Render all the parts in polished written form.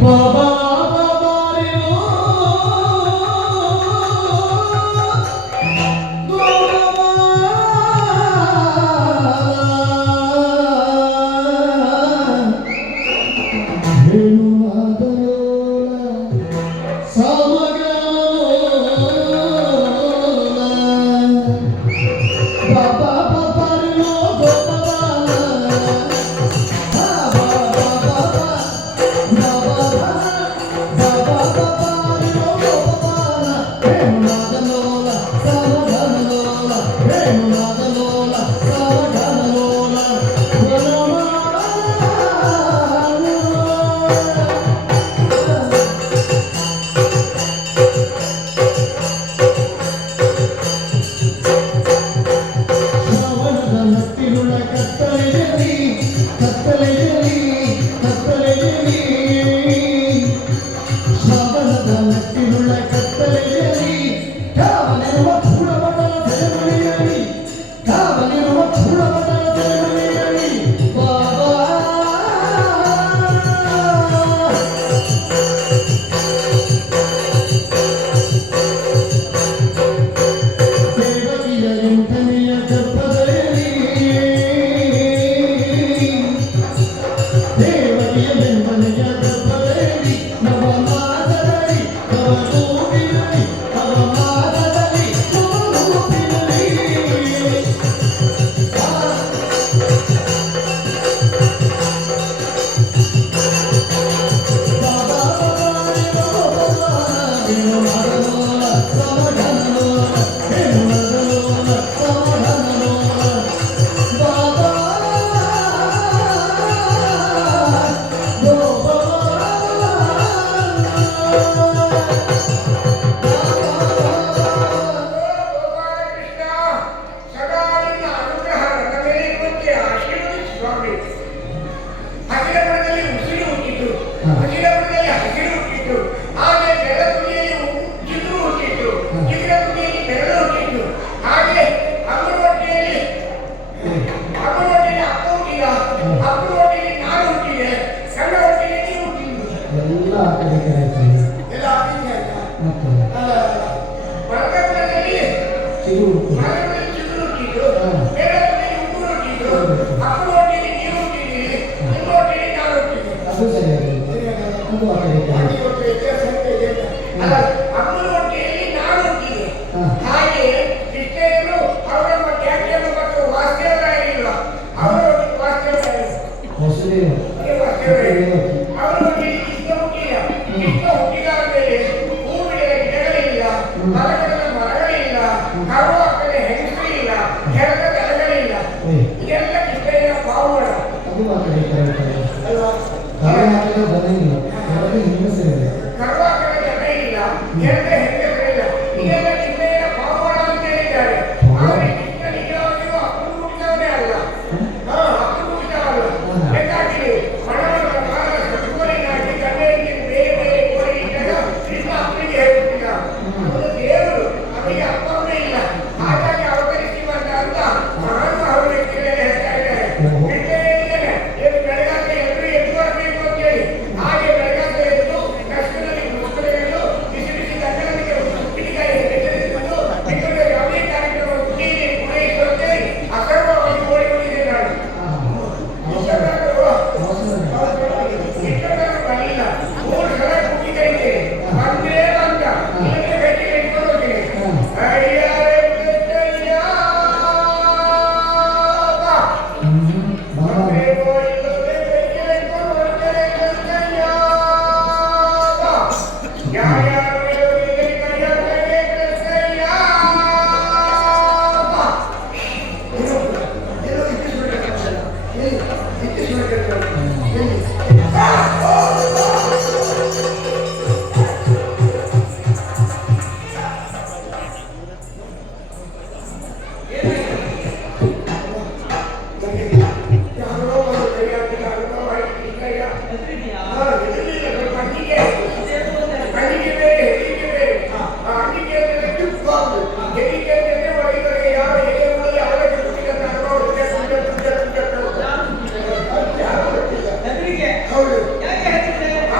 ಬಾಬಾ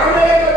ಆಮೇಲೆ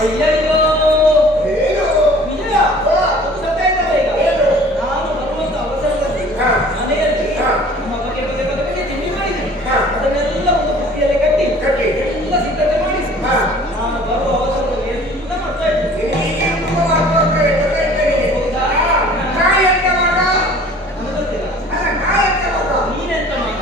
ಅಯ್ಯಯ್ಯೋ ವಿಜಯ, ಅದು ಸತ್ಯ ಆಯ್ತಲ್ಲ ಈಗ. ನಾನು ಬರುವಂತ ಅವಸರದಲ್ಲಿ ಮನೆಯಲ್ಲಿ ನಮ್ಮ ಬಗೆ ಬಗೆ ಬಗೆ ತಿಂಡಿ ಮಾಡಿದ್ದೀನಿ. ಅದನ್ನೆಲ್ಲ ಒಂದು ಬುಟ್ಟಿಯಲ್ಲಿ ಕಟ್ಟಿ ಎಲ್ಲ ಸಿದ್ಧತೆ ಮಾಡಿಸಿ ನಾನು ಬರುವ ಅವಸರದಲ್ಲಿ ಎಲ್ಲ ಮಾಡ್ತಾ ಇದ್ದೀನಿ. ಹೌದಾ? ನನಗೆ ಗೊತ್ತಿಲ್ಲ. ನೀನೆಂತ ಮಗ?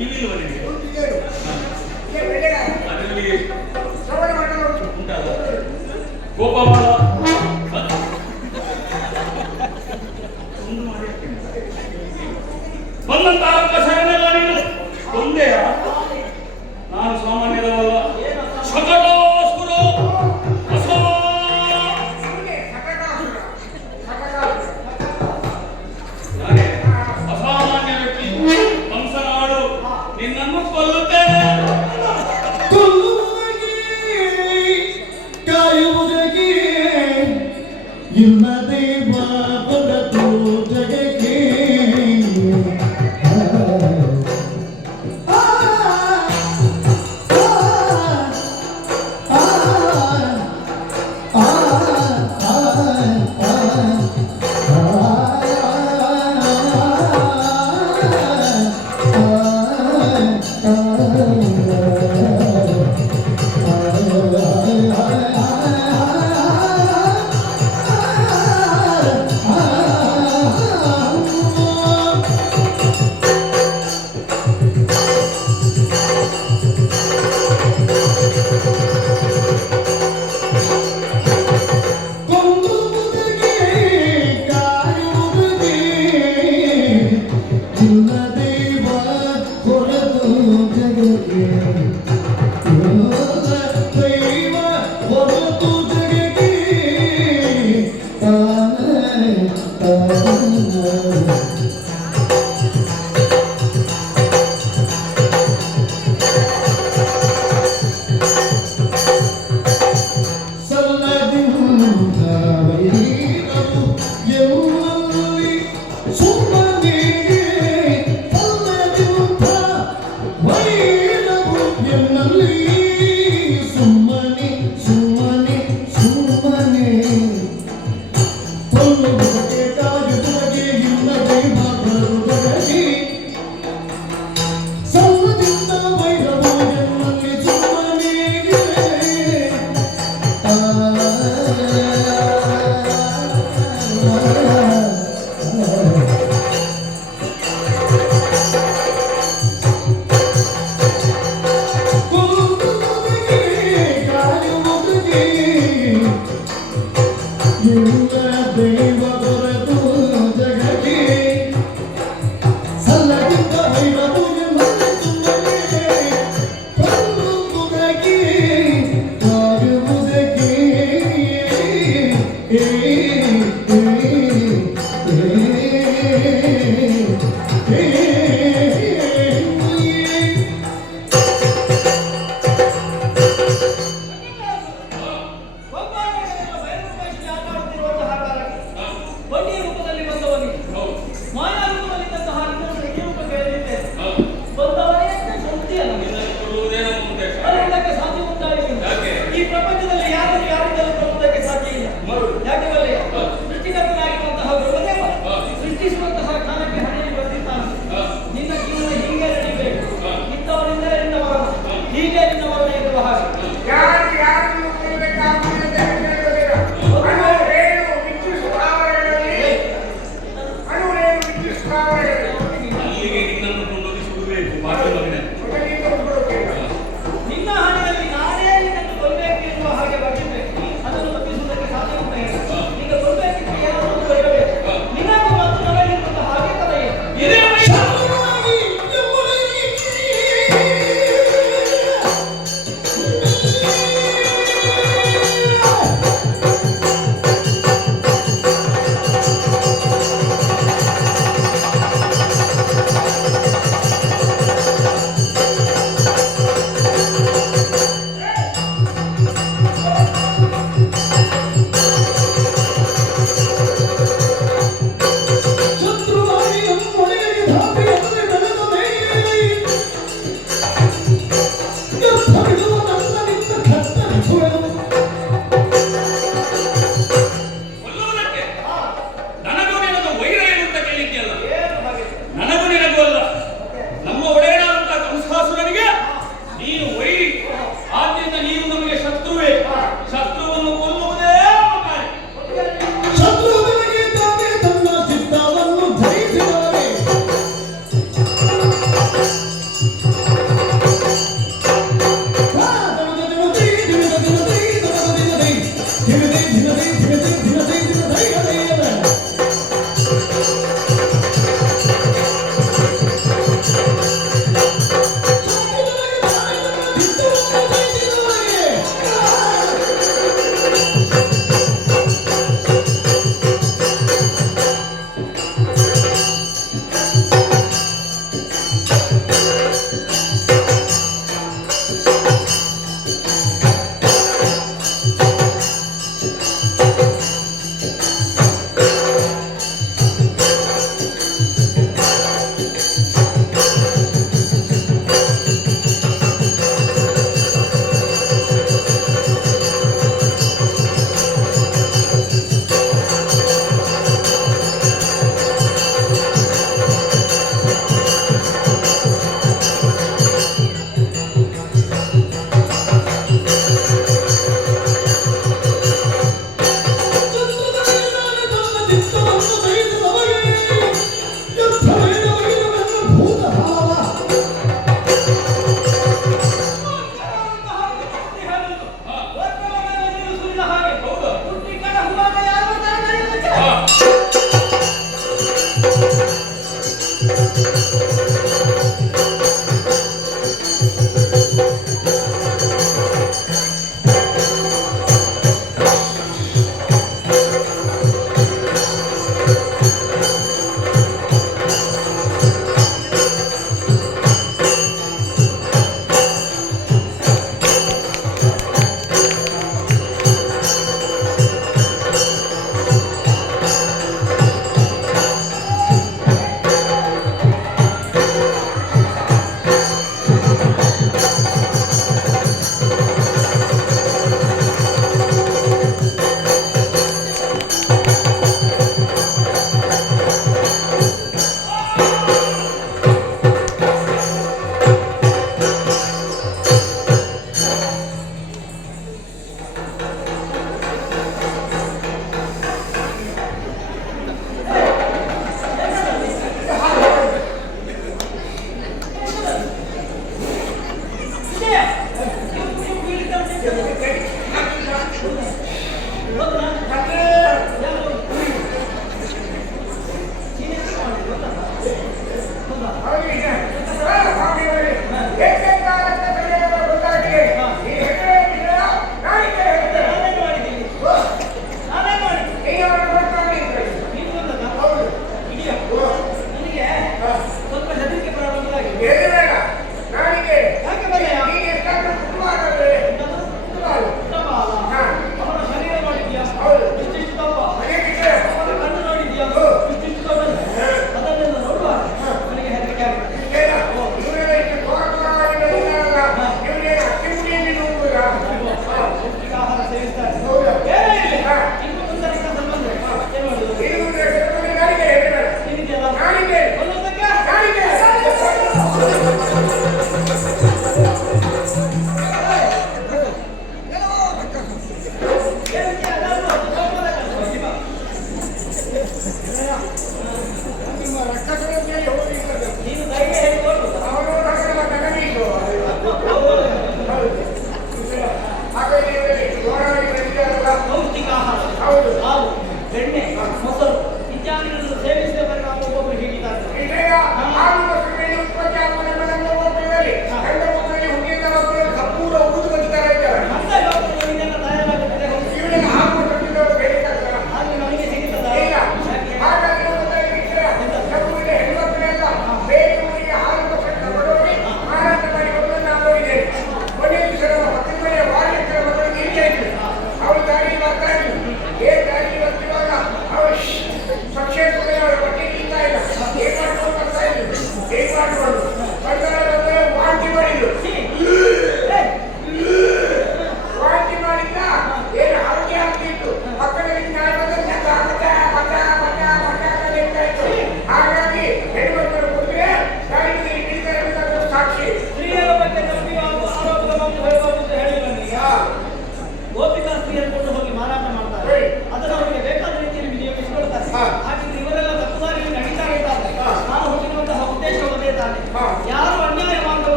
ಕಿವಿಲ್ವ ನಿನಗೆ? ಅದರಲ್ಲಿ ಉಂಟಲ್ಲ ಗೋಪಾಲ ಬಂದಂತ ಅವಕಾಶವನ್ನೆಲ್ಲ ನೀನು ಒಂದೇಯ? ನಾನು ಸಾಮಾನ್ಯದವಲ್ಲ, ಶಕಟಾಸುರ ಹಾಗೆ ಅಸಾಮಾನ್ಯ ವ್ಯಕ್ತಿ ಹಂಸನಾಡು, ನಿನ್ನನ್ನು ಕೊಲ್ಲುತ್ತೇನೆ. ಇಲ್ಲದೆ ಬಾಬರದು ಜಗಕ್ಕೆ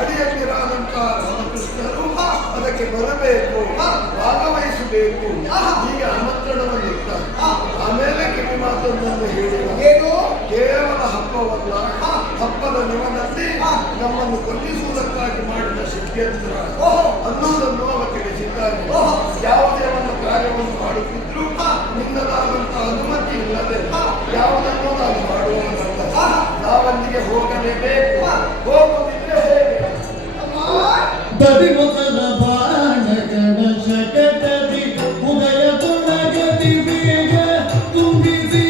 ಅಡಿಯಲ್ಲಿರಾದಂತಹ ರಾಮಕೃಷ್ಣರು ಅದಕ್ಕೆ ಬರಬೇಕು, ಭಾಗವಹಿಸಬೇಕು, ಹೀಗೆ ಆಮಂತ್ರಣವನ್ನು ಇರ್ತಾರೆ. ಆಮೇಲೆ ಕಿವಿ ಮಾತೊಂದನ್ನು ಹೇಳಿದ, ಏನು ಕೇವಲ ಹಬ್ಬವಲ್ಲ, ಹಬ್ಬದ ನಿವನಲ್ಲಿ ನಮ್ಮನ್ನು ಕೊಲ್ಲಿಸುವುದಕ್ಕಾಗಿ ಮಾಡಿದ ಷಡ್ಯಂತ್ರ ಅನ್ನೋದನ್ನು ಅವ ತಿಳಿಸಿದ್ದಾನೆ. ಯಾವುದೇ ಒಂದು ಕಾರ್ಯವನ್ನು ಮಾಡುತ್ತಿದ್ರು ನಿನ್ನದಾದಂತಹ ಅನುಮತಿ ಇಲ್ಲದೆ ಯಾವುದನ್ನು ನಾನು ಮಾಡುವುದಲ್ಲ. ನಾವಲ್ಲಿಗೆ ಹೋಗಲೇಬೇಕು. ಹೋಗುತ್ತಿದ್ರೆ ಹೇಗೆ? ದರಿಮೊಸರ ಬಾಣಗಳ ಶಕಟದಿ ಉದಯ ತೊಡಗದಿ ಬೇಗ ತುಂಬಿಸಿ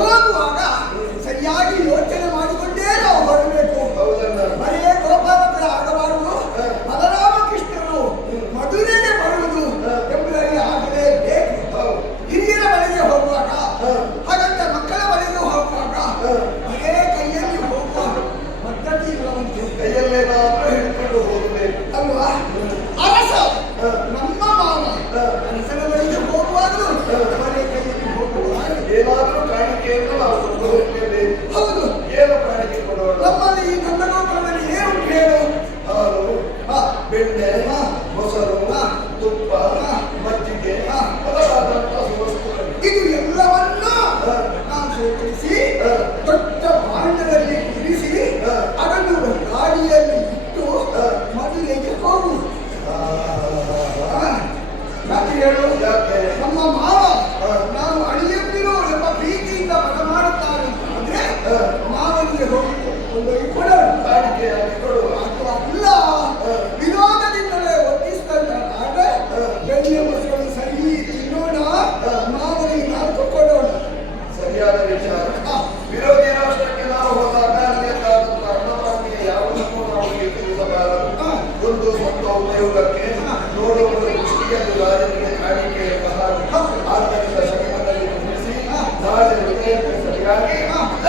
ಹೋಗುವಾಗ ಸರಿಯಾಗಿ ಯೋಚನೆ ಮಾಡಿಕೊಂಡೇ ನಾವು ಹೊರಡಬೇಕು. ಬರೇ ಗೋಪಾಲಕರ ಆಗಬಾರದು, ಬಲರಾಮಕೃಷ್ಣರು ಮಧುರೆಗೆ ಬರುವುದು ಎಂಬುದರಲ್ಲಿ ಆಗಲೇಬೇಕು. ಹಿರಿಯರ ಮನೆಗೆ ಹೋಗುವಾಗ, ಹಾಗಂತ ಮಕ್ಕಳ ಮನೆಗೆ ಹೋಗುವಾಗ ಬರೇ ಕೈಯಲ್ಲಿ ಹೋಗುವ ಪದ್ಧತಿ ಇರುವಂತೆ ಕೈಯಲ್ಲೇನಾದ್ರೂ ಹಿಡ್ಕೊಂಡು ಹೋಗಬೇಕು ಅಲ್ವಾ? ಅರಸ ನಮ್ಮ ಮಾವ ಅರಸನ ಮನೆಗೆ ಹೋಗುವಾಗಲೂ ಬರೇ ಕೈಯಲ್ಲಿ ಹೋಗುವಾಗ ಏನಾದ್ರೂ ಕಾಣಿಕೆಯನ್ನು ನಾವು ಕೊಂಡು ಹೋಗ್ತೇವೆ. ಹೌದು. ಏನು ಕಾಣಿಕೆ ಕೊಡೋಣ? ನಮ್ಮಲ್ಲಿ ಈ ಗಂಧಗೋಪುರದಲ್ಲಿ ಏನು ಹೇಳು? ಹಾಲು, ಬೆಣ್ಣೆ, ಮೊಸರು, ತುಪ್ಪ, ಮಜ್ಜಿಗೆ ಮೊದಲಾದಂತಹ ವಸ್ತುಗಳು, ಇದು ಎಲ್ಲವನ್ನೂ ನಾವು ಶೇಖರಿಸಿ ದೊಡ್ಡ ಭಾಂಡದಲ್ಲಿ ಇರಿಸಿ ಅದನ್ನು ಗಾಡಿಯಲ್ಲಿ ಇಟ್ಟು ಮದುವೆಗೆ ಹೋಗು. ಯಾಕೆ ಹೇಳು? ನಮ್ಮ ಮಾವ ನಾವು ಅಳಿಯಂದಿರು ಎಂಬ ಪ್ರೀತಿಯಿಂದ ಬರಮಾಡುತ್ತಾರೆ ಅಂದ್ರೆ ಮಾವನಿಗೆ ಹೋಗಿ ಕೊಂಡೊಯ್ದು ಕಾಣಿಕೆಯಾಗಿ ಕೊಡುವ. ಅಥವಾ ಅಲ್ಲ, ವಿರೋಧದಿಂದಲೇ ಒತ್ತಿಸಿದಂತಾಗ ಬೆಣ್ಣೆ ಮೊಸರು ಸರಿ ತಿನ್ನೋಣ, ಮಾವನಿಗೆ ನಾಲ್ಕು ಕೊಡೋಣ. ಸರಿಯಾದ ವಿಚಾರ. ವಿರೋಧಿ ರಾಷ್ಟ್ರಕ್ಕೆ ನಾವು ಹೋದಾಗ ಅಲ್ಲಿಯದ್ದಾದಂತಹ ಅನ್ನಭಾಗ್ಯ ಯಾವುದಕ್ಕೂ ನಾವು ತಿಳಿಸಬಾರದು. ಒಂದು ಸ್ವಂತ ಉಪಯೋಗಕ್ಕೆ ನೋಡುವ ದೃಷ್ಟಿಯಲ್ಲಿ ರಾಜನಿಗೆ ಕಾಣಿಕೆ ಆದ್ದರಿಂದ ಸಂಗಮದಲ್ಲಿ ನಿಲ್ಲಿಸಿ ನಾಳೆ ಹೃದಯಕ್ಕೆ ಸರಿಯಾಗಿ ಅಂತ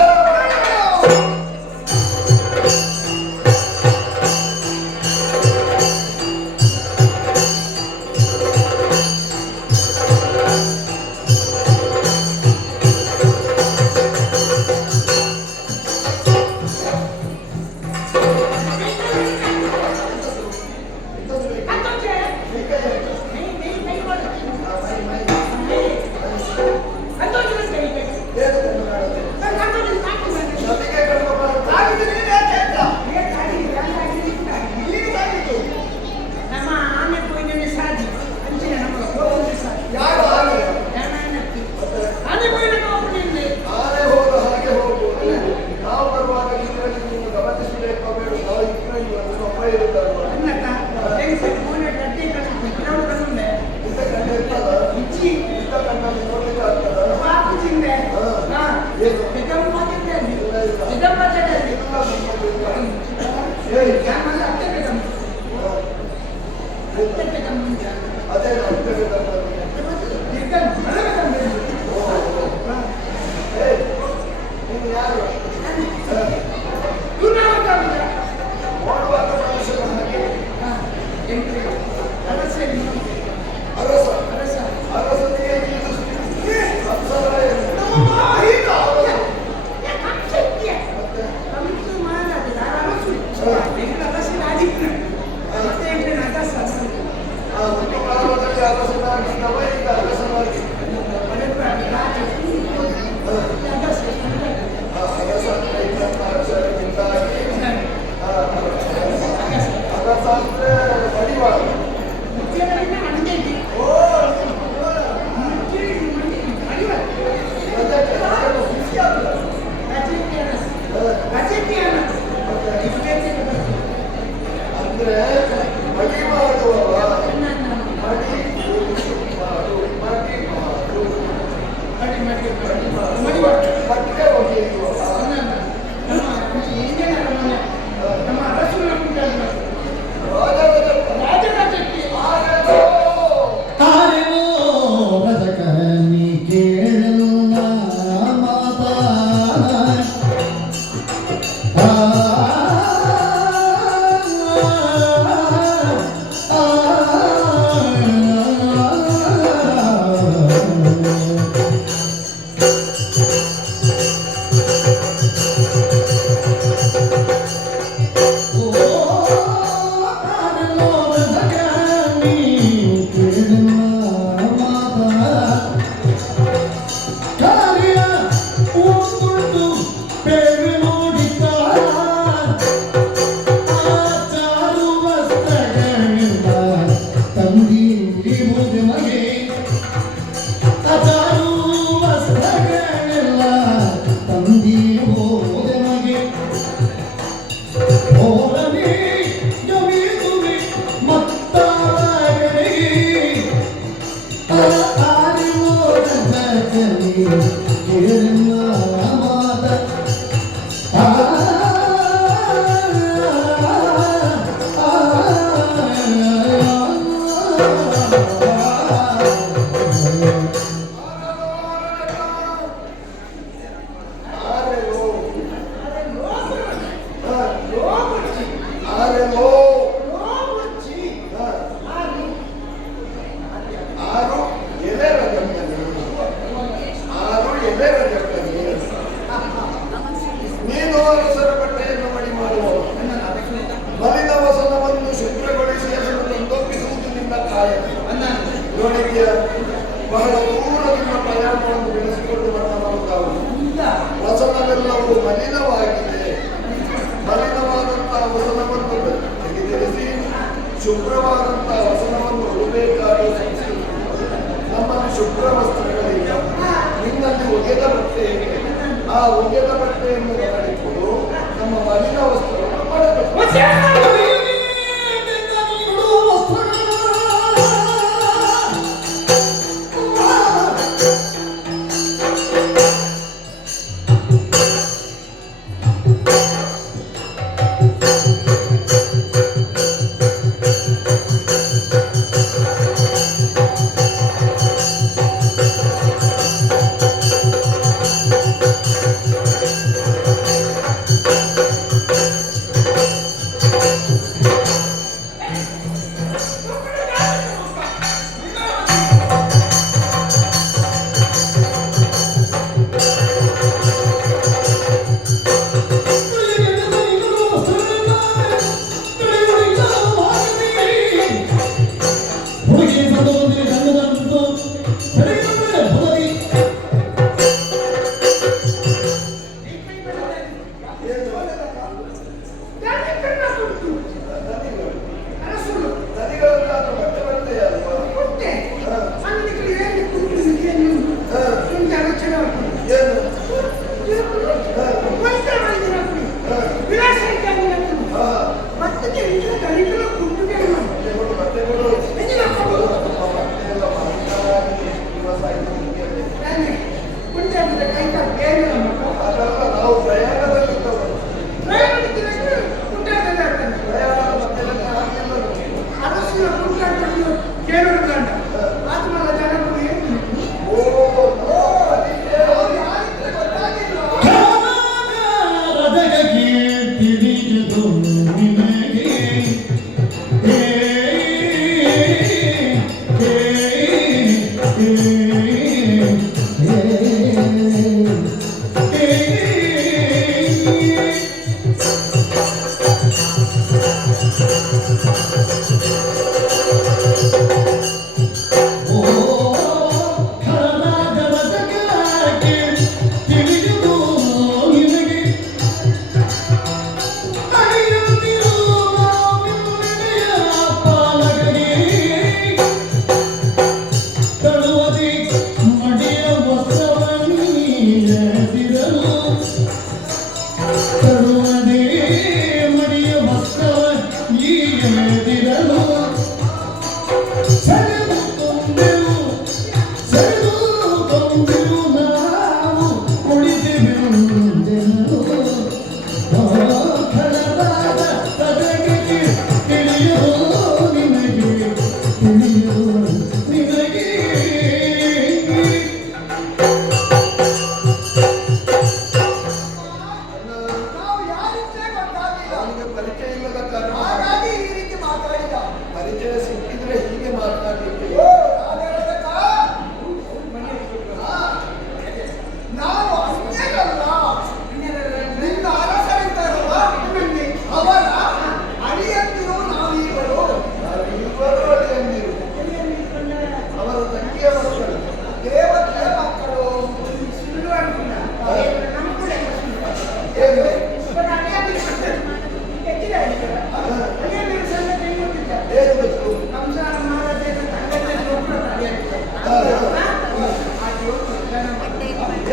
ಪಟ್ಟಿಗೆ ಹೋಗಿ ಆರೆನೋ ರಜಕ ನೀ ಕೇಳಲ್ಲ ಮಾತಾ ನೀನು ಅರಸರ ಬಟ್ಟೆಯನ್ನು ಮಡಿ ಮಾಡುವ ಮಲಿನ ವಸನವನ್ನು ಶುಭ್ರಗೊಳಿಸಿ ಅದನ್ನು ತಂದೊಪ್ಪಿಸುವುದು ನಿನ್ನ ಕಾಯ. ನೋಡಿದ್ಯ ಬಹಳ ದೂರದಿಂದ ಪ್ರಯಾಣವನ್ನು ಬೆಳೆಸಿಕೊಂಡು ಬರಬಹುದಾವು. ವಸನವೆಲ್ಲವೂ ಮಲಿನವಾಗಿದೆ. ಮಲಿನವಾದಂತಹ ವಸನವನ್ನು ತೆಗೆದಿರಿಸಿ ಶುಭ್ರವಾದಂತಹ ವಸನವನ್ನು ಉಡಬೇಕಾದ ಸಂಸ್ಕೃತಿ. ನಮ್ಮಲ್ಲಿ ಶುಭ್ರ ವಸ್ತ್ರಗಳಿಲ್ಲ, ನಿನ್ನಲ್ಲಿ ಒಗೆದ ಬಟ್ಟೆ ಇದೆ. ಆ ಒಗೆದ ಬಟ್ಟೆಯನ್ನು ಮಾಡಿಕೊಂಡು ನಮ್ಮ ಮಲಿನ ವಸ್ತ್ರವನ್ನು ಮಾಡಬೇಕು.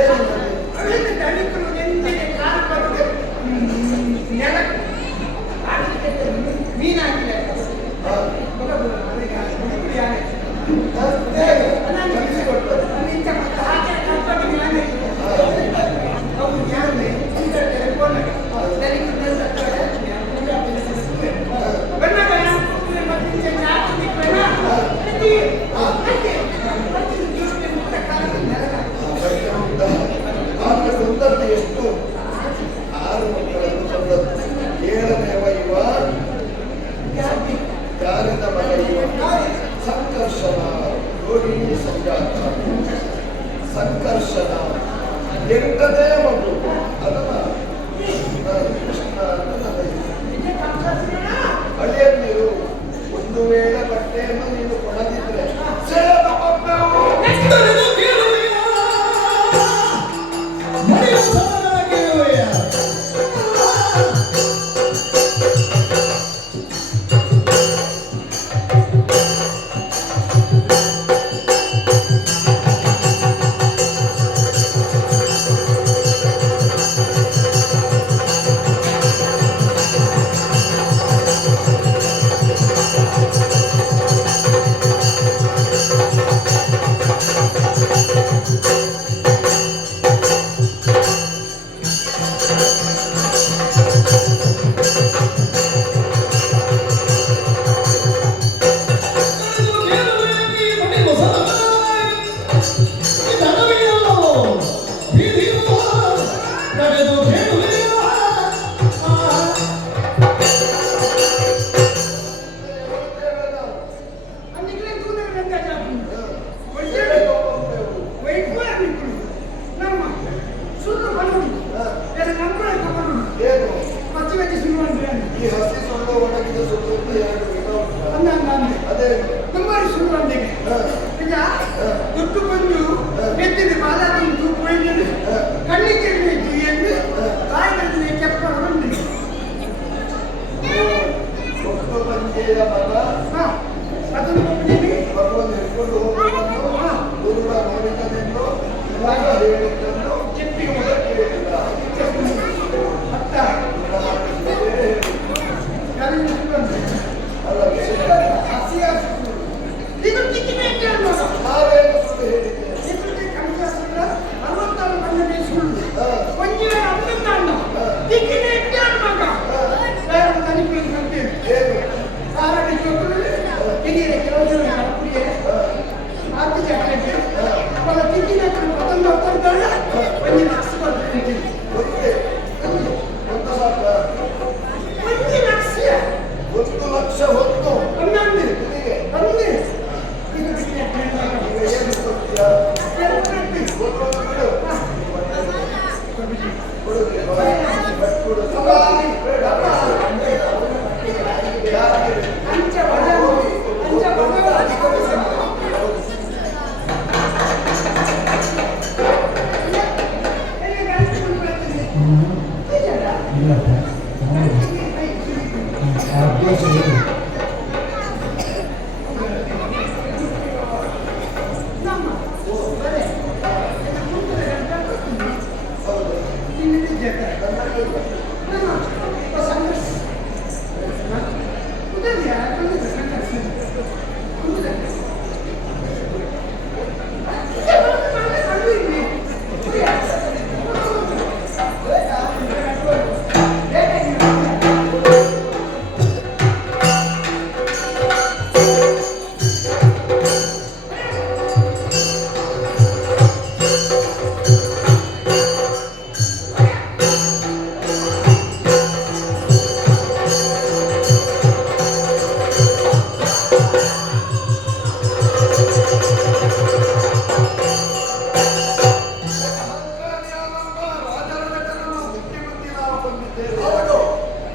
ಏನಿದೆ? ಅವಿಂದ ದಣಿಕರು ನೆಂದಿಗೆ ಕಾಲು ಬರ್ತದೆ ನೆಲ ಮೀನಾಗಿದೆ ಹಾ. ಬರೋದು ಅದಕ್ಕೆ ಹುಡುಗರು ಯಾನೆ ಹೇಗೆ? ಕಲಿಸಿಕೊಡ್ತಾರೆ. ಇಂಥ ಮತ್ತೆ ಹಾಗೆ ಕಲ್ಪನೆ ಯಾನೆ ಅವ್ರು ಯಾನೆ ಇಂಥ ಟೆಲಿಫೋನ್ ದಣಿಕರು ನೆಲ್ತಾರೆ ಬಂದಾಗ ಯಾಕೆ ಮತ್ತೆ ಯಾಕೆ ನಿಕ್ಕಬೇಡ ಆದ್ರೆ ಬಂದದ್ದು ಎಷ್ಟು? 6 ಮಕ್ಕಳನ್ನು ತಂದದ್ದು. 7ನೇವ ಇವ ಯಾರಿದ ಮಗ ಇವ? ಸಂಕರ್ಷಣ. ನೋಡಿ ಸಂಜಾತ ಸಂಕರ್ಷಣ. 8ನೇ ಮಗು ಅದನ್ನ ಕೃಷ್ಣ ಅಂತ ನನ್ನ ಹಳ್ಳಿಯಲ್ಲಿರು. ಒಂದು ವೇಳೆ ಬಟ್ಟೆಯನ್ನು ನೀನು ಕೊಡದಿದ್ರೆ ಸೇದ ಮಕ್ಕಳು ಈ ಹಸಿ ಸುಳ್ಳು ಒಣಗಿದ ಸುಳ್ಳು ಅಂತ 2 ವಿಧ ಉಂಟು. ಅದೇ ದುಡ್ಡು ಬಂದು ಎತ್ತಿನ ಬಾಲಾದಂತೂ ಕೊಯ್ದು ಕಣ್ಣಿಗೆ ಇಟ್ಟು ಎಂದು ತಾಯಿಗಳಿಗೆ ಕೆಪ್ಪ ಬಂದು ಒಟ್ಟು ಬಂಜೆಯ ಮಗ ಅದನ್ನು ಬಂದಿದ್ದೀನಿ ಭಗವಂತ ಹಿಡ್ಕೊಂಡು ಹೋಗುವುದನ್ನು ಗುರುಗಳ ನೋಡಿದ್ದನೆಂದು ಇವಾಗ ಹೇಳಿದ್ದನ್ನು ಕೆಪ್ಪಿಗೆ ಮೊದಲು ಕೇಳಿಲ್ಲ. ಅತ್ತ ಅಲ್ಲ ವಿಷಯ ಹಸಿಯ ಇದು ಟಿಕೆಟ್ ನಾವೇನು ಸುಳ್ಳು ಹೇಳಿದ್ದೇವೆ? 66 ಮಂದಿ ಸುಳ್ಳು ಒಂಜಿನ ಅನ್ನ ಟಿಕೆಟ್ ಮಗ ತನಿಖೆ ಕಂತೇವೆ ಏನು? ಕಾರಣ ಹಿರಿಯರ ಕೆಲವು ಜನ ಕಲಪುರಿಯ ಆರ್ಥಿಕ ಅಕಡೆಗೆ ಅವರ ತಿಂಡಿನ ಮತ್ತೊಂದು ಹೊತ್ತಂತಾಳೆ ಒಂದಿನ ಅಷ್ಟು ಗೊತ್ತೇ? ಒಂದು ಸಾಕ? 1 ಲಕ್ಷ 1 ಲಕ್ಷ ಹೊತ್ತು ಹನ್ನೊಂದು ಇಲ್ಲಿಗೆ ಒಂದು ಈಗ ಏನು ಕೊಡ್ತೀಯಾ? ಕೊಡೋದು ಬಿಡು. ಕೊಡುದಿಲ್ಲ. ಕೊಡು. ಬೇಡ. ಯಾರಿಗೆ? ಅಂಚ ಬಡ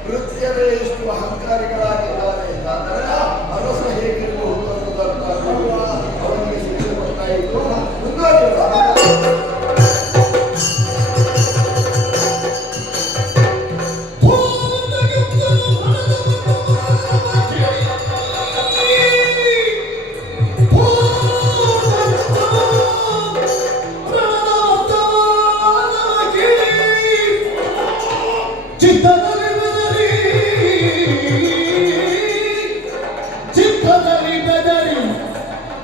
ವೃತ್ತಿಯರೇ ಎಷ್ಟು ಅಹಂಕಾರಿಗಳಾಗಿದ್ದಾರೆ ಆದರೆ ಅರಸ ಹೇಗಿರಬಹುದು ಅನ್ನೋದಕ್ಕಾಗಿ ಅವನಿಗೆ ಶಿಕ್ಷೆ ಕೊಟ್ಟಾಯಿತು. ಚಿತ್ತದಲ್ಲಿ ಬೆದರಿ ಚಿತ್ತದಲ್ಲಿ ಬೆದರಿ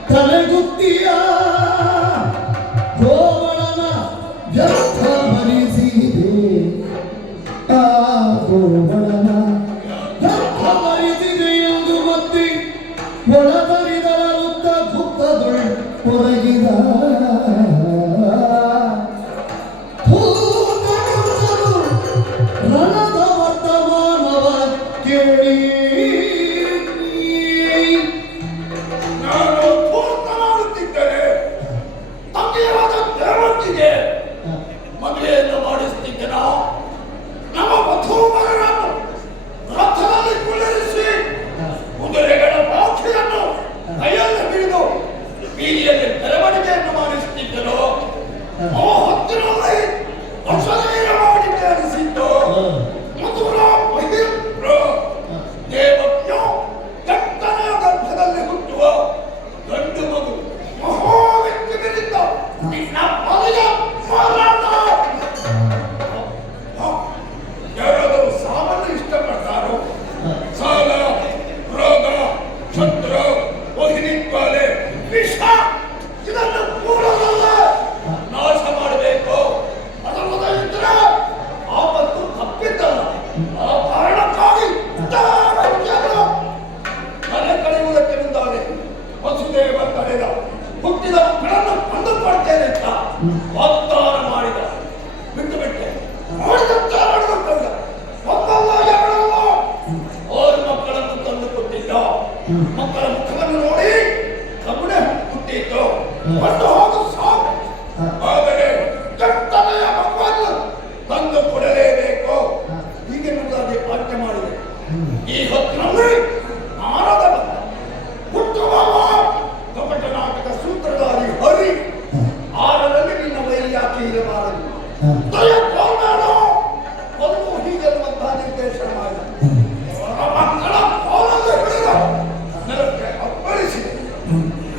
ತಲೆಗುತ್ತಿಯ ಗೋವಳನ ವ್ಯರ್ಥ ಭರಿಸಿದೆ ಆ ಗೋವಳನ ವ್ಯರ್ಥ ಭರಿಸಿದೆ ಎಂದು ಮತ್ತೆ ಒಳದರಿದಳುತ್ತ ಗುಪ್ತದೊಳ್ ಹೊರಗಿದ ರಣದ ವರ್ತಮಾನವ ಕೇಳಿ ನಾನು ಪೂರ್ತ ಮಾಡುತ್ತಿದ್ದರೆ ತಂದೆಯಾದ ದೇವಂತಿಗೆ ಮದುವೆಯನ್ನು ಮಾಡಿಸುತ್ತಿದ್ದೆನ ನಮ್ಮ ವಧೂವರರನ್ನು ರಥದಲ್ಲಿ ಕುಳ್ಳಿರಿಸಿ ಕುದುರೆಗಳ ಬಾಕಿಯನ್ನು ಕೈಯಲ್ಲಿ ಹಿಡಿದು ಬೀದಿಯಲ್ಲಿ ಮೆರವಣಿಗೆಯನ್ನು ಮಾಡಿಸುತ್ತಿದ್ದನು ಅವ ಹೊತ್ತಿನಲ್ಲಿ ವರ್ಷದೈರ ಮಾಡಿದ್ದೆ ಅನಿಸಿದ್ದು ಮಧುರ ಮಹಿಂದ್ರ ದೇವಜ್ಞ ಕೆಟ್ಟನೆಯ ಗರ್ಭದಲ್ಲಿ ಹುಟ್ಟುವ ಗಂಡು ಮಗು ಮಹಾವ್ಯಕ್ತಿಗಳಿಂದ ನಿನ್ನ ಬಲಿಯ ಮಾರಾಟ ಯಾರಾದರೂ ಸಾವನ್ನು ಇಷ್ಟಪಡ್ತಾರೋ ಸಾಲ ರೋಗ ಶತ್ರು ವಹಿನಿತ್ವಾಲೆ ವಿಷ ಇದನ್ನು ಮೂಲದಲ್ಲ ನಾಶ ಮಾಡಬೇಕು. ಅದಲ್ಲದ ಇದ್ದರೆ ಆಪತ್ತು ತಪ್ಪಿದ್ದಲ್ಲ. ಆ ಕಾರಣಕ್ಕಾಗಿ ದೇವಜ್ಞನು ಮನೆ ಕಳೆಯುವುದಕ್ಕೆ ಮುಂದಾದೆ. ವಸುದೇವ ತಡೆದ ಹುಟ್ಟಿದ ಮಕ್ಕಳನ್ನು ಕೊಂಡುಕೊಡ್ತೇನೆ ಅಂತ ವಾಗ್ದಾನ ಮಾಡಿದ. ಬಿಟ್ಟು ಬಿಟ್ಟೆ ಮಾಡಿದಂತೆ ನಡೆದುಕೊಂಡ. ಒಂದಲ್ಲ ಎರಡಲ್ಲ 6 ಮಕ್ಕಳನ್ನು ತಂದು ಕೊಟ್ಟಿದ್ದ. ಮಕ್ಕಳ ಮುಖವನ್ನು ನೋಡಿ ಕರುಣೆ ಹುಟ್ಟಿತ್ತು. ಕೊಂಡು ಹೋಗು ಸಾಕು. ಆದರೆ ಕೆಟ್ಟನೆಯ ಮಕ್ಕಳನ್ನು ತಂದು ಕೊಡಲೇಬೇಕು. ಹೀಗೆ ಮುಂದಾಗಿ ಆಜ್ಞೆ ಮಾಡಿದೆ. ಈ ಹೊತ್ತಿನಲ್ಲಿ ನಾರದ ಬಂದ. ಹುಟ್ಟುವವ ಕಪಟ ನಾಟಕ ಸೂತ್ರಧಾರಿ ಹರಿ. 6ರಲ್ಲಿ ನಿನ್ನ ವೈರ್ಯಾಕೆ ಇರಬಾರದು. ದಯ ತೋರಬೇಡ. ಒಂದು ಹೀಗೆನ್ನುವಂತಹ ನಿರ್ದೇಶನ ಮಾಡಿದ. ಮಕ್ಕಳ ಕೋಲನ್ನು ಹಿಡಿದು ನೆಲಕ್ಕೆ ಅಪ್ಪಳಿಸಿದೆ.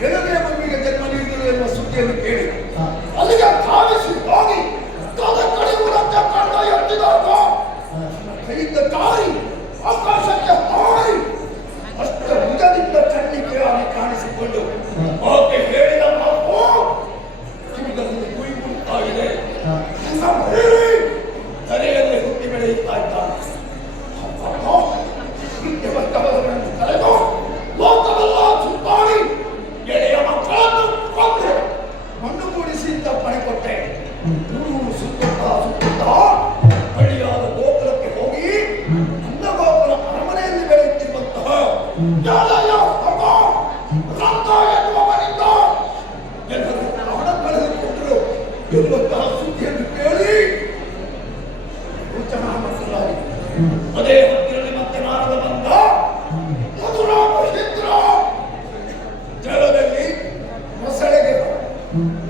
ಎಡನೆಯ ಮಗುವಿಗೆ ಜನ್ಮ ನೀಡಿದರು ಎನ್ನುವ ಸುದ್ದಿಯನ್ನು ಕೇಳಿ ಅಲ್ಲಿಗೆ ಧಾವಿಸಿ ಹೋಗಿ ತಲೆ ಕಡಿಯುವುದಂತೆ ಕಂಡ ಎತ್ತಿದಾಗ ಕೈಯಿಂದ ಜಾರಿ ಆಕಾಶಕ್ಕೆ ಹಾರಿ ಅಷ್ಟ ಭುಜದಿಂದ ಕಣ್ಣಿಗೆ ಆಗಿ ಕಾಣಿಸಿಕೊಂಡು ಆಕೆ ಹೇಳಿದ ಮಾತು ಕಿವಿಗಳಲ್ಲಿ ಕುಯ್ಯುತ್ತಾ ಇದೆ. ನನ್ನ ಮಹಿಳೆ ಧರೆಯಲ್ಲಿ ಹುಟ್ಟಿ ಬೆಳೆಯುತ್ತಾ ಇದ್ದಾನೆ. ಕೃತ್ಯವರ್ತವರನ್ನು ಕಳೆದು ಲೋಕವೆಲ್ಲ ಸುತ್ತಾಡಿ ಎಳೆಯ ಮಕ್ಕಳನ್ನು ಕೊಂದು ಮಣ್ಣು ಕೂಡಿಸಿ ಅಂತ ಪಣೆ ಕೊಟ್ಟೆ. ಸುತ್ತುತ್ತಾ ಹಳ್ಳಿಯಾದ ಗೋಪುರಕ್ಕೆ ಹೋಗಿ ನನ್ನ ಗೋಪುರ ಅರಮನೆಯಲ್ಲಿ ಬೆಳೆಯುತ್ತಿರುವಂತಹ ಯಾಲಯ ರಂಗ ಎನ್ನುವವನಿಂದ ಎಲ್ಲರೂ ಪ್ರಾಣ ಕಳೆದುಕೊಂಡರು ಎನ್ನುವಂತಹ ಸುದ್ದಿಯನ್ನು ಕೇಳಿ ಚೆನ್ನಾಗಿ ಅದೇ ಹೊತ್ತಿನಲ್ಲಿ ಮತ್ತೆ ನಾರದ ಬಂದ. ಮಧುರ ಮಹಿಂದ್ರ ಜಲದಲ್ಲಿ ಮೊಸಳೆಗೆ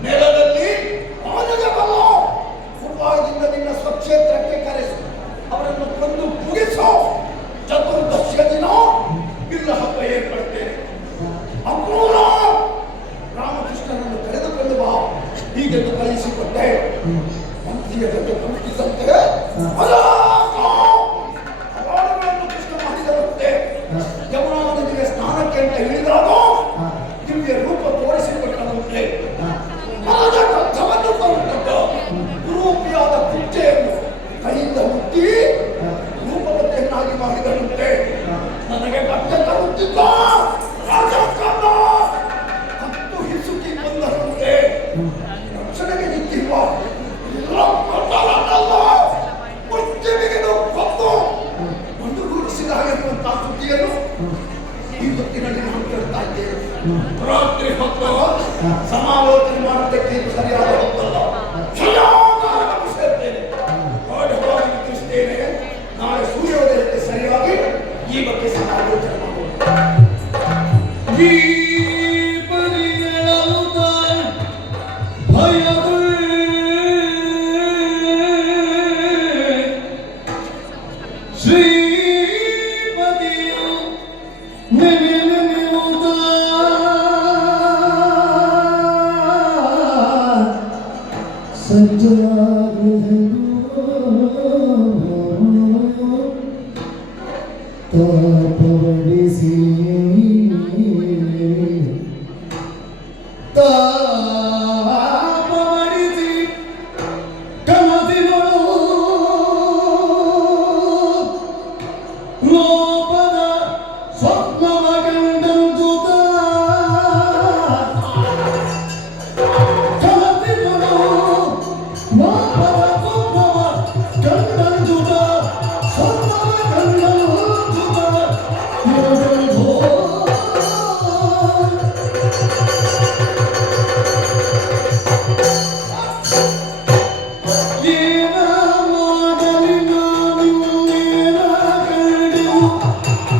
ನೆಲದಲ್ಲಿ ಆನೆಗೆ ಬಲ. ಉಪಾಯದಿಂದ ನಿನ್ನ ಸ್ವಕ್ಷೇತ್ರಕ್ಕೆ ಕರೆಸು. ಅವರನ್ನು ಕೊಂದು ಮುಗಿಸು. ಚತುರ್ದಶಿಯ ದಿನ ಇಲ್ಲ ಹಬ್ಬ ಏರ್ಪಡ್ತೇನೆ. ಅಕ್ರೂರ ರಾಮಕೃಷ್ಣನನ್ನು ಕರೆದುಕೊಂಡು ಬಾ ಹೀಗೆಂದು ಕಳಿಸಿಕೊಟ್ಟೆ. ಮಂತ್ರಿಯ ಜೊತೆ ಕುಳಿತಿದ್ದಂತೆ ಅಪರಾಧಗಳನ್ನು ಕೃಷ್ಣ ಮಾಡಿದರಂತೆ. ಯಮುನಾ ನದಿಗೆ ಸ್ನಾನಕ್ಕೆ ಅಂತ ಇಳಿದಾಗ ದಿವ್ಯ ರೂಪ ತೋರಿಸಿಕೊಟ್ಟನಂತೆ. ಮರದ ಗ್ರಂಥವನ್ನು ತರುತ್ತಿದ್ದ ರೂಪಿಯಾದ ಕುಚ್ಚೆಯನ್ನು ಕೈಯಿಂದ ಹುಟ್ಟಿ ರೂಪವತಿಯನ್ನಾಗಿ ಮಾಡಿದರಂತೆ. ನನಗೆ ಬಟ್ಟೆ ತರುತ್ತಿದ್ದ ರಾಜಕನ್ನ ಹತ್ತು ಹಿಸುಕಿ ಬಂದರಂತೆ. ರಕ್ಷಣೆಗೆ ನಿಂತಿರುವ ಒಂದುಗೂಡಿಸಿದಾಗಿರುವಂತಹ ಸುದ್ದಿಯನ್ನು ಈ ಹೊತ್ತಿನಲ್ಲಿ ನಾನು ಕೇಳ್ತಾ ಇದ್ದೇನೆ. ರಾತ್ರಿ ಹೊತ್ತು ಸಮಾಲೋಚನೆ ಮಾಡುವುದಕ್ಕೆ ಇದು ಸರಿಯಾದ ಹೊತ್ತಲ್ಲ. ಸೇರ್ತೇನೆ ಗಾಢವಾಗಿ ನಿಂತಿಸ್ತೇನೆ. ನಾಳೆ ಸೂರ್ಯೋದಯಕ್ಕೆ ಸರಿಯಾಗಿ ಈ ಬಗ್ಗೆ ಸಮಾಲೋಚನೆ ಮಾಡುವುದು. ಸಜ್ಜ ತಾಪವಡಿಸಿ ತಾಪವಡಿಸಿ ಕನಸಿನಳು ಲೋಪದ ಸ್ವಪ್ನವ ಕಂಡಂತುತ ಕನಸಿನಳು ಲೋಪದ ಸ್ವಪ್ನವ ಕಂಡಂತುತ ಸ್ವಪ್ನವ ಕಂಡಂತುತ ಇರಬೇಕು ಏನ ಮಾಡಲಿ ನಾನು ಏನ ಕಂಡು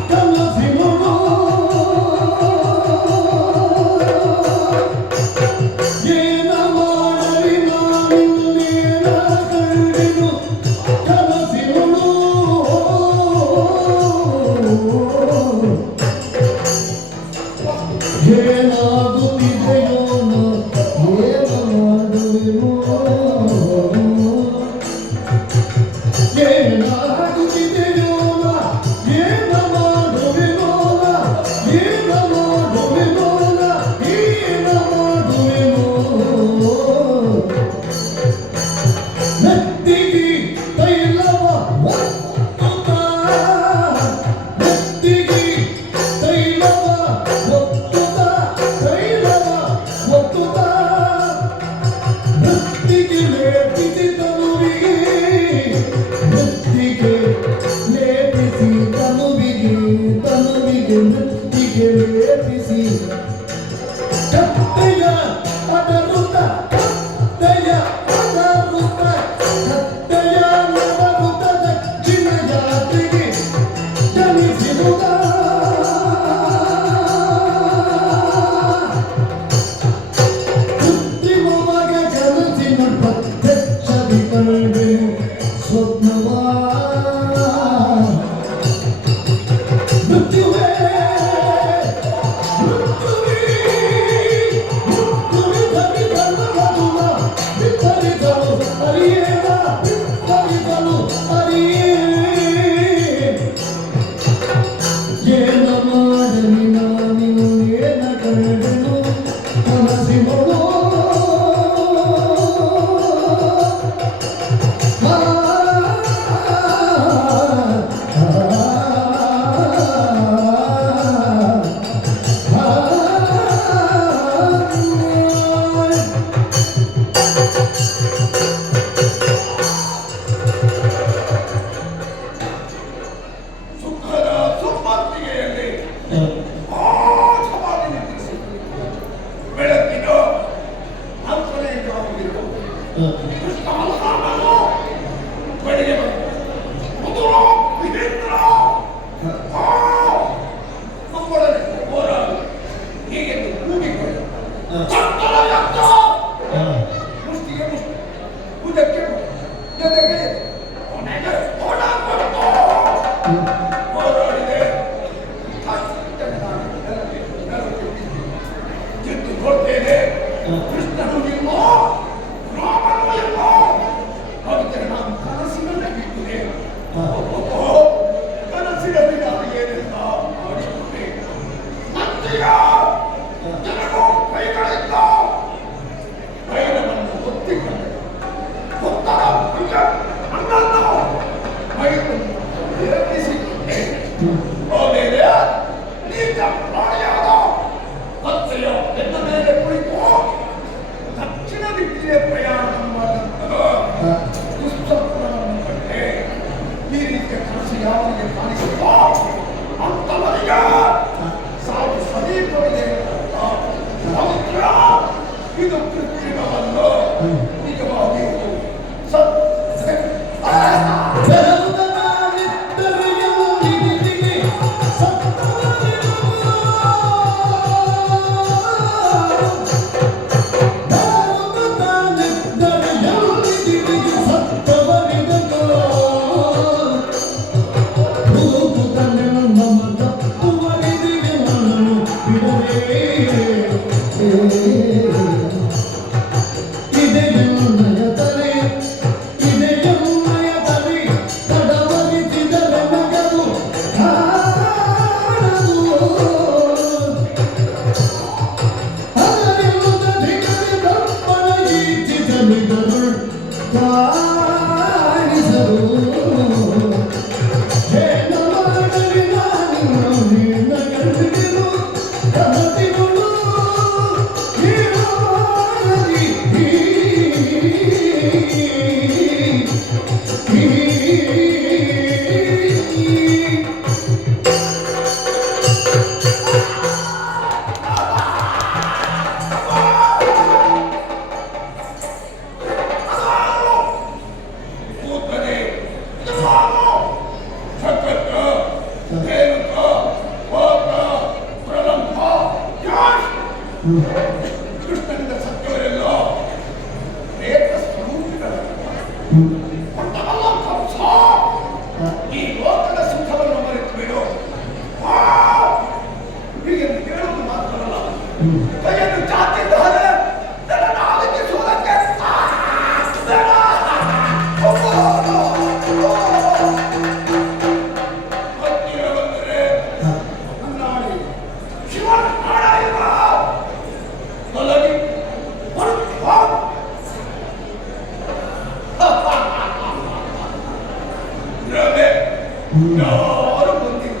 ಕನಸಿನಳು ಏನ ಮಾಡಲಿ ನಾನು ಏನ ಕಂಡು ಕನಸಿನಳು ಏನಾಗುತ್ತಿದೆಯೋ ಏನ ಮಾಡುವೆನೋ ಏನಾಗುತ್ತಿದೆಯೋ ಏನ ಮಾಡುವೆನೋ ಏನ ಮಾಡುವೆನೋ ಏನ ಮಾಡುವೆನೋ ನೆತ್ತಿಗೆ ತೈಲವ ಒತ್ತುತ್ತ ನೆತ್ತಿಗೆ ತೈಲವ ಒತ್ತುತ್ತ ತೈಲವ ಒತ್ತುತ್ತ ನೆತ್ತಿಗೆ ಲೇಪಿಸಿ ತನುವಿಗೆ ನೆತ್ತಿಗೆ ಲೇಪಿಸಿ ತನುವಿಗೆ ತನುವಿಗೆ ನೆತ್ತಿಗೆ ಲೇಪಿಸಿ ಕತ್ತೆಯ ಅದರುತ್ತ ಕತ್ತೆಯ ಅದರುತ್ತ ಕತ್ತೆಯ ನಡರುತ್ತ ದಕ್ಷಿಣ ಯಾತ್ರೆಗೆ ಜನಿಸಿರುತ್ತ ಕೃತ್ರಿಮವಾಗ ಕನಸಿನ ಪ್ರತ್ಯಕ್ಷದಿ ಕಂಡೆನು ಸ್ವಪ್ನವ ಮೃತ್ಯುವೇ ಮೃತ್ಯುವೇ ಮೃತ್ಯುವೇ ಧರಿದಳು ವಿಫಲಿತಳು ಅರಿಯೇನ ವಿಫಲಿತಳು ಅರಿಯೇ ಏನ ಮಾಡಲಿ ನಾನು ಏನ ಕಂಡೆನು ಕನಸಿನಳು ಸುಖದ ಸುಮ್ಮತ್ತಿಗೆಯಲ್ಲಿ ಆ ಸಮಾಧಿ ನಿಲ್ಲಿಸಿ ಬೆಳಕಿನ ಅಂತರೇಂದ್ರ ಹೋಗಿರಬಹುದು ಕೃಷ್ಣ ಬಲರಾಮನು ಬೆಳಿಗ್ಗೆ ಬಂದು ಮಧುರ ವಿಧೇಂದ್ರ ನಮ್ಮೊಡನೆ ಹೋರಾಡಿ ಹೀಗೆಂದು ಕೂಗಿಕೊಳ್ಳಿ ಚಟ್ಟಲ ಯಜ್ಞ ಮುಷ್ಟಿಗೆ ಮುಷ್ಟಿ ಉದಕ್ಕೆ ಜೊತೆಗೆ ಕೊನೆಗೆ ಓಡ ಕೊಟ್ಟು ಹೋರಾಡಿದೆ ಗೆದ್ದು ಕೊಡ್ತೇನೆ ಕೃಷ್ಣನು ಇಲ್ಲೋ ರಾಮನು ಇಲ್ಲೋ ಅದಕ್ಕೆ ನಾನು ಕನಸಿನಲ್ಲಿ ಬಿಟ್ಟಿದೆ ಕನಸಿನಲ್ಲಿ ನಾನು ಏನೆಲ್ಲ ಮಾಡಿಕೊಂಡೆ ನಂತೆಯ ಜನರು ಕೈಗಳಿಂದ ಬೈರವನ್ನು ಒತ್ತಿಕೊಂಡೆ ಒತ್ತಡ ಅನ್ನನ್ನು ಬೈರನ್ನು ಲೇಪಿಸಿಕೊಂಡೆ ಆಮೇಲೆ ನೀತ ಪ್ರಾಣಿಯಾದ ಕತ್ತೆಯ ಬೆನ್ನ ಮೇಲೆ ಕುಳಿತು ದಕ್ಷಿಣ ದಿಕ್ಕಿಗೆ ಪ್ರಯಾಣ ಮಾಡಿದಂತಹ ದುಸ್ವಪ್ನವನ್ನು ಕಂಡೆ ಈ ರೀತಿಯ ಕನಸು ಯಾವನಿಗೆ ಕಾಣಿಸುತ್ತೋ ಅಂತವರಿಗೆ ಸಾವು ಸಮೀಪವಿದೆ ಪವಿತ್ರ ಇದು ಕೃತ್ರಿಮವನ್ನು ನಿಜವಾಗಿಯೂ ಸತ್ಯ ಕಾಣಿಸಲು ಏನು ಮಾಡಲಿ ನಾನಿನ್ನು ನಿನ್ನ ಕಂಡಿರು ಕನಸಿಗಳು ಹೀರಾಗಿ ಕೂತನೆ ಸಾಮು ಸಕಟ ರೇಣುಕ ವಾಕ ಪ್ರಲಂಬ ಯಾಶ್ ಕೃಷ್ಣನಿಂದ ಸತ್ಯವರೆಲ್ಲ ರೇತ ಸ್ವರೂಪಿಗಳಲ್ಲ ಕೊಟ್ಟವಲ್ಲ ಕಂಸ ಈ ಲೋಕದ ಸುಖವನ್ನು ಮರೆತು ಬಿಡು ಹೀಗೆ ಕೇಳುವುದು ಮಾತ್ರವಲ್ಲ ಕೈಯನ್ನು ಚಾಚಿದ್ದಾರೆ ನನ್ನ ಆಲೋಚಿಸುವುದಕ್ಕೆ ಹತ್ತಿರ ಬಂದರೆ ನನ್ನಾಡಿ ಶಿವನ ನಾರಾಯಣ ತೊಲಗಿ ರವೆ ಯಾರು ಬಂದಿಲ್ಲ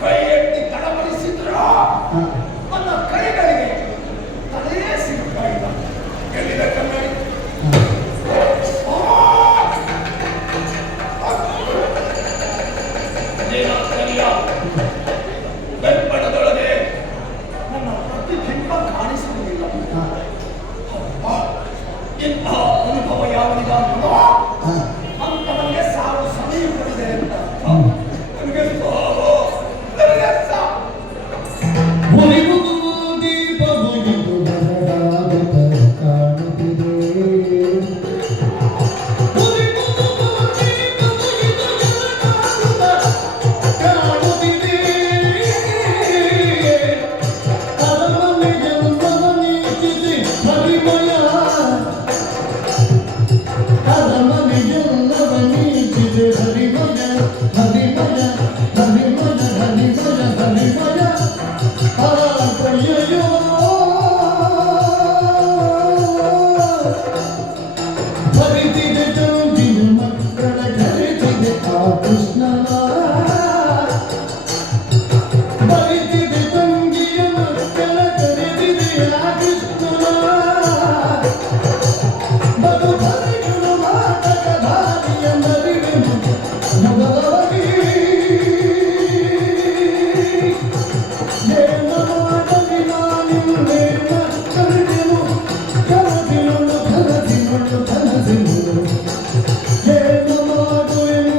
ಕೈ ಎತ್ತಿ ತಡಬಡಿಸಿದ್ರು ನನ್ನ ಕೈಗಳಿಗೆ ತಲೆಯೇ ಸಿಗ್ತಾ ಇಲ್ಲ ಎಲ್ಲಿದೆ ಕನ್ನಡಿ ಬೆಂಬಡದೊಳಗೆ ನನ್ನ ಪ್ರತಿಬಿಂಬ ಕಾಣಿಸುವುದಿಲ್ಲ ಇಂಥ ಅನುಭವ ಯಾವನಿಗಾಗುವುದೋ ಅಂತವನಿಗೆ ಸಾವು ಸಮೀಪವಿದೆ ಅಂತ ನನಗೆ ಸಾವು ನನಗೆ ಸಾವು ಮುರಿಯುವುದು ದೀಪ ಮುಗಿದು ಬರಡಾಗುತ್ತ ಕಾಣುತ್ತಿದೆ ಮುರಿಯುವುದು ದೀಪ ಮುಗಿದು ಬರಡಾಗುತ್ತ ಕಾಣುತ್ತಿದೆ ಅರಮನೆಯೆಲ್ಲವ ನೀತಿಸಿ ಹರಿಮಯ ಅರಮನೆಯೆಲ್ಲವ ನೀತಿಸಿ ಹರಿಮಯ ಹರಿಮಯ ಹರಿಮಯ ಹರಿಮಯ ಹರಿಮಯ ಅಯ್ಯಯ್ಯೋ ಬರಿತಿದೆ ತಂಗಿನ ಮಕ್ಕಳ ಕರೆತಿದೆ ಆ ಕೃಷ್ಣನ ಬರಿತಿದೆ ತಂಗಿಯ ಮಕ್ಕಳ ಕರೆತಿದೆ ಆ ಕೃಷ್ಣನ ಬದು ಬರಿಗಳು ಮಾಟಕ ದಾರಿಯ ನರಿವೆನು ಮೊದಲವಾಗಿ ಏನು ಮಾಡಲಿ ನಾನಿನ್ನೇನ ಕರೆದೆನು ಕನಸಿನೊಳು ಕನಸಿನೊಳು ಕನಸಿನೊಳು ಏನು ಮಾಡುವೆನು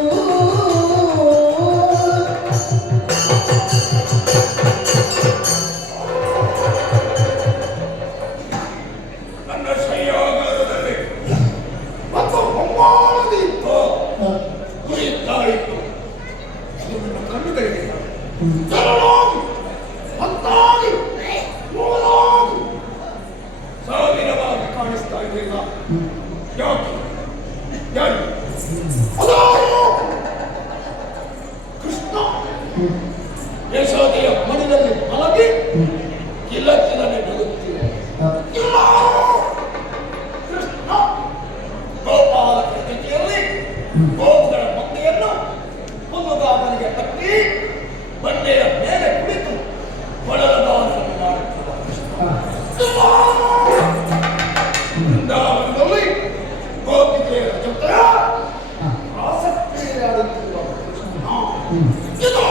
ನನ್ನ ಶಯ್ಯಾಗಾರದಲ್ಲಿ ಮತ್ತು ಹೊಂಬಾಳದಿ ಇತ್ತು ಕುರಿತಾ ಇತ್ತು ಅದು ನನ್ನ ಕಣ್ಣುಗಳಿಗೆ ಜಲವಾಗಿ ಹೊತ್ತಾಗಿ ಮೂಲಾಗಿ ಸಾವಿರವಾಗಿ ಕಾಣಿಸ್ತಾ ಇರಲಿಲ್ಲ ಯಾಕೆ ಯಾರು ಅದಾರು ಕೃಷ್ಣ ಯಶೋದೆಯ ಮಡಿಲಲ್ಲಿ ಮಲಗಿ ಕಿಲಕಿಲನೆ ನಗುತ್ತಿದೆ ಇಲ್ಲ ಕೃಷ್ಣ ಗೋಪಾಲ ಪ್ರಕೃತಿಯಲ್ಲಿ ಗೋವುಗಳ ಮಂದೆಯನ್ನು ಹುಲ್ಲುಗಾವಲಿಗೆ ಕಟ್ಟಿ ಬಂಡೆಯ ಮೇಲೆ ಕುಳಿತು ಕೊಳಲಗಾನವನ್ನು ಮಾಡುತ್ತಿರುವ ಕೃಷ್ಣ ಬೃಂದಾವನದಲ್ಲಿ ಗೋಪಿಕೆಯರ ಜೊತೆ ಆಸಕ್ತಿಯಾಡುತ್ತಿರುವ ಕೃಷ್ಣ ಇದು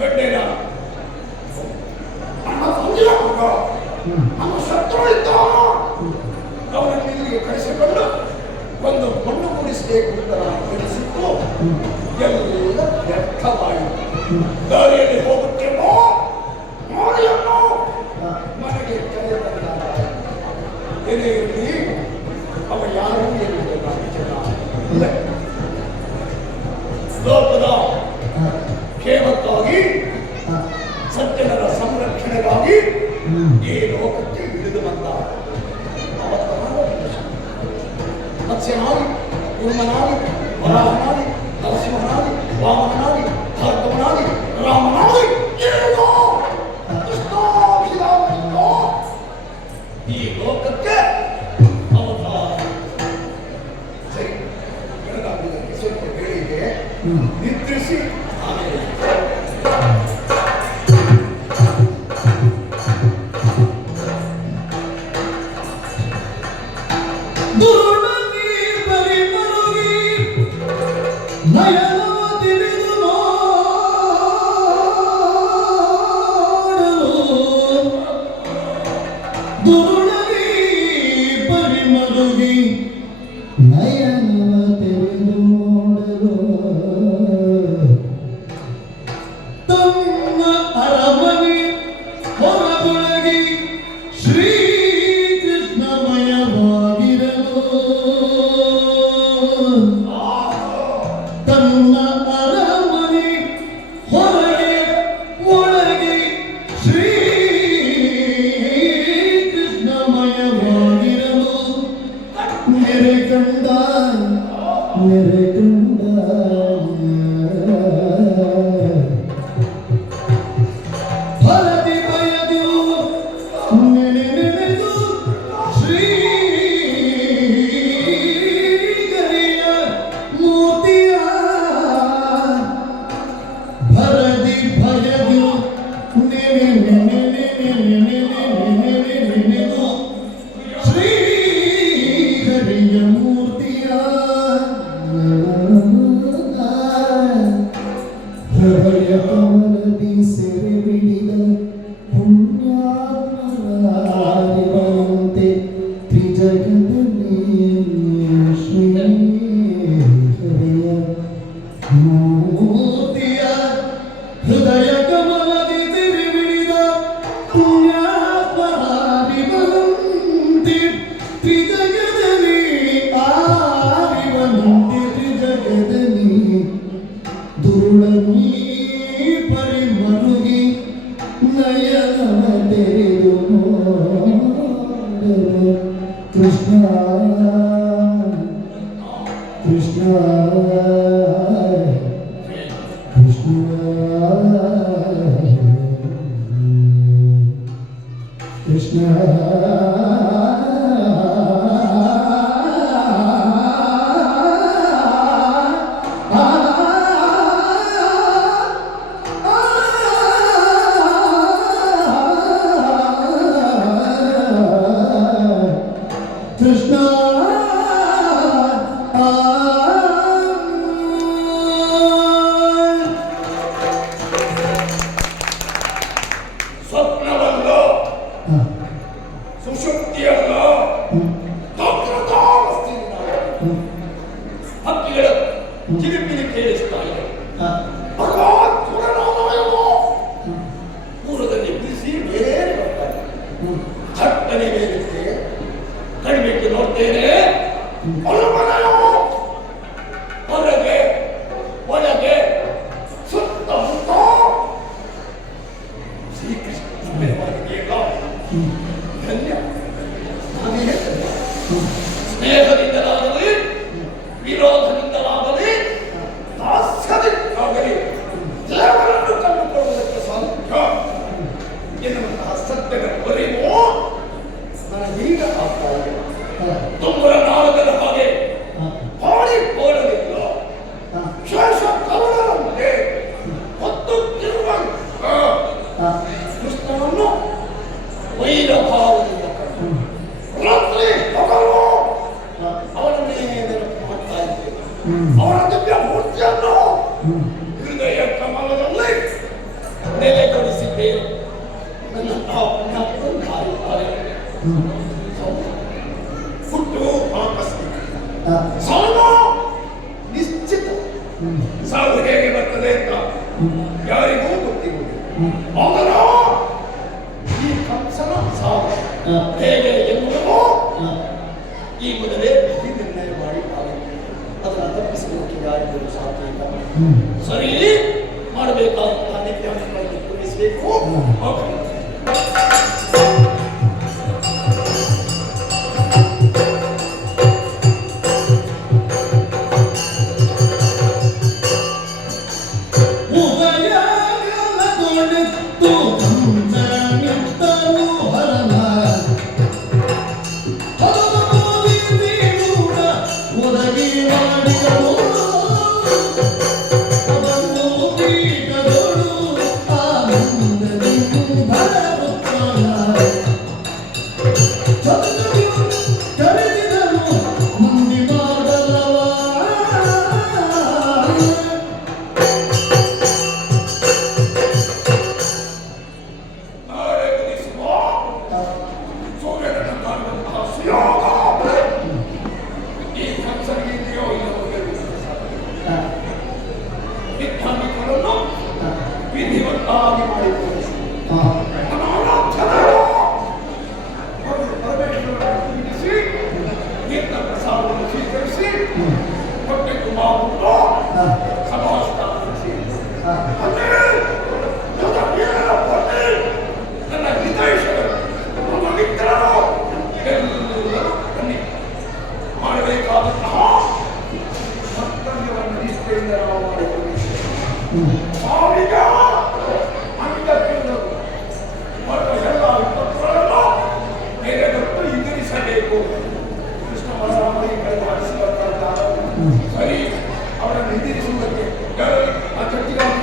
ಗಡ್ಡೆನ ನನ್ನ ತಂದೆಯ ಮಗ ನನ್ನ ಶತ್ರು ಇದ್ದ ಅವನನ್ನು ಇಲ್ಲಿಗೆ ಕಳಿಸಿಕೊಂಡು ಒಂದು ಮಣ್ಣು ಕುಡಿಸಬೇಕು ಅಂತ ನಾನು ತಿಳಿಸಿತ್ತು. ಎಲ್ಲ ವ್ಯರ್ಥವಾಯಿತು. ದಾರಿಯಲ್ಲಿ ಹೋಗುತ್ತೇನೋ ಮಾರಿಯನ್ನು ಮನೆಗೆ ಕರೆತಂದಾಗ ಏನೇ ಇರಲಿ ಅವ ಯಾರು ಎನ್ನುವುದು ನಾನು ಚೆನ್ನಾಗಿಲ್ಲ. ಲೋಕದ ಕ್ಷೇಮಕ್ಕಾಗಿ ಸಜ್ಜನರ ಸಂರಕ್ಷಣೆಗಾಗಿ ಈ ಲೋಕಕ್ಕೆ ಇಳಿದು ಬಂದ ಮತ್ಸ್ಯನಾಗಿ, ಕೂರ್ಮನಾಗಿ, ವರಾಹನಾಗಿ, ನರಸಿಂಹನಾಗಿ, ವಾಮನಾಗಿ, ಭಾರ್ಗವನಾಗಿ, ರಾಮನಾಗಿ ಏನೋ ಕೃಷ್ಣಾಭಿರಾಮನೋ ಈ ಲೋಕಕ್ಕೆ ಅವತಾರ. ಸರಿ, ಬೆಳಗಾವಿಗೆ ಸ್ವಲ್ಪ ಹೇಳಿದೆ, ನಿದ್ರಿಸಿ ಆಮೇಲೆ ಸ್ನೇಹದಿಂದಲಾಗಲಿ ವಿರೋಧದಿಂದಲಾಗಲಿ ದಾಸ್ಯದಿಂದಾಗಲಿ ದೇವರನ್ನು ಕಂಡುಕೊಳ್ಳುವುದಕ್ಕೆ ಸಾಧ್ಯ ಎನ್ನುವಂತಹ ಸತ್ಯದ ಅರಿವು ನನಗೀಗ ಆಗ್ತಾ ಇದೆ. ತುಂಬರ ನಾಳಗದ ಹಾಗೆ ಬಾಳಿ ಓಡಲಿಲ್ಲ, ಶೇಷ ಕರುಣರಂತೆ ಹೊತ್ತುತ್ತಿರುವ ಕೃಷ್ಣನನ್ನು ವೈರ ಆದರೆ ನನ್ನ ತಾಯಿ ತಾಯಿದ್ದಾರೆ. ಹುಟ್ಟು ಆಕಸ್ಮಿಕ, ಸಾವು ನಿಶ್ಚಿತ. ಸಾವು ಹೇಗೆ ಬರ್ತದೆ ಅಂತ ಯಾರಿಗೂ ಗೊತ್ತಿರುವುದಿಲ್ಲ. ಆದರೂ ಈ ಕಂಸನ ಸಾವು ಹೇಗೆ ಎನ್ನುವುದನ್ನು ಈ ಮೊದಲೇ ವಿಧಿ ನಿರ್ಣಯ ಮಾಡಿ ಅದನ್ನು ತಪ್ಪಿಸಲಿಕ್ಕೆ ಯಾರಿಗೂ ಸಾಧ್ಯ ಇಲ್ಲ. ಸರಿ, ಮಾಡಬೇಕಾದಂತಹ ನಿತ್ಯಾನುಗಳನ್ನು ಪೂರೈಸಬೇಕು. ವಿಧಿವತ್ತಾಗಿ ಮಾಡಿದ್ದೇನೆ. ಪರಮೇಶ್ವರನಿಗೆ ತೀರ್ಥ ಪ್ರಸಾದವನ್ನು ಸ್ವೀಕರಿಸಿ ಹೊಟ್ಟೆ ತುಂಬ ಸಭಾಸ್ಥಾನ ನನ್ನ ಹಿತೈಷಿಗಳು ನಮ್ಮ ಮಿತ್ರರು ಎಲ್ಲರೂ ಬನ್ನಿ. ಮಾಡಬೇಕಾದಂತಹ ಕರ್ತವ್ಯವನ್ನು ನಿಷ್ಠೆಯಿಂದ ನಾವು ಮಾಡಿದ್ದೇವೆ. ಸ್ವಾಮಿಗ ಅಂಗಕ್ಕಿಲ್ಲದು ಮತ್ತು ಎಲ್ಲ ವಿಪತ್ತುಗಳನ್ನು ನೆರೆಗೊಟ್ಟು ಎದುರಿಸಬೇಕು. ಕೃಷ್ಣ ಬಲರಾಮರಿಗೆ ಕಳೆದ ಹರಿಸಿದಂತಹ ಸರಿ, ಅವರನ್ನು ಎದುರಿಸುವುದಕ್ಕೆ ಆ ಚರ್ಚಿಗಾಗಿ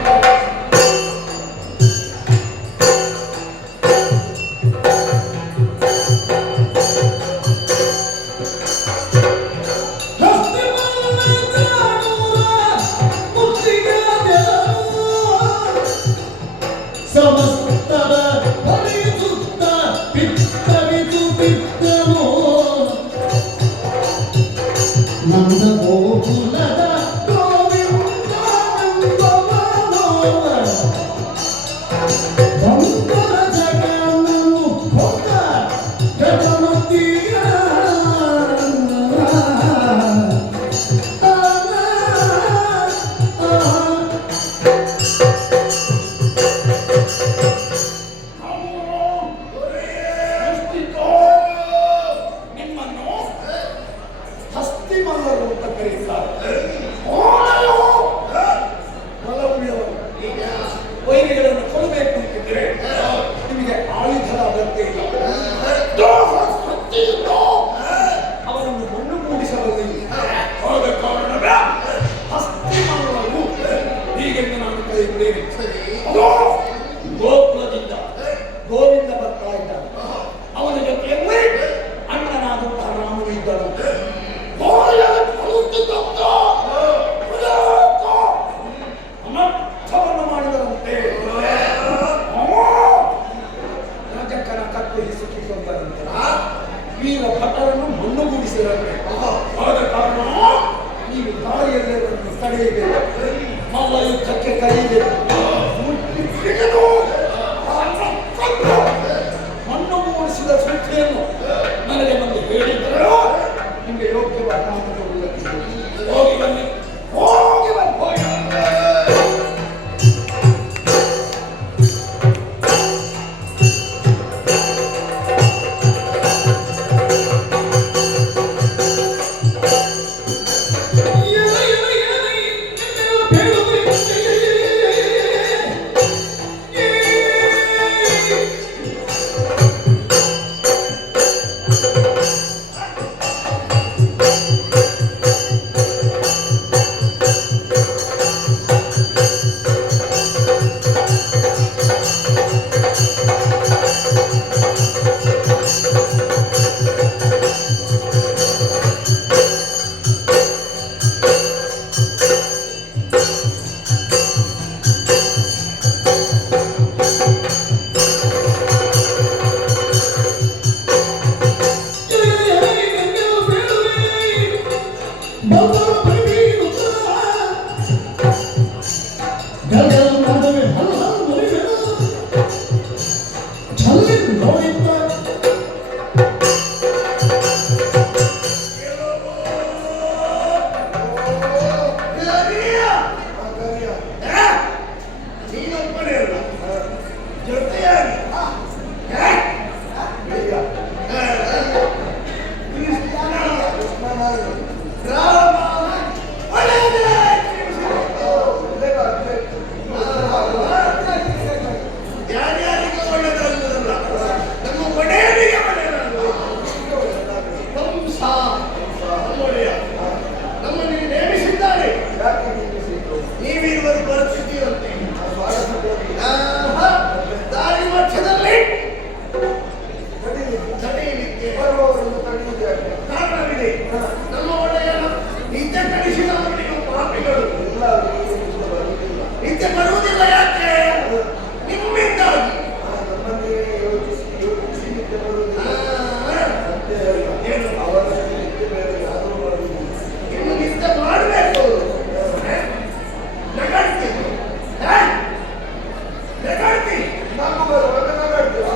ನಾನು ಬರುವಾಗ ನಗಾಡ್ತೇನೆ.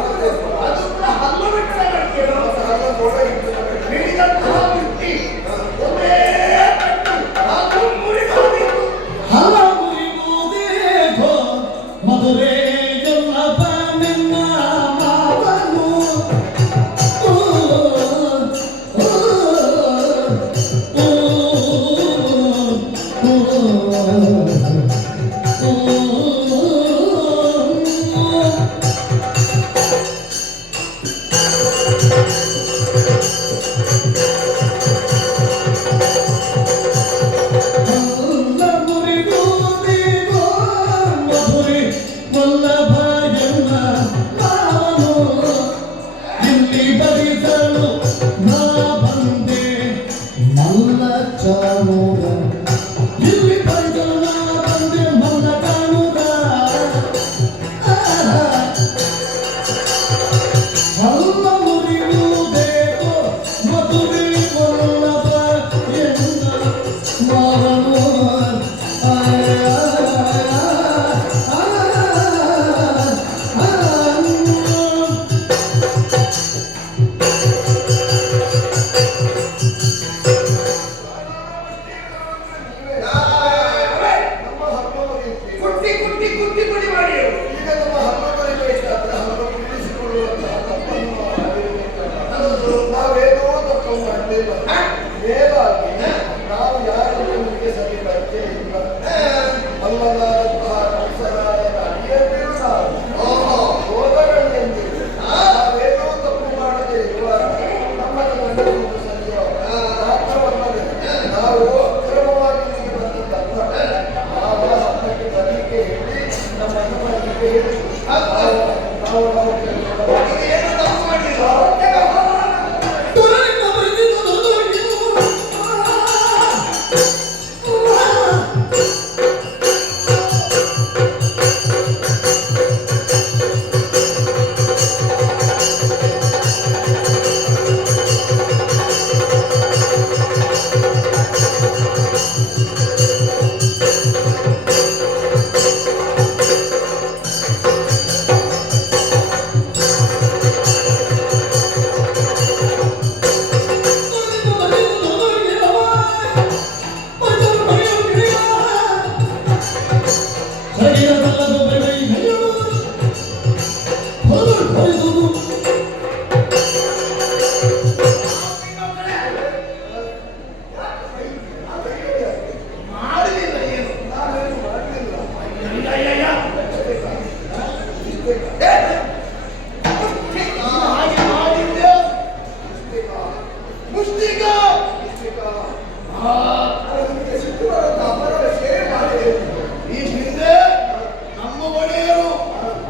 ಅದು ಕೂಡ ಹಲ್ಲು ಬಿಟ್ಟು ನಗಾಡ್ತೇನೆ. ಹಲ್ಲ ಕೂಡ ಇಟ್ಟು ನಗಾಡ್ತೇನೆ. ಹಿಡಿದಂತಹ ಬುಟ್ಟಿ ಒಂದೇ ಕಟ್ಟು ಅದು ಮುರಿದೋಗಿತ್ತು. ಹಲ ಮುರಿಯುವುದೇಕೋ ಮದುವೆ ಜೊಲ್ಲಪ್ಪ ನಿನ್ನ ಮಾವನು. ಕುಟ್ಟಿ ಕುಟ್ಟಿ ಕುಟ್ಟಿ ಪುಡಿ ಮಾಡಿ ಈಗ ನಮ್ಮ ಹಬ್ಬ ಬರೀಬೇಕಾದ್ರೆ ಹಬ್ಬ ಕುಡಿಸಿಕೊಳ್ಳುವಂತಹ ತಪ್ಪನ್ನು ನಾವೇನೋ ತಪ್ಪು ಮಾಡಲಿಲ್ಲ. ಮೇಲಾಗಿ ನಾವು ಯಾರಿಗೆ ಸರಿ ಬರ್ತೇ ಇಲ್ಲ. ಅಲ್ಲದಾದಂತಹ ಕಂಸರಾಯನ ಅಡಿಯಲ್ಲಿಯೂ ನಾವು ಸೋದರನೆಂದಿರು. ನಾವೇನೋ ತಪ್ಪು ಮಾಡದೆ ಇರುವಾಗ ನಮ್ಮನ್ನು ಗಂಡಸುವುದು ಸರಿಯೋ ಮಾತ್ರವಲ್ಲದೆ ನಾವು ಅಕ್ರಮವಾಗಿ ನಿಮಗೆ ಬಂದದ್ದಲ್ಲ. ನಾವು ಹಬ್ಬಕ್ಕೆ ಬರಲಿಕ್ಕೆ ಹೇಳಿ ನಮ್ಮನ್ನು ಬರಲಿಕ್ಕೆ ಹೇಳಿ ನಾವು ಏನು ತಪ್ಪು ಮಾಡಲಿಲ್ಲ. ಮಾಡಲಿಲ್ಲ ಏನು ನಾವೇನು ಮಾಡಲಿಲ್ಲ. ಹಾಗೆ ಮಾಡಿದ್ದೆ ಮುಷ್ಟಿಕ ಈ ಹಿಂದೆ ನಮ್ಮ ಒಡೆಯರು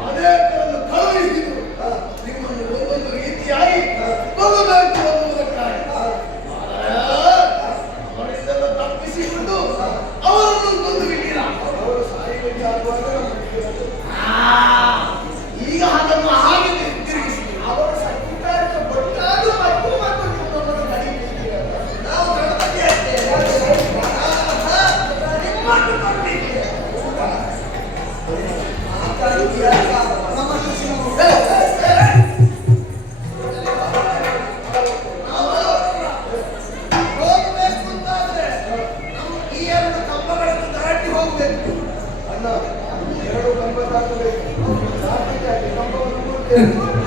ಅನೇಕರನ್ನು ಕಳುಹಿಸಿದರು ನಿಮ್ಮನ್ನು ಒಂದೊಂದು ರೀತಿಯಾಗಿ ಕೊಲ್ಲಬೇಕು ಅನ್ನುವುದಕ್ಕಾಗಿ. ಅವರಿಂದೆಲ್ಲ ತಪ್ಪಿಸಿಕೊಂಡು ಅವರನ್ನು ಕೊಂದು ಬಿಟ್ಟಿಲ್ಲ. ಅವರು ಸಾಯಿಗೆ ಆಗುವಾಗ ಈಗ ಅದನ್ನು ಹಾಗೆ ತಿರುಗಿಸಿ ಅವರು ಸಂಗೀತ ಕೊಟ್ಟಾಗ ಮತ್ತು ಮತ್ತು ನಿಮ್ಮನ್ನು ಕಡಿಮೆ ನಾವು ಗಣಪತಿ ನಿಮ್ಮನ್ನು ಕೊಟ್ಟಿದ್ದೇವೆ. ಹೋಗ್ಬೇಕು ಅಂತಾದ್ರೆ ಈ ಎರಡು ಕಂಬಗಳನ್ನು ದಾಟಿ ಹೋಗ್ಬೇಕು. ಅಣ್ಣ ಎರಡು ಕಂಬ ದಾಟಬೇಕು. ದಾಟಿದ್ದಾಗಿ ಕಂಬವನ್ನು ಮುರಿದು ನೋಡು.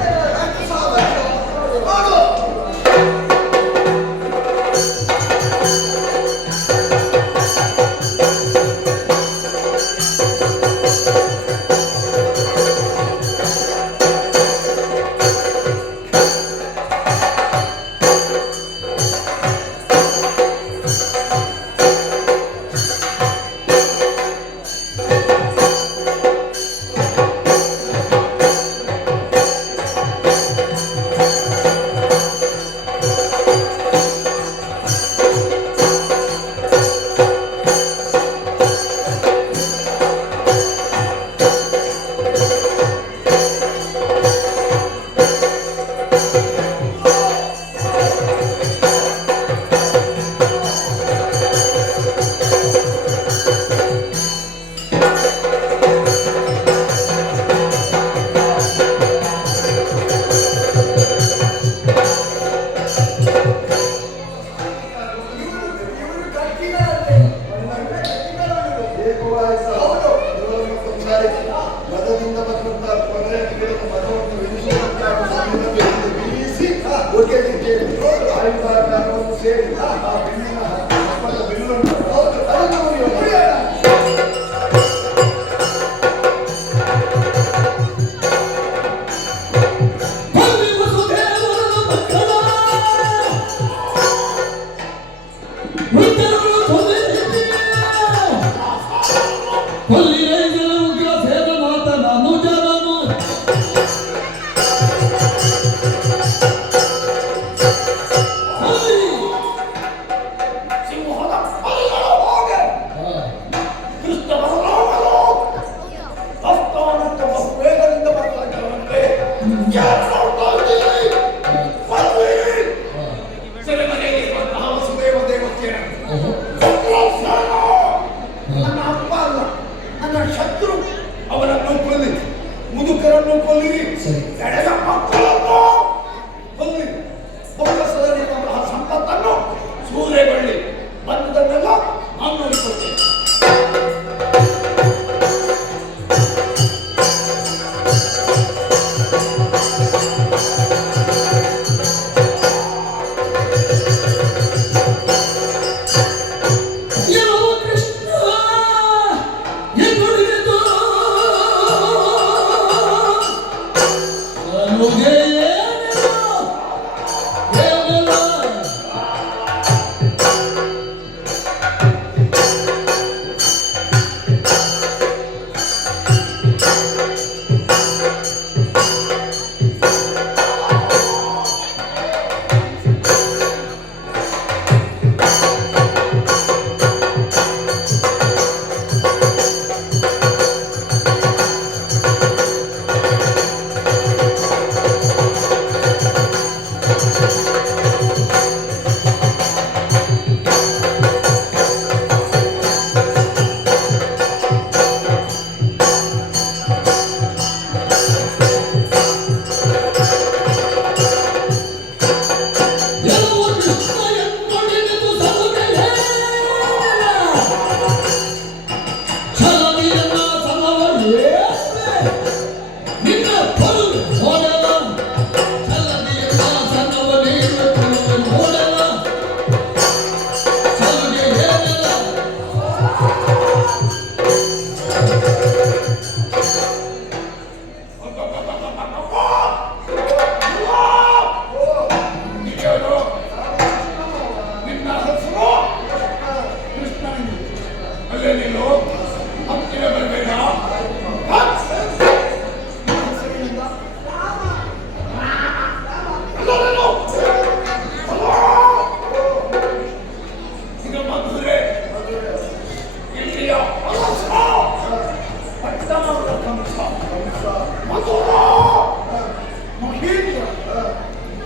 ಸೇರಿ ಆ ಬೆನ್ನಿನ ಹಬ್ಬದ ಬೆನ್ನುಂಟು. ಹೌದು, ಅದನ್ನು ಮುರಿಯೋಣ. ಸಿಂಹದ ಅಲ್ಲರ ಹೋಗೆ ಕೃಷ್ಣ ಬಲರಾಮನು ಆಸ್ಥಾನಕ್ಕೆ ಬಹು ವೇಗದಿಂದ ಬರಲಾಗಿರುವಂತೆ ಯಾರು ನೋಡ್ತಾ ಇದ್ದೀರಿ? ಬರ್ರಿ. ಸೆರೆಮನೆಯಲ್ಲಿರುವಂತಹ ವಸುದೇವ ದೇವತೆಯರು ನನ್ನ ಅಪ್ಪ ಅಲ್ಲ, ನನ್ನ ಶತ್ರು. ಅವನನ್ನು ಕೊಲ್ಲಿ, ಮುದುಕರನ್ನು ಕೊಲ್ಲಿರಿ, ಎಳೆದ ಮಕ್ಕಳನ್ನು ಕೊಲ್ಲಿರಿ. ಬೊಕ್ಕಸದಲ್ಲಿರುವಂತಹ ಸಂಪತ್ತನ್ನು ಸೂರೆಗೊಳ್ಳಿ. ಬಂದದನ್ನೆಲ್ಲ ನಾನು ನೋಡಿಕೊಳ್ತೇನೆ.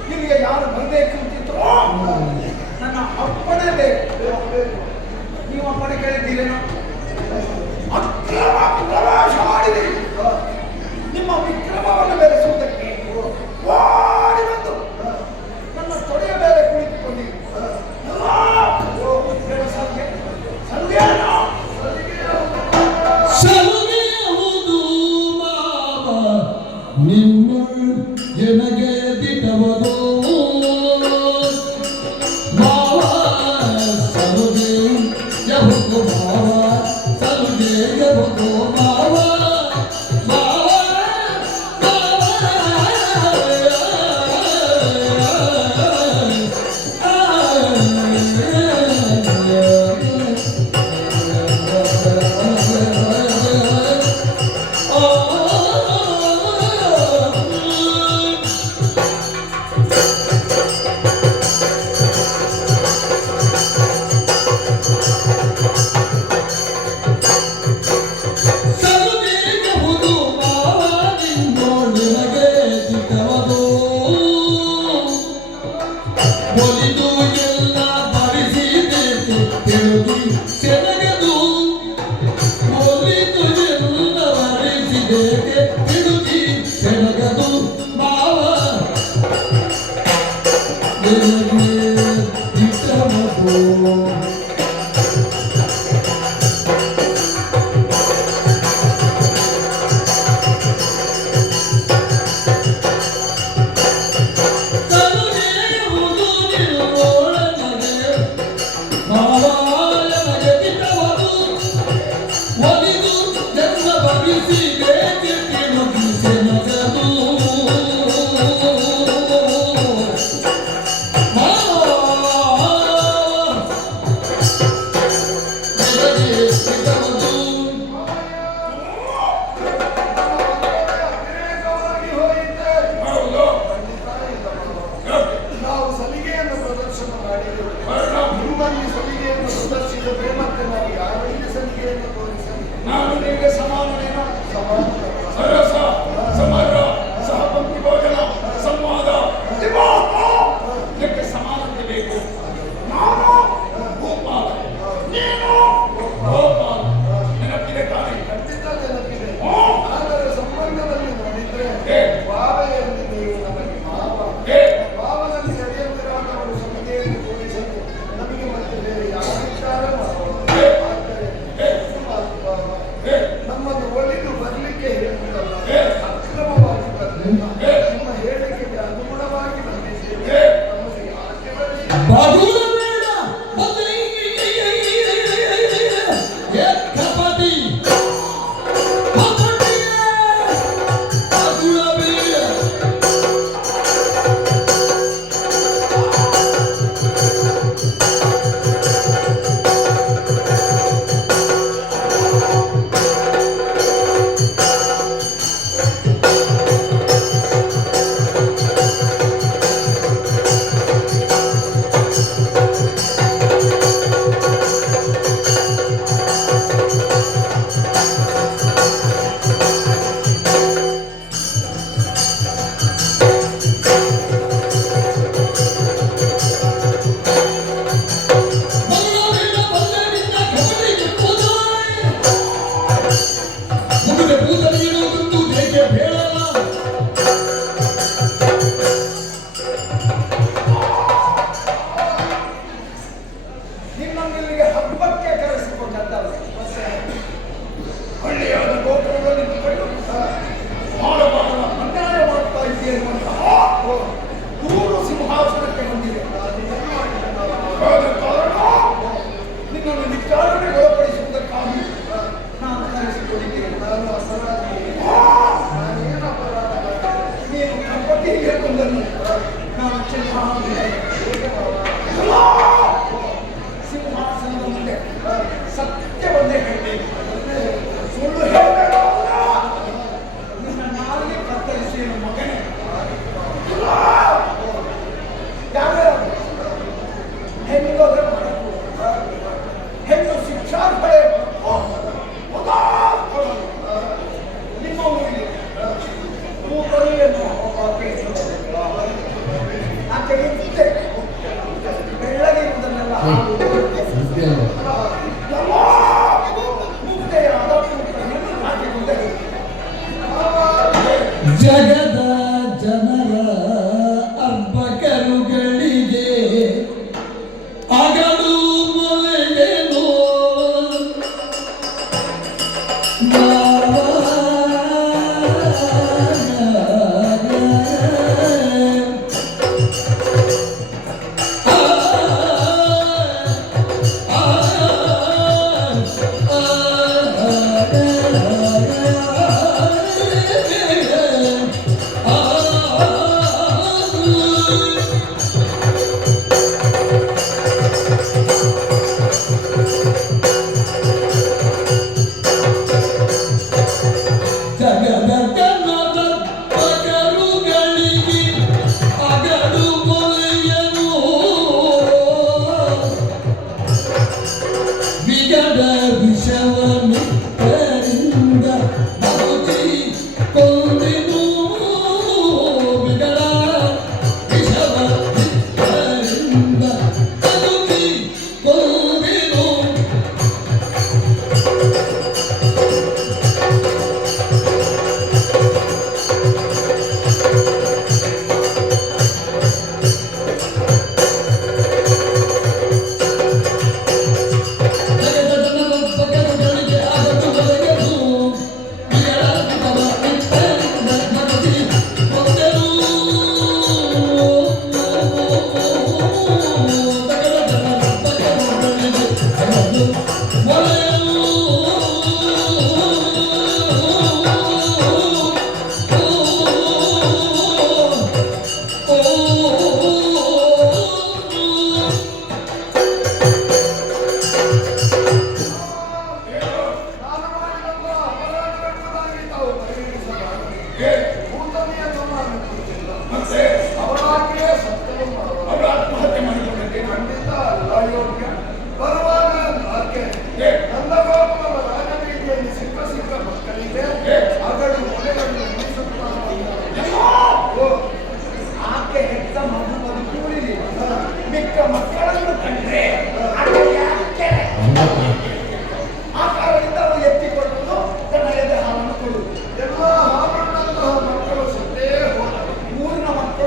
ನಿಮಗೆ ಯಾರು ಬರಬೇಕು ಅಂತಿದ್ರು ನನ್ನ ಅಪ್ಪಣೆ ಬೇಕು. ನೀವು ಅಪ್ಪಣೆ ಕೇಳಿದ್ದೀರೇನೋ? ಅಕ್ರಮ ಪ್ರವೇಶ ಮಾಡಿದಿರಿ. ನಿಮ್ಮ ವಿಕ್ರಮವನ್ನು ಬೆಳೆಸುವುದಕ್ಕೆ ಓಡಿ ಬಂದು ನನ್ನ ತೊಡೆಯ ಮೇಲೆ ಕುಳಿತುಕೊಂಡಿರಿ. ನಿನಗೆ ದಿಟವದು ಮಾವ ಸಲುಗೆ ಯಹುದು ಮಾವ ಸಲುಗೆ ಯಹುದು ಮಾವ ಮಾವ ನಿಮ್ಮ ಹೇಳಿಕೆಗೆ ಅನುಗುಣವಾಗಿ ಬಂದಿದ್ದೇವೆ. ನಮಗೆ ಯಾಕೆ ಬರಲಿಲ್ಲ? ಬಾಗುಲ ಬೇಡ ಕಪಟಿ ಬಾಗುಲ ಬೇಡ ನಿಮ್ಮನ್ನು ಇಲ್ಲಿಗೆ ಹಬ್ಬಕ್ಕೆ ಕರೆಸಿಕೊಂಡಂತಲ್ಲ. ಹಳ್ಳಿಯಾದ ಗೋಪುರದಲ್ಲಿ ನಿಂತುಕೊಂಡು ಮಾಡಬಾರದ ಅನ್ಯಾಯ ಮಾಡ್ತಾ ಇದ್ದೀರಿ ಎನ್ನುವಂತಹ ದೂರು ಸಿಂಹಾಸನಕ್ಕೆ ಬಂದಿದೆ. ಆದ ಕಾರಣ ನಿನ್ನನ್ನು ವಿಚಾರಣೆ ಒಳಪಡಿಸುವುದಕ್ಕಾಗಿ ನಾನು ಕರೆಸಿಕೊಂಡಿದ್ದೇನೆ. ನಾನು ಅಪರಾಧ ನಾನೇನು ಅಪರಾಧ ಮಾಡಿದೆ? ನೀನು ಕಪಟಿ ಎಂಬುದನ್ನು ನಾನು ಚೆನ್ನಾಗಿ ಸಿಂಹಾಸನದ ಮುಂದೆ ಸತ್ಯವನ್ನೇ ಹೇಳಬೇಕು. ಸುಳ್ಳು ಹೇಳಬೇಡ. ನಿನ್ನ ನಾಲಿಗೆ ಕತ್ತರಿಸಿ ಮಗನೇ. ಯಾರ್ಯಾರು ಹೆಣ್ಣೋದ್ರೆ ಮಾಡಬೇಕು, ಹೆಣ್ಣು ಶಿಕ್ಷಾರ್ಪಣೆ ನಿಮ್ಮ ಊರಿಗೆ ಮೂಕರಿಯನ್ನು ಆಕೆಗೆ ಬೆಳ್ಳಗೆ ಇರುವುದನ್ನೆಲ್ಲ ಜಗದ ಜನರ ಅರ್ಭಕರುಗಳಿಗೆ ಅಗಲು ಮೊಲೆಗೆನೋ ಜಗದ ಜನರ ಪಗರುಗಳಿಗೆ ಅಗಡು ಮೊಲೆಯನು ವಿಗಡ ವಿಷವನ್ನು ಕರಿಂದ ಬದುಕಿ ಕೊಂಡೆನು ವಿಗಡ ವಿಷವನ್ನು ಕರಿಂದ ಬದುಕಿ ಕೊಂಡೆನು ಮತ್ತೆ ಅವರಾಗಿಯೇ ಸತ್ಯವನ್ನು ಅವರು ಆತ್ಮಹತ್ಯೆ ಮಾಡಿಕೊಂಡಿದ್ದೆ. ಖಂಡಿತ ಅಲ್ಲ ಯೋಗ್ಯ. ಬರುವಾಗ ಆಕೆ ನನ್ನ ಗೋಪುರ ರಾಜಬೀದಿಯಲ್ಲಿ ಸಿಕ್ಕ ಸಿಕ್ಕ ಮಕ್ಕಳಿಗೆ ಅಗಳು ಮೊಲೆಗಳನ್ನು ಆಕೆ ಹೆತ್ತ ಮಗು ಬದುಕುಳಿಲಿ ಮಿಕ್ಕ ಮಕ್ಕಳನ್ನು ಕಂಡ್ರೆ ಆ ಕಾರಣದಿಂದ ಅವರು ಎತ್ತಿಕೊಳ್ಳುವುದು ತನ್ನ ಎದೆ ಹಾಲನ್ನು ಕೊಡುವುದು. ಎಲ್ಲ ಹಾಲನ್ನಂತಹ ಮಕ್ಕಳು ಸತ್ತೇ ಹೋದ ಊರಿನ ಮಕ್ಕಳು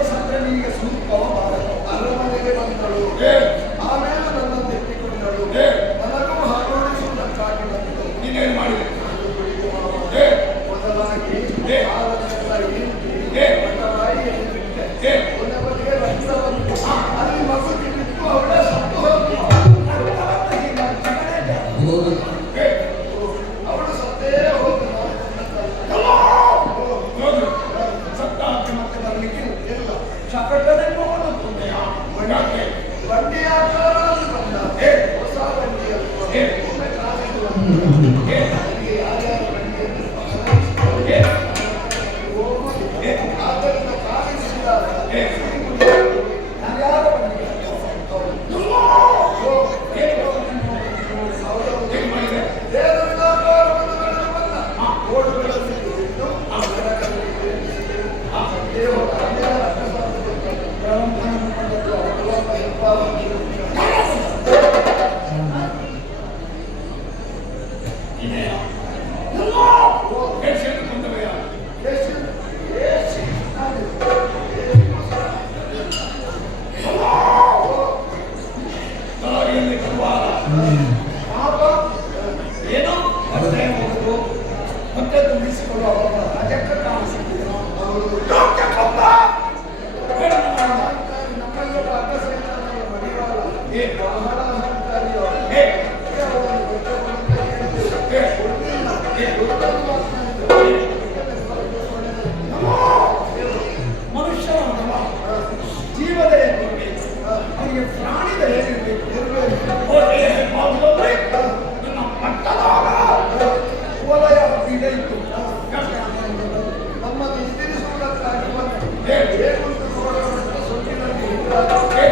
ಏನು ಅಂತ ನೋಡೋಣ, ಸೊಪ್ಪಿನಲ್ಲಿ ಹಿಂಗಾದ್ರೆ,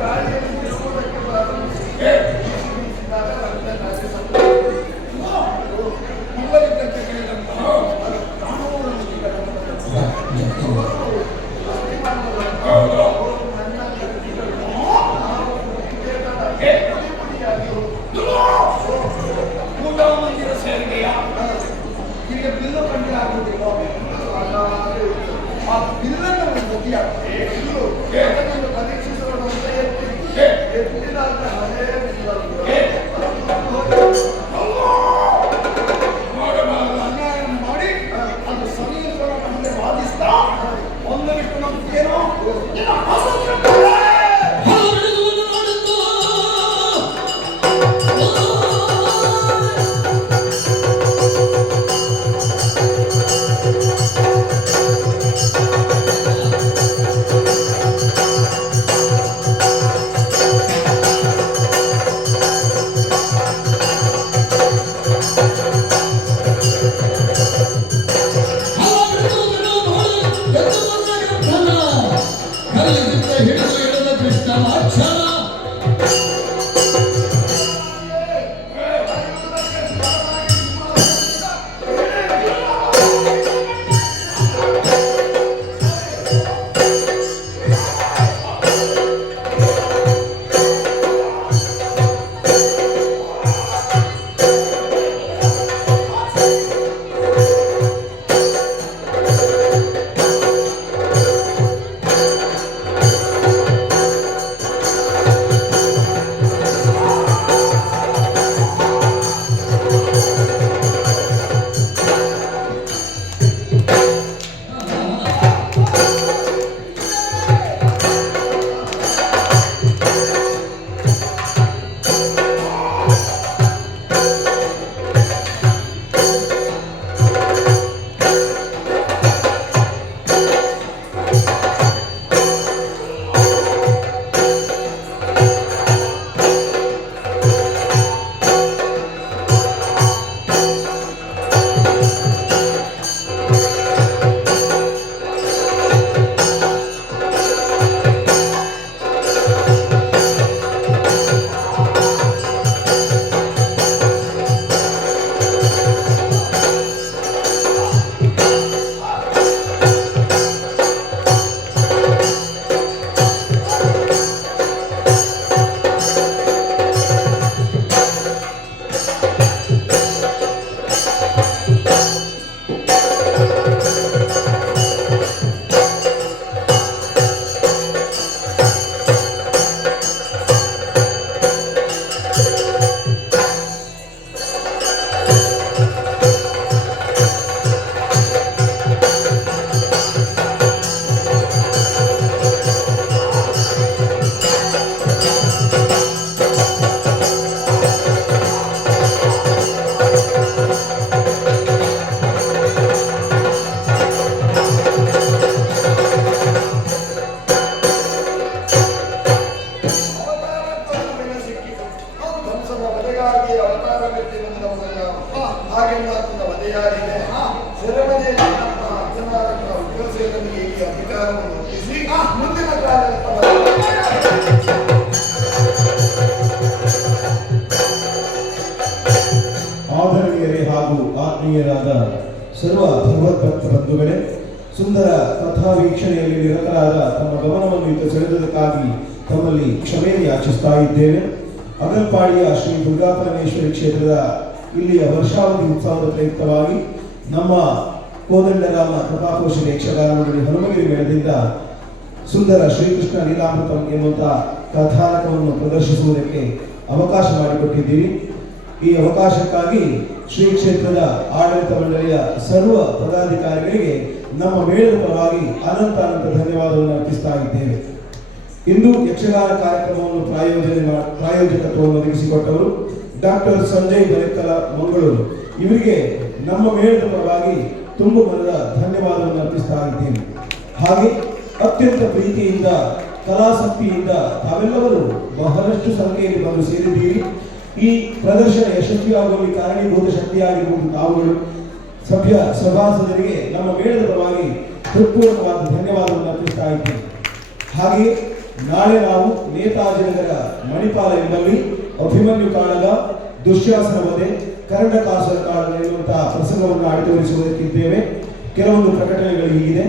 ಗಾಳಿಯಲ್ಲಿ ತಿರುಗುವುದಕ್ಕೆ ಪ್ರಾರಂಭಿಸಿ, ಬೀಸಿದಾಗ ನನ್ನ ರಾಜ್ಯ ಸಂಪತ್ತು. ಇಲ್ಲದಿದ್ದಂತೆ ಕೇಳಿದಮ್ಮ, ಅದು ಕಾಣುವುದನ್ನು ಈಗ ಊಟ ಮಂದಿರ ಸೇರಿದೆಯಾ? ಈಗ ಬಿಲ್ಲು ಕಂಡು ಆಗುವುದಿಲ್ಲ. ಆ ಬಿಲ್ಲನ್ನು ಗತಿಯಾಗ್ತದೆ. ಅದನ್ನು ಪರೀಕ್ಷಿಸೋಣ ಅಂತ ಎತ್ತಿದಾಗ ಹಳೇ ಅನ್ಯಾಯ ಮಾಡಿ ಅದು ಸಮೀಪದ ಮುಂದೆ ವಾದಿಸ್ತಾ ಒಂದು ಬಿಟ್ಟು ನಮ್ಗೇನೋ ಆದರಣೀಯರೇ ಹಾಗೂ ಆತ್ಮೀಯರಾದ ಸರ್ವ ಭಗವದ್ಭಕ್ತ ಬಂಧುಗಳೇ, ಸುಂದರ ಕಥಾ ವೀಕ್ಷಣೆಯಲ್ಲಿ ನಿರತರಾದ ತಮ್ಮ ಗಮನವನ್ನು ಇಟ್ಟು ಸೆಳೆದದಕ್ಕಾಗಿ ತಮ್ಮಲ್ಲಿ ಕ್ಷಮೆ ಯಾಚಿಸ್ತಾ ಇದ್ದೇನೆ. ಅಗಲ್ಪಾಡಿಯ ಶ್ರೀ ದುರ್ಗಾಪರಮೇಶ್ವರಿ ಕ್ಷೇತ್ರದ ಇಲ್ಲಿಯ ವರ್ಷಾವಧಿ ಉತ್ಸವದ ಪ್ರಯುಕ್ತವಾಗಿ ನಮ್ಮ ಕೋದಂಡರಾಮ ಕಥಾಕೋಶದ ಯಕ್ಷಗಾನ ಮಂಡಳಿ ಹನುಮಗಿರಿ ಮೇಳದಿಂದ ಸುಂದರ ಶ್ರೀಕೃಷ್ಣ ಲೀಲಾಮೃತಂ ಎನ್ನುವಂತಹ ಕಥಾನಕವನ್ನು ಪ್ರದರ್ಶಿಸುವುದಕ್ಕೆ ಅವಕಾಶ ಮಾಡಿಕೊಟ್ಟಿದ್ದೀರಿ. ಈ ಅವಕಾಶಕ್ಕಾಗಿ ಶ್ರೀ ಕ್ಷೇತ್ರದ ಆಡಳಿತ ಮಂಡಳಿಯ ಸರ್ವ ಪದಾಧಿಕಾರಿಗಳಿಗೆ ನಮ್ಮ ಮೇಳದ ಪರವಾಗಿ ಅನಂತ ಧನ್ಯವಾದವನ್ನು ಅರ್ಪಿಸ್ತಾ ಇದ್ದೇವೆ. ಇಂದು ಯಕ್ಷಗಾನ ಕಾರ್ಯಕ್ರಮವನ್ನು ಪ್ರಾಯೋಜಕತ್ವವನ್ನು ಒದಗಿಸಿಕೊಟ್ಟವರು ಡಾಕ್ಟರ್ ಸಂಜಯ್ ಬರೆಕ್ಕಲ ಮಂಗಳೂರು. ಇವರಿಗೆ ನಮ್ಮ ಮೇಳದ ಪರವಾಗಿ ತುಂಬ ಮನದ ಧನ್ಯವಾದವನ್ನು ಅರ್ಪಿಸ್ತಾ ಇದ್ದೇನೆ. ಹಾಗೆ ಅತ್ಯಂತ ಪ್ರೀತಿಯಿಂದ ಕಲಾಸಕ್ತಿಯಿಂದ ತಾವೆಲ್ಲರೂ ಬಹಳಷ್ಟು ಸಂಖ್ಯೆಯಲ್ಲಿ ಬಂದು ಸೇರಿದ್ದೀರಿ. ಈ ಪ್ರದರ್ಶನ ಯಶಸ್ವಿಯಾಗುವಲ್ಲಿ ಕಾರಣೀಭೂತ ಶಕ್ತಿಯಾಗಿರುವುದು ತಾವುಗಳು. ಸಭ್ಯ ಸಭಾಸದರಿಗೆ ನಮ್ಮ ಮೇಳದ ಪರವಾಗಿ ಹೃತ್ಪೂರ್ವಕವಾದ ಧನ್ಯವಾದ ಧನ್ಯವಾದವನ್ನು ಅರ್ಪಿಸ್ತಾ ಇದ್ದೇನೆ. ಹಾಗೆ ನಾಳೆ ನಾವು ನೇತಾಜಿ ನಗರ ಮಣಿಪಾಲ ಎಂಬಲ್ಲಿ ಅಭಿಮನ್ಯು ಕಾಳಗ, ದುಶ್ಯಾಸನ ವಧೆ, ಕರಂಡಕಾಸುರ ಕಾಳಗ ಎನ್ನುವಂತಹ ಪ್ರಸಂಗವನ್ನು ಆಡಿ ತೋರಿಸುವುದಕ್ಕಿದ್ದೇವೆ. ಕೆಲವೊಂದು ಪ್ರಕಟಣೆಗಳು ಹೀಗಿದೆ.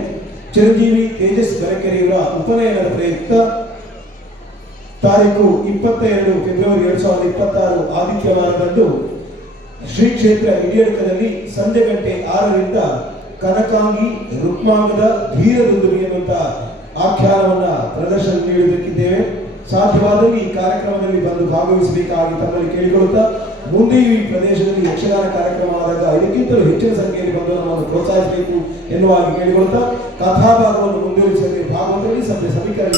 ಚಿರಂಜೀವಿ ತೇಜಸ್ ಬೆಳಕೆರೆಯವರ ಉಪನಯನದ ಪ್ರಯುಕ್ತ ತಾರೀಕು 22 ಫೆಬ್ರವರಿ 2026 ಆದಿತ್ಯವಾರದಂದು ಶ್ರೀ ಕ್ಷೇತ್ರ ಹಿರಿಯಡ್ಕದಲ್ಲಿ ಸಂಜೆ ಗಂಟೆ 6ರಿಂದ ಕನಕಾಂಗಿ ರುಕ್ಮಾಂಗದ ಧೀರದುಂದುಬಿ ಎನ್ನುವಂತಹ ಆಖ್ಯಾನವನ್ನ ಪ್ರದರ್ಶನ ನೀಡುವುದಕ್ಕಿದ್ದೇವೆ. ಸಾಧ್ಯವಾದಲ್ಲಿ ಈ ಕಾರ್ಯಕ್ರಮದಲ್ಲಿ ಬಂದು ಭಾಗವಹಿಸಬೇಕಾಗಿ ತಮ್ಮಲ್ಲಿ ಕೇಳಿಕೊಳ್ಳುತ್ತಾ, ಮುಂದೆ ಈ ಪ್ರದೇಶದಲ್ಲಿ ಯಕ್ಷಗಾನ ಕಾರ್ಯಕ್ರಮ ಆದಾಗ ಇದಕ್ಕಿಂತಲೂ ಹೆಚ್ಚಿನ ಸಂಖ್ಯೆಯಲ್ಲಿ ಬಂದು ನಮ್ಮನ್ನು ಪ್ರೋತ್ಸಾಹಿಸಬೇಕು ಎನ್ನುವಾಗಿ ಕೇಳಿಕೊಳ್ಳುತ್ತಾ ಕಥಾಭಾಗವನ್ನು ಮುಂದುವರಿಸಲು ಭಾಗವತರಲ್ಲಿ ಸಭೆ ಸಮೀಕರಣ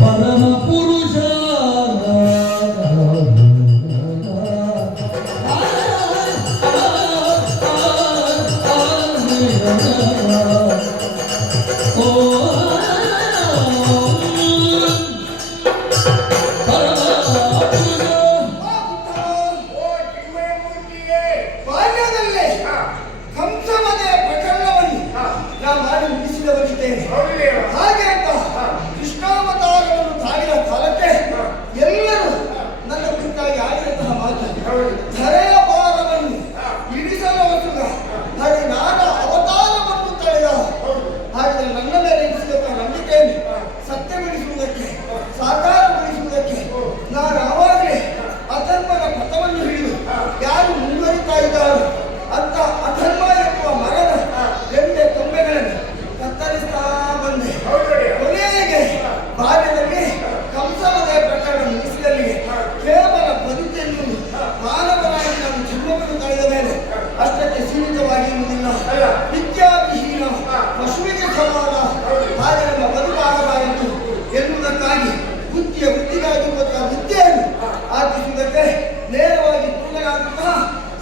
ಪರಮ ಪುರುಷ ಬಾಲ್ಯದಲ್ಲೇ ಕಂಸವಧೆಯ ಪ್ರಕರಣವನ್ನು ನಾನು ಮಾಡಿ ಮುಗಿಸಿದವರಿದ್ದೇನೆ. ಹಾಗೆ ಅಂತ ಕೃಷ್ಣಾವತಾರವನ್ನು ತಾಳಿದ ಕಾಲಕ್ಕೆ ಎಲ್ಲರೂ ನನ್ನ ಕುರಿತಾಗಿ ಆಡಿದಂತಹ ಮಾತು, ಧರೆಯ ಭಾರವನ್ನು ಇಳಿಸಲವಸುಗ ಹಾಗೆ ನಾನು ಅವತಾರವನ್ನು ತಳೆದ. ಹಾಗೆ ನನ್ನ ಮೇಲೆ ಇರಿಸಿದಂತಹ ನಂಬಿಕೆಯನ್ನು ಸತ್ಯಗೊಳಿಸುವುದಕ್ಕೆ, ಸಾಕಾರಗೊಳಿಸುವುದಕ್ಕೆ ನಾನು ಆವಾಗಲೇ ಅಧರ್ಮದ ಪಥವನ್ನು ಹಿಡಿದು ಯಾರು ಮುಂದುವರಿತಾ ಇದ್ದಾರೋ ಅಂತ ಅಧರ್ಮ ಎನ್ನುವ ಮರದ ರೆಂಬೆ ಕೊಂಬೆಗಳನ್ನು ಕತ್ತರಿಸ್ತಾ ಬಂದೆ. ಕೊನೆಗೆ ಬಾಲ್ಯದಲ್ಲಿ ಕಂಸವಧೆಯ ಪ್ರಕರಣ ಮುಗಿಸಿದಲ್ಲಿ ಕೇವಲ ಬದುಕೆನ್ನುವುದು ಮಾನವನಾಗಿ ನಾನು ಜನ್ಮವನ್ನು ಕಳೆದ ಮೇಲೆ ಅಷ್ಟಕ್ಕೆ ಸೀಮಿತವಾಗಿರುವುದಿಲ್ಲ. ವಿದ್ಯಾವಿಹೀನ ಪಶುವಿಗೆ ಸಮಾನ ಹಾಗೆ ನಮ್ಮ ಬದುಕಾಗಬಾರದು ಎನ್ನುವುದಕ್ಕಾಗಿ ವೃತ್ತಿಗಾಗಿ ವಿದ್ಯೆಯನ್ನು ಆರ್ಜಿಸುವುದಕ್ಕೆ ನೇರವಾಗಿ ಪೂರ್ಣರಾದಂತಹ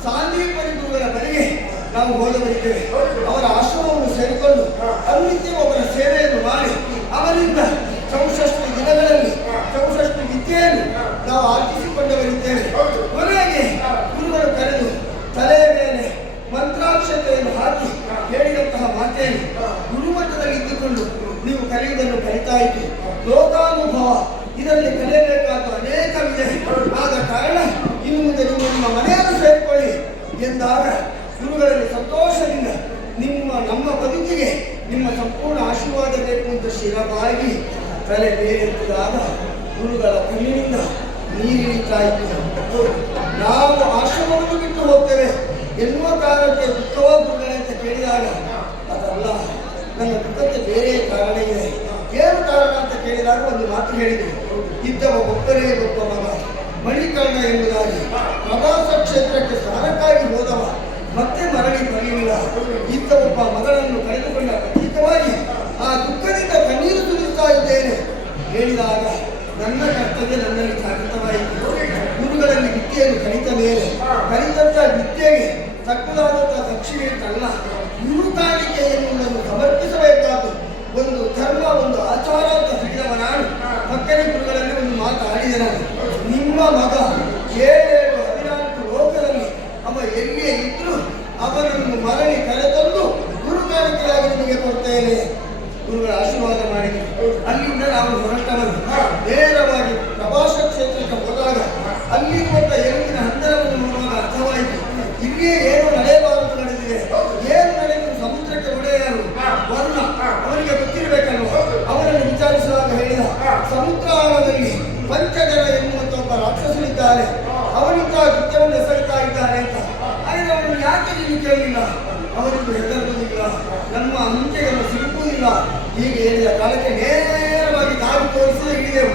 ಸಾಂದೀಪನಿ ಗುರುಗಳ ಬಳಿಗೆ ನಾವು ಹೋಗಲಿದ್ದೇವೆ. ಅವರ ಆಶ್ರಮವನ್ನು ಸೇರಿಕೊಂಡು ಅನಿತ್ಯ ಒಬ್ಬರ ಸೇವೆಯನ್ನು ಮಾಡಿ ಅವರಿಂದ 64 ದಿನಗಳಲ್ಲಿ 64 ವಿದ್ಯೆಯನ್ನು ನಾವು ಆರ್ಜಿಸಿಕೊಂಡವರಿದ್ದೇವೆ. ಕೊನೆಗೆ ಗುರುಗಳು ಕರೆದು ತಲೆಯ ಮೇಲೆ ಮಂತ್ರಾಕ್ಷತೆಯನ್ನು ಹಾಕಿ ಹೇಳಿದಂತಹ ಮಾತೇನು, ಗುರುಮಟ್ಟದಲ್ಲಿ ಇದ್ದುಕೊಂಡು ನೀವು ಕಲಿಯುವುದನ್ನು ಕಲಿತಾ ಇದ್ದು ಲೋಕಾನುಭವ ಇದರಲ್ಲಿ ಕಲಿಯಬೇಕಾದ ಅನೇಕವಿದೆ. ಆದ ಕಾರಣ ಇನ್ನು ಮುಂದೆ ನೀವು ನಿಮ್ಮ ಮನೆಯನ್ನು ಸೇರಿಕೊಳ್ಳಿ ಎಂದಾಗ ಗುರುಗಳಲ್ಲಿ ಸಂತೋಷದಿಂದ ನಮ್ಮ ಬದುಕಿಗೆ ನಿಮ್ಮ ಸಂಪೂರ್ಣ ಆಶೀರ್ವಾದ ಬೇಕು ಅಂತ ಶಿರವಾಗಿ ತಲೆ ಬೇರೆತ್ತುವಾಗ ಗುರುಗಳ ಕಣ್ಣಿನಿಂದ ನೀರಿಳಿತಾ ಇತ್ತು. ನಾವು ಆಶ್ರಮವನ್ನು ಬಿಟ್ಟು ಹೋಗ್ತೇವೆ ಎನ್ನುವ ಕಾರಣಕ್ಕೆ ದುಃಖವ ಗುರುಗಳೇ ಅಂತ ಕೇಳಿದಾಗ ಅದಲ್ಲ, ನನ್ನ ದುಃಖಕ್ಕೆ ಬೇರೆ ಕಾರಣ ಇದೆ. ಏನು ಕಾರಣ ಅಂತ ಕೇಳಿದಾಗ ಒಂದು ಮಾತು ಹೇಳಿದರು. ಇದ್ದವ ಒಬ್ಬರೇ ಒಬ್ಬ ಮಗ ಮಣಿಕರ್ಣ ಎಂಬುದಾಗಿ ಪ್ರವಾಸ ಕ್ಷೇತ್ರಕ್ಕೆ ಸ್ನಾನಕ್ಕಾಗಿ ಹೋದವ ಮತ್ತೆ ಮರಳಿ ಬರಲಿಲ್ಲ. ಇದ್ದ ಒಬ್ಬ ಮಗಳನ್ನು ಕಳೆದುಕೊಂಡ ಪ್ರತೀಕವಾಗಿ ಆ ದುಃಖದಿಂದ ಕಣ್ಣೀರು ಸುರಿಸ್ತಾ ಇದ್ದೇನೆ ಹೇಳಿದಾಗ ನನ್ನ ಕರ್ತವ್ಯ ನನ್ನಲ್ಲಿ ಜಾಗೃತವಾಯಿತು. ಗುರುಗಳಲ್ಲಿ ವಿದ್ಯೆಯನ್ನು ಕಲಿತ ಮೇಲೆ ಕಲಿತಂತ ವಿದ್ಯೆಗೆ ತಕ್ಕದಾದಂಥ ದಕ್ಷಿಣೆ ತನ್ನ ಗುರು ಕಾಣಿಕೆ ಎನ್ನುವುದನ್ನು ಸಮರ್ಪಿಸಬೇಕಾದ ಒಂದು ಧರ್ಮ, ಒಂದು ಆಚಾರ ಅಂತ ಹಿಡಿದವ ನಾನು. ಮಕ್ಕಳ ಗುರುಗಳಲ್ಲಿ ಒಂದು ಮಾತು ಆಡಿದೆ ನಾನು. ನಿಮ್ಮ ಮಗ 7-14 ಲೋಕದಲ್ಲಿ ಅವ ಎಲ್ಲಿಯೇ ಇದ್ರು ಅವನನ್ನು ಮರಳಿ ಕರೆತಂದು ಗುರು ಕಾಣಿಕೆಯಾಗಿ ನಿಮಗೆ ಕೊಡ್ತೇನೆ. ಗುರುಗಳ ಆಶೀರ್ವಾದ ಮಾಡಿದರು. ಅಲ್ಲಿಂದ ನಾವು ಹೊರಟವರು ನೇರವಾಗಿ ಪ್ರವಾಸ ಕ್ಷೇತ್ರಕ್ಕೆ ಹೋದಾಗ ಅಲ್ಲಿ ಕೊಟ್ಟ ಎಲುಬಿನ ಹಂದರವನ್ನು ನೋಡುವಾಗ ಅರ್ಥವಾಯಿತು. ಇಲ್ಲಿಯೇ ಏನು ನಡೆಯಬಾರದು ನಡೆದಿದೆ. ಏನು ನಡೆದು ಸಮುದ್ರಕ್ಕೆ ಒಡೆಯರು ವರ್ಣ ಅವನಿಗೆ ಗೊತ್ತಿರಬೇಕಲ್ವ. ಅವನನ್ನು ವಿಚಾರಿಸುವಾಗ ಹೇಳಿದ, ಸಮುದ್ರಾಳದಲ್ಲಿ ಪಂಚಜನ ಎನ್ನುವಂತ ಒಬ್ಬ ರಾಕ್ಷಸನಿದ್ದಾನೆ, ಅವನಿಂದ ಕೃತ್ಯವನ್ನು ಎಸಗುತ್ತಾ ಇದ್ದಾನೆ ಅಂತ. ಆದರೆ ಅವನು ಯಾಕೆ ನೀವು ಕೇಳಲಿಲ್ಲ? ಅವನಿಗೂ ಹೆದರುವುದಿಲ್ಲ, ನಮ್ಮ ಅಂಕೆಯನ್ನು ಸಿಲುಕುವುದಿಲ್ಲ. ಹೀಗೆ ಹೇಳಿದ ಕಾಲಕ್ಕೆ ನೇರವಾಗಿ ದಾರಿ ತೋರಿಸಿ ಹಿಡಿದೆವು.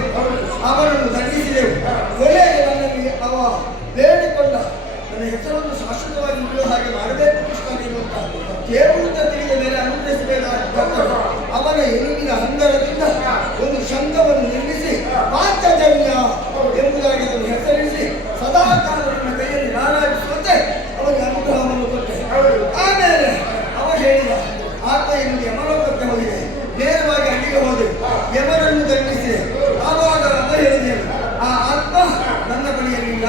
ಅವನನ್ನು ದಂಡಿಸಿದೆವು. ಕೊನೆಗೆ ನನ್ನಲ್ಲಿ ಅವ ಬೇಡಿಕೊಂಡ ನನ್ನ ಹೆಸರನ್ನು ಶಾಶ್ವತವಾಗಿ ಉಳಿಯುವ ಹಾಗೆ ಮಾಡಬೇಕು ಕೃಷ್ಣ ಎನ್ನುವಂತ ಕೇವಲ ತಿಳಿದ ಮೇಲೆ ಅನುಗ್ರಹಿಸಬೇಕಾದ ಅವನ ಎಲುಬಿನ ಹಂದರದಿಂದ ಒಂದು ಶಂಖವನ್ನು ನಿರ್ಮಿಸಿ ಪಾಂಚಜನ್ಯ ಎಂಬುದಾಗಿ ಅದನ್ನು ಹೆಸರಿಸಿ ಸದಾಕಾಲ ನನ್ನ ಕೈಯಲ್ಲಿ ನಾರಾಗಿಸುವಂತೆ ಅವನಿಗೆ ಅನುಗ್ರಹವನ್ನು ಕೊಟ್ಟೆ. ಆಮೇಲೆ ಅವ ಹೇಳಿದ, ಆತ ಇನ್ನು ಯಮಲೋಕಕ್ಕೆ ಹೋಗಿದೆ. ನೇರವಾಗಿ ಅಲ್ಲಿಗೆ ಹೋದೆ, ಯಮನನ್ನು ದಂಡಿಸಿದೆ. ಆವಾಗ ಅವ ಹೇಳಿದೆ, ಆ ಆತ್ಮ ನನ್ನ ಬಳಿಯಲ್ಲಿಲ್ಲ,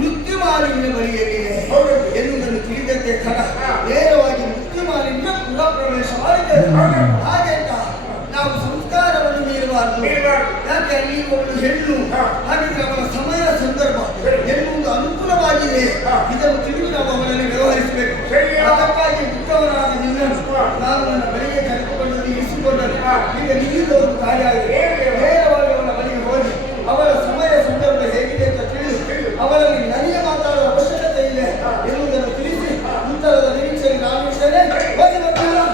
ಮೃತ್ಯು ಮಾಲಿನ್ಯ ಬಳಿಯಲ್ಲಿದೆ ಎನ್ನುವುದನ್ನು ತಿಳಿದಂತೆ ಖಡ ನೇರವಾಗಿ ಮೃತ್ಯು ಮಾಲಿನ್ಯ ಪುನಃ ಪ್ರವೇಶ ಮಾಡಿದ್ದೇವೆ. ಹಾಗೆ ಅಂತ ನಾವು ಸಂಸ್ಕಾರವನ್ನು ಮೀರಬಾರದು. ಯಾಕೆ ಅಲ್ಲಿ ಒಂದು ಹೆಣ್ಣು ಹಾಗಿದ್ರೆ ಅವರ ಸಮಯ ಸಂದರ್ಭ ಎನ್ನುವುದು ಅನುಕೂಲವಾಗಿದೆ. ಇದನ್ನು ತಿಳಿದು ನಾವು ಅವರಲ್ಲಿ ವ್ಯವಹರಿಸಬೇಕು. ಅದಕ್ಕಾಗಿ ಉತ್ತಮರಾದ ನಿನ್ನನ್ನು ನಾನು ನನ್ನ ಬಳಿಗೆ ಕರೆದುಕೊಂಡು ಇರಿಸಿಕೊಂಡರೆ ಈಗ ನಿನ್ನಿಂದ ಒಂದು ಕಾರ್ಯ ಆಗಿದೆ. ನೇರವಾಗಿ ಅವನ ಬಳಿಗೆ ಹೋಗಿ ಅವರ ಸಮಯ ಸಂದರ್ಭ ಹೇಗಿದೆ ಅಂತ ತಿಳಿದು ಅವರಲ್ಲಿ ನನಗೆ ಮಾತಾಡುವ ಅವಶ್ಯಕತೆ ಇದೆ ಎನ್ನುವುದನ್ನು ತಿಳಿಸಿ ಉತ್ತರದ ನಿರೀಕ್ಷೆಯಲ್ಲಿ ನಾನು ಇದ್ದೇನೆ. ಹೋಗಿ ಬರ್ತೀರಾ?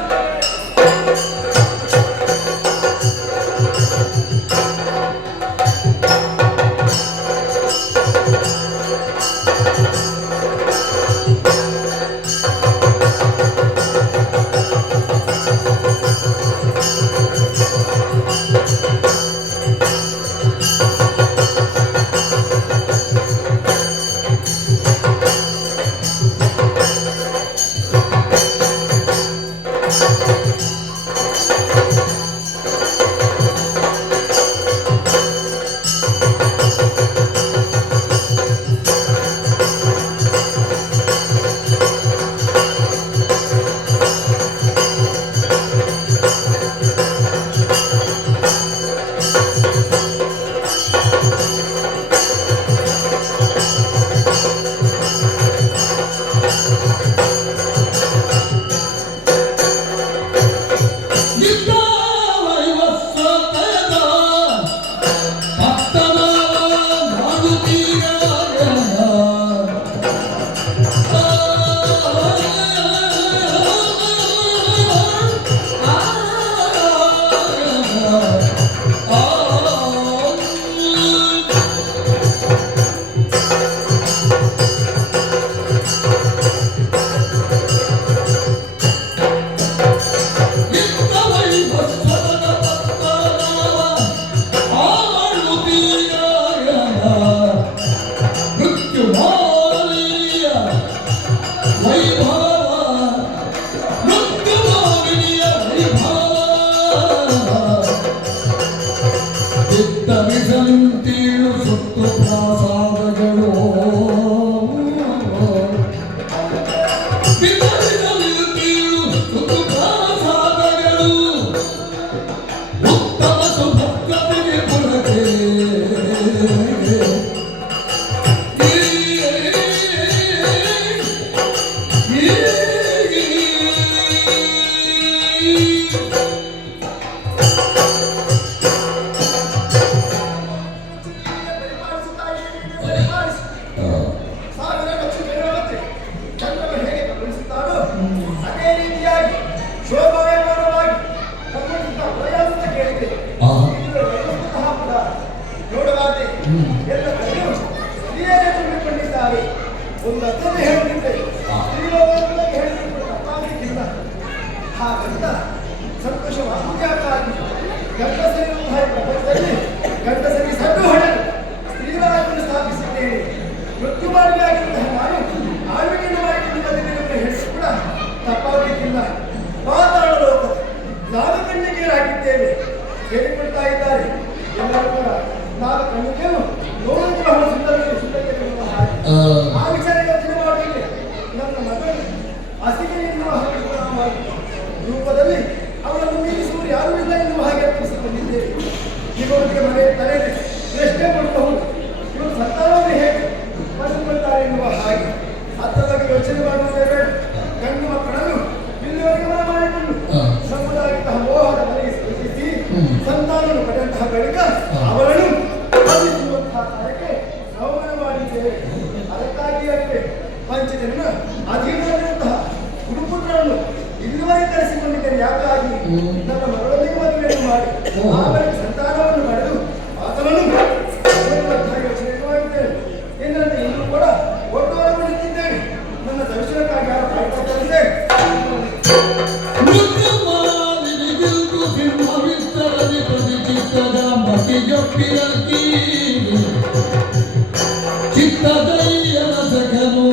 ಎಲ್ಲ ಕಡೆಯೂ ಸ್ತ್ರೀಯರೇ ತುಂಬಿಕೊಂಡಿದ್ದಾರೆ. ಒಂದು ಅರ್ಥನೇ ಹೇಳುತ್ತಿದ್ದೆ, ಸ್ತ್ರೀಲೋಕದಲ್ಲಿ ಹೇಳಿದ್ರು ತಪ್ಪಾಗಲಿಕ್ಕಿಲ್ಲ. ಹಾಗಂತ ಸಂತೋಷವಾಗುವುದಕ್ಕಾಗಿ ಗಂಡಸರಿರುವಂತಹ ಪ್ರಪಂಚದಲ್ಲಿ ಗಂಡಸರಿಗೆ ಸದ್ದು ಹೊಡೆದು ಸ್ತ್ರೀರಾಜನ್ನು ಸ್ಥಾಪಿಸಿದ್ದೇನೆ. ಮೃತ್ಯು ಮಾಡಿಯಾಗಿರುವಂತಹ ನಾನು ಆಳ್ವಿಕೆಯನ್ನು ಮಾಡಿಕೊಂಡು ಬಂದಿದ್ದೇನೆ ಹೇಳಿ ಕೂಡ ತಪ್ಪಾಗಲಿಕ್ಕಿಲ್ಲ. ಪಾತಾಳ ಲೋಕ ನಾಗಕನ್ಯಕೆಯರಾಗಿದ್ದೇವೆ ಹೇಳಿಕೊಳ್ತಾ ಇದ್ದಾರೆ. ಎಲ್ಲರೂ ಕೂಡ ನಾಗಕನ್ಯಕೆಯನ್ನು ನೋಡಲು ಬಹಳ ಸುಂದರತೆ ಆ ವಿಚಾರ ಯೋಚನೆ ಮಾಡಲಿಕ್ಕೆ ನನ್ನ ಮಗಳು ಹಸಿಗೆ ಎನ್ನುವ ಹಾಗೆ ರೂಪದಲ್ಲಿ ಅವಳನ್ನು ಮೀರಿಸುವುದು ಯಾರೂ ಇಲ್ಲ ಎನ್ನುವ ಹಾಗೆ ಅರ್ಪಿಸಿಕೊಂಡಿದ್ದೇವೆ. ಇವರಿಗೆ ಮನೆ ತಲೆಗೆ ಪ್ರಶ್ನೆ ಮಾಡಬಹುದು, ಇವರು ಸಂತಾನವನ್ನು ಹೇಗೆ ಪಡೆದುಕೊಳ್ತಾರೆ ಎನ್ನುವ ಹಾಗೆ ಅದರ ಬಗ್ಗೆ ಯೋಚನೆ ಮಾಡುತ್ತೇವೆ. ಗಂಡು ಮಕ್ಕಳನ್ನು ಇಲ್ಲಿವರೆಗೆ ಮನ ಮಾಡಿಕೊಂಡು ನಮ್ಮದಾಗಿದ್ದಂತಹ ಮೋಹದ ಮನೆಗೆ ಸಲ್ಲಿಸಿ ಸಂತಾನವನ್ನು ಪಡೆದಂತಹ ಬಳಿಕ ಅವರನ್ನು ಬಂಧಿಸುವಂತಹ ಕಾರ್ಯಕ್ಕೆ ಅವಮಾನ ಮಾಡಿದ್ದೇವೆ. ಅದಕ್ಕಾಗಿಯೇ ಪಂಚಜನ್ಮ ಅಧೀನವಾಗಿರುವಂತಹ ಗುರುಪುತ್ರರನ್ನು ಇಲ್ಲಿವರೆಗೆ ಕರೆಸಿಕೊಂಡಿದ್ದೇನೆ. ಯಾಕಾಗಿ ನನ್ನ ಮಗಳೊಂದಿಗೆ ಮದುವೆಯನ್ನು ಮಾಡಿ ಆ ಬಳಿಕ ಸಂತಾನವನ್ನು ಪಡೆದು ಆತನನ್ನು ಯೋಚನೆ ಮಾಡಿದ್ದೇನೆ. ಎಂದರೆ ಇನ್ನೂ ಕೂಡ ಒಟ್ಟುವರೆಗೂ ನಿಂತಿದ್ದೇನೆ. ನನ್ನ ದರ್ಶನಕ್ಕಾಗಿ ಯಾರು ಕಾಯ್ಕೊಂಡಿದ್ದೆ ಚಿತ್ತದಯ್ಯನ ಸಖನು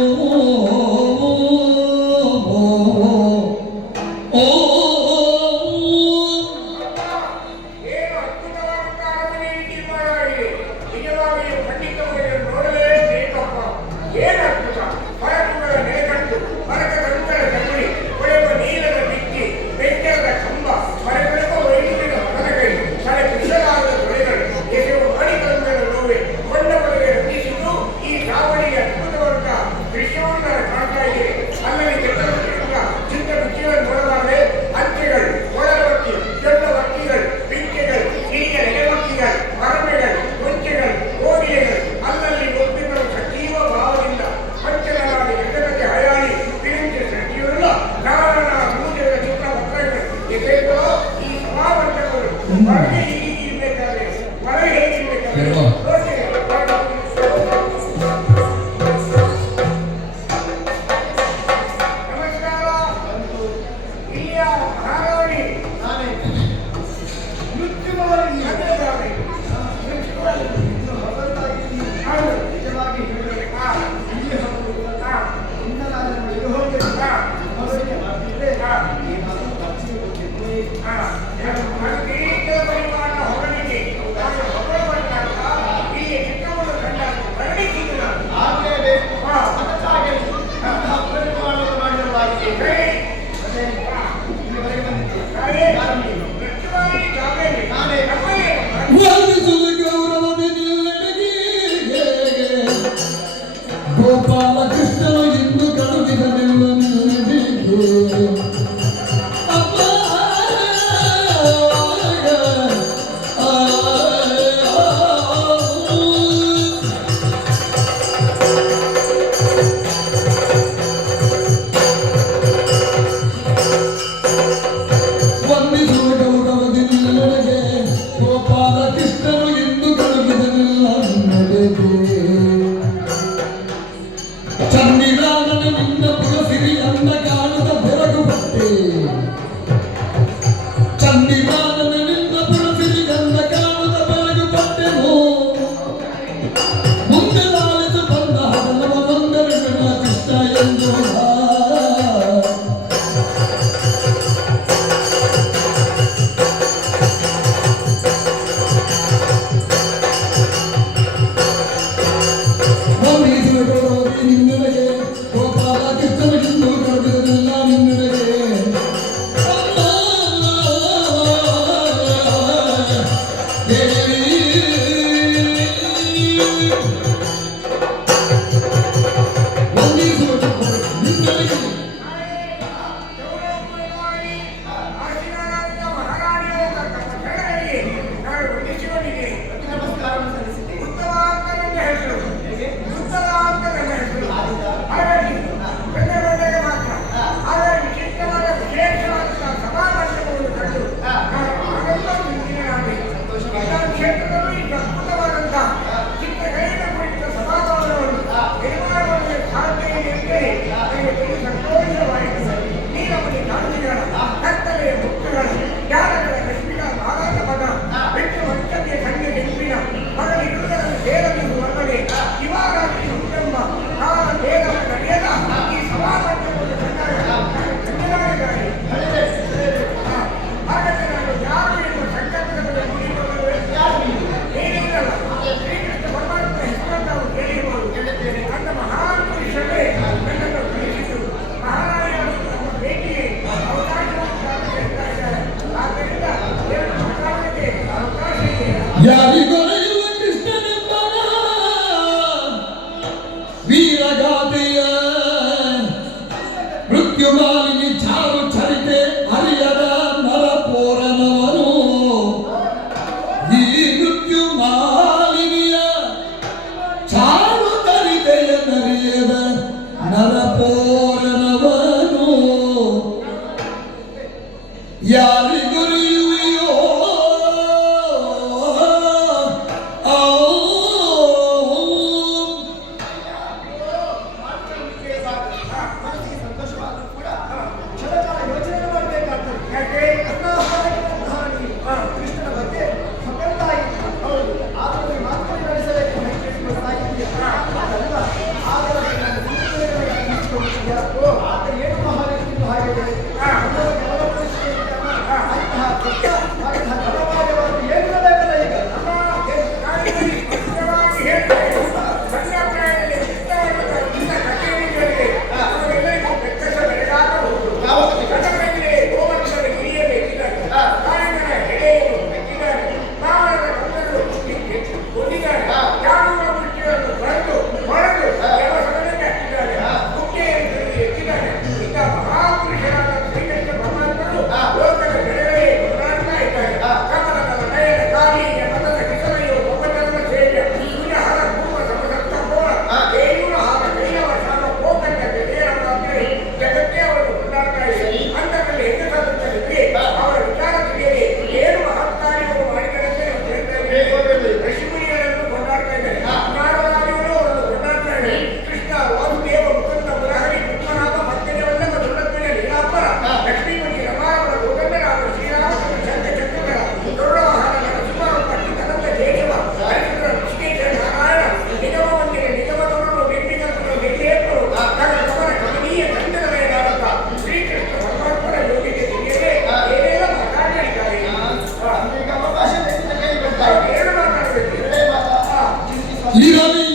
ಇರಲಿ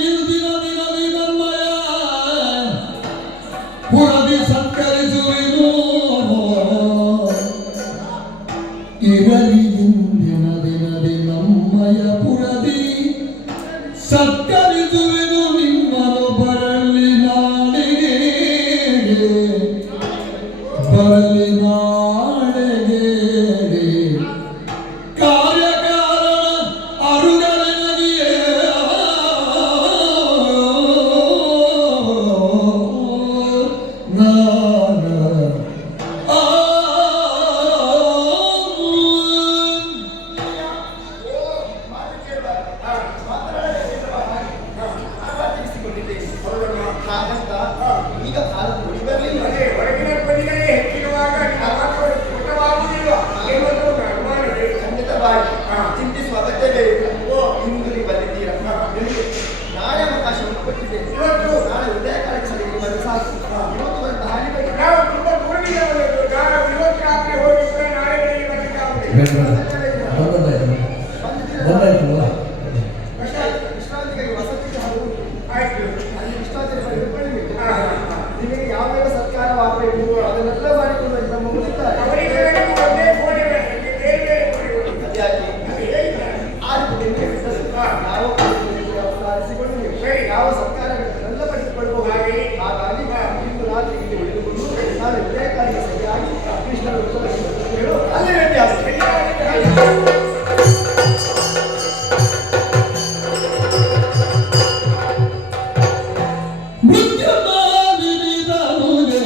ಇಂದಿನ ದಿನದಿ ನಮ್ಮಯ ಪುರದಿ ಸತ್ಕರಿಸುವೆನು. ಇರಲಿ ಇಂದಿನ ದಿನದಿ ನಮ್ಮಯ ಪುರದಿ ಸತ್ಕರಿಸುವೆನು. ನಿಮ್ಮನು ಬರಲಿ ನಾಡಿಗೆ ಬರಲಿ ನಾಡೆಗೆ ಕಾರ್ಯಕಾರಣ ಅರುಗಲಿನಗಿಯೇ ನಾನ ಹಾಗಂತ ಈಗ ಕಾಲದ ಬಳಿ ಬರಲಿಲ್ಲ. ಅದೇ ಹೊರಗಿನ ಬದಿಗಳೇ ಹೆಚ್ಚಿರುವಾಗ ನಿಮ್ಮ ಮಾತು ಸ್ಫುಟವಾಗುವುದಿಲ್ಲ ಎನ್ನುವುದು ಅನುಮಾನವೇ. ಖಂಡಿತವಾಗಿ ಚಿಂತಿಸುವ ಅಗತ್ಯವೇ ಇಲ್ಲ. ಇಂದು ನೀವು ಬಂದಿದ್ದೀರಾ, ನಿಮಗೆ ನಾಳೆ ಅವಕಾಶವನ್ನು ಕೊಟ್ಟಿದ್ದೇನೆ. ಇವತ್ತು ನಾಳೆ ಉದಯ ಕಾಲಕ್ಕೆ ಸರಿಯಾಗಿ ಬಂದು ಸಾಕು. ಇವತ್ತು ಬಂದ ಹಾಗೆ ಬಗ್ಗೆ ನಾವು ತುಂಬಾ ದೂರದಿಂದ ಬಂದದ್ದು. ನಾವು ಇವತ್ತು ರಾತ್ರಿ ಹೋಗಿದ್ರೆ ನಾಳೆ ಬೆಳಿಗ್ಗೆ ಬರ್ಲಿಕ್ಕಾಗುವುದಿಲ್ಲ. ವಿಶ್ರಾಂತಿಗಾಗಿ ವಸತಿಗೆ ಹೋಗುವುದು. ಆಯ್ತು. ಅಲ್ಲಿ ವಿಶ್ರಾಂತಿ ಪಡೆದುಕೊಳ್ಳಬೇಕು. ಹಾ, ಹಾ, ಹಾ. ನಿಮಗೆ ಯಾವೆಲ್ಲ ಸತ್ಕಾರವಾಗಬೇಕು ಅದನ್ನೆಲ್ಲ ಮಾಡಿಕೊಂಡು ನಮ್ಮ ಮುಂದಿದ್ದಾರೆ. ಅವರಿಗೆಲ್ಲರಿಗೂ ಒಂದೇ ಕೋಣೆ ಬೇಡ, ನಿಮಗೆ ಬೇರೆ ಬೇರೆ ಕೋಣೆಗಳು. ಅದ್ಯಾಕೆ ಅದು ಹೇಳಿದ್ದಾರೆ. ಆರು ನಿಮಗೆ ಬಿಟ್ಟದ್ದು. ನಾವು ಆರಿಸಿಕೊಂಡು ಸರಿ. ಯಾವ ಸತ್ಕಾರಗಳನ್ನೆಲ್ಲ ಪಡೆದುಕೊಳ್ಳಬಹುದು. ಹಾಗೆಯೇ. ಹಾಗಾಗಿ ಇಂದು ರಾತ್ರಿ ಇಲ್ಲಿ ಉಳಿದುಕೊಂಡು ನಾಳೆ ಉದಯ ಕಾಲಿಗೆ ಸರಿಯಾಗಿ ಕೃಷ್ಣನ ಹೇಳು ಅಲ್ಲಿ ರೆಡಿ ಆಗುತ್ತೆ. ಮೃತ್ಯುನಾದಿನಿದನುಗೆ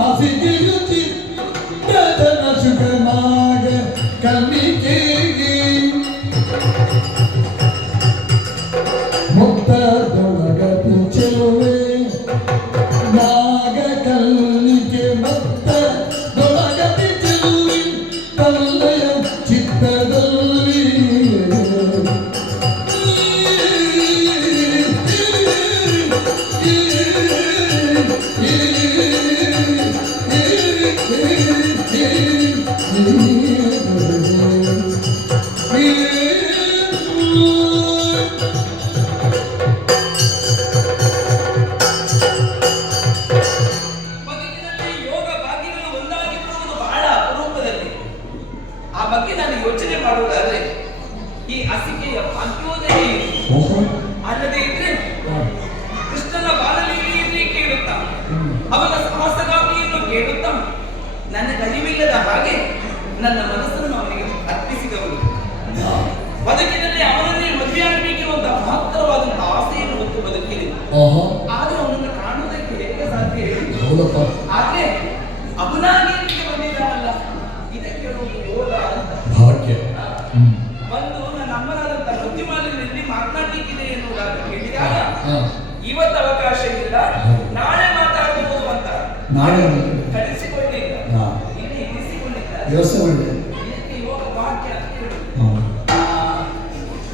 ಅಸಿಗೆಯು ಚಿತ್ತಜನ ಶುಕನಾಗ ಕವಿಗೆ ಮುಕ್ತದೊಳಗತಿ ಚೆಲುವೆ ನಾಗ ಕಲ್ಲಿಗೆ ಮುಕ್ತದೊಳಗತಿ ಚೆಲುವೆ ಕಲ್ಲಯ ಚಿತ್ತದಲ್ಲಿ ಬದುಕಿನಲ್ಲಿ ಯೋಗ ಭಾಗ್ಯಗಳು ಒಂದಾಗಿ ಬರುವುದು ಬಹಳ ಅಪರೂಪದಲ್ಲಿ. ಆ ಬಗ್ಗೆ ನಾನು ಯೋಚನೆ ಮಾಡುವುದಾದ್ರೆ ಈ ಅಸಿಕೆಯ ಭಾಗ್ಯೋದಯ ಅಲ್ಲದೆ ಇದ್ರೆ ಕೃಷ್ಣನ ಬಾಲಲೀಲೆಯಲ್ಲಿ ಕೇಳುತ್ತಾ ಅವನ ಸಾಹಸಗಾಮಿಯನ್ನು ಕೇಳುತ್ತಾ ನನಗೆ ಅರಿವಿಲ್ಲದ ಹಾಗೆ ನನ್ನ ಮನಸ್ಸನ್ನು ಅವನಿಗೆ ಅರ್ಪಿಸಿದವಳು. ಬದುಕಿನಲ್ಲಿ ಅವನನ್ನೇ ಮದುವೆಯಾಗಬೇಕಿರುವಂತಹ ಮಹತ್ತರವಾದಂತಹ ಆಸೆಯನ್ನು ಹೊತ್ತು ಬದುಕಿದೆ. ಆದ್ರೆ ಅವನನ್ನು ಕಾಣುವುದಕ್ಕೆ ಹೇಗೆ ಸಾಧ್ಯ ಹೇಳಿ? ಆದ್ರೆ ಅವನಾಗಿ ಇಲ್ಲಿಗೆ ಬಂದಿದ್ದಾನಲ್ಲ, ಇದಕ್ಕೆ ಒಂದು ಯೋಗ ಅಂತ ಭಾಗ್ಯ ಬಂದು ನನ್ನ ಅಮ್ಮನಾದಂತ ಮೃತ್ಯುಮಾಲಿನಲ್ಲಿ ಮಾತನಾಡಲಿಕ್ಕಿದೆ ಎನ್ನುವುದಾಗಿ ಕೇಳಿದಾಗ ಇವತ್ತು ಅವಕಾಶ ಇಲ್ಲ, ನಾಳೆ ಮಾತಾಡಬಹುದು ಅಂತ ನಾಳೆ ಕಳಿಸಿಕೊಂಡಿದ್ದ. ಹಾ. ಇಲ್ಲಿ ಇರಿಸಿಕೊಂಡಿದ್ದಾರೆ. ವ್ಯವಸ್ಥೆ ಮಾಡಿದೆ. ಇದಕ್ಕೆ ಯೋಗ ಭಾಗ್ಯ ಅಂತ ಹೇಳುದು.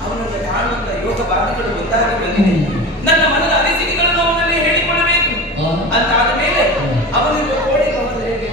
ಅವನನ್ನು ಕಾಣುವಂತ ಯೋಗ ಭಾಗ್ಯಗಳು ಒಂದಾಗಿ ಬಂದಿದೆ. ನನ್ನ ಮನದ ಅನಿಸಿಕೆಗಳನ್ನು ಅವನಲ್ಲಿ ಹೇಳಿಕೊಳ್ಳಬೇಕು ಅಂತ ಆದ ಮೇಲೆ ಅವನಿಂದ ಕೋಡಿ ಬಂದು ಹೇಗೆ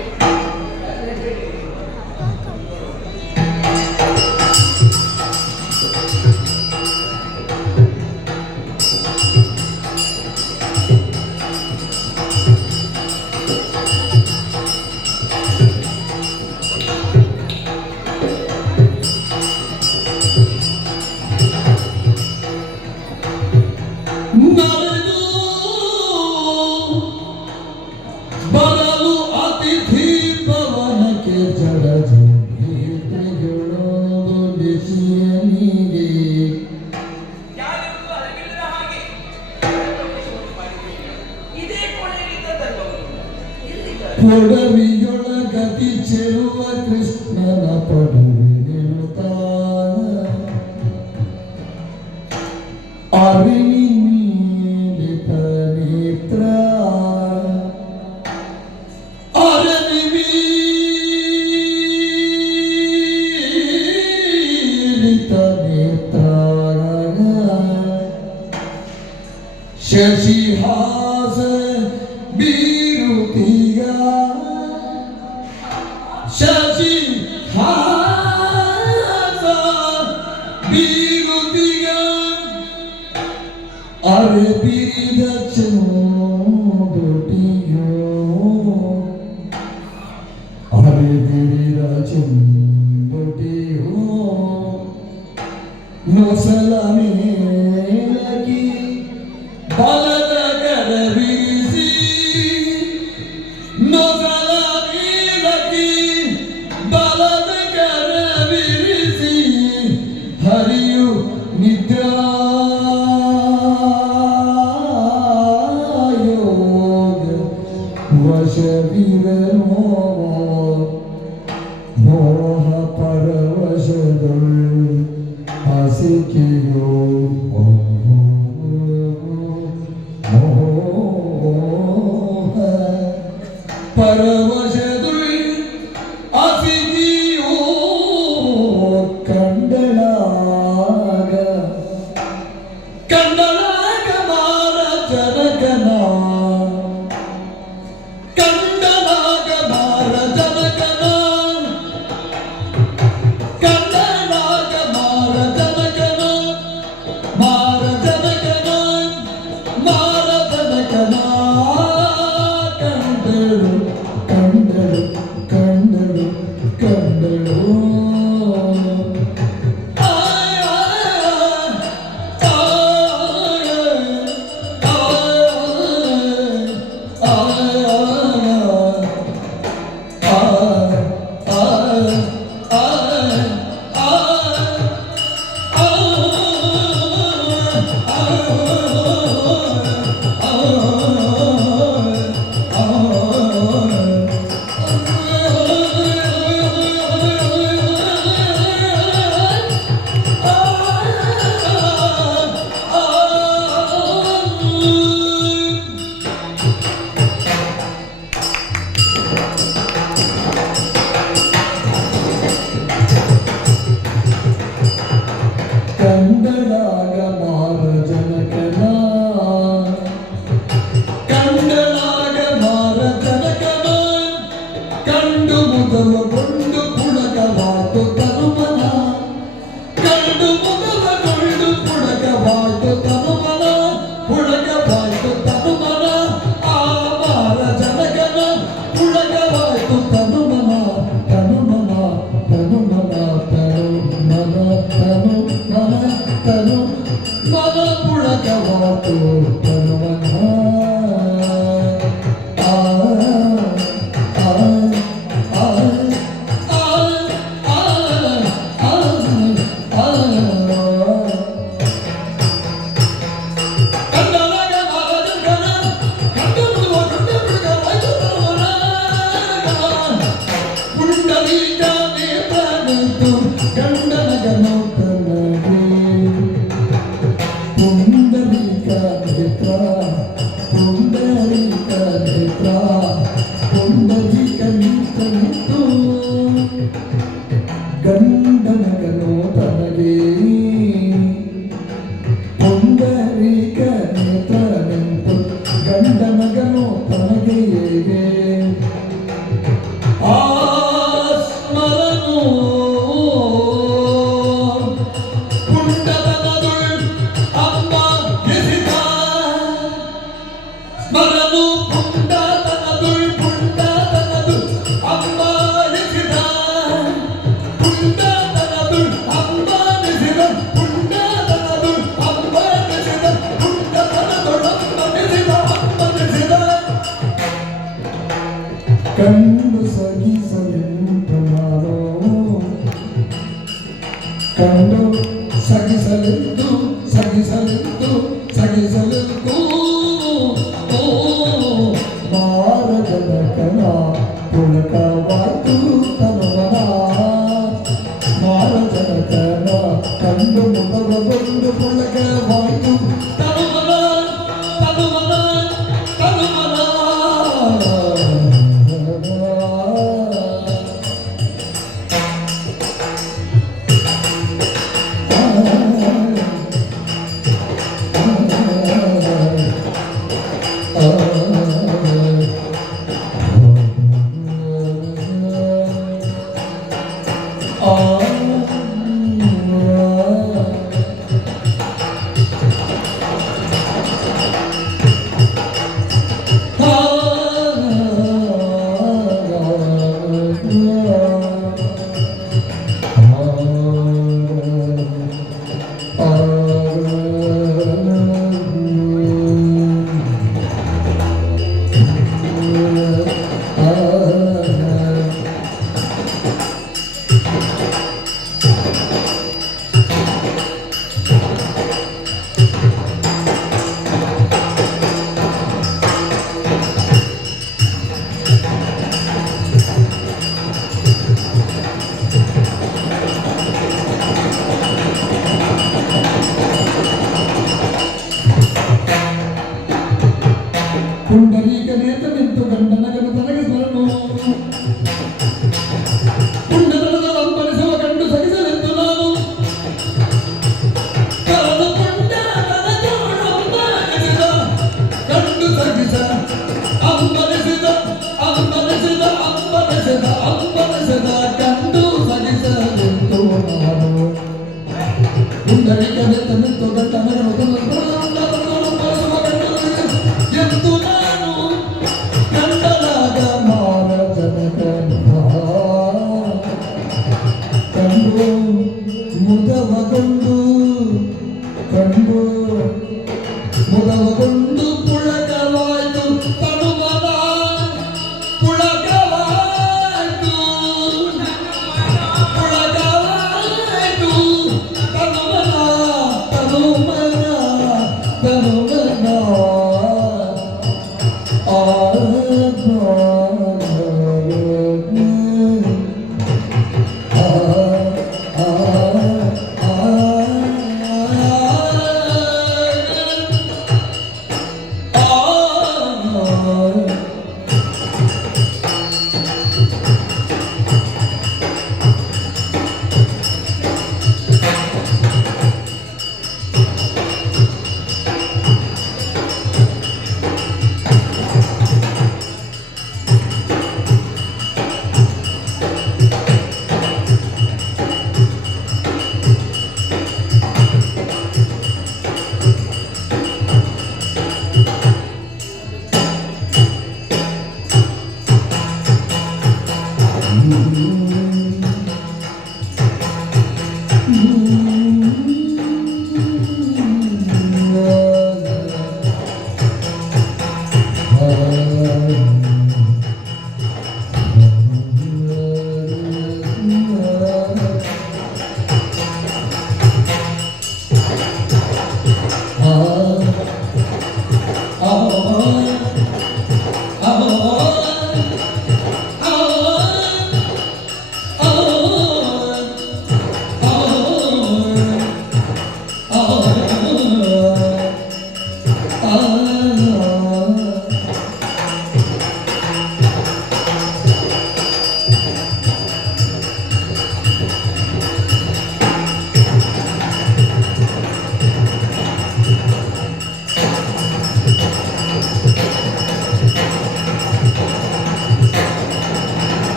ಕೊಡವಿಯೊಳಗತಿ ಚೆಲುವ ಕೃಷ್ಣನ ಪಡುವಿನಿರುತ್ತ ಅರಿವಿ ನೀಲಿತ ನೇತ್ರ ಅರಿವಿ ನೀಲಿತ ನೇತ್ರ ಶಶಿಹಾಸ ಬೀರುತಿಯ ಶಶಿಹಾಸ ಬೀರುತಿಯ ಅರೆ ಬಿರಿದ ಚಂದೊಟಿಯೋ ಅರೆ ಬಿರಿದ ಚಂದೊಟಿಯೋ ನೊಸಲ ಮೇಲಗಿ ಬಲದ ಕರವಿರಿಸಿ ನೊಸಲ ಮೇಲಗಿ ಬಲದ ಕರವಿರಿಸಿ ಹರಿಯು ನಿದ್ರಾ ವಶವಿರನೋ ಮೋಹ ಪರವಶದಳು ಹಸಿಕೆಯೋ ಮೋಹ ಪರವಶದಳು ಹಸಿಕೆಯೋ ಕಂಡಳಾಗ ಮಾರ ಜನಕನ ಕಂಡನಾಗ ಮಾರ ಜನಕನ ಕಂಡನಾಗ ಮಾರ ಜನಕನ ಮಾರ ಜನಕನ ಮಾರ ಜನಕನ ಕಂಡಳು ಕಂಡಳು ಕಂಡಳು ಕಂಡಳು ಕಂಡಳಾಗ ಮಾರ ಜನಕನ ಕಂಡಳಾಗ ಮಾರ ಜನಕನ ಕಂಡು ಮೊದಲುಗೊಂಡು ಪುಳಕವಾತು ತನುಮನ ಕಂಡು ಮೊದಲುಗೊಂಡು ಪುಳಕವಾತು ತನುಮನ ಪುಳಕವಾತು ತನುಮನ ಆ ಮಾರ ಜನಕನ ಪುಳಕವಾತು ತನುಮನ ತನುಮನ ತನುಮನ ತನುಮನ ತನುಮನ ತನು ಮನ ಪುಳಕವಾತು ತನುಮನ ಗಂಡನಗನೋ ತನಗೆ ಪುಂಡರೀಕ ನೇತ್ರ ನಿಂತು ಗಂಡನಗನೋ ತನಗೆ ಹೇಗೆ ಆ ಸ್ಮರನು ಪುಂಡತನದುಳ್ ಅಮ್ಮ ಎಸಿದ ಸ್ಮರನು ಪುಂಡತನದುಳ್ ಪುಂಡತನದು ಅಮ್ಮ ಎಸಿದ ಪುಂಡತನದುಳ್ ಅಮ್ಮ ಎಸಿದ ಪುಂಡತನದುಳ್ ಅಮ್ಮ ಎಸಿದ ಪುಂಡತನದುಳ್ ಅಮ್ಮ ಎಸಿದ ಅಮ್ಮ ಎಸಿದ ಕಂಡು ಸಗಿಸಲೆಂತು ನಾನು ಕಂಡು ಸಗಿಸಲೆಂತು ಸಗಿಸಲೆಂತು ಸಗಿಸಲೆಂತು ಮಾರ ಜನಕನ ಪುಳಕವಾಯ್ತು ತನುವನ ಮಾರಜನಕನ ಕಂಡು ಮುಖಗೊಂಡು ಪುಳಕವಾಯ್ತು ತನುವನ ತನುವನ ತನುವನ ಪುಂಡರೀಕನೇತ ನಿಂತು ಗಂಡನಗನ ತನಗೆ ಸ್ಮರಣು ಪುಂಡನದ ಅಂಬಲಿಸುವ ಗಂಡು ಸಹಿಸಲೆಂದು ನಾನು ಕರದು ಪುಂಡ ಅಂಬಲಿಸಿದ ಗಂಡು ಸಹಿಸ ಅಂಬಲಿಸಿದ ಅಂಬಲಿಸಿದ ಅಂಬಲಿಸಿದ ಅಂಬಲಿಸಿದ ಗಂಡು ಸಹಿಸಲೆಂದು ನಾನು ಪುಂಡರೀಕನೇತ ನಿಂತು ಗಂಡನಗನ ಅಂಬಲಿಸುವ ಗಂಡು ಎಂದು ನಾನು ಕಂಡಲಾಗ ಮಾರಜನಕನ ಕಂಡು ಮುದವಗೊಂಡು ಕಂಡು ಮುದವಗೊಂಡು ಪುಳಕವಾಯ್ತು ತನುವನ ಪುಳಕವಾಯ್ತು ಪುಳಕವಾಯ್ತು ತನುವನ ತನುವನ ತನುವನ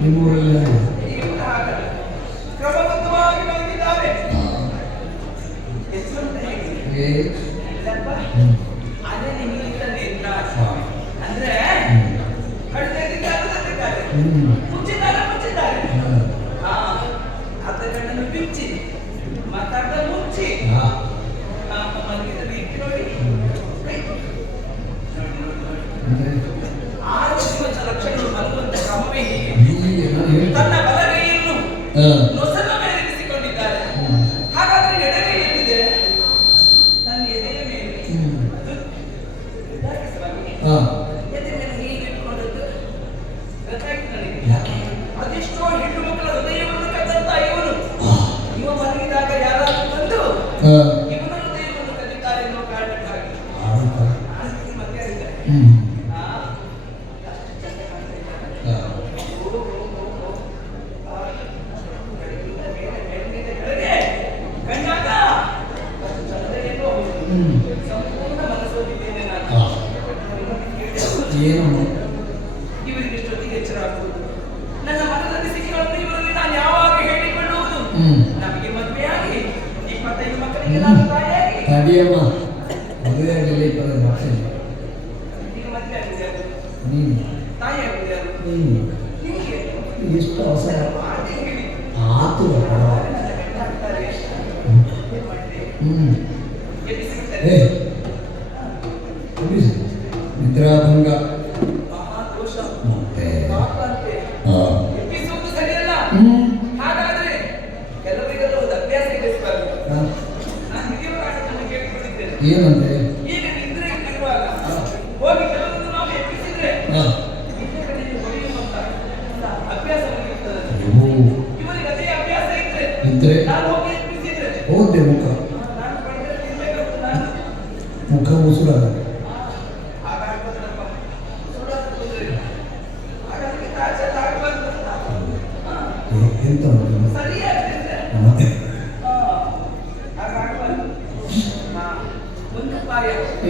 ನಿಮ್ಮೂರಲ್ಲಿ ಯಾರು? ಕ್ರಮಬದ್ಧವಾಗಿ ಬಂದಿದ್ದಾರೆ. ಹೆಸರು ಅಂತ ಹೇಳಿ. ಏ, ಇಲ್ಲಪ್ಪ, ಅದೇ ನಿಮಗೆ ಇಲ್ಲದೆ ಇಲ್ಲ. ಅಂದ್ರೆ ಕಡಿದಾಗಿದ್ದಾರೆ ಮುಚ್ಚಿದ್ದಾರೆ. ಅರ್ಧ ಕಣ್ಣನ್ನು ಬಿಚ್ಚಿ ಮಾತಾಡ್ದ ಮುಚ್ಚಿ ಮಲಗಿದ ರೀತಿ ನೋಡಿ. ಆರು ದಿವಸ ಲಕ್ಷಣಗಳು ಮಲಗುವಂತ ಕ್ರಮವೇ ಹೀಗೆ. ತನ್ನ ಬಲಗೈಯನ್ನು ನೊಸಲ ಮೇಲೆ ಇರಿಸಿಕೊಂಡಿದ್ದಾರೆ. ಹಾಗಾದ್ರೆ ಎಡಗೈ ಎಲ್ಲಿದೆ? ನನ್ನ ಎದೆಯ ಮೇಲೆ. ಎದೆ ಮೇಲೆ ಹೀಗೆ ಇಟ್ಕೊಂಡದ್ದು ಗೊತ್ತಾಯ್ತು ನನಗೆ. ಅದೆಷ್ಟೋ ಹೆಣ್ಣು ಮಕ್ಕಳ ಹೃದಯವನ್ನು ಕದ್ದಂತ ಇವನು. ಇವ ಮಲಗಿದಾಗ ಯಾರಾದ್ರೂ ಬಂದು ಇವನ ಹೃದಯವನ್ನು ಕದ್ದಿದ್ದಾರೆ ಎನ್ನುವ ಕಾರಣಕ್ಕಾಗಿ ಮತ್ತೆ ಹೇಳಿದ್ದಾರೆ. ಇವರಿಗೆ ಎಷ್ಟೊತ್ತಿಗೆ ಎಚ್ಚರ ಆಗ್ಬೋದು? ನನ್ನ ಮನದಲ್ಲಿ ಸಿಕ್ಕಿಗಳನ್ನು ಇವರಲ್ಲಿ ನಾನು ಯಾವಾಗ ಹೇಳಿಕೊಳ್ಳುವುದು? ನಮಗೆ ಮದುವೆಯಾಗಿ 25 ಮಕ್ಕಳಿಗೆ ನಾನು ತಾಯಿಯಾಗಿ ತಡಿಯಮ್ಮ, ಮದುವೆ ಆಗಲಿಲ್ಲ 20 ವರ್ಷ. ಈಗ ಮದುವೆ ಆಗಿದೆ ಅದು. ನೀನು ತಾಯಿ ಆಗಿದೆ ಅದು. ನಿಮಗೆ ಎಷ್ಟು ಅವಸರ ಮಾತೇ ಹೇಳಿ ಆತು. ಎಲ್ಲಿ ಸಿಗ್ತದೆ? ನಿದ್ರಾಭಂಗ ಮಹಾದೋಷ ಮತ್ತೆ ಪಾಪಂತೆ. ಎಬ್ಬಿಸುವುದು ಸರಿಯಲ್ಲ. ಹಾಗಾದ್ರೆ ಕೆಲವರಿಗೆಲ್ಲ ಒಂದು ಅಭ್ಯಾಸ ಇರಿಸಬಾರದು. ನಾನು ಹಿರಿಯ ಕಾರಣವನ್ನು ಕೇಳಿಕೊಂಡಿದ್ದೇನೆ. ಏನಂತೆ? ಈಗ ನಿದ್ರೆಯಲ್ಲಿರುವಾಗ ಹೋಗಿ ಕೆಲವೊಂದು ನಾವು ಎಬ್ಬಿಸಿದ್ರೆ ನಿದ್ದೆ ಕಡೆಗೆ ಹೊಡೆಯುವಂತ ಅಭ್ಯಾಸವನ್ನು ಇರ್ತದೆ. ಇವರಿಗೆ ಅದೇ ಅಭ್ಯಾಸ ಇದ್ರೆ ನಾನು ಹೋಗಿ ಎಬ್ಬಿಸಿದ್ರೆ ಹೋದೆ ಮುಖ ನಾನು ಪಡೆದಲ್ಲಿ ಇರ್ಬೇಕಂತ ನಾನು ಮುಖ ಮುಸುರಾಗ ಎಂತ ಮತ್ತೆ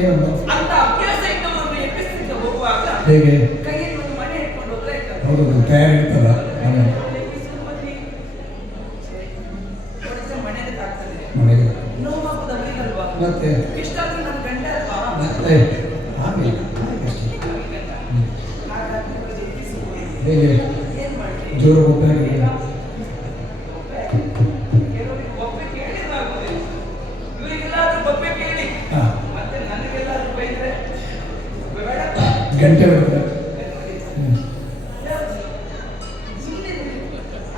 ಏನು ಅಂತ ಅಭ್ಯಾಸ ಇದ್ದವರನ್ನು ಎಬ್ಬಿಸಿಕೊಂಡು ಹೋಗುವಾಗ ಹೇಗೆ? ಕೈಯಲ್ಲಿ ಒಂದು ಮಣೆ ಇಟ್ಕೊಂಡು ಹೋದ್ರೆ ಹೌದು, ತಯಾರಿ ಇರ್ತದ ಮನೆ ಮನೆಗೆ ತಾಗ್ತದೆ. ಮನೆಗೆ ನೋವಾಗುವುದು ಅವರಿಗಲ್ವಾ? ಮತ್ತೆ ಇಷ್ಟಾದ್ರೂ ನನ್ನ ಗಂಡ ಅಲ್ವಾ? ಮತ್ತೆ ಆಗಲಿಲ್ಲ ಹಾಗಾಗಿ ಇವರಿಗೆ ಎಬ್ಬಿಸುವುದು. ಹೇಗೆ ಏನ್ ಮಾಡ್ಲಿ? ಜೋರು ಗೊತ್ತಾಗಿದೆ. ಕೆಲವರಿಗೆ ಒಬ್ಬೆ ಕೇಳಿದಾಗುವುದಿಲ್ಲ. ಇವರಿಗೆಲ್ಲಾದ್ರೂ ಒಬ್ಬೆ ಕೇಳಿ ಮತ್ತೆ ನನಗೆಲ್ಲಾದ್ರೂ ಬೈದ್ರೆ ಬೇಡ. ಗಂಟೆ ಹೊಡೆದ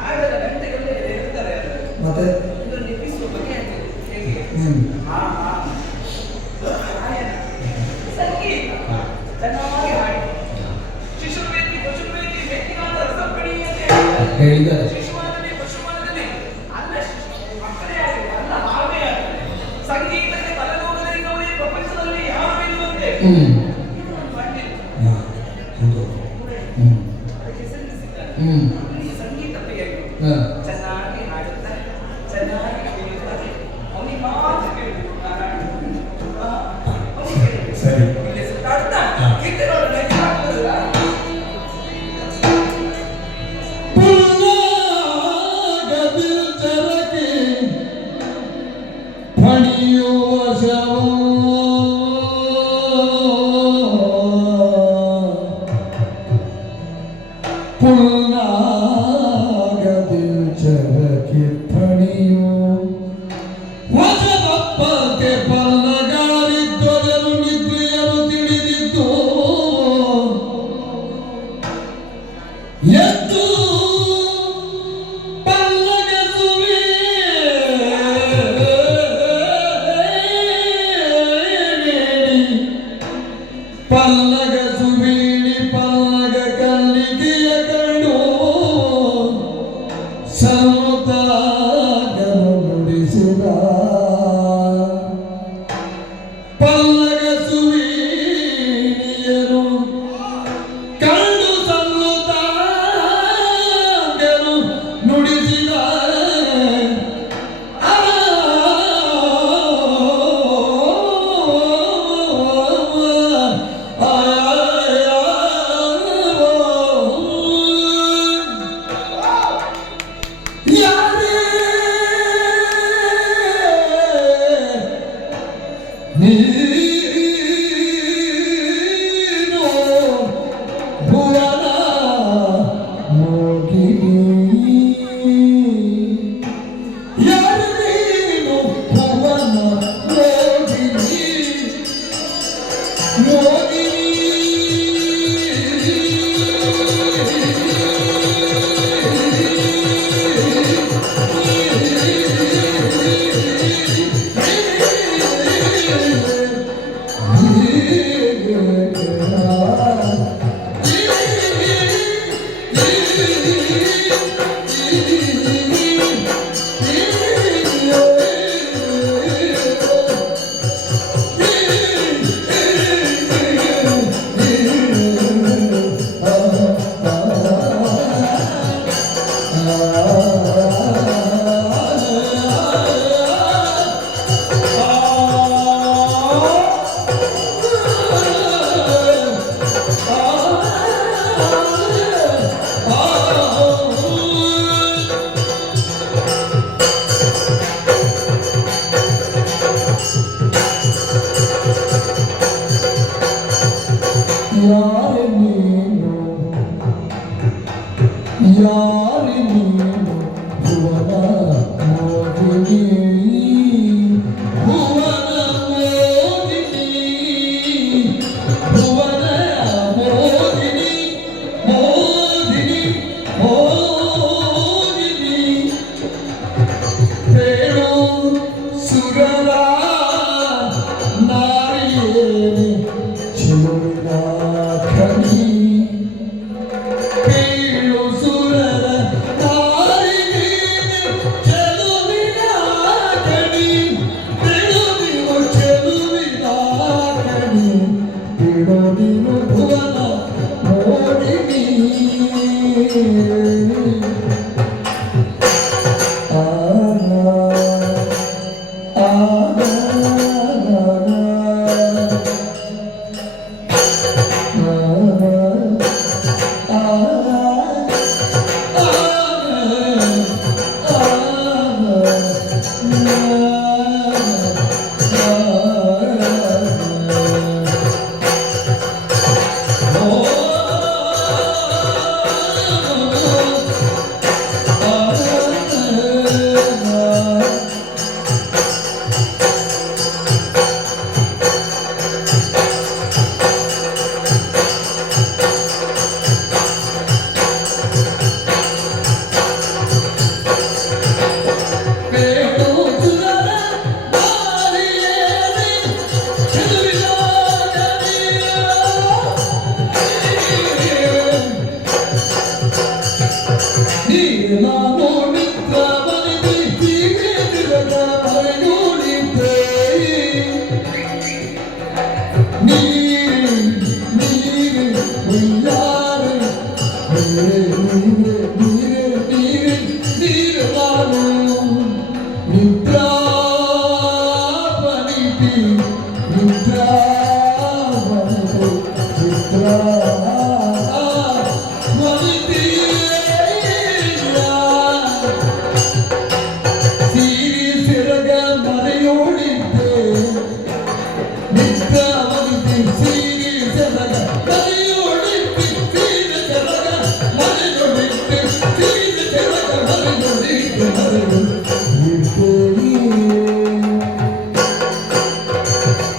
ಆಗಲ್ಲ, ಗಂಟೆಗೆಲ್ಲ ಇರ್ತಾರೆ. ಮತ್ತೆ ಇದನ್ನು ಎಬ್ಬಿಸುವ ಬಗೆ ಆಗಿದೆ. ಹೇಗೆ? ಸಂಗೀತ ಚೆನ್ನಾಗಿ ಹಾಡಿ ಶಿಶುವೇದಿ ಪಶುವೇದಿ ವ್ಯಕ್ತಿಗಾದ ರಸಪಡಿಯಲ್ಲಿ ಹೇಳಿದ್ದಾರೆ. ಶಿಶುವಾದಲ್ಲಿ ಪಶುವಾದಲ್ಲಿ ಅಲ್ಲ ಮಕ್ಕಳೇ ಆಗಲಿ, ಅಲ್ಲ ಹಾವೇ ಆಗಲಿ. ಸಂಗೀತಕ್ಕೆ ತಲೆನೋಗದಿರುವವರೇ ಪ್ರಪಂಚದಲ್ಲಿ ಯಾರು ಇರುವಂತೆ ಇವನು ಮಾಡಿಲ್ಲ. ಅದಕ್ಕೆ ಹೆಸರಿಸಿದ್ದಾರೆ. ಅವನಿಗೆ ಸಂಗೀತ ಪ್ರಿಯರು. ಚೆನ್ನಾಗಿ ಹಾಡುತ್ತಾರೆ, ಚೆನ್ನಾಗಿ ಕೇಳುತ್ತಾರೆ. ಅವನಿಗೆ ಮಾತ್ರ ಕೇಳುವುದು. ಸರಿ ಇಲ್ಲಿ ಸುತ್ತಾಡುತ್ತಾ ಕೀರ್ತಿ ನೋಡು, ನೈಜ ಆಗ್ತದಲ್ಲ. ಪಲ್ಲಗ ಸುಬೀಳಿ ಪಲ್ಲಗ ಕಲ್ಲಿಗೆಯ ಕಂಡು ಸೌತಾಗನು ನುಡಿಸಿದ ಪಲ್ಲಗ ಸುಬೀಳಿಯರು ಕಂಡು ಸಲ್ಲುತ್ತಾಗನು ನುಡಿಸಿದ ಆ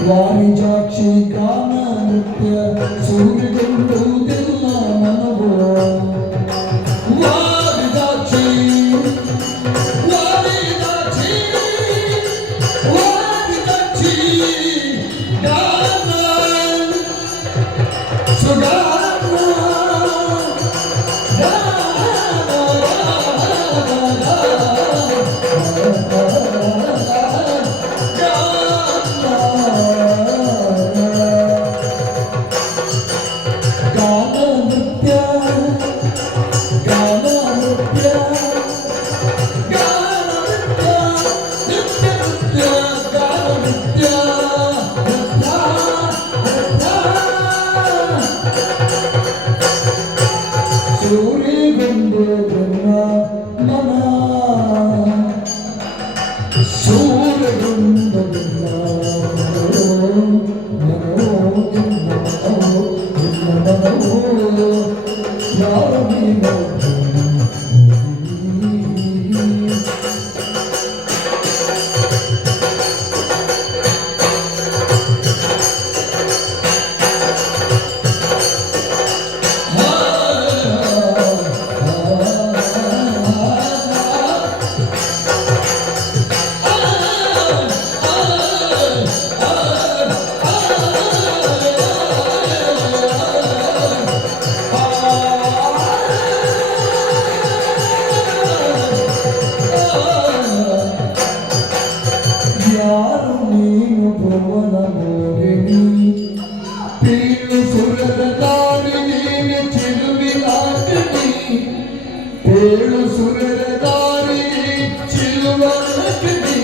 ವಾಣಿಜಾಕ್ಷಿ ಗಾನ ನೃತ್ಯ ಸೂರ್ಯಗೊಂಡುವುದಿಲ್ಲ ಮನವೋ ವಾಣಿಜಾಕ್ಷಿ ವಾಣಿಜಾಕ್ಷಿ ವಾಣಿಜಾಕ್ಷಿ ಗಾನ ಸುಗಾನ ಚೀಳು ಸುರದ ದಾರಿ ನೀನೆ ಚಿಲುವಿಲಾಟನಿ ಏಳು ಸುರದ ದಾರಿ ಚಿಲುವಾಟನಿ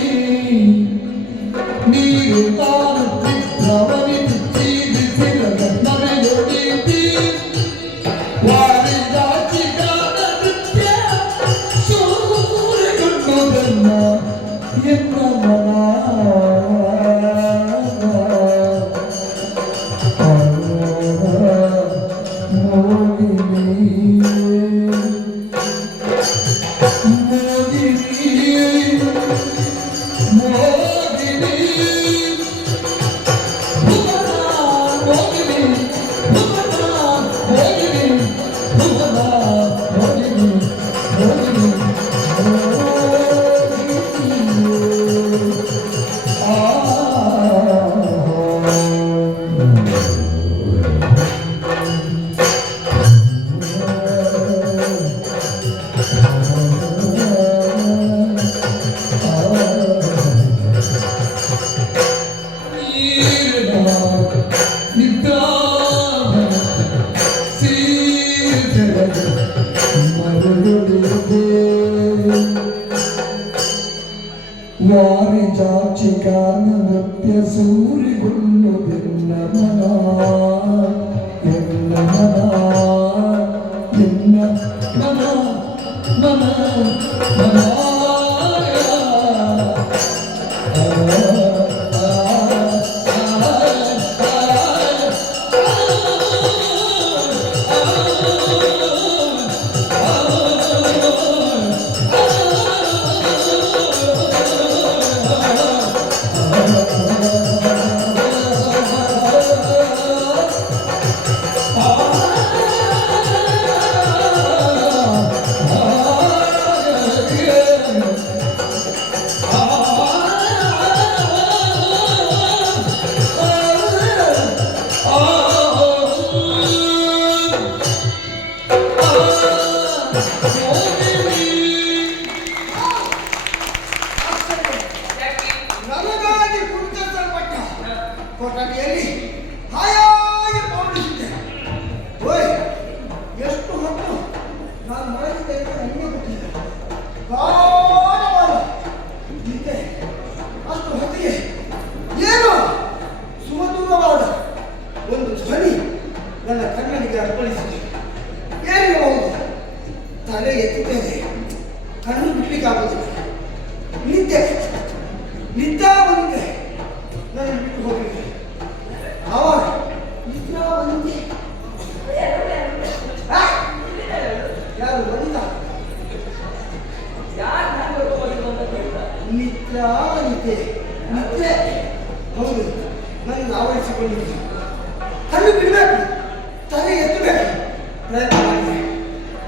ನೀರು ತಾನು ಚಿತ್ರವನಿತು ಚೀಲಿಸಿರದ ನರೆಯೊಡಿತಿ ವಾರಿದಾಚಿಗಾದ ನೃತ್ಯ ಸೂರೆಗೊಂಡುದನ್ನ ಎನ್ನ ಮನ ವಾರಿ ಜಾಚಿಗಾನ ನೃತ್ಯ ಸೂರಿಗೊಂಡುದೆನ್ನ ಮನ ಎನ್ನ ಮನ ಎನ್ನ ಮನ ಮನ ಮನ ನನಗಾಗಿ ಗುರುತಿಸಲ್ಪಟ್ಟ ಕೊಠಡಿಯಲ್ಲಿ ಹಾಯಾಗಿ ಪೌಡಿಸಿದ್ದೆ. ಓಯ್, ಎಷ್ಟು ಹೊತ್ತು ನಾನು ಮಲಗಿದ್ದೆ ಅಂತ ನನಗೆ ಗೊತ್ತಿಲ್ಲ. ಗಾಢವಾದ ನಿದ್ದೆ. ಅಷ್ಟು ಹೊತ್ತಿಗೆ ಏನು ಸುಮಧುರವಾದ ಒಂದು ಧ್ವನಿ ನನ್ನ ಕಣ್ಣನಿಗೆ ಅರ್ಪಣಿಸಿದೆ. ಏನಿರಬಹುದು? ತಲೆ ಎತ್ತಿದ್ದೇನೆ, ಕಣ್ಣು ಬಿಡ್ಲಿಕ್ಕಾಗುವುದಿಲ್ಲ. ನಿದ್ದೆ ನಿದ್ರಾ ಬಂದಿದೆ, ನನ್ನ ಬಿಟ್ಟು ಹೋಗಿದೆ. ಆವಾಗ ನಿದ್ರಾ ಬಂದಿದೆ. ಯಾರು ಬಂದ? ನಿದ್ರಾ ನಿದ್ದೆ ನಿದ್ದೆ ಹೌದು, ನನ್ನ ಆವರಿಸಿಕೊಂಡಿದ್ದೆ. ಕಣ್ಣು ಬಿಡಬೇಕು, ತಲೆ ಎತ್ತಬೇಕು. ಪ್ರಯತ್ನ ಮಾಡಿದೆ,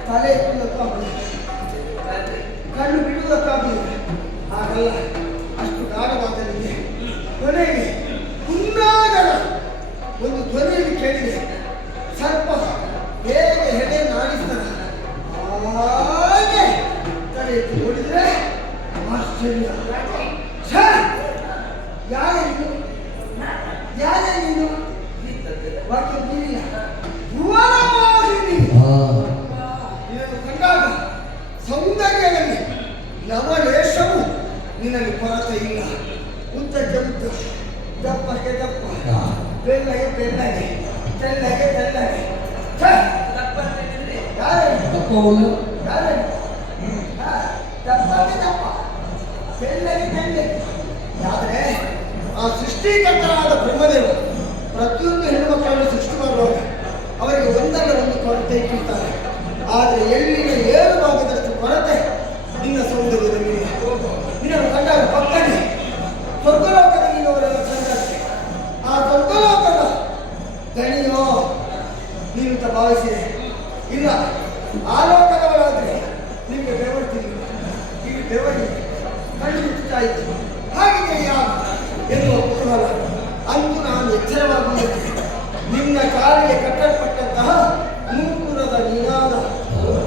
ತಲೆ ಎತ್ತುವುದಕ್ಕಾಗಲಿಲ್ಲ, ಕಣ್ಣು ಬಿಡುವುದಕ್ಕಾಗಲಿಲ್ಲ. ಹಾಗಲ್ಲ, ಅಷ್ಟು ಗಾಢವಾದಲ್ಲಿದೆ. ಕೊನೆಗೆ ಹುನ್ನಾಗದ ಒಂದು ಧ್ವನಿಯಲ್ಲಿ ಕೇಳಿದೆ. ಸರ್ಪ ಹೇಗೆ ಹೆಡೆ ನಾಡಿಸ್ತಾನೆ ಹಾಗೆ ತಲೆ ಎತ್ತಿ ನೋಡಿದ್ರೆ ಆಶ್ಚರ್ಯ. ಯಾರೇ ನೀನು? ಯಾರೇ ನೀನು? ವಾಕ್ಯ ಬೀರಿಲ್ಲ. ಭುವನವಾಹಿನಿ. ನಿನ್ನನ್ನು ಕಂಡಾಗ ಸೌಂದರ್ಯದಲ್ಲಿ ನವಲೇಶವು ನಿನ್ನಲ್ಲಿ ಕೊರತೆ ಇಲ್ಲ. ಉದ್ದಕ್ಕೆ ಉದ್ದ, ದಪ್ಪಕ್ಕೆ ದಪ್ಪ, ಬೆಳ್ಳಗೆ ಬೆಳ್ಳಗೆ, ತೆಳ್ಳಗೆ ತೆಳ್ಳಗೆ. ಯಾರೇ ದಪ್ಪವಲ್ಲ ಯಾರೇ? ದಪ್ಪಕ್ಕೆ ದಪ್ಪ, ತೆಳ್ಳಗೆ ತೆಳ್ಳಗೆ. ಆದರೆ ಆ ಸೃಷ್ಟಿಕರ್ತರಾದ ಬ್ರಹ್ಮದೇವ ಪ್ರತಿಯೊಂದು ಹೆಣ್ಣು ಮಕ್ಕಳನ್ನು ಸೃಷ್ಟಿ ಮಾಡುವಾಗ ಅವರಿಗೆ ಒಂದಲ್ಲ ಒಂದು ಕೊರತೆ ಇಟ್ಟಿರ್ತಾರೆ. ಆದರೆ ಎಲ್ಲಿನ 7 ಭಾಗದಷ್ಟು ಕೊರತೆ ನಿನ್ನ ಸೌಂದರ್ಯದಲ್ಲಿ. ನಿನ್ನನ್ನು ಕಂಡಾಗ ಪಕ್ಕನೆ ಸ್ವರ್ಗಲೋಕದ ನೀನವರೆಲ್ಲ ಕಂಡಾಗ ಆ ಸ್ವರ್ಗಲೋಕದ ದಣಿಯೋ ನೀನು ಅಂತ ಭಾವಿಸಿದೆ. ಇಲ್ಲ, ಆ ಲೋಕದವರಾದರೆ ನಿಮಗೆ ಬೆವರ್ತೀನಿ, ಈಗ ಬೆವರಿ ಕಣ್ಣು ಮುಚ್ಚುತ್ತಾ ಇತ್ತು. ಹಾಗೆ ಯಾರು ಎನ್ನುವ ಕುತೂಹಲ. ಅಂದು ನಾನು ಎಚ್ಚರವಾಗುವುದಕ್ಕೆ ನಿನ್ನ ಕಾಲಿಗೆ ಕಟ್ಟಲ್ಪಟ್ಟಂತಹ ನೂಪುರದ ನಿನಾದ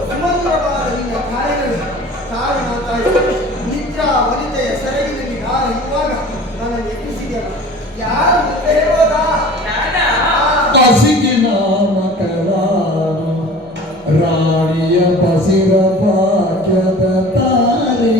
ಸುಮಧುರವಾದ ನಿನ್ನ ಕಾರ್ಯಗಳು ಕಾರಣ ತಾಯಿ. ನಿದ್ರಾ ವನಿತೆಯ ಸೆರಗಿನಲ್ಲಿ ನಾನು ಇರುವಾಗ ನನ್ನನ್ನು ಎಬ್ಬಿಸಿದೆಯಲ್ಲ, ಯಾರು ಮುಂದೆ ಹೇಳೋದಾ? ಹಸಿಗಿನ ಮಕಳಾನು ರಾಣಿಯ ಪಸಿರ ಭಾಗ್ಯದ ತಾರೆ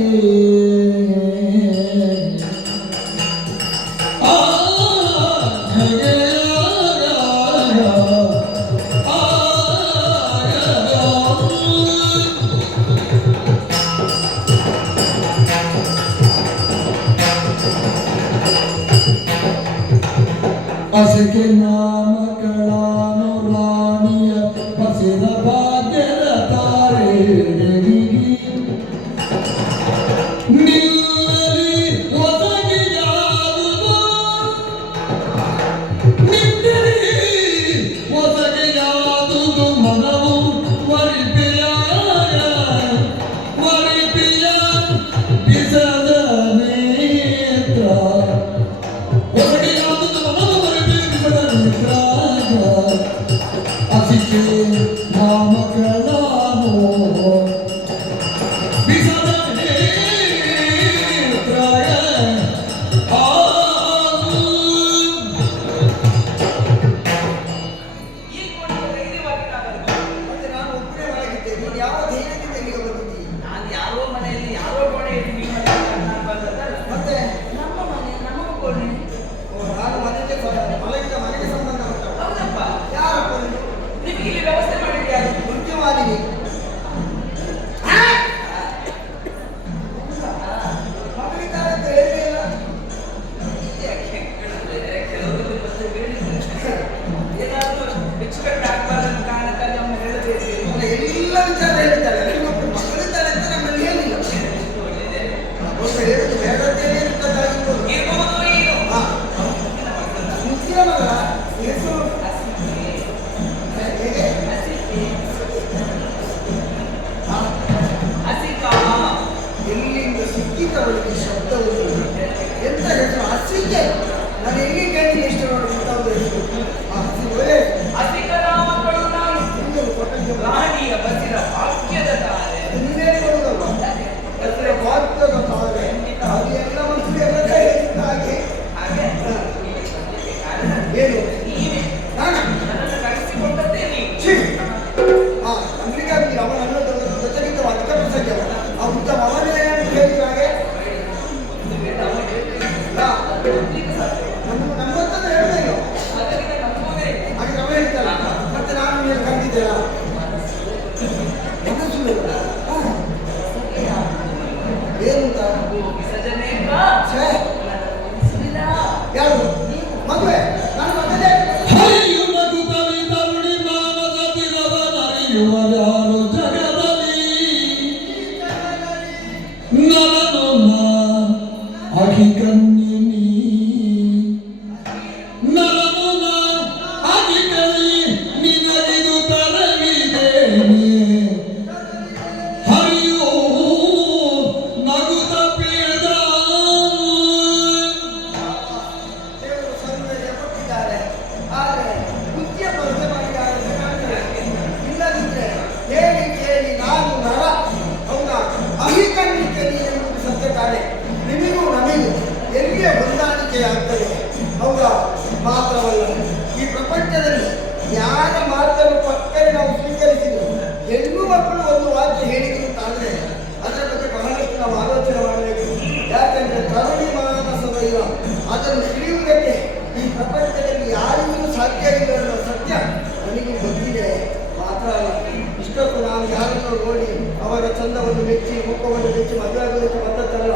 ಹಸಿಗೆ ನಾಮಕಳಾನು ರಾಣಿಯ ಪಸಿರ ಭಾಗ್ಯದ ತಾರೆ ನಿಲ್ಲಲಿ ಒದಗಿಯಾದುದು ನಿಂದಲಿ ಒದಗಿಯಾದುದು ಮನವು ವರಿಪೆಯ ಬಿಸದ ನೇತ್ರ ಒದಗಿಯಾದುದು ಮನವು ಅಸಿಕೆ ನಾಮಕಳಾನು ಬಿಸದ ನೇತ್ರಾಯ ಈ ಕೋಣೆಗೆ ಧೈರ್ಯವಾಗಿ ನಾಗರಿಕ. ಮತ್ತೆ ನಾನು ಒಬ್ಬನೇ ಒಳಗಿದ್ದೆ, ನೀನು ಯಾವ ಧೈರ್ಯದಿಂದ ಇಲ್ಲಿಗೆ ಬಂದಿದ್ದೀ? ನಾನು ಯಾರೋ ಮನೆಯಲ್ಲಿ ಯಾರೋ ಕೋಣೆಯಲ್ಲಿ ನೀವು ನಾನು ಬಂದದ್ದಲ್ಲ. ಮತ್ತೆ ನಮ್ಮ ಮನೆ ನಮ್ಮ ಕೋಣೆ. ನಾನು ಮನೆಗೆ ಮಲಗಿದ ಮನೆಗೆ ಸಂಬಂಧಪಟ್ಟವ. ಹೌದಪ್ಪ. ಯಾರಪ್ಪ ನೀನು? ನಿಮ್ಗೆ ಇಲ್ಲಿ ವ್ಯವಸ್ಥೆ ಮಾಡಿದ್ಯಾರು? ಮುಖ್ಯವಾದಿನಿ. ಮಗಳಿದ್ದಾರೆ ಅಂತ ಹೇಳಿಲ್ಲ. ಕೆಲವರು ಮತ್ತೆ ಹೇಳಿದ್ರು. ಏನಾದ್ರೂ ಹೆಚ್ಚು ಕಡಿಮೆ ಆಗ್ಬಾರ್ದು ಕಾರಣಕ್ಕಾಗಿ ಅವ್ನು ಹೇಳಬೇಕು. ಅವನ ಎಲ್ಲ ವಿಚಾರ ಹೇಳಿದ್ದಾರೆ. ನಿಮ್ಮೊಬ್ಬರು ಮಗಳಿದ್ದಾರೆ ಅಂತ ನಮ್ಮಲ್ಲಿ ಹೇಳಿಲ್ಲ. ಒಬ್ಬ ಹೇಳುದು ಬೇಡದ್ದೇನೆ ಇರ್ತದಾಗಿರ್ಬೋದು. ಇರ್ಬೋದು ಏನು? ಹಾ. ಮುಖ್ಯ ಮಗ ಹೆಸರು ಹೇಗೆ? ಎಲ್ಲಿಂದ ಸಿಕ್ಕಿತವಳಿಗೆ ಶಬ್ದವನ್ನು ಎಂತ ಹೆಸರು? ಹಸಿಗೆ. ನಾನು ಎಲ್ಲಿ ಕೇಳಿ ಎಷ್ಟು ನೋಡಿ ಇಂಥದ್ದು ಹೆಸರು. ಒಳ್ಳೆ ನಿಮ್ಗೆ ಕೊಟ್ಟಂಗೆ ರಾಣಿಯ ಬಸಿರ ವಾಕ್ಯದ ತಾರೆ. ಅದು ನೀವೇ ಕೊಡುದಲ್ವ? ಅದರ ವಾಕ್ಯದ ತಾರೆ. ಅದು ಎಲ್ಲ ಮನುಷ್ಯರು ಎಲ್ಲ ಹೇಳಿದ್ದ ಹಾಗೆ. ಹಾಗೆ ಕಾರಣ ಏನು? ನೀವೇ ನಾನು ನನ್ನನ್ನು ಕರೆಸಿಕೊಂಡದ್ದೇ ನೀವು. ಛೀ! ಅಂಬಿಕಾಗಿ ಅವನನ್ನು ಜೊತೆಗಿದ್ದ ಅಧಿಕ ಪ್ರಸಂಗ ಆ ಉದ್ದ ಅವನೇ ಹೇಳಿದ ಹಾಗೆ ನಮ್ಮಂತದ್ದು ಹೇಳಿದೆ ಇಲ್ಲ. ಹಾಗೆ ಅವ ಹೇಳ್ತಾರ. ಮತ್ತೆ ನಾನು ನೀವು ಕಂಡಿದ್ದೀರಾ? ಮನಸ್ಸು ಇಲ್ಲ. ಏನು ಅಂತ? ಛೇ! ಯಾರು? ಮದುವೆ? ನಾನು ಮದುವೆ ಹರಿಯು ನಗು ಕವಿತರುಣಿ ಮಾನಸ ತಿರವನರಿಯುವ ಯಾರು ಜಗದಲ್ಲಿ ನರನೊನ್ನ ಅಗಿಕನ್ನಿನಿ ನರನೊನ್ನ ಅಗಿಕಲಿ ನಿನಗಿದು ತರವಿದೇನೆ ಹರಿಯು ನಗುತ್ತ ಪೇದ ದೇವರು ಸೌಂದರ್ಯ ಕೊಟ್ಟಿದ್ದಾರೆ. ಆದರೆ ಬುದ್ಧಿಯ ಪರಿಚಯ ಮಾಡಿದ್ದಾರೆ ಅಂತ ಕಾಣ್ತದೆ. ಇಲ್ಲದಿದ್ರೆ ಹೇಳಿ ಕೇಳಿ ನಾನು ನರ ಹೌದಾ ಅಹಿಕನ್ನಿಕೆ ನೀನೆಂಬುದು ಸತ್ಯ ತಾನೆ. ನಿಮಗೂ ನಮಗೂ ಎಲ್ಲಿಯೇ ಹೊಂದಾಣಿಕೆ ಆಗ್ತದೆ ಹೌದಾ? ಮಾತ್ರವಲ್ಲ, ಈ ಪ್ರಪಂಚದಲ್ಲಿ ಯಾರ ಮಾತನ್ನು ಪಕ್ಕನೆ ನಾವು ಸ್ವೀಕರಿಸಿದ್ರು ಹೆಣ್ಣು ಮಕ್ಕಳು ಒಂದು ವಾಕ್ಯ ಹೇಳಿದ್ರು ಅಂತಾದ್ರೆ ಅದರ ಬಗ್ಗೆ ಬಹಳಷ್ಟು ನಾವು ಆಲೋಚನೆ ಮಾಡಬೇಕು. ಯಾಕಂದ್ರೆ ತರುಣಿ ಮಾನಸದ ಇವ ಅದನ್ನು ತಿಳಿಯುವುದಕ್ಕೆ ಈ ಪ್ರಪಂಚದಲ್ಲಿ ಯಾರಿಗೂ ಸಾಧ್ಯ ಇಲ್ಲ ಅನ್ನೋ ಸತ್ಯ ನನಗೂ ಗೊತ್ತಿದೆ. ಮಾತ್ರ ಅಲ್ಲ, ಇಷ್ಟೊತ್ತು ನಾನು ಯಾರನ್ನೋ ನೋಡಿ ಅವರ ಚಂದವನ್ನು ಮೆಚ್ಚಿ ಮುಖವನ್ನು ಮೆಚ್ಚಿ ಮದುವೆ ಆಗೋದಕ್ಕೆ ಬಂದದ್ದಲ್ಲ.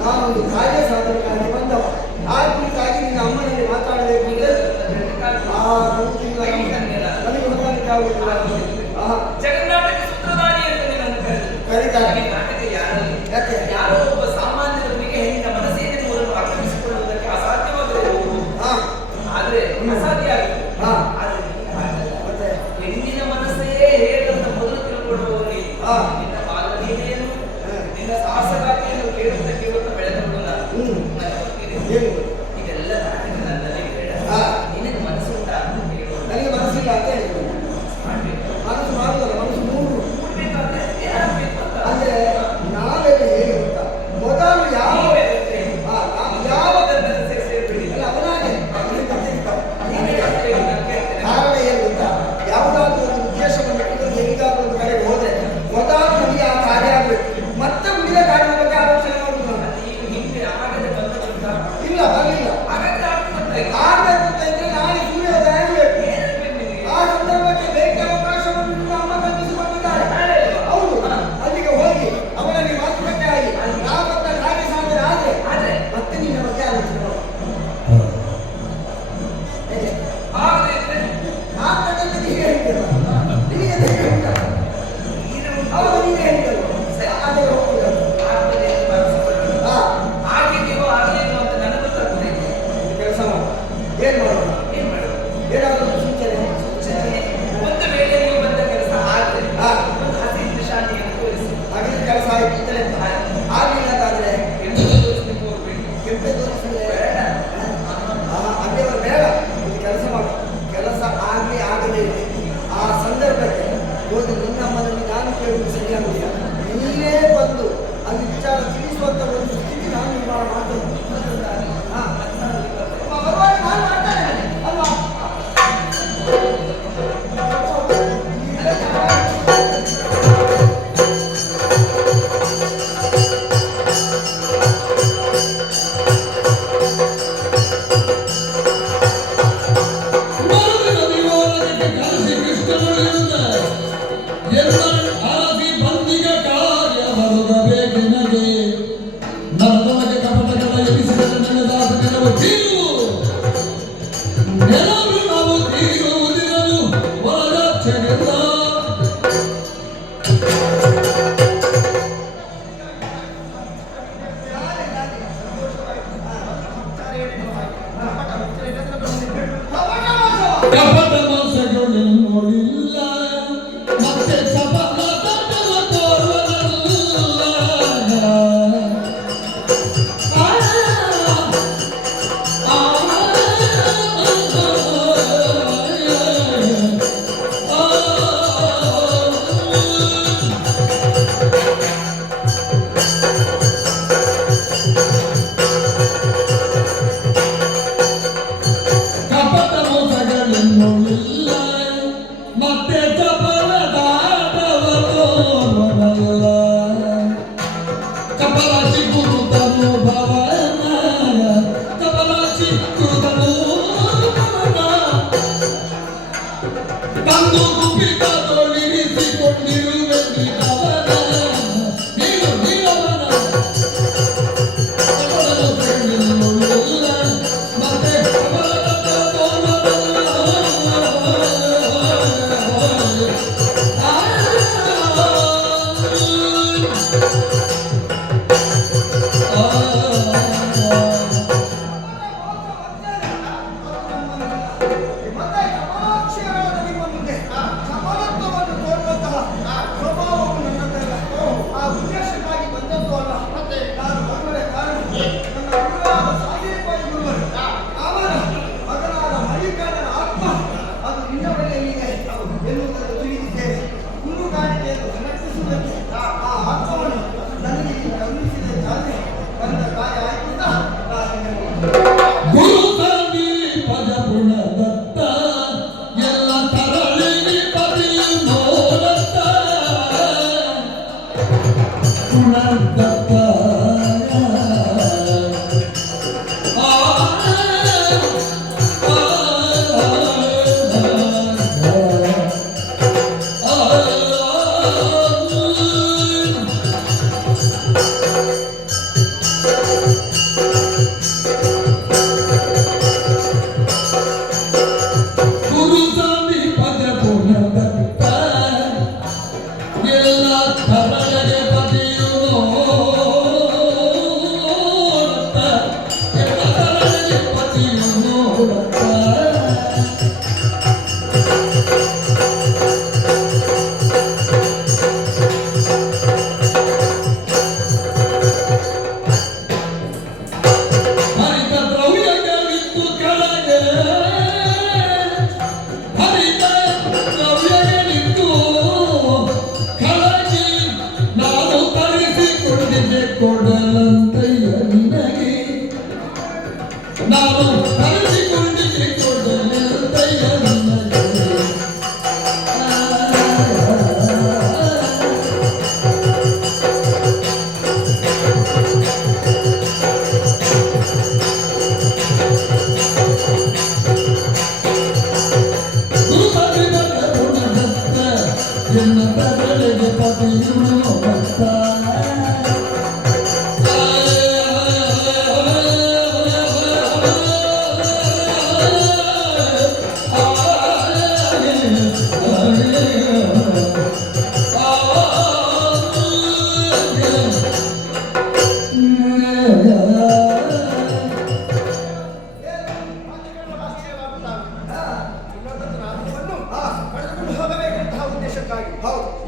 ನಾನೊಂದು ಕಾರ್ಯ ಸಾಧನಕ್ಕಾಗಿ ಬಂದವ. ಆ ಕುರಿತಾಗಿ ನಿನ್ನ ಅಮ್ಮನಲ್ಲಿ ಮಾತಾಡಬೇಕು ಅಂದ್ರೆ ಆ ಕೂತಿಲ್ಲ ನನಗೆ ಹೊಂದಾಣಿಕೆ ಆಗುವುದಿಲ್ಲ. ಜಗನ್ನಾಟಕ ಸೂತ್ರಧಾರಿ ಅಂತ ನಿನ್ನನ್ನು ಕರೀತಾರೆ. ನಾಟಕ ಯಾರಲ್ಲಿ? ಯಾಕೆ? ಯಾರೋ ಒಬ್ಬ ಸಾಮಾನ್ಯರಿಗೆ ಹೆಣ್ಣಿನ ಮನಸ್ಸೇನೆಂಬುದನ್ನು ಅರ್ಥೈಸಿಕೊಳ್ಳುವುದಕ್ಕೆ ಅಸಾಧ್ಯವಾಗಿರಬಹುದು. ಆದ್ರೆ ಅಸಾಧ್ಯ ಆಗಿದೆ. ಆದ್ರೆ ನೀನು ಹಾಗಲ್ಲ. ಮತ್ತೆ ಹೆಣ್ಣಿನ ಮನಸ್ಸೇ ಹೇಗಂತ ಮೊದಲು ತಿಳ್ಕೊಳ್ಳುವವರಿಗೆ ನಿನ್ನ ಬಾಲಲೀಲೆಯನ್ನು ನಿನ್ನ ಸಾಹಸಗಾತಿಯನ್ನು ಕೇಳುತ್ತಾ ಕೇಳುತ್ತಾ ಬೆಳೆದವಳು ನಾನು. ನನ್ನ ಗೊತ್ತಿದೆ. ಏನು? ಇದೆಲ್ಲ ನಾಟಕ ನನ್ನಲ್ಲಿ ಬೇಡ. ನಿನಗೆ ಮನಸ್ಸು ಉಂಟಾ ಅಂತ ಕೇಳುವ. ನನಗೆ ಮನಸ್ಸಿಲ್ಲ ಅಂತ ಹೇಳಿದ್ರು. ಮಾಡ್ಬೇಕು. ಮನಸ್ಸು ಮಾಡುದಲ್ಲ, ಮನಸ್ಸು ಮೂರು ಕೂಡ್ಬೇಕಾದ್ರೆ ಏನಾಗ್ಬೇಕು ಅಂತ. ಅಂದ್ರೆ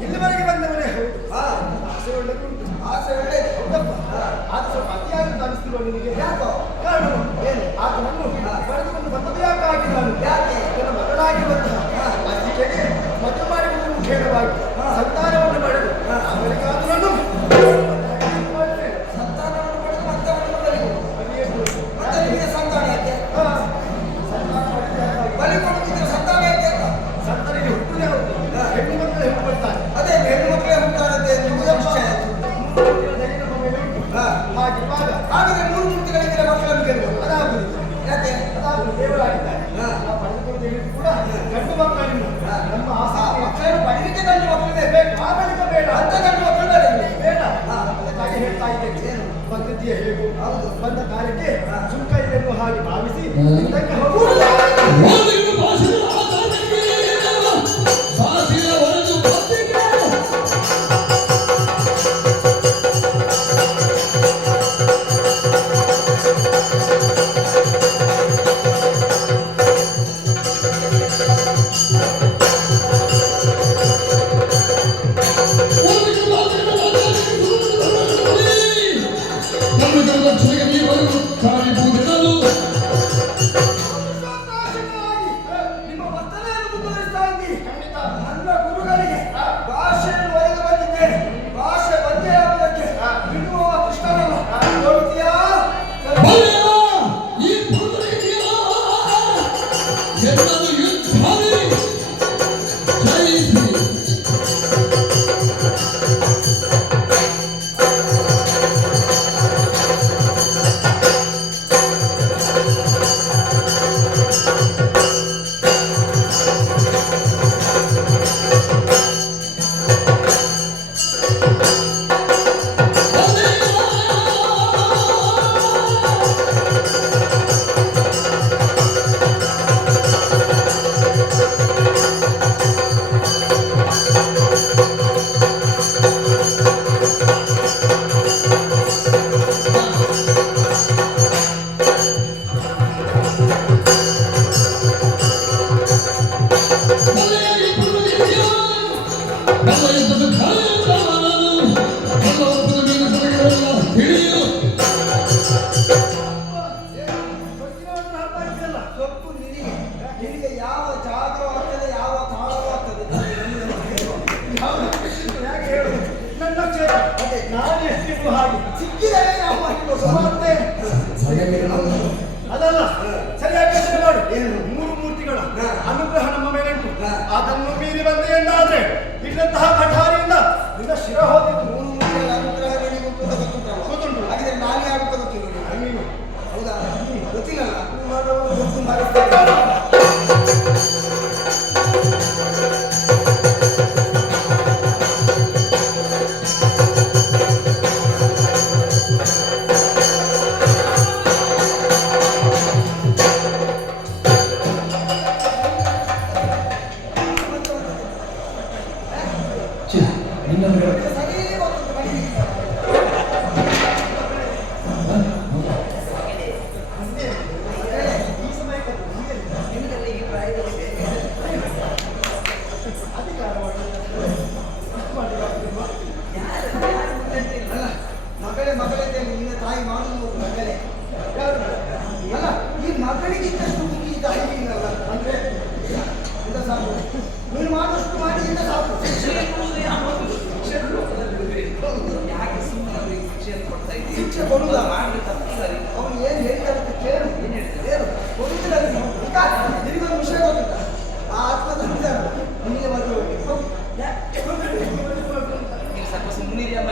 ಇಲ್ಲಿವರೆಗೆ ಬಂದವನೇ ಹೌದು ಇದಕ್ಕೆ ಹೋಗು. ಓದಿನ ಭಾಷೆಯ ಆಧಾರಕ್ಕೆ ಭಾಷೆಯ ಹೊರತು ಪತ್ರಿಕೆ ನಿಮ್ಮ ವರ್ತನೆಯನ್ನು ಮುಂದುವರಿಸ್ತಾ ಇದ್ದೀರಿ. ನನ್ನ ಗುರುಗಳಿಗೆ ಭಾಷೆಯನ್ನು ಒಯ್ದು ಬಂದಿದ್ದೇನೆ. ಭಾಷೆ ಬಂದೇ ಆಗುವುದಕ್ಕೆ ಬಿಡುವ ಕೃಷ್ಣನಲ್ಲ. ನೋಡ್ತೀಯಾ? ಸೊಪ್ಪು ನಿನಗೆ. ನಿನಗೆ ಯಾವ ಜಾಗವಾಗ್ತದೆ, ಯಾವ ತಾಳವಾಗ್ತದೆ ಹೇಗೆ ಹೇಳುದು? ನನ್ನ ಕ್ಷೇತ್ರ ಅದೇ ನಾನು ಎಷ್ಟಿದ್ರು ಹಾಗೆ ಸಿಕ್ಕಿದರೆ ನಾವು ಮಾಡಿಕೊಂಡು ಮತ್ತೆ ಅದಲ್ಲ ಸರಿಯಾಗಿ ಯೋಚನೆ ಮಾಡು. ಮೂರು ಮೂರ್ತಿಗಳ ಅನುಗ್ರಹ ನಮ್ಮ ಮೇಲೆ ಉಂಟು. ಅದನ್ನು ಮೀರಿ ಬಂದೆ ಎಂದಾದ್ರೆ ಇಲ್ಲಂತಹ ಕಠಾರಿಯಿಂದ ನಿನ್ನ ಶಿರ ಹೋಗಿತ್ತು. ಮೂರು ಮೂರ್ತಿಗಳ ಅನುಗ್ರಹ ಗೊತ್ತುಂಟು. ಹಾಗಿದ್ರೆ ನಾನೇ ಆಗುತ್ತ ಗೊತ್ತಿಲ್ಲ ನೀನು. ಹೌದಾ? ಗೊತ್ತಿಲ್ಲಲ್ಲ. ಗೊತ್ತು ಮಾಡುತ್ತೇನೆ. ಮಗಳೇ ನಿನ್ನ ತಾಯಿ ಮಾಡುವುದು ಮಗಳೇ. ಅಲ್ಲ ಈ ಮಗಳಿಗಿಂತಷ್ಟು ಈ ತಾಯಿ ನೀನಲ್ಲ. ಅಂದ್ರೆ ಇಂತ ಸಾಕು ನೀನು ಮಾಡಿದಷ್ಟು ಮಾಡಿ ಇಂತ ಸಾಕು. ಶಿಕ್ಷೆ ಕೊಡುವುದ ಅವನು ಏನು ಹೇಳಿದ ಕೇಳು. ಕೊಡುವುದಿಲ್ಲ ನಿನಗೊಂದು ವಿಷಯ ಗೊತ್ತಿಲ್ಲ. ಆ ಆತ್ಮದ ನಿನಗೆ ಮದುವೆ ಸ್ವಲ್ಪ ಸುಮ್ಮನಿರಿ ಅಮ್ಮ.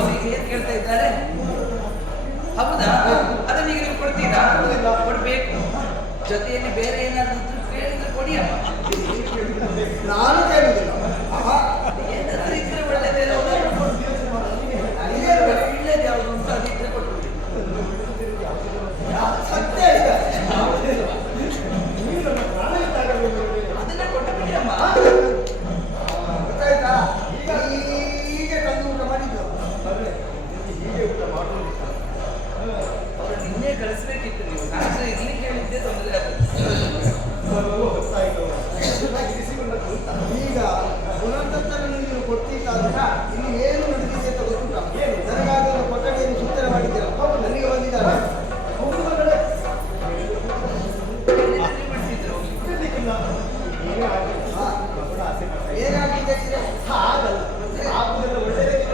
ಅವರಿಗೆ ಏನ್ ಕೇಳ್ತಾ ಇದ್ದಾರೆ? ಹೌದಾ? ಅದನ್ನ ಈಗ ನೀವು ಕೊಡ್ತೀರಾ? ಕೊಡ್ಬೇಕು. ಜೊತೆಯಲ್ಲಿ ಬೇರೆ ಏನಾದ್ರು ಕೇಳಿದ್ರೆ ಕೊಡಿ ಅಮ್ಮ. ನಾನು ಕೇಳುವುದಿಲ್ಲ. ಏನಾದ್ರೂ ಇದ್ರೆ ಒಳ್ಳೆದೇ. ಇಳ್ಳೇದು ಯಾವುದು ಅಂತ ಅದಿದ್ರೆ ಕೊಟ್ಬಿಡಿ. ಸತ್ಯ ಅದನ್ನ ಕೊಟ್ಟುಬಿಡಿ ಅಮ್ಮ. ಗೊತ್ತಾಯ್ತಾ? ಹೀಗೆ ತಂದು ಊಟ ಮಾಡಿದ್ದು. ಹೀಗೆ ಊಟ ಮಾಡುವುದಿಲ್ಲ. ಅವರು ನಿನ್ನೆ ಕಳಿಸ್ಬೇಕಿತ್ತು ನೀವು. ನಾನು ಇಲ್ಲಿ ಕೇಳಿದ್ದೆ ತೊಂದರೆ ಆಗುತ್ತೆ. ಈಗ ಪುನರ್ತನ್ನು ನೀವು ಕೊಟ್ಟಿದ್ದಾಗ ಇಲ್ಲಿ ಏನು ನಡೆದಿದೆ ಅಂತ ಗೊತ್ತುಂಟ? ನನಗಾಗಲು ಕೊಠಡಿಯನ್ನು ಸುತ್ತನೆ ಮಾಡಿದ್ದೀರ. ನನಗೆ ಬಂದಿದ್ದಾರೆ. ಏನಾಗಿದೆ? ಹಾಗಲ್ಲ ಒಳ್ಳೆಯದಕ್ಕೆ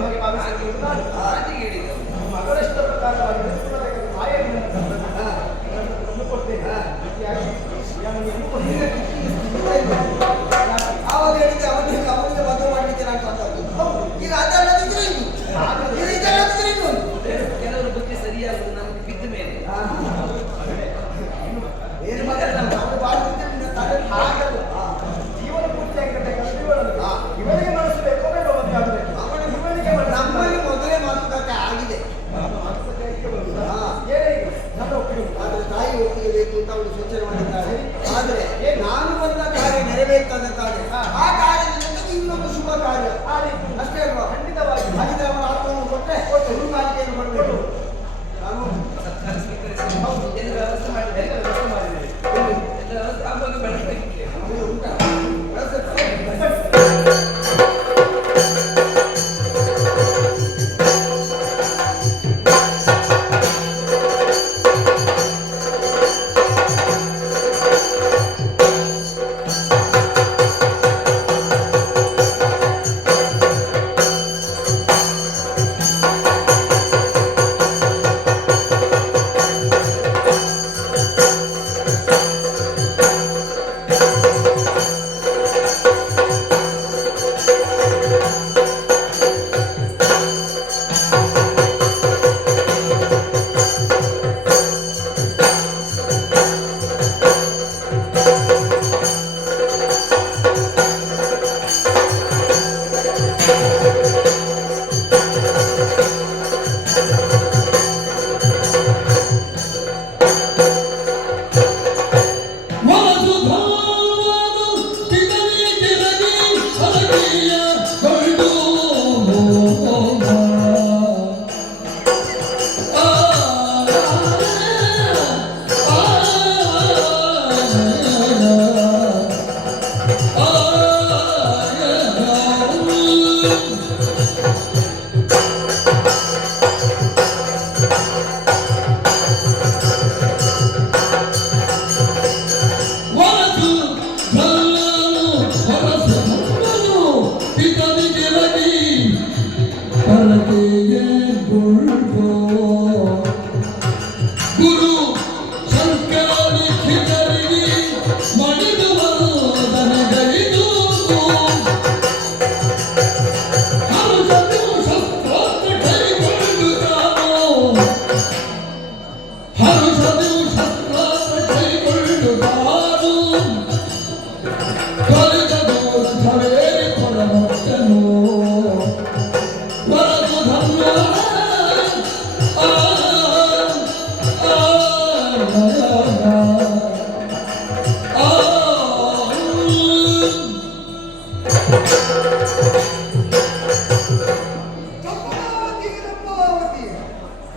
ಹಾಗೆ ಹೇಳಿದ್ದು ಮಗಳಷ್ಟ ಪ್ರಕಾರವಾಗಿ ಆವಾಗ ತಾನೆ ಆ ಕಾರ್ಯದಿಂದ ಇನ್ನೊಂದು ಶುಭ ಕಾರ್ಯ ಅಷ್ಟೇ ಅಲ್ವಾ? ಖಂಡಿತವಾಗಿ ಹಾಗಿದ್ರೆ ಅವನ ಆತ್ಮವನ್ನು ಕೊಟ್ಟರೆ ಹುಡುಗಾರಿಕೆಯನ್ನು ಕೊಡಬೇಕು. ನಾನು ಹೌದು, ಎಲ್ಲ ವ್ಯವಸ್ಥೆ ಮಾಡಿದೆ, ಎಲ್ಲ ವ್ಯವಸ್ಥೆ ಮಾಡಿದೆ. ಎಲ್ಲ ವ್ಯವಸ್ಥೆ ಆಗುವಾಗ ಬೆಳಗ್ಗೆ ಅದು ಉಂಟಾ? ವ್ಯವಸ್ಥೆ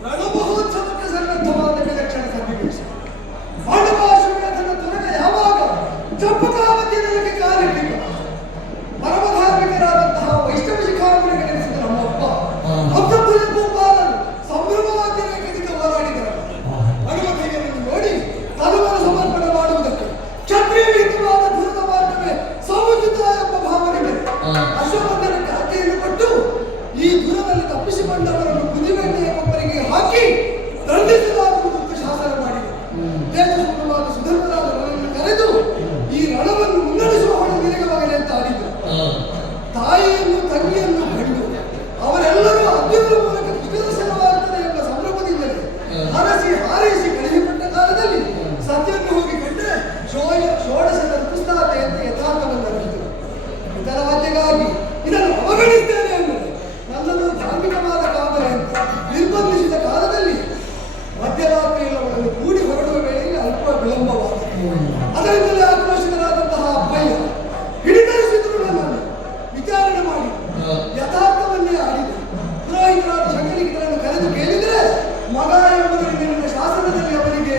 ರಣಮಹೋತ್ಸವಕ್ಕೆ ಸನ್ನದ್ಧವಾದ ವಿಲಕ್ಷಣ ಸನ್ನಿವೇಶ. ಪಾಂಡವಾಶ್ವಮೇಧನ ತುನಗ ಯಾವಾಗ ಚಂಪಕಾವತಿಯ ನೆಲಕ್ಕೆ ಕಾಲಿಟ್ಟಿದ್ದ ಪರಮಧಾರ್ಮಿಕರಾದಂತಹ ವೈಷ್ಣವ ಶಿಖಾಮಣಿಗೆ ನೆನೆಸಿದ ನಮ್ಮಪ್ಪ ಹತ್ತೊಂದು ಗೋಪಾಲರು ಸಂಭ್ರಮಾಚರಣೆಗೆ ಹೋರಾಡಿದರು. ಹನುಮತಿಯನ್ನು ನೋಡಿ ತನುವನ್ನು ಸಮರ್ಪಣೆ ಮಾಡುವುದಕ್ಕೆ ಕ್ಷತ್ರಿಯ ವಿಹಿತವಾದ ಧುರದ ಮಾರ್ಗವೇ ಸಮುಚಿತ ಎಂಬ ಭಾವನೆ ಇದೆ. ಅಶ್ವತ್ಥಾಮನಿಗೆ ಆಜ್ಞೆಯನ್ನು ಕೊಟ್ಟು ಈ ಧುರದಲ್ಲಿ ತಪ್ಪಿಸಿಕೊಂಡವರನ್ನು ಕುದಿವೆಣ್ಣೆಯ ಕೊಬ್ಬರಿಗೆ ಹಾಕಿ ದಂಡಿಸಲಾಗುವುದು ಎಂದು ಶಾಸನ ಮಾಡಿದರು. ತೇಜಸ್ವಿವಾದ ಸುಧರ್ಮರಾಜರನ್ನು ಕರೆದು ಈ ರಣವನ್ನು ಮುನ್ನಡೆಸುವ ಹೊಣೆ ನಿನಗೆ ಮಗನೇ ಅಂತ ಆಡಿದರು. ತಾಯಿಯನ್ನು ತಂಗಿಯನ್ನು ಕಂಡು ಅವರೆಲ್ಲರೂ ಅರ್ಜುನನ ಮೂಲಕ ಕೃಷ್ಣದರ್ಶನವಾಗುತ್ತದೆ ಎಂಬ ಸಂಭ್ರಮದಿಂದಲೇ ಹರಸಿ ಹಾರೈಸಿ ಕಳುಹಿಕೊಟ್ಟ ಕಾಲದಲ್ಲಿ ಸತ್ಯನ್ನು ಹೋಗಿ ಕಂಡರೆ ಷೋಡಶದ ಋತುಸ್ನಾತೆ ಅಂತ ಯಥಾರ್ಥವನ್ನು ಅರಿಸಿದರು. ಇದರ ವಾದ್ಯಗಾಗಿ ಇದನ್ನು ಅವಗಣಿಸ್ತೇನೆ ಎಂದರೆ ನನ್ನನ್ನು ಧಾರ್ಮಿಕವಾದ ಕಾಮನೆ ಅಂತ ನಿರ್ಬಂಧಿಸಿದ ಕಾಲದಲ್ಲಿ ಮಧ್ಯರಾತ್ರಿಯಲ್ಲಿ ಅವರನ್ನು ಕೂಡಿ ಹೊರಡುವ ವೇಳೆಯಲ್ಲಿ ಅಲ್ಪ ವಿಳಂಬವಾಯಿತು. ಅದರಿಂದಲೇ ಆಕ್ರೋಶಿತರಾದಂತಹ ಅಪ್ಪಯ್ಯ ಹಿಡಿತರಿಸಿದ್ರು ನನ್ನನ್ನು ವಿಚಾರಣೆ ಮಾಡಿ ಯಥಾರ್ಥವನ್ನೇ ಆಡಿದರು. ಪುರೋಹಿತರಾದ ಶಂಕರಿಕರನ್ನು ಕರೆದು ಕೇಳಿದರೆ ಮಗ ಎಂಬುದರಿಂದ ನಿನ್ನ ಶಾಸನದಲ್ಲಿ ಅವರಿಗೆ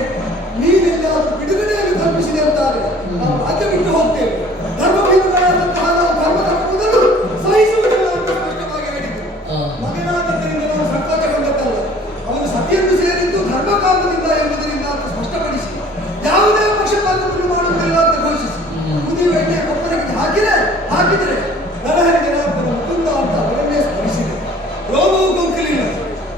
ನೀನೆಲ್ಲಾದರೂ ಬಿಡುಗಡೆಯನ್ನು ಕಲ್ಪಿಸಿದೆ ಅಂತಾದರೆ ನಾವು ರಾಜ್ಯ ಬಿಟ್ಟು ಹೋಗ್ತೇವೆ. ಧರ್ಮಭೀರುಗಳಾದಂತಹ ನಾವು ಧರ್ಮ ತಪ್ಪುವುದನ್ನು ಸಹಿಸುವುದಿಲ್ಲ ಅಂತ ಸ್ಪಷ್ಟವಾಗಿ ಹೇಳಿದರು. ಮಗನಾದದ್ದರಿಂದ ನಾವು ಸಂಕೋಚಗೊಂಡದ್ದಲ್ಲ, ಅವನು ಸತಿಯನ್ನು ಸೇರಿದ್ದು ಧರ್ಮಕಾಮದಿಂದ ಎಂಬುದರಿಂದ ಅಂತ ಸ್ಪಷ್ಟಪಡಿಸಿ ಯಾವುದೇ ಪಕ್ಷಪಾತವನ್ನು ಮಾಡುವುದಿಲ್ಲ ಅಂತ ಘೋಷಿಸಿ ಕುದಿವೆಣ್ಣೆಯ ಕೊಪ್ಪರಿಗೆ ಹಾಕಿದರೆ ನರಹರಿ ಜನಾರ್ದನ ಮುಕುಂದ ಅಂತ ಅವರನ್ನೇ ಸ್ಮರಿಸಿದೆ. ರೋಮವು ಕೊಂಕಲಿಲ್ಲ.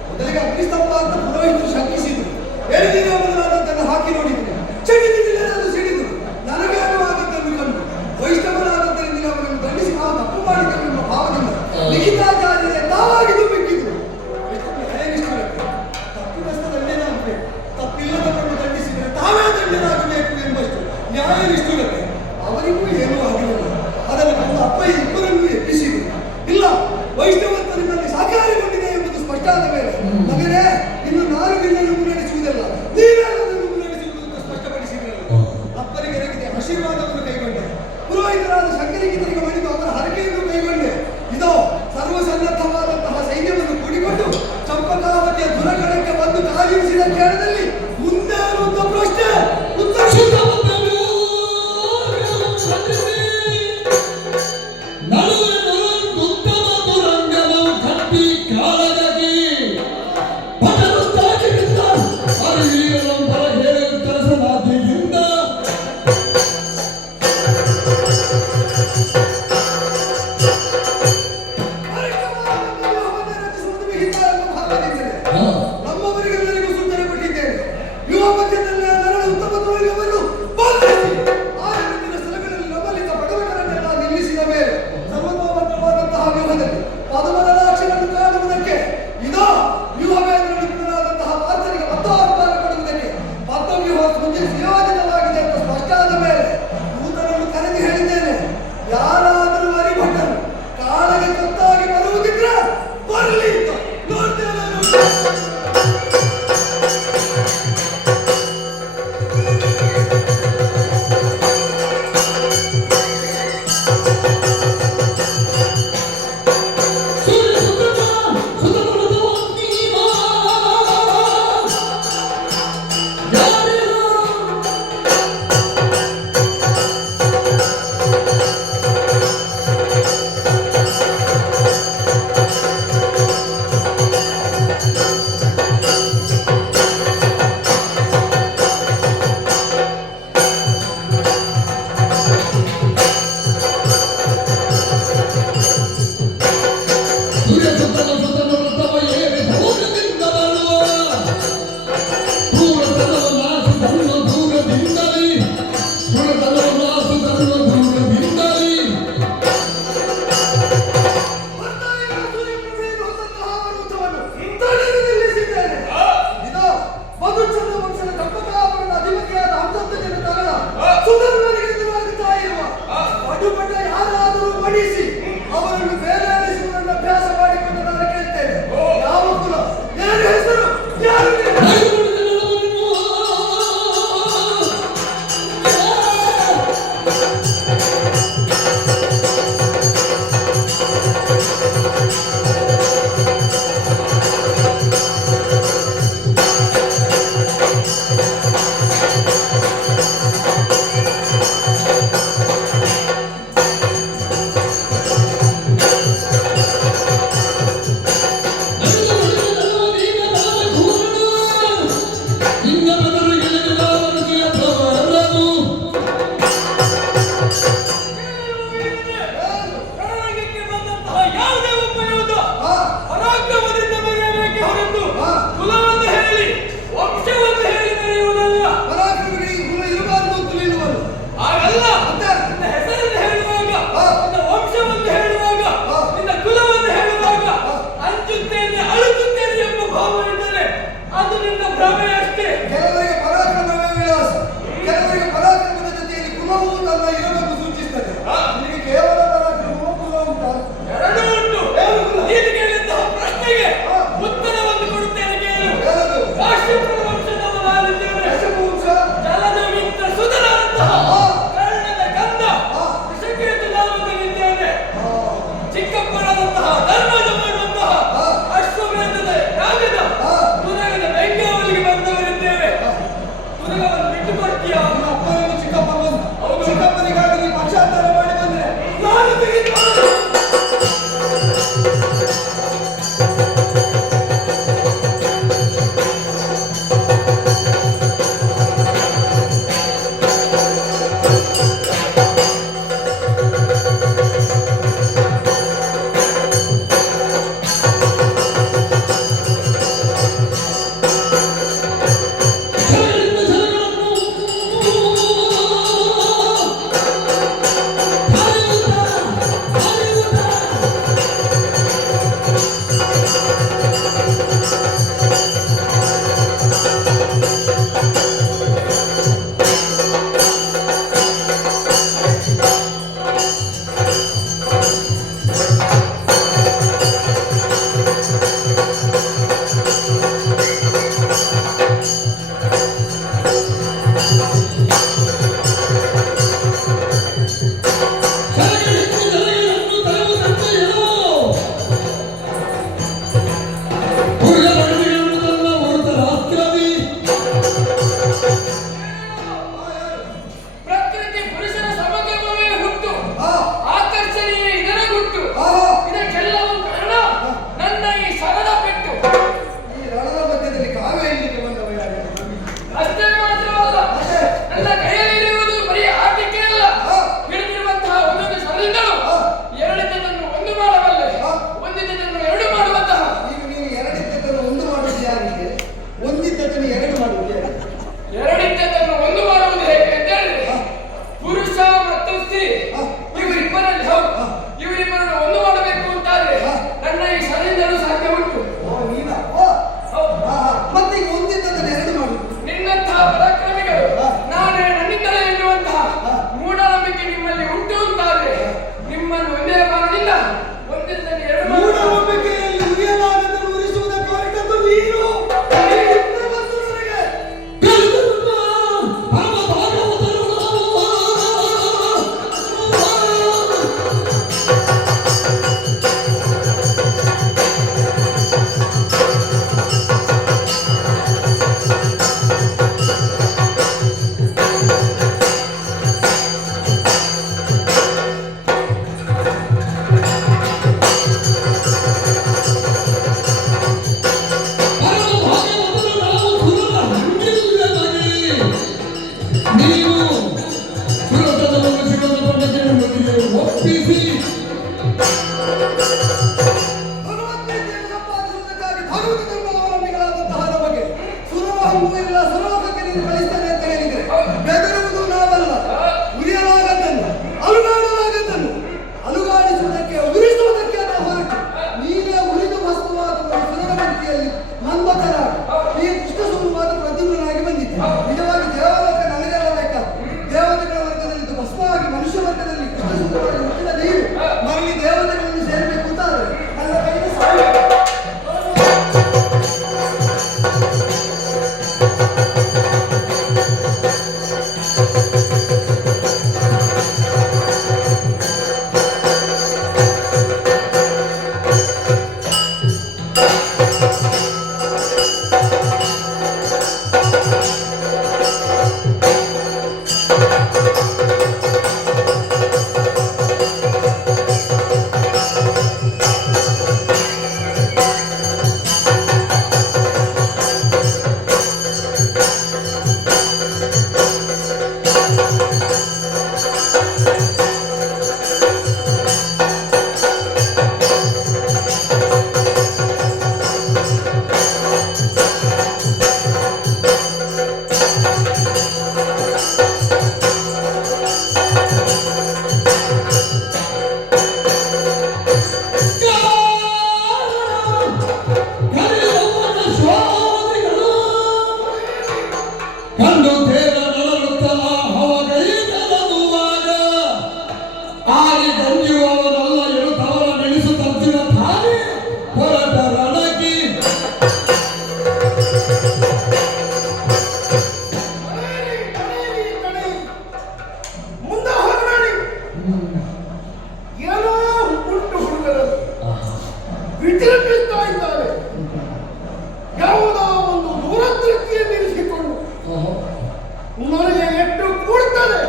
ಮೊದಲಿಗೆ ಅಗ್ನಿಸ್ತಂಭ ಅಂತ ಪುರೋಹಿತರು ಶಂಕಿಸಿದರು. ಎಡದಿನ ಮೊದಲಾದದ್ದನ್ನು ಹಾಕಿ ನೋಡಿದರು. ಚಡಿದಿಲ್ಲದನ್ನು ಸಿಡಿದರು. ನನಗೆ ಅನುವಾದದ್ದನ್ನು ಕಂಡು ವೈಷ್ಣವನಾದದ್ದರಿಂದ ಅವರನ್ನು ದಂಡಿಸಿ ನಾವು ತಪ್ಪು ಮಾಡಿದ್ದೆವೆಂಬ ಭಾವದಿಂದ ಲಿಖಿತಾಚಾರ್ಯರೇ ತಾವಾಗಿದ್ದು ಬಿಟ್ಟಿದ್ರು. ತಪ್ಪಿನಷ್ಟದಲ್ಲೇನೇ ಆಗಬೇಕು, ತಪ್ಪಿಲ್ಲದವರನ್ನು ದಂಡಿಸಿದರೆ ತಾವೇ ದಂಡನಾಗಬೇಕು ಎಂಬಷ್ಟು ನ್ಯಾಯ ನಿಷ್ಠುರತೆ ಅವರಿಗೂ ಏನೂ ಆಗಿರಲಿಲ್ಲ. ಅದನ್ನು ಕಂಡು ಅಪ್ಪ ಸಂಕಲಿತರಿಗೆ ಮಾಡಿದ್ದು ಅವರ ಹರಕೆಯನ್ನು ಕೈಗೊಂಡೆ. ಇದೋ ಸರ್ವಸನ್ನದ್ಧವಾದಂತಹ ಸೈನ್ಯವನ್ನು ಕೂಡಿಕೊಂಡು ಚಂಪಕಾವತಿಯ ದುರಗಣಕ್ಕೆ ಬಂದು ಕಾಲಿರಿಸಿದ ಕ್ಷಣದಲ್ಲಿ ಮುಂದೆ ಒಂದು ಪ್ರಶ್ನೆ ಉತ್ತರಿಸಿದ ಒಪ್ಪಿಸಿ ಭಗವದ್ಗೀತೆಯನ್ನು ಸಂಪಾದಿಸುವುದಕ್ಕಾಗಿ ಭಾಗವತ ಧರ್ಮಾವಲಂಬಿಗಳಾದಂತಹ ನಮಗೆ ಸುರವಾಹವೂ ಇಲ್ಲ, ಸುರಲೋಕಕ್ಕೆ ನೀನು ಕಳಿಸ್ತೇನೆ ಅಂತ ಹೇಳಿದ್ರೆ ಬೆದರುವುದು ನಾವಲ್ಲ. ಉರಿಯಲಾಗದ್ದನ್ನು, ಅಲುಗಾಡಲಾಗದ್ದನ್ನು ಅಲುಗಾಡಿಸುವುದಕ್ಕೆ, ಉರಿಸುವುದಕ್ಕೆ ಅಂತ ಹೊರಟು ನೀನೇ ಉರಿದು ಭಸ್ಮವಾದ ಸುರಭಕ್ತಿಯಲ್ಲಿ ಮನ್ಮಥನಾಗಿ ಈ ಕೃಷ್ಣ ಸ್ವರೂಪವಾದ ಪ್ರದ್ಯುಮ್ನಾಗಿ ಬಂದಿದ್ದೆ. ನಿಜವಾಗಿ ದೇವಲೋಕ ನನಗೆಲ್ಲ ಬೇಕಾದ ದೇವತೆಗಳ ವರ್ಗದಲ್ಲಿ ಭಸ್ಮವಾಗಿ ಮನುಷ್ಯ ವರ್ಗದಲ್ಲಿ ಕೃಷ್ಣ ಸ್ವರೂಪವಾಗಿ ಹುಟ್ಟಿದ ನೀನು ಮರಳಿ ದೇವತೆಗಳನ್ನು ಸೇರಬೇಕು ಅಂತಾದರೆ ನನ್ನ ಕೈಗೆ ಸಾಧ್ಯ. ಕಂಡು ದೇವ ನಳರುತ್ತಲ ಹವಗೈದಲನುವಾಗ ಆಗಿ ಗಂಜಿಯುವವರಲ್ಲ ಎಳುತ್ತವರ ನಿಲ್ಲಿಸುತ್ತಿನ ತಾನೇ ಹೊರಟ ರಣಕಿ ಮುಂದೆ ಹೋಗಬೇಡಿ. ಏನೋ ಉಂಟು ಹುಡುಗರದು ವಿಜೃಂಭಿಸ್ತಾ ಇದ್ದಾರೆ. ಯಾವುದೋ ಒಂದು ದೂರದೃಷ್ಟಿಯನ್ನು ಇರಿಸಿಕೊಂಡು ನನಗೆ ಎಷ್ಟು ಕೂಡ್ತದೆ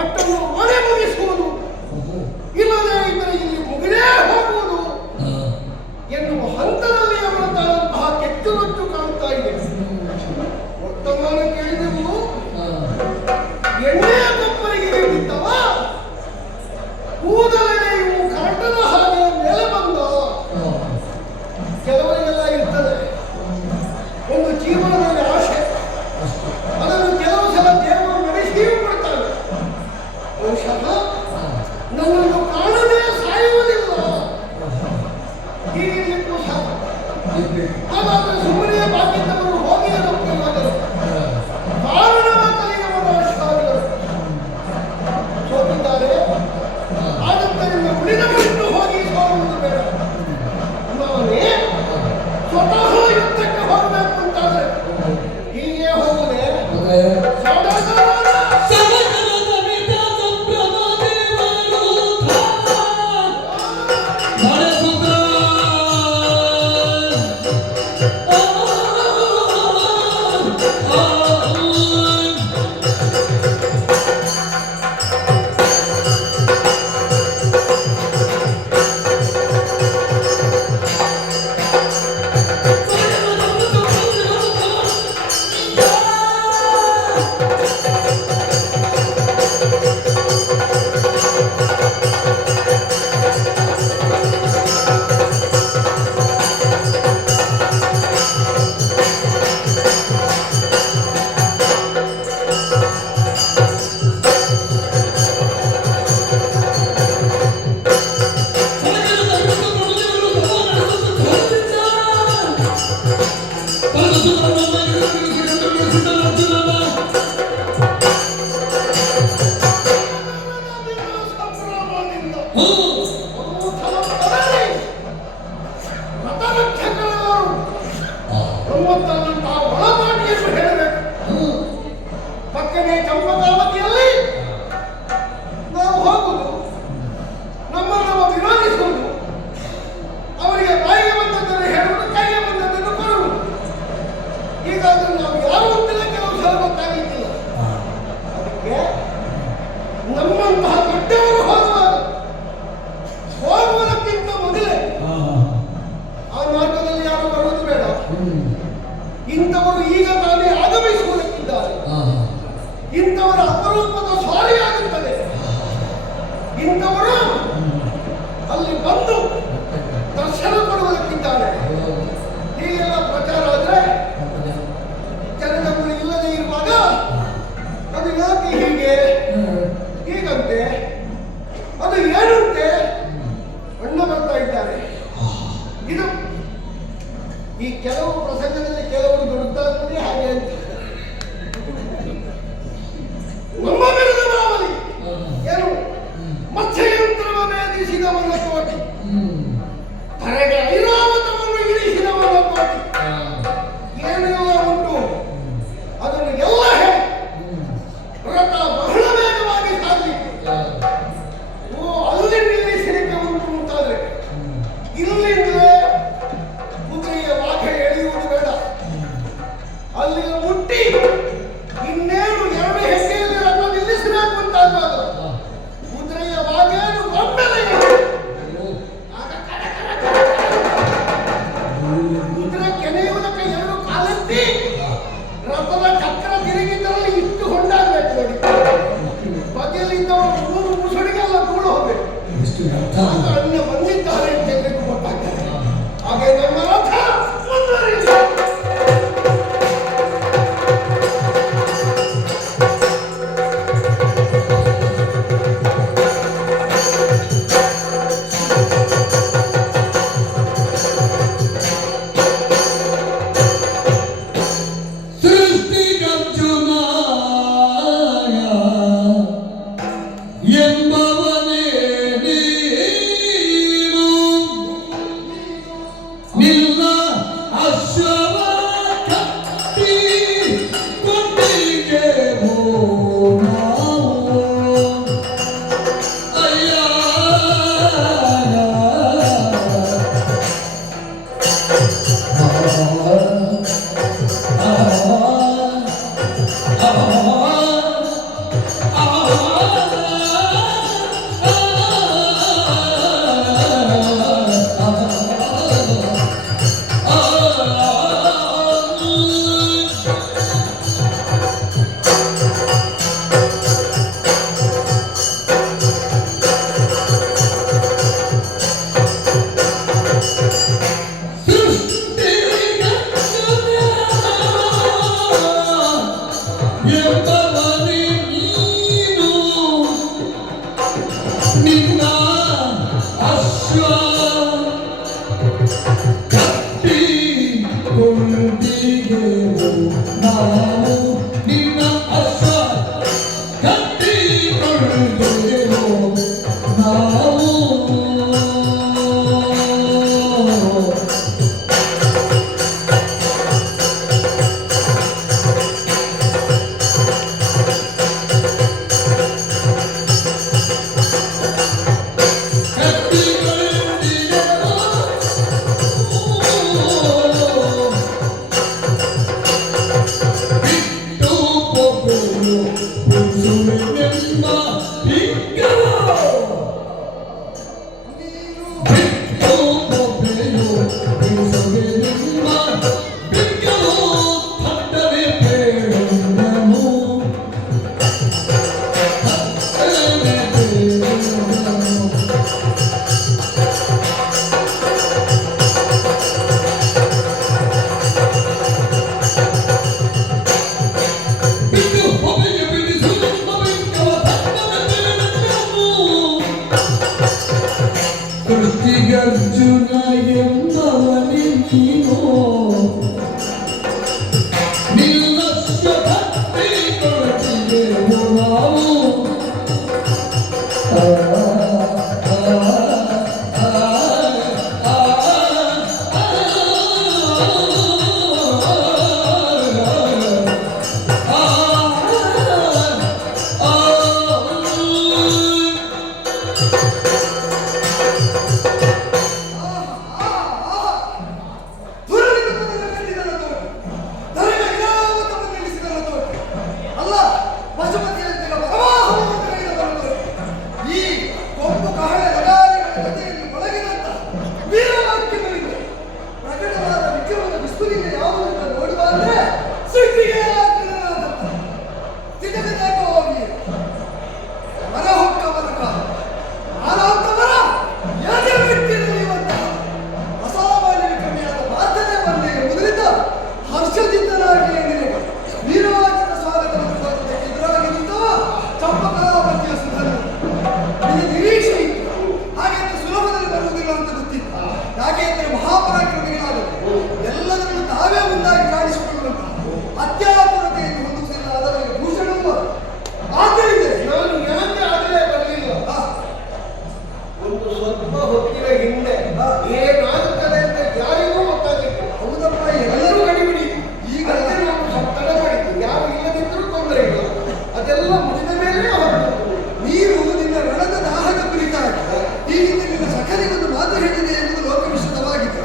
ಅಷ್ಟನ್ನು ಮನೆ ಮುಗಿಸುವುದು, ಇಲ್ಲದೆ ಇದ್ದರೆ ಇಲ್ಲಿ ಮುಗಿದೇ ಹೋಗುವುದು ಎನ್ನುವ ಹಂತದಲ್ಲಿ ಅವರಂತಹ ಕೆಚ್ಚುರೊಚ್ಚು ಕಾಣ್ತಾ ಇದೆ. ವರ್ತಮಾನ ಕೇಳಿದೆವು. ಎಣ್ಣೆಯ ಕೊಪ್ಪರಿಗೆ ಬಿದ್ದವ ಕೂದಲೇ ಇವು ಕಾಟದ ಹಾಗೆ ಮೇಲೆ ಬಂದ. ಕೆಲವರಿಗೆಲ್ಲ ಇರ್ತದೆ ಒಂದು ಜೀವನದಲ್ಲಿ ಆಶೆ, ಅದನ್ನು ಕೆಲವು ಸಲ ದೇವರು ನಡೆಸಿಯೂ ಕೊಡ್ತಾರೆ. ಬಹುಶಃ ನನ್ನನ್ನು ಕಾಣದೇ ಸಾಯುವುದಿಲ್ಲ ಹೀಗಿರ್ಲಿಕ್ಕೂ ಸಾಕು. ಹಾಗಾದ್ರೆ ಸುಮ್ಮನೆ ಬಾಕಿದ್ದವರು ಹೋಗಿ ಹೋದರು. ಕಾರಣವ ಕಲಿಯುವ ಶಾಲೆಗಳು ಸೋತಿದ್ದಾರೆ. ಆದ್ದರಿಂದ ಉಳಿದವರನ್ನು ಹೋಗಿ ಸೋಲುವುದು ಬೇಡ. ನಾನೇ ಸ್ವತಃ ಯುದ್ಧಕ್ಕೆ ಹೋಗಬೇಕು ಅಂತಾದ್ರೆ ಹೀಗೆ ಹೋಗುವುದೇ ಸೌದಾಗರ ಪಕ್ಕನೆ ಚಂಪಕಾವತಿಯಲ್ಲಿ ನಾವು ಹೋಗುದು, ನಮ್ಮನ್ನು ವಿರೋಧಿಸುವುದು, ಅವರಿಗೆ ಬಾಯಿಗೆ ಬಂದದ್ದನ್ನು ಹೇಳುವುದು, ಕೈಗೆ ಬಂದದ್ದನ್ನು ಕೊಡುವುದು. ಹೀಗಾದರೂ ನಾವು ಯಾರು ಅಂತಲೇ ಕೆಲವು ಸಲ ಗೊತ್ತಾಗಿದ್ದಿಲ್ಲ. ಅದಕ್ಕೆ ನಮ್ಮಂತಹ ದೊಡ್ಡವರು ಹೋಗುವುದಕ್ಕಿಂತ ಮೊದಲೇ ಆ ಮಾರ್ಗದಲ್ಲಿ ಯಾರು ಬರುವುದು ಬೇಡ. ಇಂಥವರು ಈಗ ತಾನೇ ಆಗಮಿಸುವುದಕ್ಕಿದ್ದಾರೆ. ಇಂಥವರ ಇಂಥವರು ಅಲ್ಲಿ ಬಂದು ದರ್ಶನ ಕೊಡುವುದಕ್ಕಿದ್ದಾರೆ. ಹೀಗೆಲ್ಲ ಪ್ರಚಾರ ಆದ್ರೆ ಜನಗಳು ಇಲ್ಲದೆ ಇರುವಾಗ ಅದು ಯಾಕೆ ಹೀಗೆ ಹೀಗಂತೆ ಅದು ಏನಂತೆ ಅಣ್ಣ ಬರ್ತಾ ಇದ್ದಾರೆ. ಇದು ಈ ಕೆಲವು ಪ್ರಸಂಗದಲ್ಲಿ ಕೆಲವರು ದೊಡ್ಡದಾಗ್ತದೆ ಹಾಗೆ ಅಂತ ನಮ್ಮ ವಿರುದ್ಧ ಮಾವಲಿ ಏನು ಮತ್ಸ್ಯಯಂತ್ರವ ಭೇದಿಸಿದವನ ಕೋಟಿ ತರೆಗೆ ಐರಾವತವನ್ನು ಇಳಿಸಿದವನ ಕೋಟಿ ಏನೆಲ್ಲ ಉಂಟು ಅದನ್ನು ಎಲ್ಲ ವ್ರತ ಬಹಳ ವೇಗವಾಗಿ ಸಾಗಲಿಕ್ಕೆ ಅಲ್ಲಿ ನಿಲ್ಲಿಸಲಿಕ್ಕೆ ಉಂಟು ಅಂತಾದ್ರೆ ಇಲ್ಲಿಂದಲೇ ಕುದುರೆಯ ವಾಘೆ ಎಳೆಯುವುದು ಬೇಡ. ಅಲ್ಲಿಗೆ ಮುಟ್ಟಿ ಇನ್ನೇನು ಎರಡು ಹೆಜ್ಜೆಯಲ್ಲಿ ರಥ ನಿಲ್ಲಿಸಬೇಕು ಅಂತಾಗುವಾಗ ಕುದುರೆಯ ವಾಘೆಯನ್ನು ಒಮ್ಮೆಲೆ ಕುದುರೆ ಕೆನೆಯುವುದಕ್ಕೆ ಎರಡು ಕಾಲೆತ್ತಿ ರಥದ ಚಕ್ರ ತಿರುಗಿದ್ದರಲ್ಲಿ ಇಟ್ಟು ಹೊಂದಾಗಬೇಕು ನೋಡಿ. ಬದಿಯಲ್ಲಿದ್ದವರು ಮೂರು ಮುಸುಡಿಗೆಲ್ಲ ಕೂಡ ಹೋಗ್ಬೇಕು. ಅಣ್ಣ ಬಂದಿದ್ದಾರೆ ಅಂತ ಎಲ್ರಿಗೂ ಗೊತ್ತಾಗ್ತದೆ. ಹಾಗೆ ನಮ್ಮ ರಥ ಮುಂದುವರಿಯುತ್ತೆ. ಎಂಬವನೇ ನೀನು ನಿನ್ನ ಅಶ್ವವ ಕಟ್ಟಿ ಕೊಂಡಿಗೆ ನಾವು ಅಯ್ಯ ನಿನ್ನ ಅಶ್ವ ಕಟ್ಟಿ ಕೊಂಡಿಗೆ ನಾವು ನಿನ್ನ ಅಶ್ವ ಕಟ್ಟಿ ಕೊಂಡಿಗೆ ನಾವು ಅರ್ಜುನ ಎಂಬವನೇ ನೀನು ನಿಲ್ಲಸ್ಯ ಭಕ್ತಿ ಕೊಡುತ್ತಿದ್ದೆವು ನಾವು ಒಂದು ಸ್ವಲ್ಪ ಹೊತ್ತಿನ ಹಿಂದೆ ಏನಾಗುತ್ತದೆ ಅಂತ ಯಾರಿಗೂ ಗೊತ್ತಾಗಿತ್ತು. ಹೌದಪ್ಪ, ಎಲ್ಲರೂ ಗಡಿಬಿಡಿ. ಈಗ ನಾವು ಸ್ವಲ್ಪ ತಡ ಮಾಡಿದ್ದು, ಯಾರು ಇಲ್ಲದಿದ್ದರೂ ತೊಂದರೆ ಇಲ್ಲ. ಅದೆಲ್ಲ ಮುಗಿದ ಮೇಲೆ ಹೊರಟು. ನೀರು ನಿನ್ನ ರಣದ ದಾಹದ ಕುರಿತಾಗಿ ಈ ಹಿಂದೆ ನಿನ್ನ ಸಖರಿಗೊಂದು ಮಾತು ಹೇಳಿದೆ ಎಂಬುದು ಲೋಕವಿಷದವಾಗಿದೆ.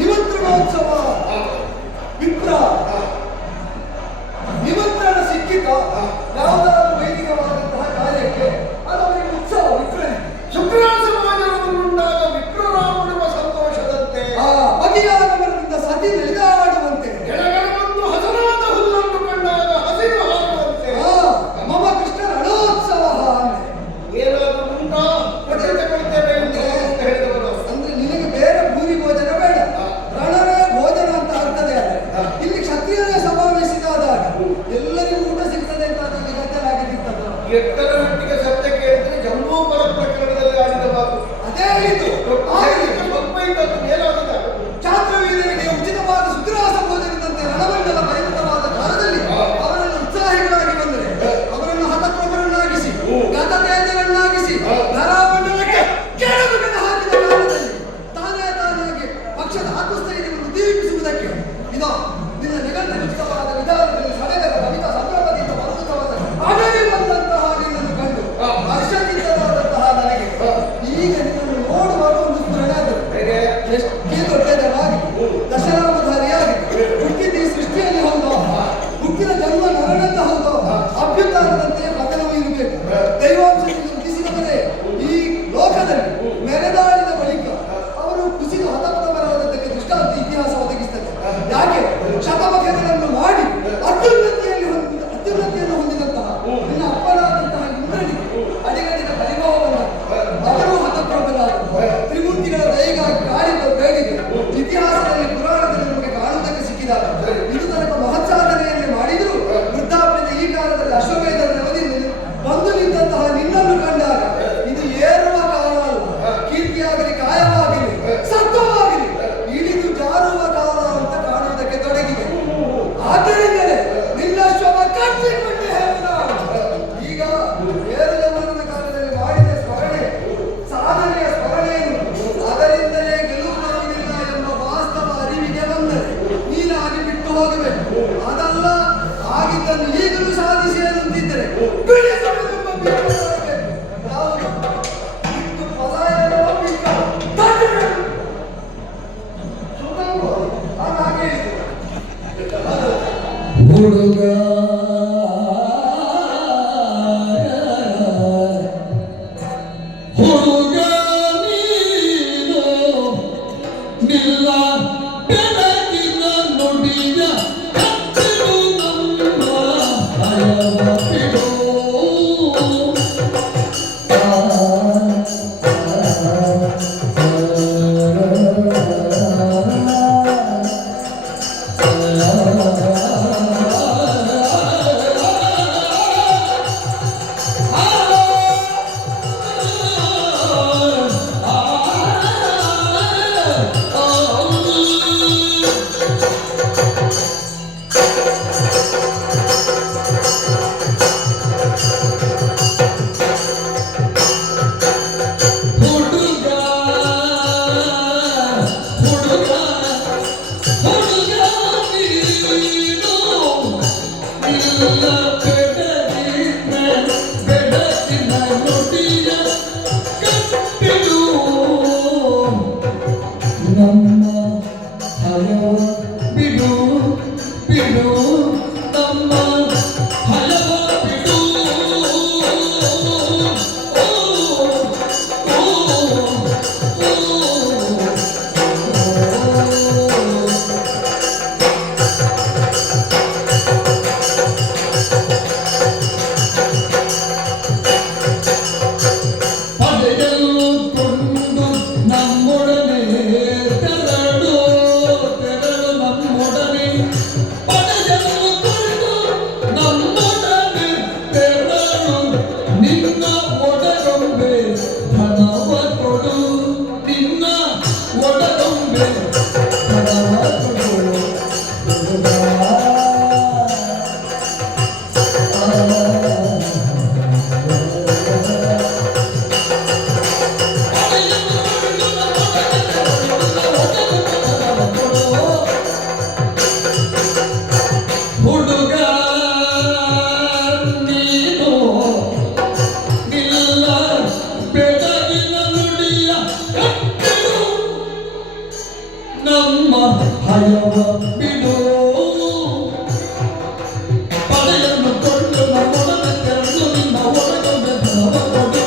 ನಿಮಂತ್ರಣೋತ್ಸವ ವಿಪ್ರ ನಿಮಂತ್ರಣ ಸಿಕ್ಕಿತ ಯಾವುದಾದ್ರೂ ವೈದಿಕವಾದಂತಹ ಕಾರ್ಯಕ್ಕೆ ಅದು ಅವರಿಗೆ ಉತ್ಸವ ವಿಪ್ರನೆ. ಶುಕ್ರಾರ ಸಮಾಜವನ್ನುಂಡಾಗ ವಿಪ್ರರಾಮಡುವ ಸಂತೋಷದಂತೆ ಬಗೆಯಾದವರಿಂದ ಸತಿ ನೆಲೆದಾಡುವಂತೆ ಎಡಗಡವನ್ನು ಹಸನಾದ ಹುಲ್ಲನ್ನು ಕಂಡಾಗ ಹಸಿರು ಹಾರುವಂತೆ ಮಮ ಕೃಷ್ಣ ರಣೋತ್ಸವ ಏನಾದರೂ ಉಂಟಾ ಹೊಟ್ಟೆ ತಗೊಳ್ತೇವೆ ಅಂತ ಹೇಳಿದವರು. ಅಂದ್ರೆ ನಿನಗೆ ಬೇರೆ ಭೂರಿ ಭೋಜನ ಬೇಡ, ರಣವೇ ಭೋಜನ ಅಂತ ಆಗ್ತದೆ. ಆದರೆ ಇಲ್ಲಿ ಕ್ಷತ್ರಿಯರೇ ಸಮಾವೇಶಿತಾದಾಗ ಎಲ್ಲರಿಗೂ ಊಟ ಸಿಗ್ತದೆ ಅಂತ ಅದರಲ್ಲಿ ಗದ್ದಲಾಗಿದ್ದಿರ್ತದ. ಎಟ್ಟರ ಮಟ್ಟಿಗೆ ಸತ್ಯ ಕೇಳಿದ್ರೆ ಜಂಬೂಪರ ಪ್ರಕರಣದಲ್ಲಿ ಆಡಿದ ಮಾತು ಅದೇ ಇದು ಸ್ವಲ್ಪ ಇದ್ದದ್ದು ಮೇಲಾಗಿದ ಛಾತ್ರವೀರರಿಗೆ ಉಚಿತವಾದ ಸುಗ್ರಾಸ ಭೋಜನದಂತೆ ರಣಮಂಡಲ ಪರಿಮಿತವಾದ ಕಾಲದಲ್ಲಿ ಅವರನ್ನು ಉತ್ಸಾಹಿಗಳಾಗಿ ಬಂದರೆ ಅವರನ್ನು ಹತಪ್ರಭರನ್ನಾಗಿಸಿ ಗತತೇಜರನ್ನಾಗಿಸಿ ಧರಾಮಂಡಲಕ್ಕೆ ಕೆಳಮುಖದ ಹಾಕಿದ ಕಾಲದಲ್ಲಿ ತಾನಾಗಿ ಪಕ್ಷದ ಆತ್ಮಸ್ಥೈರ್ಯವನ್ನು ದೀಪಿಸುವುದಕ್ಕೆ ಇದೋ ನಿನ್ನ ನಿಗಂಟ ಉಚಿತವಾದ ವಿಧಾನದಲ್ಲಿ ಸಡೆಗರ ಕವಿತಾ ಸಂಭ್ರಮದಿಂದ ಅದ್ಭುತವಾದ ಅಡಗಿ ಬಂದಂತಹ ನಿನ್ನನ್ನು ಕಂಡು ಹರ್ಷಚಿತ್ತವಾದಂತಹ ನನಗೆ ಈಗ ನಿನ್ನನ್ನು ನೋಡುವಾಗ ಒಂದು ಸ್ಮರಣೆ ಆದರು. ಎಷ್ಟೇ ದೊಡ್ಡದಾಗಿ ದಶರಾಮಧಾರಿಯಾಗಿ ಹುಟ್ಟಿದ ಈ ಸೃಷ್ಟಿಯಲ್ಲಿ ಹೌದು, ಹುಟ್ಟಿದ ಜನ್ಮ ನರನಂತ ಹೌದು, ಅಭ್ಯುತ್ಥಾನದಂತೆ ಪತನವೂ ಇರಬೇಕು. ದೈವಾಂಶದಿಂದ ಹುಟ್ಟಿಸಿದವರೇ ಈ ಲೋಕದಲ್ಲಿ ಮೆರೆದಾಡಿದ ಬಳಿಕ ಅವರು ಕುಸಿದು ಹತಪ್ರಭರಾದದ್ದಕ್ಕೆ ದೃಷ್ಟಾಂತ ಇತಿಹಾಸ ಒದಗಿಸುತ್ತದೆ. ಯಾಕೆ ಶತಮಖಗಳನ್ನು ಮಾಡಿ ಅತ್ಯುನ್ನತಿಯನ್ನು ಹೊಂದಿದಂತಹ ನಿನ್ನ ಅಪ್ಪನಾದಂತಹ ಇಂದ್ರನಿಗೆ ಅಡಿಗಡಿನ ಪರಿಭವವನ್ನು ಅವರು ಹತಪ್ರಭರಾದರು. ತ್ರಿಮೂರ್ತಿಗಳ ದಯೆಗಾಗಿ ಕಾಡಿದ ಬೇಡಿದರು. ಇತಿಹಾಸದಲ್ಲಿ ಪುರಾಣದಲ್ಲಿ ನಮಗೆ ಕಾಣುವುದಕ್ಕೆ ಸಿಕ್ಕಿದಾಗ ಇದು ತನಕ ಮಹತ್ಸಾಧನೆಯನ್ನೇ ಮಾಡಿದರೂ ವೃದ್ಧಾಪ್ಯದ ಈ ಕಾಲದಲ್ಲಿ ಅಶ್ವಮೇಧದ ಅವಧಿಯಲ್ಲಿ ಬಂದು ನಿಂತಹ ನಿನ್ನನ್ನು ಕಂಡಾಗ ಇದು ಏರುವ ಕಾಲ ಅಲ್ಲ, ಕೀರ್ತಿಯಾಗಲಿ ಕಾಯವಾಗಲಿ ಸತ್ವವಾಗಲಿ ಇಳಿದು ಜಾರುವ ಕಾಲ ಅಂತ ಕಾಣುವುದಕ್ಕೆ ತೊಡಗಿದೆ. ಆದ್ದರಿಂದಲೇ ನಿನ್ನ ಶ್ರಮ ಕಟ್ಟಿಕೊಂಡು ಹೇಳ ಈಗ ಏರು ಜನ್ಮದ ಕಾಲದಲ್ಲಿ ಮಾಡಿದ ಸ್ಮರಣೆ ಸಾಧನೆಯ ಸ್ಮರಣೆಯನ್ನು ಅದರಿಂದಲೇ ಗೆಲುವು ಬರುವುದಿಲ್ಲ ಎಂಬ ವಾಸ್ತವ ಅರಿವಿಗೆ ಬಂದರೆ ನೀನಾಗಿ ಬಿಟ್ಟು ಹೋಗಬೇಕು. ಅದಲ್ಲ ಆಗಿದ್ದನ್ನು ಈಗಲೂ ಸಾಧಿಸಿ ಅನ್ನುತ್ತಿದ್ದರೆ ಬಿಡಿಸುವುದೆಂಬ ಬಿಡುಗಡೆಯಾಗಬೇಕು. ಯಾವುದು ಬಿಟ್ಟು ಪಲಾಯನೋ ಬಿಟ್ಟ ತಡೆಯಬೇಕು. ಸುತಂಗು ಹಾಗೆ ಹುಡುಗ ಹುಡುಗ ನೀನು ನಿಲ್ಲ ಬೆಳಗಿನ ನುಡಿಯ ಕತ್ತಿರು ನಮ್ಮ ಭಯವ ಬಿಡು. ನಮ್ಮೊಡನೆ ಭಯವ ಬಿಡು ಪಡೆಯನ್ನು ಕೊಟ್ಟು ನಮ್ಮೊಡನೆ ತೆರಳು ನಿನ್ನ ಒಳಗೊಂಡ ಧಾವ ಕೊಡು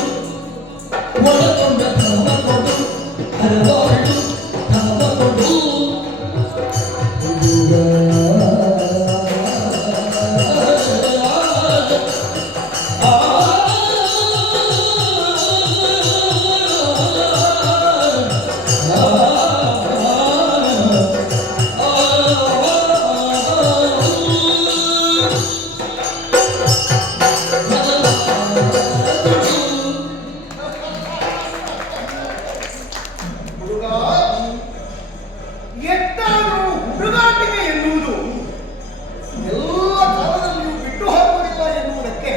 ಒಳಗೊಂಡ ಧಾವ ಕೊಡು ಹರವಾಡು ಧಾವ ಕೊಡು ಹುಡುಗ ಎಟ್ಟಾದರೂ ಹುಡುಗಾಟಿಕೆ ಎನ್ನುವುದು ಎಲ್ಲ ಕಾಲದಲ್ಲಿಯೂ ಬಿಟ್ಟು ಹಾಕುವುದಿಲ್ಲ ಎನ್ನುವುದಕ್ಕೆ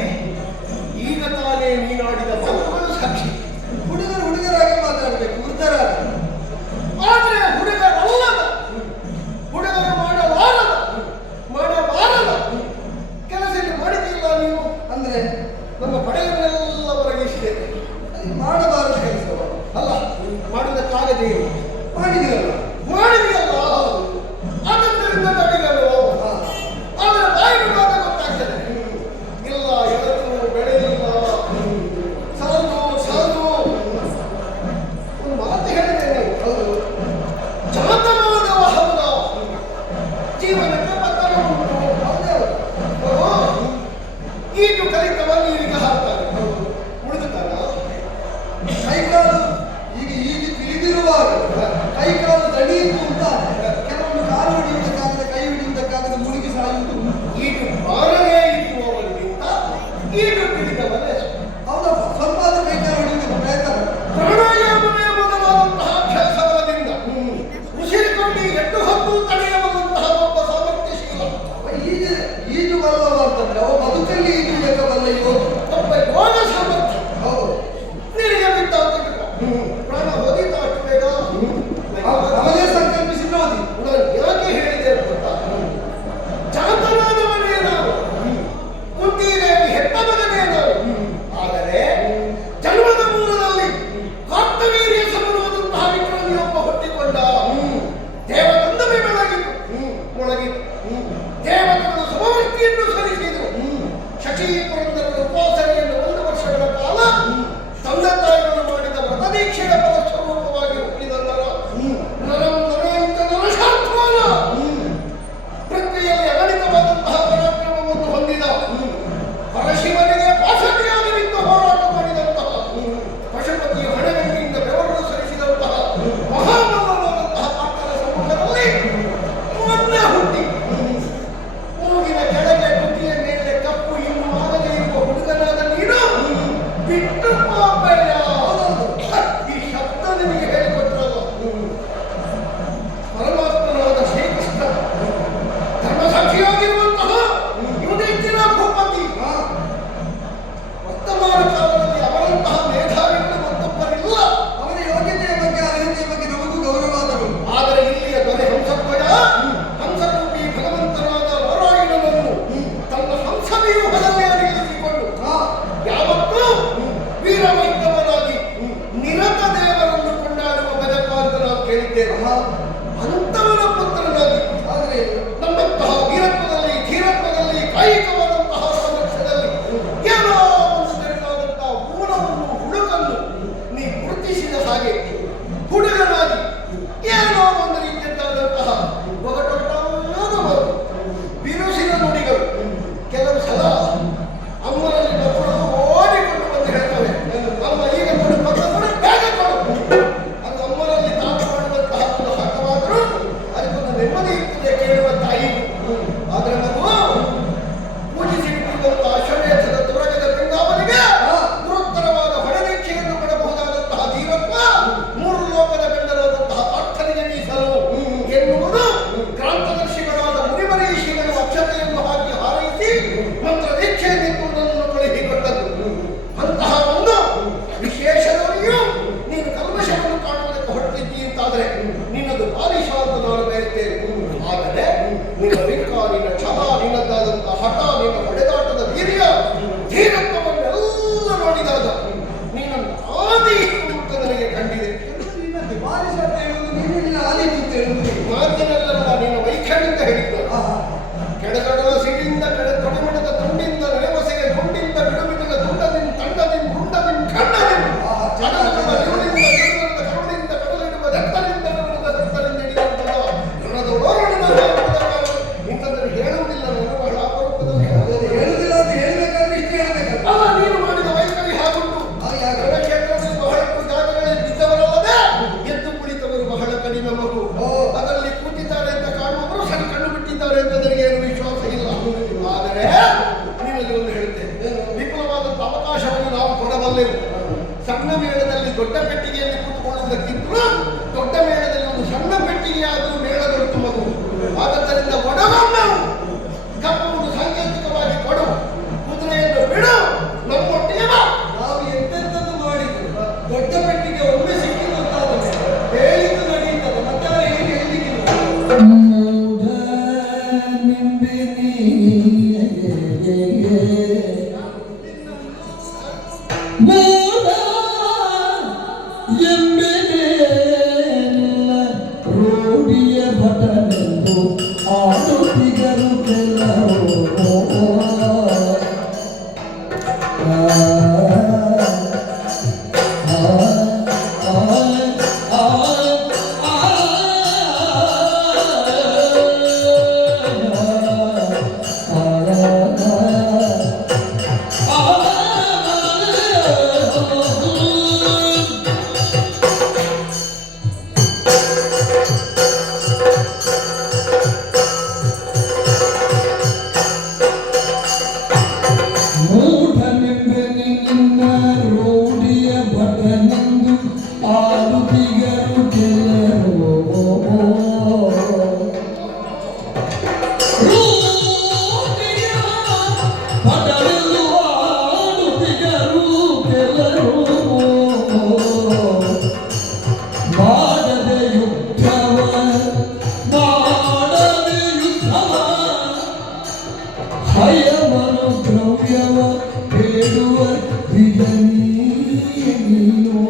ಈಗ ತಾನೇ ನೀನಾಡಿದ ಮಾತುಗಳು ಸಾಕ್ಷಿ. ಹುಡುಗರಾಗಿ ಮಾತಾಡಬೇಕು, ವೃದ್ಧರಾಗಿ. ಆದರೆ ಹುಡುಗರಲ್ಲದ, ಹುಡುಗರು ಮಾಡಬಾರದ ಕೆಲಸ ಮಾಡಿದಿಲ್ಲ ನೀವು. ಅಂದ್ರೆ ನಮ್ಮ ಪಡೆಯನ್ನೆಲ್ಲ ಹೊರಗಿಸಿದ್ದೇನೆ. ಅದು ಮಾಡಬಾರದು ಕೆಲಸವ ಅಲ್ಲ, ಮಾಡುವುದಕ್ಕಾಗದೇ ಮಾಡಿದಿರಲ್ಲ. ಮಾಡಿದೆಯಲ್ಲ, ಅದರಿಂದ ತಡೆಗಲು ಆದರೆ ಬಾಯಿ ಬಿಡುವಾಗ ಗೊತ್ತಾಗ್ತದೆ. ಇಲ್ಲ, ಎಳತು ಬೆಳೆಯಿಲ್ಲ, ಸಾಧು ಒಂದು ಮಾತು ಹೇಳಿದ್ದೇನೆ. ಹೌದು, ಜಾತವಾದವ ಹೌದ, ಜೀವನಕ್ಕೆ ಪತ್ರ ಉಂಟು. ಈಜು ಕಲಿತವ ನೀರಿಗೆ ಹಾಕ್ತಾರೆ, ಉಳಿದುತ್ತಾನ ಕೈಕಾಲು ಈಗ ತಿಳಿದಿರುವಾಗ ಕೈಕಾಲು ದಣಿಯಿತು ಅಂತ ಕೆಲವೊಂದು ಕಾಲು ಹಿಡಿಯುವುದಕ್ಕಾಗದೆ ಕೈ ಹಿಡಿಯುವುದಕ್ಕಾಗದೆ ಮುಳುಗಿ ಸಾಯುವುದು. ಈಜು ಬಾರದೇ ಇರುವವರಿಗಿಂತ ಈಜು ತಿಳಿದವನೇ. ಹೌದಪ್ಪ, ಸ್ವಲ್ಪ ಆದ್ರೂ ಕೈಕಾಲು ಹಿಡಿಯುವುದಕ್ಕೆ ಪ್ರಯತ್ನ ಪಡು. ಪ್ರಾಣಾಯಾಮವೇ ಮೊದಲಾದಂತಹ ಅಭ್ಯಾಸಗಳಿಂದ ಉಸಿರಿಕೊಂಡು ಎಟ್ಟು ಹೊತ್ತು ತಡೆಯಬಲ್ಲಂತಹ ಒಬ್ಬ ಸಾಮರ್ಥ್ಯಶೀಲ, ಈಜು ಬಲ್ಲವ ಅಂತಂದ್ರೆ ಅವ ಬದುಕಲ್ಲಿ ಈಜುವುದಕ್ಕವಲ್ಲ ಯೋಗಿ. ಒಬ್ಬ ಯೋಗ ಸಾಮರ್ಥ್ಯ. ಹೌದು, ನೀರಿಗೆ ಬಿಟ್ಟ ಪ್ರಾಣ ಹೋದಿತ ಅಷ್ಟು ಬೇಗ. ಅವನೇ ಸಂಕಲ್ಪಿಸಿದ್ದು ಓದಿ. ನಾನು ಯಾಕೆ ಹೇಳಿದೆ ಗೊತ್ತಾ? ಜಾತನಾದವನೇ ನಾನು, ಕುಂತಿದೇವಿ ಹೆತ್ತ ಮಗನೇ ನಾನು. ಆದರೆ ಜನ್ಮದ ಮೂಲದಲ್ಲಿ ಕಾರ್ತವೀರ್ಯ ಸಮರುವಂತಹ ವಿಕ್ರಮಿಯೊಬ್ಬ ಹುಟ್ಟಿಕೊಂಡ. ದೇವತಂದವೇ ಮೊಳಗಿತು. ದೇವತೆಗಳು ಸಮವರ್ತಿಯನ್ನು ಸರಿಸಿದರು. ಶಚಿ ಪುರಂದರನ ಉಪಾಸನೆಯನ್ನು 1 ವರ್ಷಗಳ ಕಾಲ ತಂದೆ ತಾಯಿಗಳು ಮಾಡಿದ ವ್ರತದೀಕ್ಷೆಯ ಫಲಸ್ವರೂಪವಾಗಿ ಹುಟ್ಟಿದ ನರಂ ನರೇಂದ್ರ ನರಶಾತ್ಮಾನ ಪೃಥ್ವಿಯಲ್ಲಿ ಅಗಣಿತವಾದಂತಹ ಪರಾಕ್ರಮವನ್ನು ಹೊಂದಿದ ಪರಶಿವನಿಗೆ ಪಾಸಟಿಯಾಗಿ ನಿಂತು ಹೋರಾಟ ಮಾಡಿದಂತಹ ಪಶುಪತಿಯ ಹಣೆಗಣ್ಣಿಂದ ಬೆವರನ್ನು ಸರಿಸಿದಂತಹ ಮಹಾಬಲವಾದಂತಹ ಪಾತ್ರರ ಸಮ್ಮುಖದಲ್ಲಿ ಮೊನ್ನೆ ಹುಟ್ಟಿ ಮೂಗಿನ ಕೆಳಗೆ ತುಟಿಯ ಮೇಲೆ ಕಪ್ಪು ಇನ್ನೂ ಆಗದೇ ಇರುವ ಹುಡುಗನಾದ ನೀನು ಬಿಟ್ಟು ಪಾಪಯ್ಯ. ಈ ಶಬ್ದ ನಿನಗೆ ಹೇಳಿಕೊಟ್ಟರಲ್ಲ. ಪರಮಾತ್ಮನಾದ ಶ್ರೀಕೃಷ್ಣ ಧರ್ಮಸಾಕ್ಷಿಯಾಗಿರುವಂತಹ ಯುಧಿಷ್ಠಿರ ಭೂಪತಿ ವರ್ತಮಾನ ಕಾಲದಲ್ಲಿ ಅವರಂತಹ ಮೇಧಾವಿಗಳು ಮತ್ತೊಬ್ಬರಿಲ್ಲ. ಅವನ ಯೋಗ್ಯತೆಯ ಬಗ್ಗೆ ಅರ್ಹತೆಯ ಬಗ್ಗೆ ನಮಗೂ ಗೌರವಾದರು. ಆದರೆ ಇಲ್ಲಿಯ ದೊರೆ ಹಂಸಧ್ವಜ ಹಂಸರೂಪಿ ಭಗವಂತನಾದ ನಾರಾಯಣನನ್ನು ತನ್ನ ಹಂಸವ್ಯೂಹದಲ್ಲಿ ಅಡಗಿಸಿಕೊಂಡು ಯಾವತ್ತೂ ವೀರವೈದ್ಯವನಾಗಿ ನಿರತ ದೇವರನ್ನು ಕೊಂಡಾಡುವ ಭಜಕ ಅಂತ ನಾವು ಕೇಳಿದ್ದೇವೆ. ಅಂತವನ ಪುತ್ರನಾಗಿ ಆದರೆ ನಮ್ಮಂತಹ ವೀರತ್ವದಲ್ಲಿ ಧೀರತ್ವದಲ್ಲಿ ಕಾಯಿಕವಾದಂತಹ ಸಾಮರ್ಥ್ಯದಲ್ಲಿ ಏನೋ ಒಂದು ತೆರನಾದಂತಹ ಮೂಲವನ್ನು ಹುಡುಕನ್ನು ನೀ ಗುರುತಿಸಿದ ಹಾಗೆ ಹುಡುಗನಾಗಿ ಏನೋ ಒಂದು ರೀತಿಯದ್ದಾದಂತಹ ಒಗಟೊಟ್ಟಾದ ಮಾತು, ಬಿರುಸಿನ ನುಡಿಗಳು, ಕೆಲವು ಸಲ ಅಮ್ಮನಲ್ಲಿ ಮಕ್ಕಳು ಓಡಿಕೊಂಡು ಬಂದು ಹೇಳ್ತವೆ, ಅಮ್ಮ ಈಗ ಕೊಡು ಪಕ್ಕ ಕೊಡು, ಬೇಗ ಕೊಡು. ಅದು ಅಮ್ಮನಲ್ಲಿ ತಾತ ಮಾಡುವಂತಹ ಒಂದು ಹಠವಾದರೂ ಅದಕ್ಕೊಂದು ನೆಮ್ಮದಿ ಇರ್ತದೆ ಕೇಳುವ ತಾಯಿಗೂ. ಆದರೆ ಮಗು ಪೂಜಿಸಿ ಬಿಟ್ಟಿರುವಂತಹ ಅಶ್ವಮೇಧದ ತುರಗದ ಬೃಂದಾವನಿಗೆ ಗುರುತ್ತರವಾದ ಹೊಡೆದೀಕ್ಷೆಯನ್ನು ಕೊಡಬಹುದಾದಂತಹ ಧೀರತ್ವ ದೊಡ್ಡ ಮೇಳದಲ್ಲಿ ಒಂದು ಸಣ್ಣ ಪೆಟ್ಟಿಗೆಯಾದರೂ ಮೇಳಗಳು ತುಂಬದು. ಆದ್ದರಿಂದ ಒಡಗನ್ನು ಕಪ್ಪುವುದು ಸಾಂಕೇತಿಕವಾಗಿ ಕೊಡು, ಕುದುರೆಯನ್ನು ಬಿಡು, ನಮ್ಮೊಟ್ಟಿಗೆ ಬಾ. ನಾವು ಎಂತೆಂಥದ್ದು ಮಾಡಿದ್ರು ದೊಡ್ಡ ಪೆಟ್ಟಿಗೆ ಒಮ್ಮೆ ಸಿಕ್ಕಿದ್ದು ಅಂತಾದರೆ ಹೇಳಿದ್ದು ನಡೆಯುತ್ತದೆ. ಮತ್ತೆ ಅವರು ಹೇಗೆ ಹೇಳಿಕ್ಕಿಲ್ಲ. ಮೂಢ ನಿಂಬಿನಿ ಮೂಢ ಎಂಬೆನೆಲ್ಲ ರೂಢಿಯ ಭಟನೆಂದು ಆಡುತ್ತಿಗರು ಕೆಲವು ಹಯವನು ದ್ರವ್ಯವ ಬೇಡುವ ನೀನು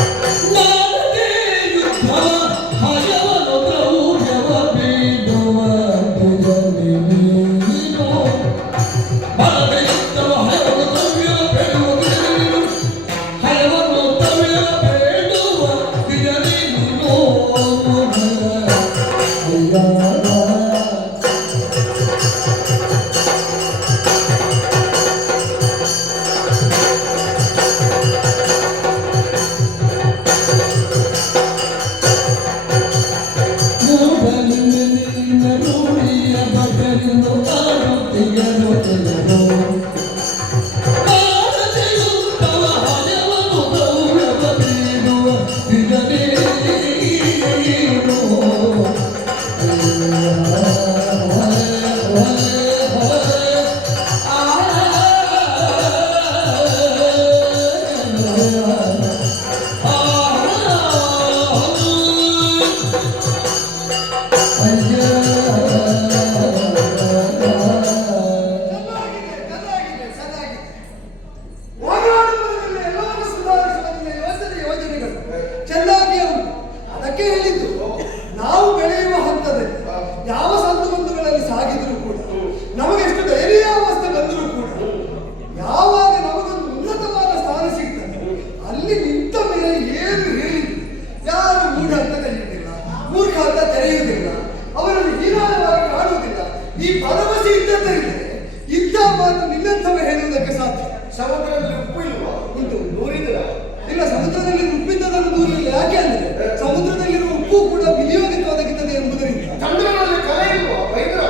ಅಯ್ಯ ಸಮುದ್ರದಲ್ಲಿ ಉಪ್ಪು ಇಲ್ವಾ? ಉಂಟು, ದೂರಿದ್ರ ಇಲ್ಲ. ಸಮುದ್ರದಲ್ಲಿ ಉಪ್ಪಿದ್ದದನ್ನು ದೂರಿಲ್ಲ. ಯಾಕೆ ಅಂದ್ರೆ ಸಮುದ್ರದಲ್ಲಿರುವ ಉಪ್ಪು ಕೂಡ ವಿನಿಯೋಗಕ್ಕೆ ಒದಗುತ್ತದೆ ಎಂಬುದರಿಂದ. ಚಂದ್ರನಲ್ಲಿ ಕಲೆ ಇಲ್ವಾ? ಬೈದ್ರ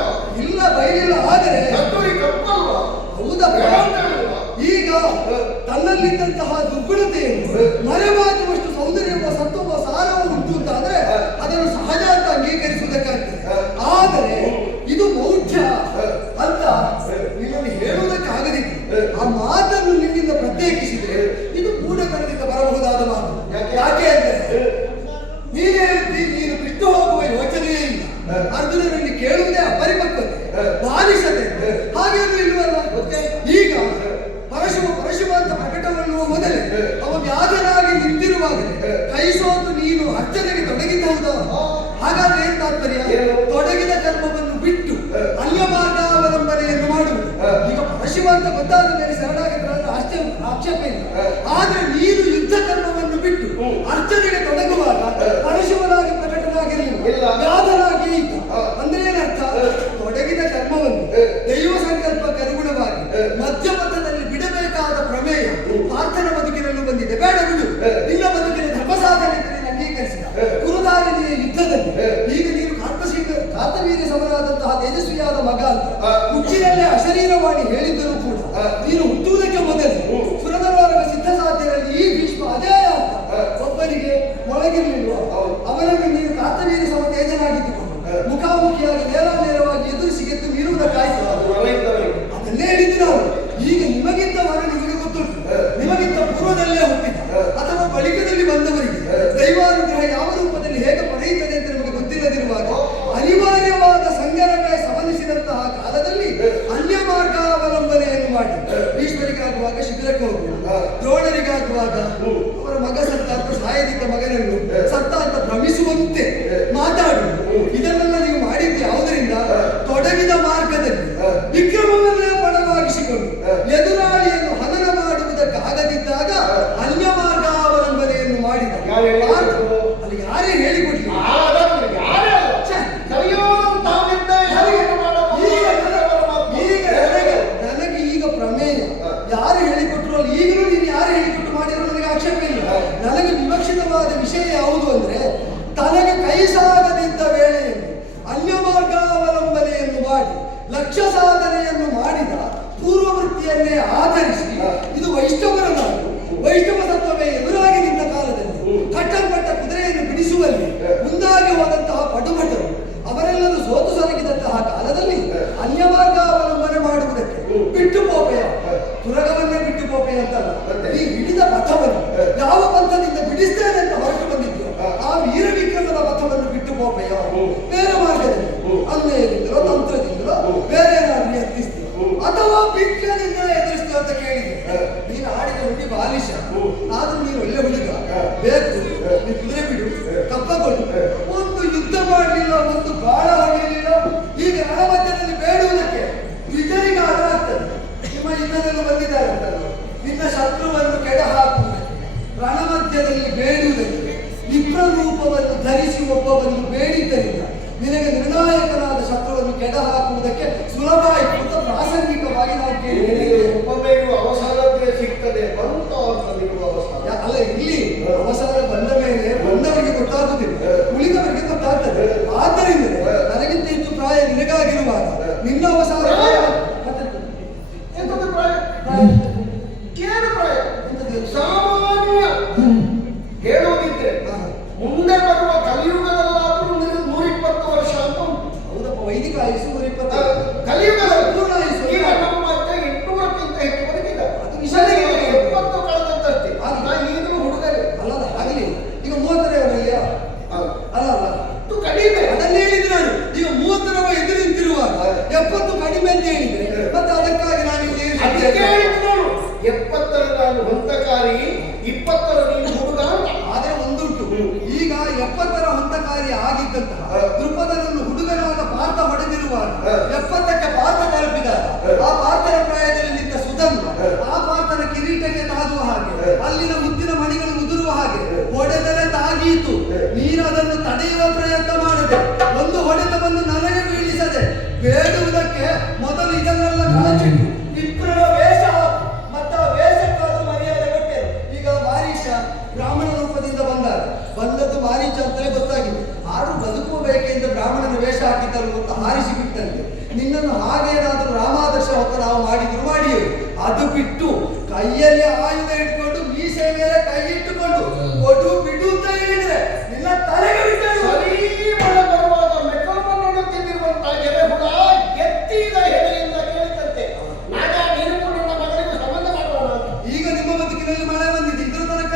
ಇಲ್ಲ, ಬೈಲಿಲ್ಲ. ಆದರೆ ಕಪ್ಪಲ್ವಾ? ಹೌದಪ್ಪ, ಈಗ ತನ್ನಲ್ಲಿದ್ದಂತಹ ದುರ್ಗುಣತೆಯನ್ನು ಮರೆಮಾಚುವಷ್ಟು ಸೌಂದರ್ಯವ ಸತ್ವವ ಸಾರವು ಉಂಟು ಅಂತ ಆದ್ರೆ ಅದನ್ನು ಸಹಜ ಅಂತ ಅಂಗೀಕರಿಸುವುದಕ್ಕಾಗ್ತದೆ. ಆದರೆ ಇದು ಮೌಢ್ಯ ಅಂತ ನಿನ್ನಲ್ಲಿ ಹೇಳುವುದಕ್ಕಾಗದಿತ್ತು. ಆ ಮಾತನ್ನು ನಿನ್ನಿಂದ ಪ್ರತ್ಯೇಕಿಸಿದ್ರೆ ಇದು ಮೂಢತನದಿಂದ ಬರಬಹುದಾದ ಮಾತು. ಯಾಕೆ ಅಂದ್ರೆ ನೀನು ಹೇಳಿದ್ದಿ ನೀನು ಬಿಟ್ಟು ಹೋಗುವ ಯೋಚನೆಯೇ ಇಲ್ಲ. ಅರ್ಜುನನಲ್ಲಿ ಕೇಳುವುದೇ ಅಪರಿಪಕ್ವತೆ, ಬಾಲಿಶತೆ, ಹಾಗೇನು ಇಲ್ವಲ್ಲ. ಈಗ ಪರಶುವ ಅಂತ ಪ್ರಕಟಗೊಳ್ಳುವ ಮೊದಲೇ ಅವ ವ್ಯಾಧನಾಗಿ ನಿಂತಿರುವಾಗಲೇ ಕೈ ಸೋತು ನೀನು ಅರ್ಚನೆಗೆ ತೊಡಗಿದ್ದೌದು. ಹಾಗಾದ್ರೆ ಏನ್ ತಾತ್ಪರ್ಯ? ತೊಡಗಿದ ಕರ್ಮವನ್ನು ಬಿಟ್ಟು ಅನ್ಯ ಮಾರ್ಗಾವಲಂಬನೆಯನ್ನು ಮಾಡುವುದು. ಈಗ ಪರಶಿವ ಅಂತ ಗೊತ್ತಾದ ಮೇಲೆ ಶರಣಾಗತರಾದ ಆಕ್ಷೇಪ ಇಲ್ಲ. ಆದ್ರೆ ನೀನು ಯುದ್ಧ ಕರ್ಮವನ್ನು ಬಿಟ್ಟು ಅರ್ಚನೆಗೆ ತೊಡಗುವಾಗ ಪರಶಿವನಾಗಿ ಪ್ರಕಟನಾಗಿರಲಿಲ್ಲ, ವ್ಯಾಧನಾಗಿ ಇದ್ದ. ಅಂದ್ರೆ ಏನರ್ಥ? ತೊಡಗಿದ ಕರ್ಮವನ್ನು ದೈವ ಸಂಕಲ್ಪಕ್ಕೆ ಅನುಗುಣವಾಗಿ ಮಧ್ಯಪಥದಲ್ಲಿ ಬಿಡಬೇಕಾದ ಪ್ರಮೇಯ ಪಾರ್ಥನ ಬದುಕಿನಲ್ಲೂ ಬಂದಿದೆ. ಬೇಡ ಬಿಡು, ನಿನ್ನ ಬದುಕಿನ ಧರ್ಮ ಸಾಧನೆ ಅಂಗೀಕರಿಸಿದ. ಗುರುದಾರಿನಿಯ ಸೇನಾಪತಿಯ ಯುದ್ಧದಲ್ಲಿ ಈಗ ನೀನು ಕಾರ್ತವೀರ್ಯ ಸಮರಾದಂತಹ ತೇಜಸ್ವಿಯಾದ ಮಗ ಅಂತ ಹುಟ್ಟಿನಲ್ಲೇ ಅಶರೀರವಾಣಿ ಹೇಳಿದ್ದರೂ ಕೂಡ ನೀನು ಹುಟ್ಟುವುದಕ್ಕೆ ಮೊದಲೇ ಸುರದರ್ವಾರಕ ಸಿದ್ಧ ಸಾಧ್ಯರಲ್ಲಿ ಈ ಭೀಷ್ಮ ಅಜೇಯ ಅಂತ ಒಬ್ಬನಿಗೆ ಮೊಳಗಿರಲಿಲ್ಲ. ಅವನನ್ನು ನೀನು ಕಾರ್ತವೀರ್ಯ ಸಮ ತೇಜನಾಗಿದ್ದುಕೊಂಡು ಮುಖಾಮುಖಿಯಾಗಿ ನೇರವಾಗಿ ಎದುರಿಸಿ ಗೆದ್ದು ಮೀರುವುದಕ್ಕಾಯ್ತು. ಅದನ್ನೇ ಹೇಳಿದ್ದು ನಾವು. ಈಗ ನಿಮಗಿಂತ ಮರ ನಿಮಗೆ ಗೊತ್ತುಂಟು, ನಿಮಗಿಂತ ಪೂರ್ವದಲ್ಲೇ ಹುಟ್ಟಿದ ಅಥವಾ ಬಳಿಕದಲ್ಲಿ ಬಂದವರಿಗೆ ದೈವಾನುಗ್ರಹ ಯಾವ ರೂಪದಲ್ಲಿ ಹೇಗೆ ಪಡೆಯುತ್ತದೆ ಅಂತ ನಿಮಗೆ ಗೊತ್ತಿಲ್ಲದಿರುವಾಗ ಅನಿವಾರ್ಯವಾದ ಸಂಗಮಕ್ಕೆ ಸಂಬಂಧಿಸಿದಂತಹ ಕಾಲದಲ್ಲಿ ಅನ್ಯ ಮಾರ್ಗಾವಲಂಬನೆಯನ್ನು ಮಾಡಿ ಭೀಷ್ಮರಿಗಾಗುವಾಗ ಶಿಬಿರಕ್ಕೆ ಹೋಗುವುದು, ದ್ರೋಣರಿಗಾಗುವಾಗ ಅವರ ಮಗ ಸತ್ತ ಅಂತ ಸಾಯದಿದ್ದ ಮಗನನ್ನು ಸತ್ತ ಅಂತ ಭ್ರಮಿಸುವಂತೆ ಮಾತಾಡುವುದು, ಇದನ್ನೆಲ್ಲ ನೀವು ಮಾಡಿದ್ದು ಯಾವುದರಿಂದ? ತೊಡಗಿದ ಮಾರ್ಗದಲ್ಲಿ ವಿಕ್ರಮವನ್ನೇ ಪಣವಾಗಿಸಿಕೊಂಡು ಎದುರಾಳಿಯನ್ನು ಹನನ ಮಾಡುವುದಕ್ಕಾಗದಿದ್ದಾಗ ಅನ್ಯ ಮಾರ್ಗಾವಲಂಬನೆಯನ್ನು ಮಾಡಿದ. ಅಲ್ಲಿ ಯಾರೇ ಹೇಳಿಕೊಟ್ಲಿ ನನಗೆ ಈಗ ಪ್ರಮೇಯ ಯಾರು ಹೇಳಿಕೊಟ್ರು ಅಲ್ಲಿ ಈಗಲೂ ನೀನು ಯಾರು ಹೇಳಿಕೊಟ್ಟು ಮಾಡಿದ್ರು ನನಗೆ ಆಕ್ಷೇಪ ಇಲ್ಲ. ನನಗೆ ವಿವಕ್ಷಿತವಾದ ವಿಷಯ ಯಾವುದು ಅಂದ್ರೆ ತನಗೆ ಕೈ ಸಾಗದಿದ್ದ ವೇಳೆಯಲ್ಲಿ ಅನ್ಯ ಮಾರ್ಗಾವಲಂಬನೆಯನ್ನು ಮಾಡಿ ಲಕ್ಷ್ಯ ಸಾಧನೆಯನ್ನು ಮಾಡಿದ ಪೂರ್ವವೃತ್ತಿಯನ್ನೇ ಆಧರಿಸಿ ಇದು ವೈಷ್ಣವರ ನಾಡು, ವೈಷ್ಣವ ತತ್ವವೇ ಎದುರಾಗಿ ನಿಂತ ಕಾಲದಲ್ಲಿ ಕಟ್ಟಲ್ಪಟ್ಟ ಕುದುರೆಯನ್ನು ಬಿಡಿಸುವಲ್ಲಿ ಮುಂದಾಗಿ ಹೋದಂತಹ ಪಟುಭಟರು ಅವರೆಲ್ಲರೂ ಸೋತು ಸೊರಗಿದಂತಹ ಕಾಲದಲ್ಲಿ ಅನ್ಯ ಮಾರ್ಗಾವಲಂಬನೆ ಮಾಡುವುದಕ್ಕೆ ಬಿಟ್ಟು ಪೋಪೆಯ ತುರಗವನ್ನೇ ಬಿಟ್ಟು ಪೋಪೆಯ ಅಂತಲ್ಲ, ಈ ಹಿಡಿದ ಪಥವನ್ನು ಯಾವ ಪಂಥದಿಂದ ಬಿಡಿಸ್ತೇನೆ ಅಂತ ಹೊರಟು ಬಂದಿದ್ದು ಆ ವೀರ ವಿಕ್ರಮದ ಪಥವನ್ನು ಬಿಟ್ಟು ಪೋಪೆಯ ಬೇರೆ ಮಾರ್ಗದಲ್ಲಿ ಅನ್ವಯದಿಂದಲೋ ತಂತ್ರದಿಂದಲೋ ಬೇರೆ ಏನಾದ್ರೂ ಯತ್ನಿಸ್ತೀವಿ ಅಥವಾ ಭಿಕ್ಷದಿಂದಲೇ ಎದುರಿಸ್ತೀವಿ ಅಂತ ಕೇಳಿದೆ. ನೀನು ಆಡಿದ ಹುಡುಗಿ ಬಾಲಿಶ ಆದ್ರೂ ನೀನು ಒಳ್ಳೆ ಹುಡುಗ ಬೇಕು, ನೀನು ಕುದುರೆ ಬಿಡು ಕಪ್ಪಗೊಂಡು ಒಂದು ಯುದ್ಧ ಮಾಡಲಿಲ್ಲ, ಒಂದು ಬಾಳ ಹೊಡೆಯಲಿಲ್ಲ. ಈಗ ರಣಮಧ್ಯದಲ್ಲಿ ಬೇಡುವುದಕ್ಕೆ ವಿಜಯಿಗೆ ಆಗ್ತದೆ. ನಿಮ್ಮ ಯುದ್ಧದಲ್ಲಿ ಬಂದಿದ್ದಾರೆ ಅಂತಲ್ಲ, ನಿನ್ನ ಶತ್ರುವನ್ನು ಕೆಡ ಹಾಕುವುದಕ್ಕೆ ರಣಮಧ್ಯದಲ್ಲಿ ಬೇಡುವುದಕ್ಕೆ ವಿಪ್ರರೂಪವನ್ನು ಧರಿಸಿ ಒಬ್ಬವನ್ನು ಬೇಡಿದ್ದರಿಂದ ನಿನಗೆ ನಿರ್ಣಾಯಕನಾದ ಶತ್ರುವನ್ನು ಕೆಡ ಹಾಕುವುದಕ್ಕೆ ಸುಲಭ ಆಯಿತು ಅಂತ ಪ್ರಾಸಂಗಿಕವಾಗಿ ನಾವು ಕೇಳಿದ್ದೇವೆ. ಅವಸರಕ್ಕೆ ಸಿಗ್ತದೆ ಬಂತ ಅವಸರ ಅಲ್ಲ, ಇಲ್ಲಿ ಅವಸರ ಬಂದ ಮೇಲೆ ಬಂದವರಿಗೆ ಗೊತ್ತಾಗುತ್ತಿಲ್ಲ, ಉಳಿದವರಿಗೆ ಗೊತ್ತಾಗ್ತದೆ. ಆದ್ದರಿಂದ ನನಗಿಂತ ಹೆಚ್ಚು ಪ್ರಾಯ ನಿನಗಾಗಿರುವಾಗ ನಿನ್ನ ಅವಸರ ಎಂತದ್ದು ಪ್ರಾಯ? ಏನು ಪ್ರಾಯ? ಸಾಮಾನ್ಯ ಹೇಳುವುದಿದ್ರೆ ಮುಂದೆ ಬರುವ ಕಲಿಯುಗದಲ್ಲಾದರೂ 120 ವರ್ಷ ಅಂತ ಉಂಟು. ಹೌದಪ್ಪ, ವೈದಿಕ ಆಯುಷು 120. ಕಲಿಯುಗದಲ್ಲಿ ಪೂರ್ಣ ಆಯುಷು ಈಗ ನಮ್ಮ 800ಕ್ಕಿಂತ ಹೆಚ್ಚು ಬದುಕಿದ. ಅದು ವಿಷಯ 70 ಕಳೆದಷ್ಟೇ. ಈಗಲೂ ಹುಡುಗರೇ ಅಲ್ಲ ಆಗಲಿ. ಈಗ 30ರವರಯ್ಯ ಅಲ್ಲ ಕಡಿಮೆ. ಅದನ್ನೇ ಹೇಳಿದ್ರೆ ನಾನು ಈಗ 30ರವ ಎದುರು ನಿಂತಿರುವಾಗ 70 ಕಡಿಮೆ ಅಂತ ಹೇಳಿದ್ರೆ ಮತ್ತೆ ಅದಕ್ಕಾಗಿ ನಾನು ಇಲ್ಲಿ 70ರ ನಾನು ಹೊಂತಕಾರಿ, 20ರ ನೀನು ಹುಡುಗ. ಆದರೆ ಒಂದುಂಟು, ಈಗ 70ರ ಹೊಂತಕಾರಿ ಆಗಿದ್ದಂತಹ ದೃಪದನನ್ನು ಹುಡುಗನಾದ ಪಾರ್ಥ ಹೊಡೆದಿರುವಾಗ 70ಕ್ಕೆ ಪಾರ್ಥ ತಲುಪಿದಾಗ ಆ ಪಾರ್ಥನ ಪ್ರಾಯದಲ್ಲಿ ನಿಂತ ಸುಧನ್ವ ಆ ಪಾರ್ಥನ ಕಿರೀಟಕ್ಕೆ ತಾಗುವ ಹಾಗೆ, ಅಲ್ಲಿನ ಮುತ್ತಿನ ಮಣಿಗಳು ಉದುರುವ ಹಾಗೆ ಹೊಡೆದರೆ ತಾಗೀತು. ನೀನು ಅದನ್ನು ತಡೆಯುವ ಪ್ರಯತ್ನ ಮಾಡದೆ ಒಂದು ಹೊಡೆತವನ್ನು ನನಗೆ ಬೀಳಿಸದೆ ಬೇಡುವುದಕ್ಕೆ ಮೊದಲು ಇದನ್ನೆಲ್ಲ ಕಳಚಿಟ್ಟು ವಿಪ್ರರ ವೇಷ ಮತ್ತು ವೇಷಕ್ಕಾದ ಮರ್ಯಾದೆ ಕೊಟ್ಟೆರು. ಈಗ ಮಾರೀಷ ಬ್ರಾಹ್ಮಣ ರೂಪದಿಂದ ಬಂದದ್ದು ಮಾರೀಚ ಅಂತಲೇ ಗೊತ್ತಾಗಿದೆ. ಆರು ಬದುಕುವ ಬಯಕೆಯಿಂದ ಬ್ರಾಹ್ಮಣನ ವೇಷ ಹಾಕಿದ್ದಲ್ಲ ಅಂತ ಹಾರಿಸಿ ಬಿಟ್ಟಂತೆ. ನಿನ್ನನ್ನು ಹಾಗೇನಾದರೂ ರಾಮಾದರ್ಶ ಹೊತ್ತ ನಾವು ಮಾಡಿದ್ರು ಮಾಡಿಯರು. ಅದು ಬಿಟ್ಟು ಕೈಯಲ್ಲಿ ಆಯುಧ ಇಟ್ಕೊಂಡು ಮೀಸೆ ಮೇಲೆ ಕೈ ಇಟ್ಟುಕೊಂಡು ಒಡು ಬಿಡು ಅಂತ ಹೇಳಿದ್ರೆ ನಿನ್ನ ತಲೆಗೆ ಬರುವಾಗ ಮೆಕ್ಕಲನ್ನು ನೋಡುತ್ತಿರುವಂತಹ ಎರೆಹುಳ ಎತ್ತಿದ ಹೆಡೆಯಿಂದ ಕೇಳಿದಂತೆ ನಾಗ ನೀನು ನನ್ನ ಮಗನಿಗೆ ಸಂಬಂಧ ಮಾಡೋಣ. ಈಗ ನಿಮ್ಮ ಬದುಕಿನಲ್ಲಿ ಮಳೆ ಬಂದಿದೆ, ಇದ್ರ ತನಕ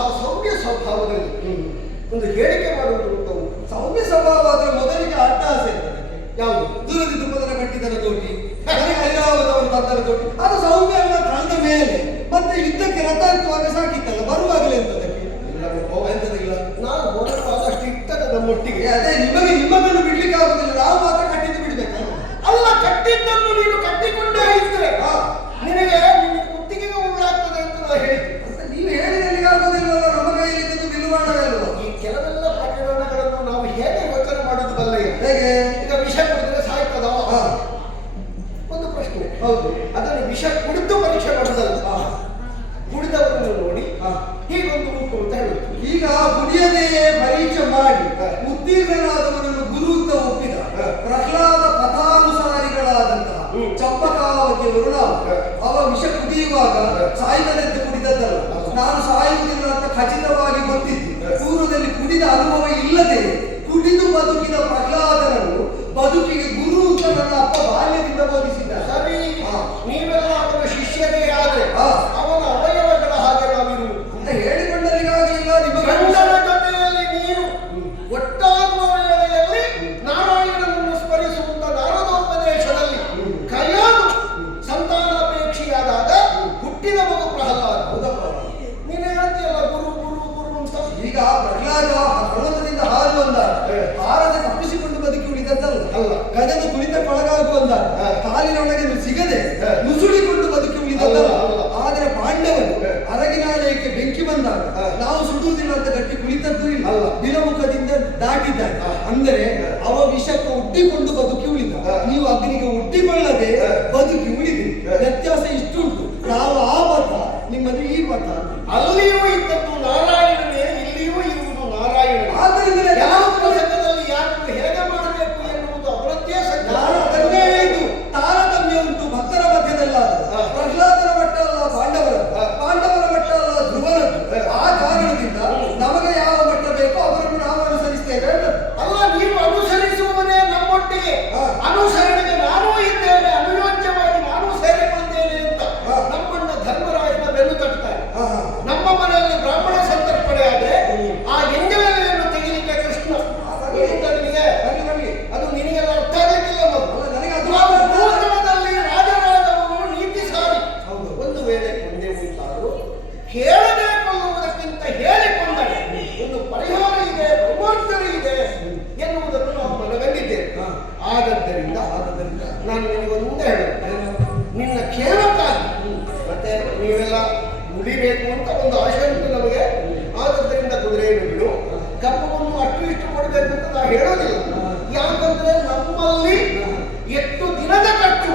ಅಂತಹ ಸೌಮ್ಯ ಸ್ವಭಾವದಲ್ಲಿ ಒಂದು ಹೇಳಿಕೆ ಮಾಡುವುದು ಅಂತ ಉಂಟು. ಸೌಮ್ಯ ಸ್ವಭಾವ ಆದ್ರೆ ಮೊದಲಿಗೆ ಅಟ್ಟಹಾಸ ಇರ್ತದೆ. ಯಾವುದು? ದೂರದಿ ದುಪ್ಪದನ ಕಟ್ಟಿದನ ತೋಟಿ, ಐರಾವತವರ ತದ್ದನ ತೋಟಿ, ಅದು ಸೌಮ್ಯ ಎಲ್ಲ ಕಳೆದ ಮೇಲೆ ಮತ್ತೆ ಯುದ್ಧಕ್ಕೆ ರಥ ಹತ್ತುವಾಗ ಸಾಕಿತ್ತಲ್ಲ, ಬರುವಾಗಲೇ ಎಂತದಕ್ಕೆ ಎಂತದಿಲ್ಲ. ನಾನು ಹೋರಾಡುವಾಗಷ್ಟು ಇರ್ತದೆ ನಮ್ಮೊಟ್ಟಿಗೆ. ಅದೇ ನಿಮಗೆ ನಿಮ್ಮದನ್ನು ಬಿಡ್ಲಿಕ್ಕೆ ಆಗುದಿಲ್ಲ, ನಾವು ಮಾತ್ರ ಕಟ್ಟಿದ್ದು ಬಿಡ್ಬೇಕಲ್ಲ. ಅಲ್ಲ, ಕಟ್ಟಿದ್ದನ್ನು ನೀನು ಕಟ್ಟಿಕೊಂಡೇ ಇದ್ರೆ ನಿನಗೆ ನಿನ್ನ ಕುತ್ತಿಗೆಗೆ ಉಳ್ಳಾಗ್ತದೆ ಅಂತ ನಾನು ಹೇಳಿದ್ದೆ. ಅಂತ ನೀವು ಹೇಳಿದಲ್ಲಿ ಆಗೋದಿಲ್ವಲ್ಲ, ನಮ್ಮ ಕೈಯಲ್ಲಿ ಇದ್ದದ್ದು ಬಿಲ್ಲುವಾಣವಲ್ಲ. ಈ ಕೆಲವೆಲ್ಲ ಪ್ರಕರಣಗಳನ್ನು ನಾವು ಹೇಗೆ ಯೋಚನೆ ಮಾಡುವುದು ಬಲ್ಲ. ಹೇಗೆ? ಈಗ ವಿಷ ಕುಡಿದ್ರೆ ಸಾಯ್ತದ? ಒಂದು ಪ್ರಶ್ನೆ. ಹೌದು. ಅದನ್ನು ವಿಷ ಕುಡಿದು ಪರೀಕ್ಷೆ ಮಾಡುದಲ್ಲ, ಕುಡಿದವರನ್ನು ನೋಡಿ ಹೀಗೊಂದು ಉಂಟು ಅಂತ ಹೇಳುದು. ಈಗ ಕುಡಿಯದೇ ಪರೀಕ್ಷೆ ಮಾಡಿ ಉತ್ತೀರ್ಣರಾದವರನ್ನು ಗುರು ಅಂತ ಒಪ್ಪಿದ ಪ್ರಹ್ಲಾದ ಪಥಾನುಸಾರಿಗಳಾದಂತಹ ಚಂಪಕಾವತಿಯವರು ನಾವು. ಅವ ವಿಷ ಕುಡಿಯುವಾಗ ಸಾಯುವುದೆಂದು ಕುಡಿದದ್ದಲ್ಲ, ನಾನು ಸಾಯುವುದಿಲ್ಲ ಅಂತ ಖಚಿತವಾಗಿ ಗೊತ್ತಿದ್ದು, ಪೂರ್ವದಲ್ಲಿ ಕುಡಿದ ಅನುಭವ ಇಲ್ಲದೆ ಕುಡಿದು ಬದುಕಿದ ಪ್ರಹ್ಲಾದನನ್ನು ಬದುಕಿಗೆ ಗುರು ಅಂತ ನನ್ನ ಅಪ್ಪ ಬಾಲ್ಯದಿಂದ ಬೋಧಿಸಿದ್ದ. ಸರಿ, ನೀವೆಲ್ಲ ಅವನ ಶಿಷ್ಯರೇ ಆದ್ರೆ ಅವನ ಅವಯವಗಳ ಹಾಗೆ ನಾವಿರುವುದು ಅಂತ ಹೇಳಿಕೊಂಡರಿಗಾಗಲಿಲ್ಲ. ನಿಮಗೆ ಗಂಡನ ಜೊತೆಯಲ್ಲಿ ನೀನು ಒಟ್ಟಾಗುವ ವೇಳೆಯಲ್ಲಿ ನಾರಾಯಣನನ್ನು ಸ್ಮರಿಸುವಂತ ನಾರದೋಪದೇಶದಲ್ಲಿ ಕೈಯಾದು ಸಂತಾನಾಪೇಕ್ಷಿಯಾದಾಗ ಹುಟ್ಟಿದ ಮಗು ಪ್ರಹ್ಲಾದ. ನೀನು ಹೇಳ್ತೀಯಲ್ಲ ಗುರು ಗುರು ಗುರು ಅಂತ. ಈಗ ಪ್ರಹ್ಲಾದ ಪರ್ವತದಿಂದ ಹಾರು ಅಂದಾಗ ಹಾರದೆ ತಪ್ಪಿಸಿಕೊಂಡು ಬದುಕಿ ಉಳಿದದ್ದಲ್ಲ, ಅಲ್ಲ. ಗಜದ ತುಳಿತಕ್ಕೊಳಗಾಗುವ ಅಂದಾಗ ಕಾಲಿನೊಳಗೆ ಸಿಗದೆ ನುಸುಳಿಕೊಂಡು ಬದುಕಿ ಉಳಿದದ್ದಲ್ಲ. ಅಲ್ಲ. ಆದರೆ ಪಾಂಡವರು ಅರಗಿನಾಲಯಕ್ಕೆ ಬೆಂಕಿ ಬಂದಾಗ ನಾವು ಸುಡುವುದಿಲ್ಲ ಅಂತ ಗಟ್ಟಿ ಕುಳಿತದ್ದು ಇಲ್ಲ, ಬಿಲಮುಖದಿಂದ ದಾಟಿದ್ದಾರೆ. ಅಂದರೆ ಅವ ವಿಷಕ್ಕೆ ಒಡ್ಡಿಕೊಂಡು ಬದುಕಿ ಉಳಿದ, ನೀವು ಅಗ್ನಿಗೆ ಒಡ್ಡಿಕೊಳ್ಳದೆ ಬದುಕಿ ಉಳಿದಿರಿ. ವ್ಯತ್ಯಾಸ ಇಷ್ಟುಂಟು. ನಾವು ಆ ಪಥ, ನಿಮ್ಮದು ಈ ಪಥ. ಅಲ್ಲಿಯೂ ಇದ್ದದ್ದು ನಾರಾಯಣನೇ, ಇಲ್ಲಿಯೂ ಇರುವುದು ನಾರಾಯಣ. ಆದ್ದರಿಂದ ಯಾವ ಪ್ರಸಂಗದಲ್ಲಿ ಯಾರು ಹೇಗೆ ಮಾಡಬೇಕು ಎನ್ನುವುದು ಅವರದ್ದೇ ಸಂಜ್ಞೆ. ನಾನು ಅದನ್ನೇ ಹೇಳಿದ್ದು, ತಾರತಮ್ಯ ಉಂಟು ಭಕ್ತರ ಮಧ್ಯದಲ್ಲಾದ. ಪ್ರಹ್ಲಾದನ ಮಟ್ಟ ಅಲ್ಲ ಪಾಂಡವರದ್ದು, ಪಾಂಡವರ ಮಟ್ಟ ಅಲ್ಲ ಧ್ರುವರದ್ದು. ಆ ಕಾರಣದಿಂದ ನಮಗೆ ಯಾವ ಮಟ್ಟ ಬೇಕೋ ಅವರನ್ನು ನಾವು ಅನುಸರಿಸ್ತೇವೆ. ಅಲ್ಲ, ನೀವು ಅನುಸರಿಸುವವನೇ ನಮ್ಮೊಟ್ಟಿಗೆ ಅನುಸರಣೆಗೆ ನಾನೂ ಇದ್ದೇನೆ, ಅನುಯೋಜ್ಯವಾಗಿ ನಾನು ಸೇರಿಕೊಳ್ತೇನೆ ಅಂತ ನಮ್ಮನ್ನ ಧರ್ಮರಾಯನ ಬೆನ್ನು ತಟ್ತಾರೆ. ನಮ್ಮ ಮನೆಯಲ್ಲಿ ಬ್ರಾಹ್ಮಣ ಸಂತರ್ಪಣೆ ಆದ್ರೆ ಆ ಎಂಜಲನ್ನು ತೆಗಿಲಿಕ್ಕೆ ಕೃಷ್ಣ ನಿನಗೆ ಅದು ನಿನಗೆಲ್ಲ ಅರ್ಥ ಆಗಲಿಕ್ಕಿಲ್ಲ. ಭೂತಳದಲ್ಲಿ ರಾಜರಾದವರು ನೀತಿ ಸಾರಿ ಒಂದು ವೇಳೆ ಒಂದೇ ಮುಂತಾದರು ಹೇಳದೆ ಕೊಳ್ಳುವುದಕ್ಕಿಂತ ಹೇಳಿಕೊಂಡರೆ ಒಂದು ಪರಿಹಾರ ಇದೆ, ಪ್ರಮಾಣ ಇದೆ ಎನ್ನುವುದನ್ನು ನಾವು ಮನಗಂಡಿದ್ದೇವೆ. ಆದ್ದರಿಂದ ನಾನು ನಿನಗೊಂದೇ ಹೇಳುತ್ತೇನೆ, ನಿನ್ನ ಕ್ಷೇಮಕ್ಕಾಗಿ ಮತ್ತೆ ನೀವೆಲ್ಲ ಮುಡಿಬೇಕು ಅಂತ ಒಂದು ಆಶೆ ಉಂಟು ನಮಗೆ. ಆದ್ದರಿಂದ ಕುದುರೆಯನ್ನು ಬಿಡು, ಕಪ್ಪವನ್ನು ಅಷ್ಟು ಇಷ್ಟು ಕೊಡಬೇಕು ಅಂತ ನಾವು ಹೇಳೋದಿಲ್ಲ. ಯಾಕಂದ್ರೆ ನಮ್ಮಲ್ಲಿ ಎಷ್ಟು ದಿನದ ಖರ್ಚು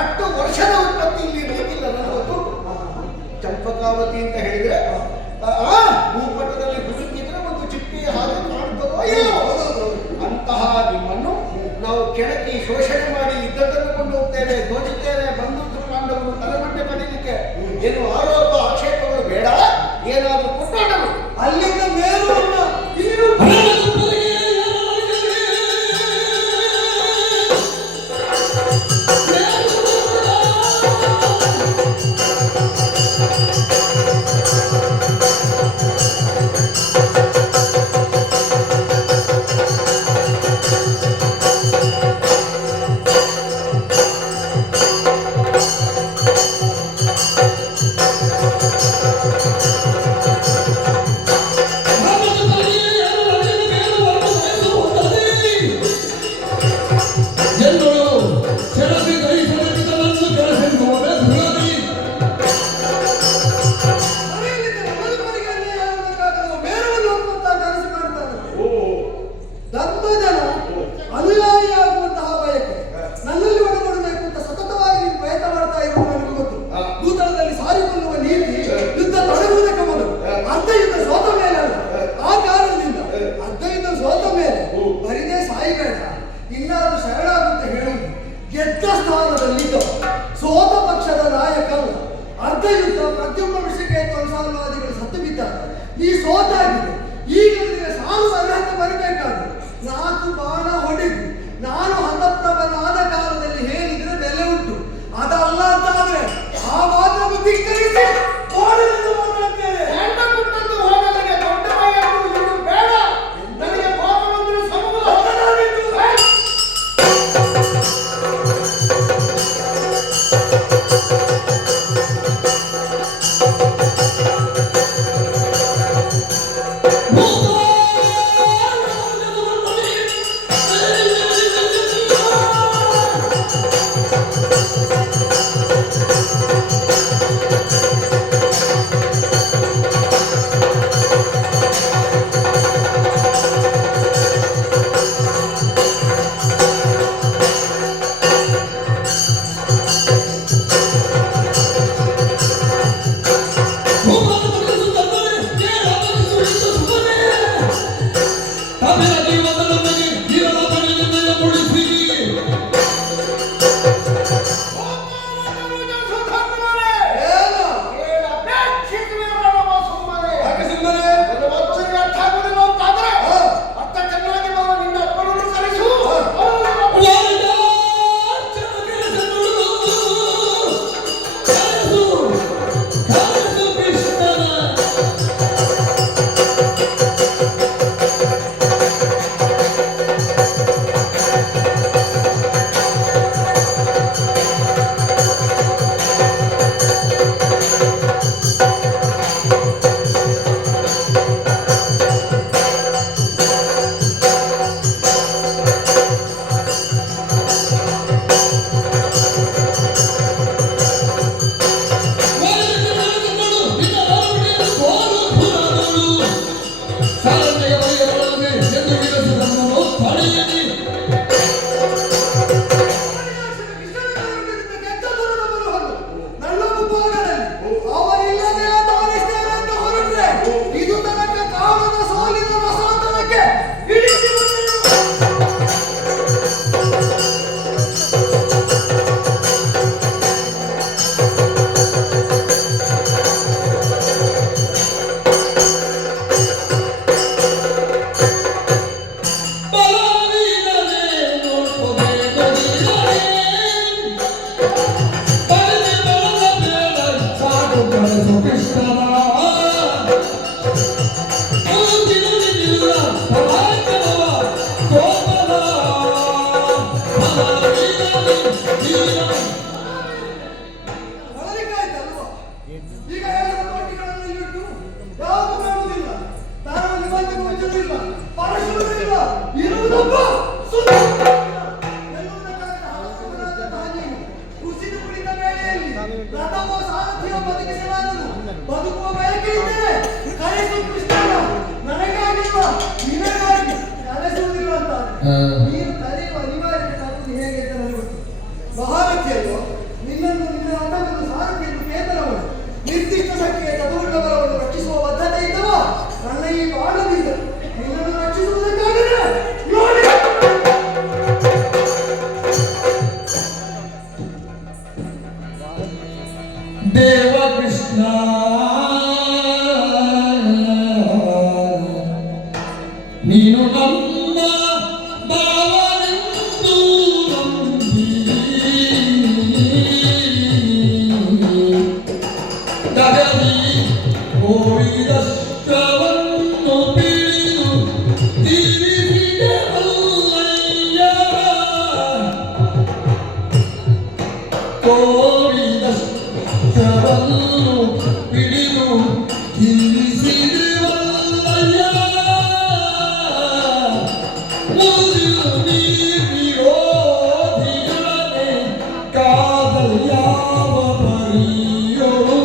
ಅಷ್ಟು ವರ್ಷದ ಉತ್ಪತ್ತಿ ಇಲ್ಲಿ ಇರಲಿಕ್ಕಿಲ್ಲ. ನನಗೆ ಗೊತ್ತು. ಚಂಪಕಾವತಿ ಅಂತ ಹೇಳಿದ್ರೆ ಭೂಪಟದಲ್ಲಿ ಹುಡುಕಿದ್ರೆ ಒಂದು ಚಿಟ್ಟಿಯ ಹಾಗೆ ಮಾಡ್ತದೋ ಇಲ್ಲೋ. ಅಂತಹ ನಿಮ್ಮನ್ನು ನಾವು ಕೆಣಕಿ ಶೋಷಣೆ ಮಾಡಿ ಇದ್ದದ್ದನ್ನು ಕೊಂಡು ಹೋಗ್ತೇವೆ, ದೋಚುತ್ತೇವೆ, ಬಂಧುತ್ವ ಪಾಂಡವರು ತಲೆಮಟ್ಟೆ ಪಡೀಲಿಕ್ಕೆ ಏನು ಆರೋಪ ಆಕ್ಷೇಪಗಳು ಬೇಡ. ಏನಾದರೂ ಕೊಟ್ಟಾಡಲು ಅಲ್ಲಿಂದ ಮೇಲುವನ್ನ ಇನ್ನು ಧರ್ಮಜನ ಅನುಯಾಯಿಯಾಗುವಂತಹ ಬಯಕೆ ನನ್ನಲ್ಲಿ ಒಳಗೊಳ್ಳಬೇಕು ಅಂತ ಸತತವಾಗಿ ನೀನು ಪ್ರಯತ್ನ ಮಾಡ್ತಾ ಇರುವುದು ನನಗೆ ಗೊತ್ತು. ಭೂತಳದಲ್ಲಿ ಸಾರಿಕೊಳ್ಳುವ ನೀತಿ ಯುದ್ಧ ತೊಡಗುವುದಕ್ಕೆ ಮೊದಲು ಅರ್ಧ ಯುದ್ಧ ಸೋತ ಮೇಲೆ ಅಲ್ಲ. ಆ ಕಾರಣದಿಂದ ಅರ್ಧ ಯುದ್ಧ ಸೋತ ಮೇಲೆ ಬರಿದೇ ಸಾಯಿಬೇಡ, ಇನ್ನಾದ್ರೂ ಶರಣಾಗುತ್ತ ಹೇಳುವುದು. ಗೆದ್ದ ಸ್ಥಾನದಲ್ಲಿದ್ದ ಸೋತ ಪಕ್ಷದ ನಾಯಕ ಅಲ್ಲ. ಅರ್ಧ ಯುದ್ಧ ಪ್ರದ್ಯುಮ್ನ ವಿಷಯಕ್ಕೆ ಕೊಂಸಾಲವಾದಿಗಳು ಸತ್ತು ಬಿದ್ದಾಗ ನೀ ಸೋತಾಗಿದೆ. ಈಗ ನಿನಗೆ ಸಾಲು ಅರ್ಹತೆ ಬರಬೇಕಾದ್ರೆ 4 ಬಾಣ ಹೊಡೆದು ನಾನು ಹತಪ್ರಭನಾದ ಕಾಲದಲ್ಲಿ ಹೇಳಿದ್ರೆ ಬೆಲೆ ಉಂಟು. ಅದಲ್ಲ ಅಂತಾದ್ರೆ ಆ ಮಾತನ್ನು ಧಿಕ್ಕರಿಸಿ ಮಾತಾಡ್ತೇನೆ. ಸಣ್ಣ ಪುಟ್ಟದ್ದು ವಚನವಿಲ್ಲ, ಪರಶುರವಿಲ್ಲ, ಇರುವುದೊಬ್ಬ ಸುಂದರ. ಎನ್ನುವುದಕ್ಕಾಗಿ ಹಾಸುಮರಾದ ತಾನೇನು ಕುಸಿದು ಕುಳಿತ ವೇಳೆಯಲ್ಲಿ ರಥವೋ ಸಾರಥಿಯೋ ಬದುಕಿಸಲಾರನು. ಬದುಕುವ ಬಯಕೆ ಇದ್ದರೆ ಕರೆಸು ಕೃಷ್ಣನ, ನನಗಾಗಿಲ್ಲ ನಿನಗಾಗಿ ಕರೆಸುವುದಿಲ್ಲ ಅಂತಾನೆ. ನೀನು ಕರೆಯುವ ಅನಿವಾರ್ಯತೆ ತಪ್ಪು ಹೇಗೆ ಅಂತ ನನಗೆ ಗೊತ್ತು. ಮಹಾರಥಿಯಲ್ಲೋ ನಿನ್ನನ್ನು ನಿನ್ನ ರಥವನ್ನು ಸಾರಥಿಯನ್ನು ಕೇತನವನು ನಿರ್ದಿಷ್ಟ ಸಂಖ್ಯೆಯ ಚದುರುಳ್ಳವರನ್ನು ರಕ್ಷಿಸುವ ಬದ್ಧತೆ ಇದ್ದವ ನನ್ನ ಈ ಬಾಣದಿಂದ ನಿನ್ನನ್ನು ರಕ್ಷಿಸುವುದಕ್ಕಾಗಲೇ ನೋಡಿ. ದೇವ ಕೃಷ್ಣ ನೀನು ನಮ್ಮ ಭಾವನೆಂದು ನಂಬಿ ತರಲಿ ಕೋರಿದಷ್ಟವನ್ನು ತಿಳಿದು ತೀರಿಸಿದೆ ಅಲ್ಲಯ್ಯ. ಕೋರಿದಷ್ಟವನ್ನು ತಿಳಿದು ತೀರಿಸಿದೆ ಅಲ್ಲಯ್ಯ. ಮುರಿದು ನೀ ವಿರೋಧಿಗಳನ್ನೇ ಕಾದಲ್ ಯಾವ ಪರಿಯೋಳು.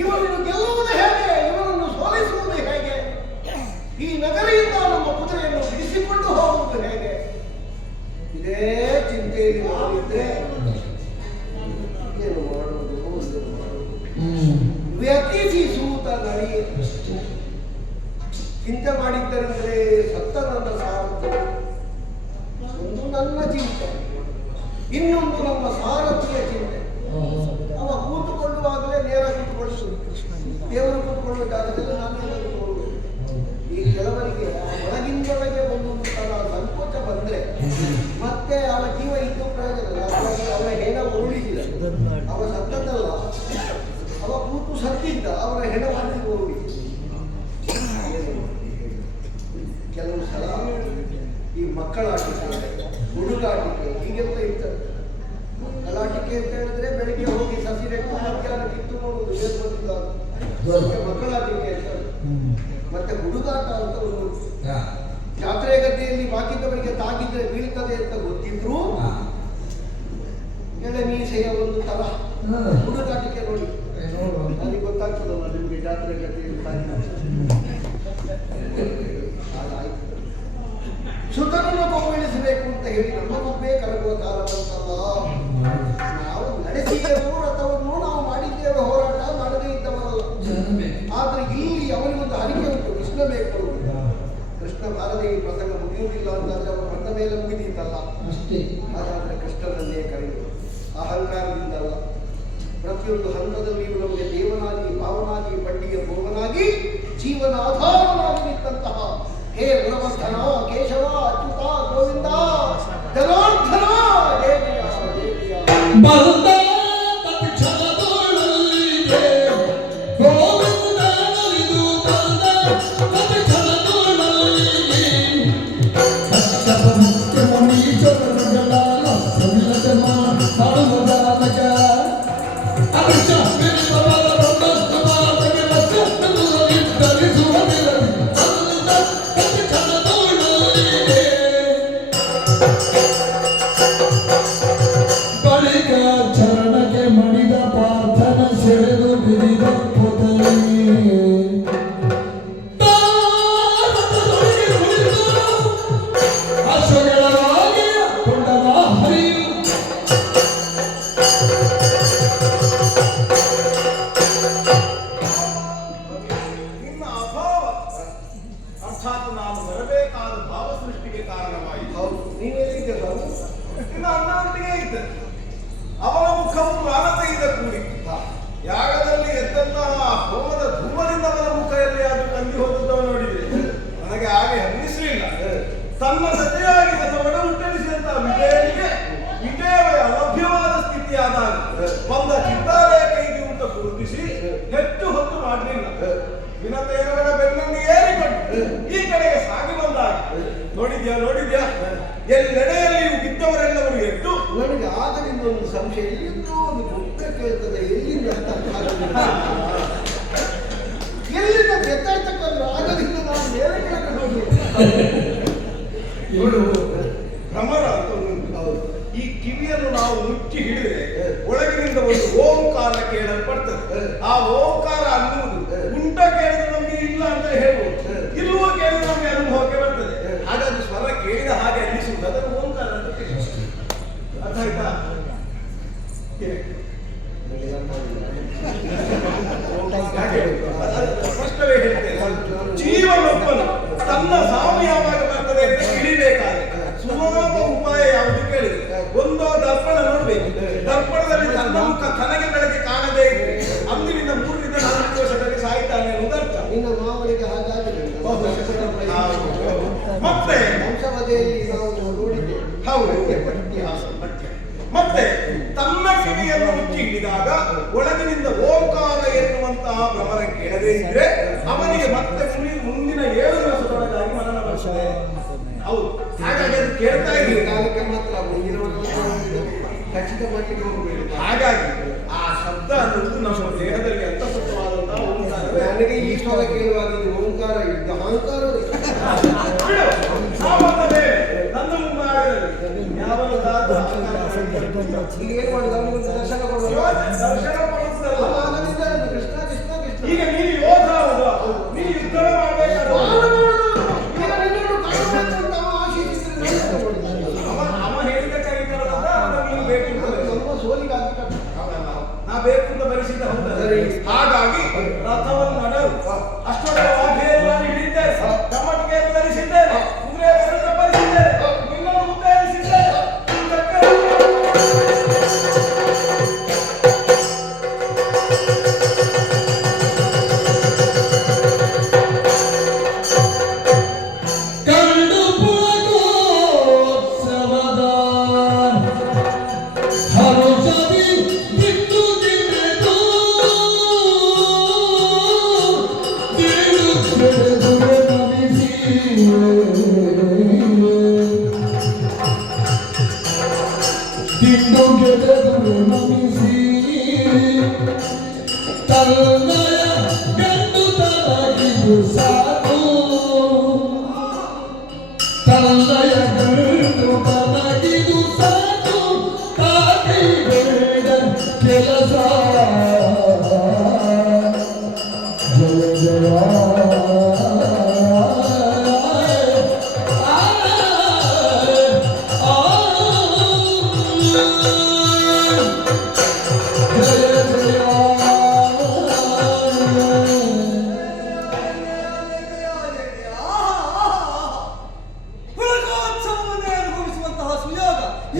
ಇವರನ್ನು ಗೆಲ್ಲುವುದು ಹೇಗೆ, ಇವರನ್ನು ಸೋಲಿಸುವುದು ಹೇಗೆ, ಈ ನಗರಿಯಿಂದ ನಮ್ಮ ಕುದುರೆಯನ್ನು ಬಿಡಿಸಿಕೊಂಡು ಹೋಗುವುದು ಹೇಗೆ, ಇದೇ ಚಿಂತೆಯಲ್ಲಿ ನಾವಿದ್ದರೆ ಏನು ಮಾಡುವುದು, ಏನು ಮಾಡುವುದು? ವ್ಯತಿಸಿ ಸೂತ ನಡಿ ಚಿಂತೆ ಮಾಡಿದ್ದರೆಂದರೆ ಸತ್ತ ನನ್ನ ಸಾರಥಿ. ಒಂದು ನನ್ನ ಚಿಂತೆ, ಇನ್ನೊಂದು ನಮ್ಮ ಸಾರಥಿಯ ಚಿಂತೆ. ಅವ ಕೂತುಕೊಳ್ಳುವಾಗಲೇ ನೇರ ಕೂತುಕೊಳ್ಳುವುದು, ದೇವರು ಕೂತುಕೊಳ್ಳುವ ಜಾಗದಲ್ಲಿ ನಾನೇ ಕೂತುಕೊಳ್ಳುವುದು. ಈ ಕೆಲವರಿಗೆ ಒಳಗಿಂದೊಳಗೆ ಒಂದು ಸಂಕೋಚ ಬಂದ್ರೆ ಮತ್ತೆ ಅವನ ಜೀವ ಇದ್ದು ಪ್ರಯೋಜನ. ಅವನ ಹೆಣ ಉರುಳಿಸಿದ, ಅವ ಸತ್ತದ್ದಲ್ಲ, ಅವ ಕೂತು ಸತ್ತಿದ್ದ, ಅವನ ಹೆಣವನ್ನು ಉರುಳಿಸಿದ. ಕೆಲವು ಸಲ ಈ ಮಕ್ಕಳಾಟಿಕೆ, ಹುಡುಗಾಟಿಕೆ ಹೀಗೆಲ್ಲ ಇರ್ತದೆ. ಮಕ್ಕಳಾಟಿಕೆ ಅಂತ ಹೇಳಿದ್ರೆ ಬೆಳಿಗ್ಗೆ ಹೋಗಿ ಸಸಿ ನೆಟ್ಟು ಮಧ್ಯಾಹ್ನ ಕಿತ್ತು ನೋಡುವುದು, ಏನು ಬಂದಿದ್ದ ಮಕ್ಕಳಾಟಿಕೆ ಅಂತ. ಮತ್ತೆ ಹುಡುಗಾಟ ಅಂತ ಒಂದು ಜಾತ್ರೆ ಗದ್ದೆಯಲ್ಲಿ ಬಾಕಿದ್ದವರಿಗೆ ತಾಗಿದ್ರೆ ಬೀಳ್ತದೆ ಅಂತ ಗೊತ್ತಿದ್ರು ಎಳೆ ಮೀಸೆಯ ಒಂದು ತರ ಹುಡುಗಾಟಿಕೆ ನೋಡಿ. ನನಗೆ ಗೊತ್ತಾಗ್ತದಲ್ಲ ನಿಮಗೆ ಜಾತ್ರೆ ಗದ್ದೆಯಲ್ಲಿ ಹಾಗಾಯ್ತು. ಸುತನನ್ನು ಕೊಂಬಿಳಿಸಬೇಕು ಅಂತ ಹೇಳಿ ನಮ್ಮ ಗುಬ್ಬೆ ಕರಗುವ ಕಾಲ ಬಂತಲ್ಲ. ನಾವು ನಡೆಸಿದೆವು ರಥವನ್ನು, ನಾವು ಮಾಡಿದ್ದೇವೆ ಹೋರಾಟ, ಮಾಡದೇ ಇದ್ದವರಲ್ಲ. ಆದ್ರೆ ಇಲ್ಲಿ ಅವನಿಗೊಂದು ಹರಿಕೆ ಉಂಟು, ಕೃಷ್ಣ ಬೇಕು. ಕೃಷ್ಣ ಬಾರದೆ ಈ ಪ್ರಸಂಗ ಮುಗಿಯುವುದಿಲ್ಲ ಅಂತಂದ್ರೆ ಅವನು ಬಂದ ಮೇಲೆ ಮುಗಿದೀತಲ್ಲ. ಹಾಗಾದ್ರೆ ಕೃಷ್ಣನನ್ನೇ ಕರೆಯುವುದು, ಅಹಂಕಾರದಿಂದಲ್ಲ. ಪ್ರತಿಯೊಂದು ಹಂತದಲ್ಲಿಯೂ ನಮಗೆ ದೇವನಾಗಿ, ಭಾವನಾಗಿ, ಬಂಡಿಯ ಭೋಗನಾಗಿ, ಜೀವನ ಆಧಾರವಾಗಿ ನಿಂತಹ ಹೇ ಗುಣವರ್ಧನ, ಕೇಶವ, ಅಚ್ಯುತ, ಗೋವಿಂದ, ಜನಾರ್ದನ, ಜಯ ಜಯ ಜಯ ಜಯ. ಚರಣಕ್ಕೆ ಮಡಿದ ಪಾರ್ಥನ ಸೆಳೆದು ಬಿರಿದ ಪೊದಲಿ ಅಶ್ವಗಳವಾಗಿ ಕೊಂಡವ ಹರಿಯು. ನಿನ್ನ ಅಭಾವ ಅರ್ಥಾತ್ ನಾನು ಬರಬೇಕಾದ ಭಾವ ಸೃಷ್ಟಿಗೆ ಕಾರಣವಾಯಿತು. ಹೌದು, ನೀವೇನಿದ್ದೆ ಬಾಬು? ನಿನ್ನ ಅಣ್ಣನೊಟ್ಟಿಗೆ ಇದ್ದ ಅವನ ಮುಖವು ಲಾನತೆಯಿಂದ ಕೂಡಿತ್ತು. ಯಾಗದಲ್ಲಿ ಎದ್ದಂತಹ ಹೋಮದ ಧೂಮದಿಂದ ಅವನ ಮುಖ ಎಲ್ಲಿ ಅದು ಕಂದಿ ಹೋದದ್ದವ ನೋಡಿದೆ. ನನಗೆ ಹಾಗೆ ಅನ್ನಿಸಲಿಲ್ಲ. ತನ್ನ ಜತೆಯಾಗಿ ಒಡ ಹುಟ್ಟಣಿಸಿದಂತಹ ವಿಜಯನಿಗೆ ವಿಜಯವೇ ಅಲಭ್ಯವಾದ ಸ್ಥಿತಿಯಾದಾಗ ಬಂದ ಚಿತ್ತಾಲಯ ಕೈಗೆ ಅಂತ ಗುರುತಿಸಿ ಹೆಚ್ಚು ಹೊತ್ತು ಮಾಡಲಿಲ್ಲ. ವಿನತೆಯರ ಬೆನ್ನನ್ನು ಏರಿಕೊಂಡು ಈ ಕಡೆಗೆ ಸಾಗಿ ಬಂದಾಗ ನೋಡಿದ್ಯಾ ಎಲ್ಲೆಡೆಯಲ್ಲಿಯೂ ಬಿದ್ದವರೆಲ್ಲವರು ಎದ್ದು ನನಗೆ ಆಗದಿಂದ ಒಂದು ಸಂಶಯ, ಎಲ್ಲಿಂದೋ ಒಂದು ಬುಕ್ಕ ಕೇಳ್ತದೆ, ಎಲ್ಲಿಂದ ಅಂತ ಅರ್ಥ ಆಗುದಿಲ್ಲ. ಎಲ್ಲಿಂದ ಬೆತ್ತಾಡ್ತಕ್ಕಂಥ ಆಗದಿಂದ ನಾನು ಬೇರೆ ಕೆಳಗೆ ಹೋಗಿ ನೋಡು ಭ್ರಮರ ಅಂತ ಒಂದು ಈ ಕಿವಿಯನ್ನು ನಾವು ಮುಚ್ಚಿ ಹಿಡಿದ್ರೆ ಒಳಗಿನಿಂದ ಒಂದು ಓಂಕಾರ ಕೇಳಲ್ಪಡ್ತದೆ. ಆ ಓಂಕಾರ ಅನ್ನುವುದು ಉಂಟ ಕೇಳಿದ್ರೆ ನಮ್ಗೆ ಇಲ್ಲ ಅಂತ ಹೇಳ್ಬೋದು, ಇಲ್ಲವೋ ಕೇಳಿದ್ರೆ ನಮ್ಗೆ ಅನುಭವಕ್ಕೆ ಬರ್ತದೆ. ಹಾಗಾಗಿ ಸ್ವರ ಕೇಳಿದ ಹಾಗೆ ಅನ್ನಿಸುವುದು ಅದನ್ನು ಓಂಕಾರ ಅಂತ ತಿಳಿಸುತ್ತೆ. ಅರ್ಥ ಆಯ್ತಾ? ಸ್ಪಷ್ಟವೇ ಹೇಳ್ತೇನೆ, ಜೀವನೊಬ್ಬನು ತನ್ನ ಸಾವು ಯಾವಾಗ ಬರ್ತದೆ ಅಂತ ತಿಳಿಬೇಕಾದ್ರೆ ಸುಲಭ ಉಪಾಯ ಯಾವುದು ಕೇಳಿದ್ರೆ ಒಂದೋ ದರ್ಪಣ ನೋಡ್ಬೇಕು. ದರ್ಪಣದಲ್ಲಿ ತನ್ನ ಮುಖ ತನಗೆ ಬೆಳಗ್ಗೆ ಕಾಣದೇ ಇದ್ರೆ ಅಂದಿನಿಂದ 3 ರಿಂದ 4 ವರ್ಷದಲ್ಲಿ ಸಾಯ್ತಾನೆ ಅನ್ನೋದರ್ಥ. ಇನ್ನು ಮಾವನಿಗೆ ಹಾಗಾಗಿದೆ. ಮತ್ತೆ ವಂಶವಧೆಯಲ್ಲಿ ನಾವು ನೋಡಿದ್ದೇವೆ. ಹೌದು, ಇತಿಹಾಸ ಮತ್ತೆ ತನ್ನ ಕಿವಿಯನ್ನು ಮುಚ್ಚಿ ಹಿಡಿದಾಗ ಒಳಗಿನಿಂದ ಓಂಕಾರ ಎನ್ನುವಂತಹ ಭ್ರಮರ ಕೇಳದೇ ಇದ್ರೆ ಅವನಿಗೆ ಮತ್ತೆ ಮುಂದಿನ 7 ವರ್ಷದೊಳಗಾಗಿ ಮರಣ ಬರ್ತದೆ. ಹೌದು, ಹಾಗಾಗಿ ಅದು ಕೇಳ್ತಾ ಇದ್ದೀವಿ ಕಾಲಕ್ಕೆ ಮಾತ್ರ ಖಚಿತ ಮಾಡಲಿಕ್ಕೆ ಹೋಗಬೇಡಿ. ಹಾಗಾಗಿ ಆ ಶಬ್ದ ಅನ್ನೋದು ನಮ್ಮ ದೇಹದಲ್ಲಿ ಅಂತಃಸತ್ವವಾದಂತಹ ಓಂಕಾರವೇ. ನನಗೆ ಈ ಸ್ವರ ಕೇಳುವಾಗ ಇದು ಓಂಕಾರ ಇದ್ದ ಅಹಂಕಾರ ನನ್ನ ಮುಂಭಾಗದಲ್ಲಿ ಯಾವನದಾದ ಈಗ ಏನ್ ಮಾಡುದು, ಅವನಿಗೆ ದರ್ಶನ ಕೊಡುವ ದರ್ಶನ ಕೊಡುತ್ತಲ್ಲ. ಕೃಷ್ಣ ಕೃಷ್ಣ ಕೃಷ್ಣ. ಈಗ ನೀನು ಯೋಧ ಹೌದಾ, ನೀನು ಯುದ್ಧ ಮಾಡಬೇಕಾದ ಅವ ಹೇಳಿದ ಕರೀತಾರಲ್ಲ ನೀನು ಬೇಕು ನಮ್ಮ ಸೋಲಿಗಾಗಿ ನಾ ಬೇಕು ಅಂತ ಬರೆಸಿದ್ದ ಹೌದಾ? ಹಾಗಾಗಿ ರಥವನ್ನು ನಡೆದು ಅಷ್ಟೊಂದು ಹಿಡಿದ್ದೇನೆ, ಕಮ್ಮಟಿಗೆ ಧರಿಸಿದ್ದೇನೆ, ಕುದುರೆಯನ್ನು ಬರೆಸಿದ್ದೇನೆ, ನಿನ್ನನ್ನು ಉತ್ತೇಜಿಸಿದ್ದೇನೆ.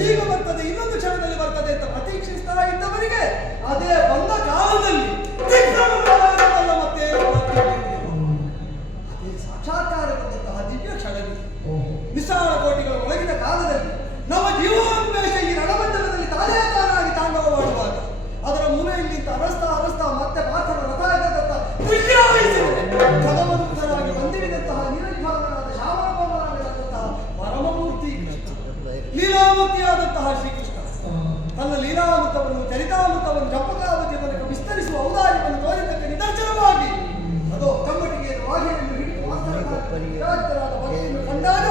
ಈಗ ಬರ್ತದೆ, ಇನ್ನೊಂದು ಕ್ಷಣದಲ್ಲಿ ಬರ್ತದೆ ಅಂತ ಪ್ರತೀಕ್ಷಿಸ್ತಾ ಇದ್ದವರಿಗೆ ಅದೇ ಬಂದ ಕಾಲದಲ್ಲಿ ಮತ್ತೆ ಅದೇ ಸಾಕ್ಷಾತ್ಕಾರವಾದಂತಹ ದಿವ್ಯ ಕ್ಷಣಗಳು ವಿಶಾಲ ಕೋಟಿಗಳ ಒಳಗಿನ ಕಾಲದಲ್ಲಿ ನಮ್ಮ ಜೀವೋನ್ಮೇಷ ಈ ರಣಮಂಡಲದಲ್ಲಿ ತಾನೇ ತಾನಾಗಿ ತಾಂಡವವಾಡುವಾಗ ಅದರ ಮೂಲೆಯಲ್ಲಿ ಅರಸ್ತಾ ಮತ್ತೆ ಪಾರ್ಥನ ರಥಾಯದತ್ತ ಕದಮನುತರಾಗಿ ಬಂದಿರಿದಂತಹ ನಿರಭಿಮಾನನಾದ ಶ್ಯಾಮಲಪವನಾಗಿರತಕ್ಕಂತಹ ಪರಮಮೂರ್ತಿ ಲೀಲಾಮೂರ್ತಿಯಾದಂತಹ ಶ್ರೀಕೃಷ್ಣ ತನ್ನ ಲೀಲಾಮೃತವನ್ನು ಚರಿತಾಮೃತವನ್ನು ಜಪಕಾವತಿ ತನಕ ವಿಸ್ತರಿಸುವ ಔದಾರ್ಯವನ್ನು ತೋರಿದ್ದಕ್ಕೆ ನಿದರ್ಶನವಾಗಿ ಅದು ಕಮ್ಮಟಿಗೆ ವಾಹಿನಿಯನ್ನು ಹಿಡಿದು ವಿರಾಜಿತರಾದ ಭಕ್ತಿಯನ್ನು ಕಂಡಾಗ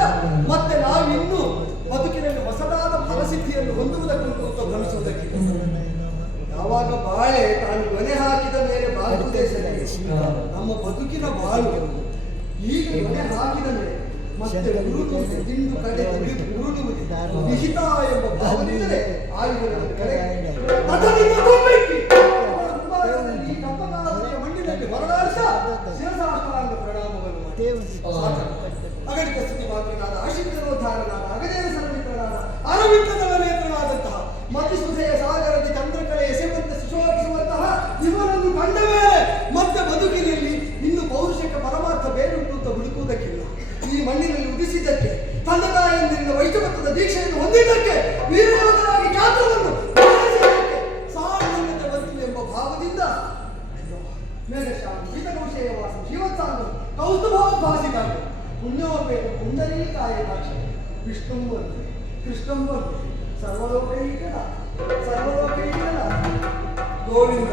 ಮತ್ತೆ ನಾವಿನ್ನೂ ಬದುಕಿನಲ್ಲಿ ಹೊಸದಾದ ಫಲಸಿದ್ಧಿಯನ್ನು ಹೊಂದುವುದಕ್ಕುಂಟು ಅಂತ ಭ್ರಮಿಸುವುದಕ್ಕೆ ಯಾವಾಗ ಬಾಳೆ ತಾನು ಮನೆ ಹಾಕಿದ ಮೇಲೆ ಬಾಳುವುದೇ ಸರಿ. ನಮ್ಮ ಬದುಕಿನ ಬಾಳು ಈಗ ಮನೆ ಹಾಕಿದ ಮೇಲೆ ಮತ್ತೆ ಉರುಳುವುದು ದಿಂಡು ಕಡೆದು ಉರುಳುವುದು ವಿಹಿತ ಎಂಬ ಭಾವನೆಯಿಂದಲೇ ಆಯುಧಗಳನ್ನು ಕೆಳಗೆ ಈ ಕಪ್ಪಕಾಲದ ಮಣ್ಣಿನಲ್ಲಿ ಹೊರಡಾಡಿಸ ಶಿರಸಾಷ್ಟಾಂಗ ಪ್ರಣಾಮವನ್ನು ಮಾಡಿ ಅಗಣಿತ ಸ್ಥಿತಿ ಮಾತ್ರನಾದ ಆಶಿಕ್ಯರೋದ್ಧಾರನಾದ ಅಗದೇನ ಸರ್ವಿತನಾದ ಅರವಿಂದದ ನೇತ್ರನಾದಂತಹ ಮತಿಸುಧೆಯ ಸಾಗರದ ಚಂದ್ರಕಲೆ ಎಸೆವಂತೆ ಸುಶೋಭಿಸುವಂತಹ ಇವರನ್ನು ಕಂಡ ಮೇಲೆ ಮತ್ತೆ ಬದುಕಿನಲ್ಲಿ ಇನ್ನು ಪೌರುಷಕ್ಕೆ ಪರಮಾರ್ಥ ಬೇರುಂಟು ಅಂತ ಹುಡುಕುವುದಕ್ಕಿಲ್ಲ. ಈ ಮಣ್ಣಿನಲ್ಲಿ ಉದಿಸಿದ್ದಕ್ಕೆ ತಂದೆ ತಾಯಿಯಿಂದ ವೈಷ್ಣವತ್ವದ ದೀಕ್ಷೆಯನ್ನು ಹೊಂದಿದ್ದಕ್ಕೆ ವೀರಯೋಧರಾಗಿ ಖ್ಯಾತವನ್ನು ಸಾರ್ವಜನಿಕ ಬಂತು ಎಂಬ ಭಾವದಿಂದ ಮೇಘಶ್ಯಾಮ ಗೀತಕೌಶೇಯವಾಸ ಜೀವತ್ಸಾಂಗ ಕೌಸ್ತುಭೋದ್ಭಾಸಿತ ಪುಣ್ಯೋಪೇತ ಪುಂಡರೀಕಾಯ ನಾಕ್ಷ ವಿಷ್ಣುಂ ವಂದೇ ಕೃಷ್ಣಂ ವಂದೇ ಸರ್ವಲೋಕೈಕನಾಥ ಗೋವಿಂದ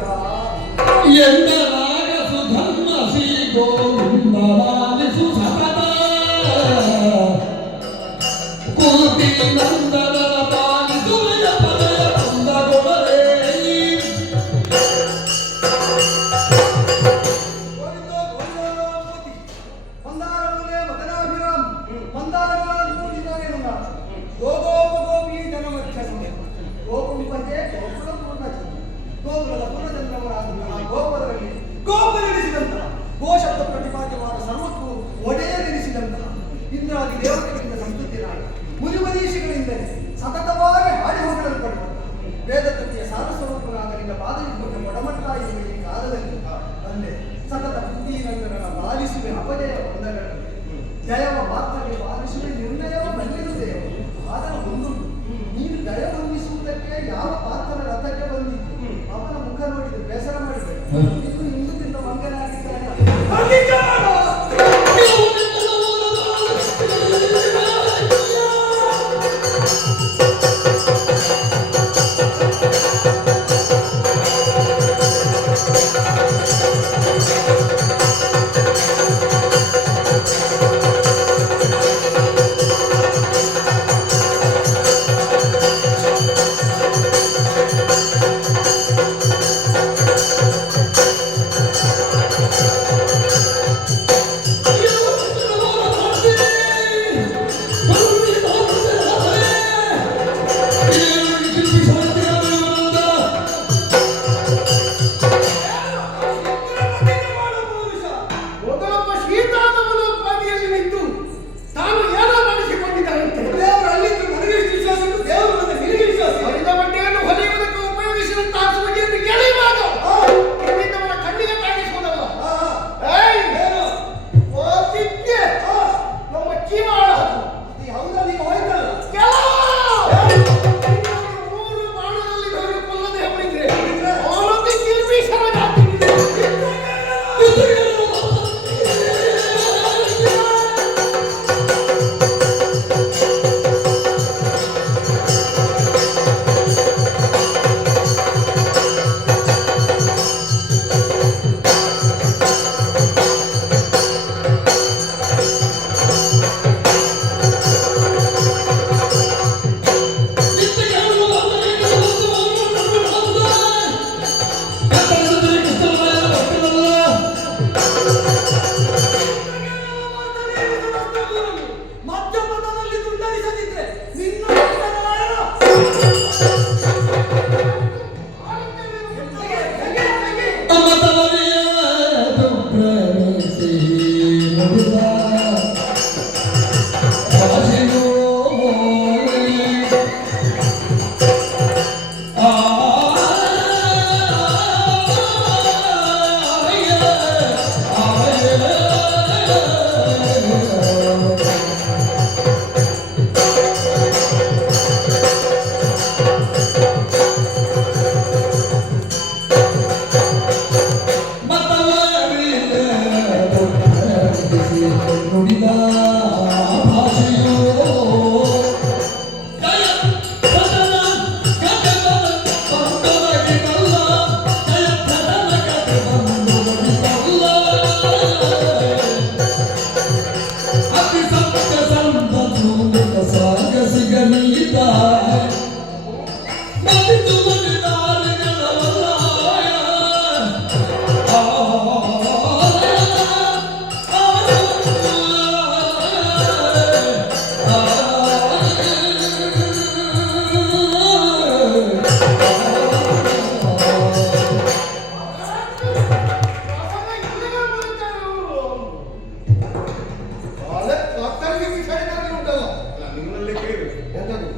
ಎಂದರಾಗ ಸುಧರ್ಮ ಶ್ರೀ ಗೋವಿಂದನಾಲಿಸು ಸತತ ಕೋಟಿ ನಂದನ ಪಾಲಿಸು ಪದಯ ಕುಂದಗೊಳರೇ ಮಂದಾರಮುನೆ ಮದನಾಭಿರಾಮ ಮಂದಾರಮಾಲ ಪೂಜಿತಾನೇ ಉಂಟಾದ ಗೋಪಿ ಜನಮಧ್ಯ ಸಮಯ ಗೋಪುಂಪಂಜೆ ಗೋಕುಲ ಪೂರ್ಣಚಂದ್ರ ಗೋಕುಲದ ಪೂರ್ಣಚಂದ್ರವರಾದಂತಹ ಗೋಪುರದಲ್ಲಿ ಗೋಪನೆನಿಸಿದಂತಹ ಗೋಶಬ್ದ ಪ್ರತಿಪಾದ್ಯವಾದ ಸರ್ವಕ್ಕೂ ಒಡೆಯನೆನಿಸಿದಂತಹ ಇಂದ್ರಾದಿ ದೇವತೆಗಳಿಂದ ಸಂತುತಿರಾದ ಮುನಿಮನೀಷಿಗಳಿಂದಲೇ ಸತತವಾಗಿ ಹಾಡಿ ಹೋಗಲ್ಪಡುವಂತಹ ವೇದತೃತಿಯ ಸಾರಸ್ವರೂಪನಾದ ನಿನ್ನ ಪಾದಯುಗಕ್ಕೆ ಮೊಡಮಟ್ಟಾಗಿ ಈ ಕಾಲದಲ್ಲಿ ತಂದೆ ಸತತ ಬುದ್ಧಿನಂದನ ಪಾಲಿಸುವೆ ಅಪಜಯ ಬಂಧಗಳಲ್ಲಿ ಜಯವ ಮಾತ್ರಕ್ಕೆ ಪಾಲಿಸುವೆ ನಿರ್ಣಯವ ಬಂದಿರುತ್ತೇವೆ ಆದರೆ ಒಂದು ನೀನು ದಯ ಹೊಂದಿಸುವುದಕ್ಕೆ ಯಾವ ಪಾತ್ರನ ರಥಕ್ಕೆ ಬಂದಿದ್ದು ಅವನ ಮುಖ ನೋಡಿದ್ರೆ ಬೇಸರ ಮಾಡಬೇಕು ಇನ್ನು ಹಿಂದಕ್ಕಿಂತ ಮಂಗನಾಗಿದ್ದಾನೆ ಮೊದಲೊಬ್ಬ ಶೀತಾದವನು ಪಾದಿಯಲ್ಲಿ ನಿಂತು ತಾನು ಏನೋ ಮಾಡಿಸಿಕೊಂಡಿದ್ದಾನಂತೆ ದೇವರು ಅಲ್ಲಿದ್ದು ನನಗೆ ಎಷ್ಟು ವಿಶ್ವಾಸ ಉಂಟು ದೇವರು ನನ್ನ ನಿನಗೆ ವಿಶ್ವಾಸ ಇಲ್ಲ. ಹರಿದ ಬಟ್ಟೆಯನ್ನು ಹೊಲಿಯುವುದಕ್ಕೆ ಉಪಯೋಗಿಸಿದಂತಹ ಸುಮತಿಯನ್ನು ಕೇಳಿವಾಗ ಇಲ್ಲಿದ್ದವನ ಕಣ್ಣಿಗೆ ಕಾಣಿಸುವುದಲ್ಲ ಏಯ್! ಓದಿದ್ದೆ ನಮ್ಮ ಜೀವಾಳ ಅದು. ಅದು ಹೌದಾ ನೀವು ಹೋಯ್ತಲ್ಲ ಮೂರು ಬಾಣದಲ್ಲಿ ಧರಿ ಕೊಲ್ಲದೆ ಹೊಡಿದ್ರೆ ಅವನೊಂದು ಕಿಲ್ಬಿಷರ ಜಾತಿ. ಮಧ್ಯಪಥದಲ್ಲಿ ತುಂಡರಿಸದಿದ್ರೆ ನಿನ್ನ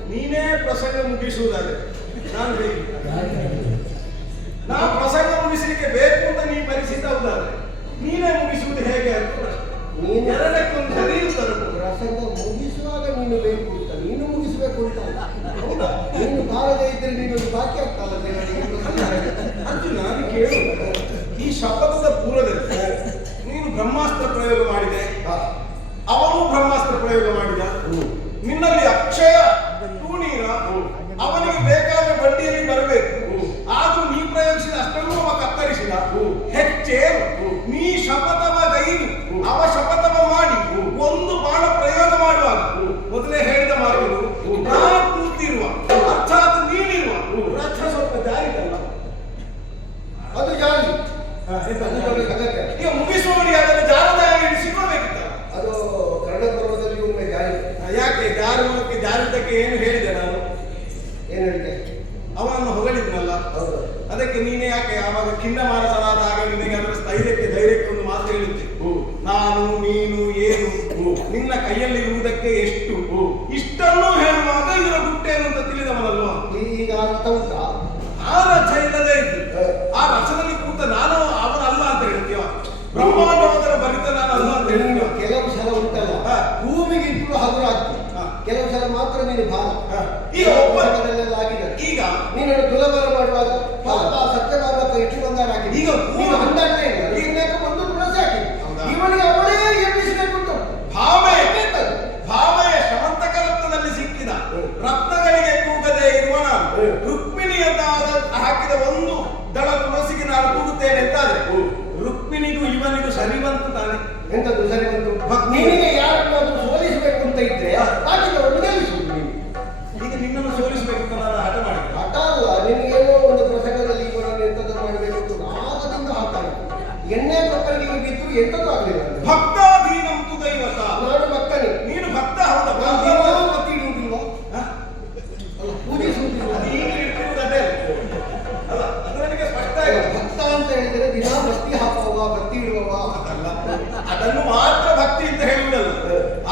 ನೀನೇ ಪ್ರಸಂಗ ಮುಗಿಸುವುದಾದ್ರೆ ನಾನು ಹೇಗೆ ನಾ ಪ್ರಸಂಗ ಮುಗಿಸಲಿಕ್ಕೆ ಬೇಕು ಅಂತ ನೀ ಪರಿಚಿತ ಹೌದಾದ್ರೆ ನೀನೇ ಮುಗಿಸುವುದು ಹೇಗೆ ಅಂತ ನೀನು ಎರಡಕ್ಕೊಂದು ಸರಿಯು ತರಬಹುದು. ಪ್ರಸಂಗ ಮುಗಿಸುವಾಗ ನೀನು ಬೇಕು ಅಂತ ನೀನು ಮುಗಿಸಬೇಕು ಅಂತ ಹೌದಾ? ನೀನು ಬಾರದೇ ಇದ್ರೆ ನೀನು ಬಾಕಿ ಆಗ್ತಲ್ಲ ದೇವರಿಗೆ. ಅದು ನಾನು ಕೇಳು ಈ ಶಪಥದ ಪೂರ್ವದಲ್ಲಿ ನೀನು ಬ್ರಹ್ಮಾಸ್ತ್ರ ಪ್ರಯೋಗ ಮಾಡಿದೆ, ಅವನು ಬ್ರಹ್ಮಾಸ್ತ್ರ ಪ್ರಯೋಗ ಮಾಡಿದ. ನಿನ್ನಲ್ಲಿ ಅಕ್ಷಯ ತೂಣೀರ, ಅವನಿಗೆ ಬೇಕಾದ ಬಡ್ಡಿಯಲ್ಲಿ ಬರಬೇಕು. ಆದ್ರೂ ನೀ ಪ್ರಯೋಗಿಸಿದ ಅಷ್ಟನ್ನು ಅವ ಕತ್ತರಿಸಿದ. ಹೆಚ್ಚೇನು ನೀ ಶಪಥವ ಗೈದು ಅವ ಶಪಥವ ಮಾಡಿ ಒಂದು ಬಾಣ ಪ್ರಯೋಗ ಮಾಡುವಾಗ ಮೊದಲೇ ಹೇಳಿದ ಮಾತುಗಳು ನಾ ಕೂತಿರುವ ಅರ್ಥಾತ್ ನೀನಿರುವ ರಥ ಸ್ವಲ್ಪ ಜಾರಿದಲ್ಲ, ಅದು ಜಾರಿ. ಈಗ ಮುಗಿಸುವವರಿಗೆ ಅದನ್ನು ಜಾರದ ಸಿಗಬೇಕಿತ್ತ. ಅದು ಕನ್ನಡ ಪರ್ವದಲ್ಲಿ ಒಮ್ಮೆ ಜಾರಿ. ಯಾಕೆ ಜಾರುವುದಕ್ಕೆ ಜಾರಿದ್ದಕ್ಕೆ ಏನು ಹೇಳಿದೆ ನಾನು? ಏನ್ ಹೇಳಿದೆ? ಅವನನ್ನು ಹೊಗಳಿದ್ನಲ್ಲ, ಹೌದು. ಅದಕ್ಕೆ ನೀನೇ ಯಾಕೆ ಆವಾಗ ಖಿನ್ನ ಮಾನಸನಾದ ಆಗ ನಿನಗೆ ಅದರ ಧೈರ್ಯಕ್ಕೆ ಒಂದು ಮಾತು ಹೇಳಿದ್ದೆ. ನಾನು ನೀನು ಏನು ನಿನ್ನ ಕೈಯಲ್ಲಿ ಇರುವುದಕ್ಕೆ ಎಷ್ಟು ಇಷ್ಟನ್ನು ಹೇಳುವಾಗ ಇದರ ಗುಟ್ಟೇನು ಅಂತ ತಿಳಿದವನಲ್ವಾ? ಈಗ ಅರ್ಥ ಉಂಟಾ? ಆ ರಥ ಇಲ್ಲದೆ ಇದ್ದು ಆ ರಥದಲ್ಲಿ ಕೂತ ನಾನು ಅವನಲ್ಲ ಅಂತ ಹೇಳ್ತೀವ, ಬ್ರಹ್ಮಾಂಡವಾದರ ಬಲಿತ ನಾನು ಅಲ್ಲ ಅಂತ ಹೇಳ್ತೀವ. ಕೆಲವು ಸಲ ಉಂಟಲ್ಲ, ಭೂಮಿಗಿಂತಲೂ ಹಗುರ ಆಗ್ತದೆ. ಕೆಲವು ಸಲ ಮಾತ್ರ ನೀನು ಭಾರ. ಈಗ ಒಪ್ಪಂದದಲ್ಲೆಲ್ಲ ಆಗಿದೆ. ಈಗ ನೀನು ತುಲಭಾರ ಮಾಡುವಾಗ ಸತ್ಯಭಾರತ ಎಷ್ಟು ಬಂಗಾರ ಹಾಕಿದೆ. ಈಗ ನೀನು ಅಂದಾಜೆ ಇಲ್ಲ, ಈಗ ಒಂದು ತುಳಸಿ ಹಾಕಿದೆ. ಇವನಿಗೆ ಅವಳೇ ಎಬ್ಬಿಸಬೇಕು. ಭಾಮೆಯ ಶಮಂತಕ ರತ್ನದಲ್ಲಿ ಸಿಕ್ಕಿದ ರತ್ನಗಳಿಗೆ ಕೂಗದೆ ಇರುವ ನಾನು ರುಕ್ಮಿಣಿಯಂತ ಹಾಕಿದ ಒಂದು ದಳ ತುಳಸಿಗೆ ನಾನು ಕೂಗುತ್ತೇನೆ ಅಂತಾದ್ರೆ ರುಕ್ಮಿಣಿಗೂ ಇವನಿಗೂ ಸರಿ ಬಂತು ತಾನೆ? ಎಂತದ್ದು ಸರಿ ಬಂತು? ನಿನಗೆ ಯಾರನ್ನಾದ್ರೂ ಸೋಲಿಸಬೇಕು ಅಂತ ಇದ್ರೆ ಹಾಕಿದವನು ಗೆಲ್ಲಿಸುವುದು ನೀನು. ಈಗ ನಿನ್ನನ್ನು ಸೋಲಿಸಬೇಕು ಅಂತ ನಾನು ಹಠ ಮಾಡಿದೆ. ಹಠ ಅಲ್ಲ, ನಿನಗೇನೋ ಒಂದು ಪ್ರಸಂಗದಲ್ಲಿ ಇವನನ್ನು ಎಂತದ್ದು ಮಾಡಬೇಕು ಅಂತ ಆಗದಿಂದ ಹಾಕ್ತಾನೆ. ಎಣ್ಣೆ ಕೊಪ್ಪರಿಗೆ ಬಿದ್ದು ಎಂತದ್ದು ಆಗಲಿಲ್ಲ. ಭಕ್ತಾಧೀನಂತು ದೈವತ. ನಾನು ಭಕ್ತನೇ, ನೀನು ಭಕ್ತ ಹೌದಾ? ಭಕ್ತಿ ಇಡುವುದಿಲ್ವಾ? ಪೂಜಿಸುವುದಿಲ್ಲ. ಅಲ್ಲ, ಅದು ನನಗೆ ಸ್ಪಷ್ಟ ಭಕ್ತ ಅಂತ ಹೇಳಿದರೆ ದಿನ ಭಕ್ತಿ ಹಾಕುವವ, ಭಕ್ತಿ ಇಡುವವ ಅಲ್ಲ. ಅದನ್ನು ಮಾತ್ರ ಭಕ್ತಿ ಅಂತ ಹೇಳುವುದಲ್ಲ.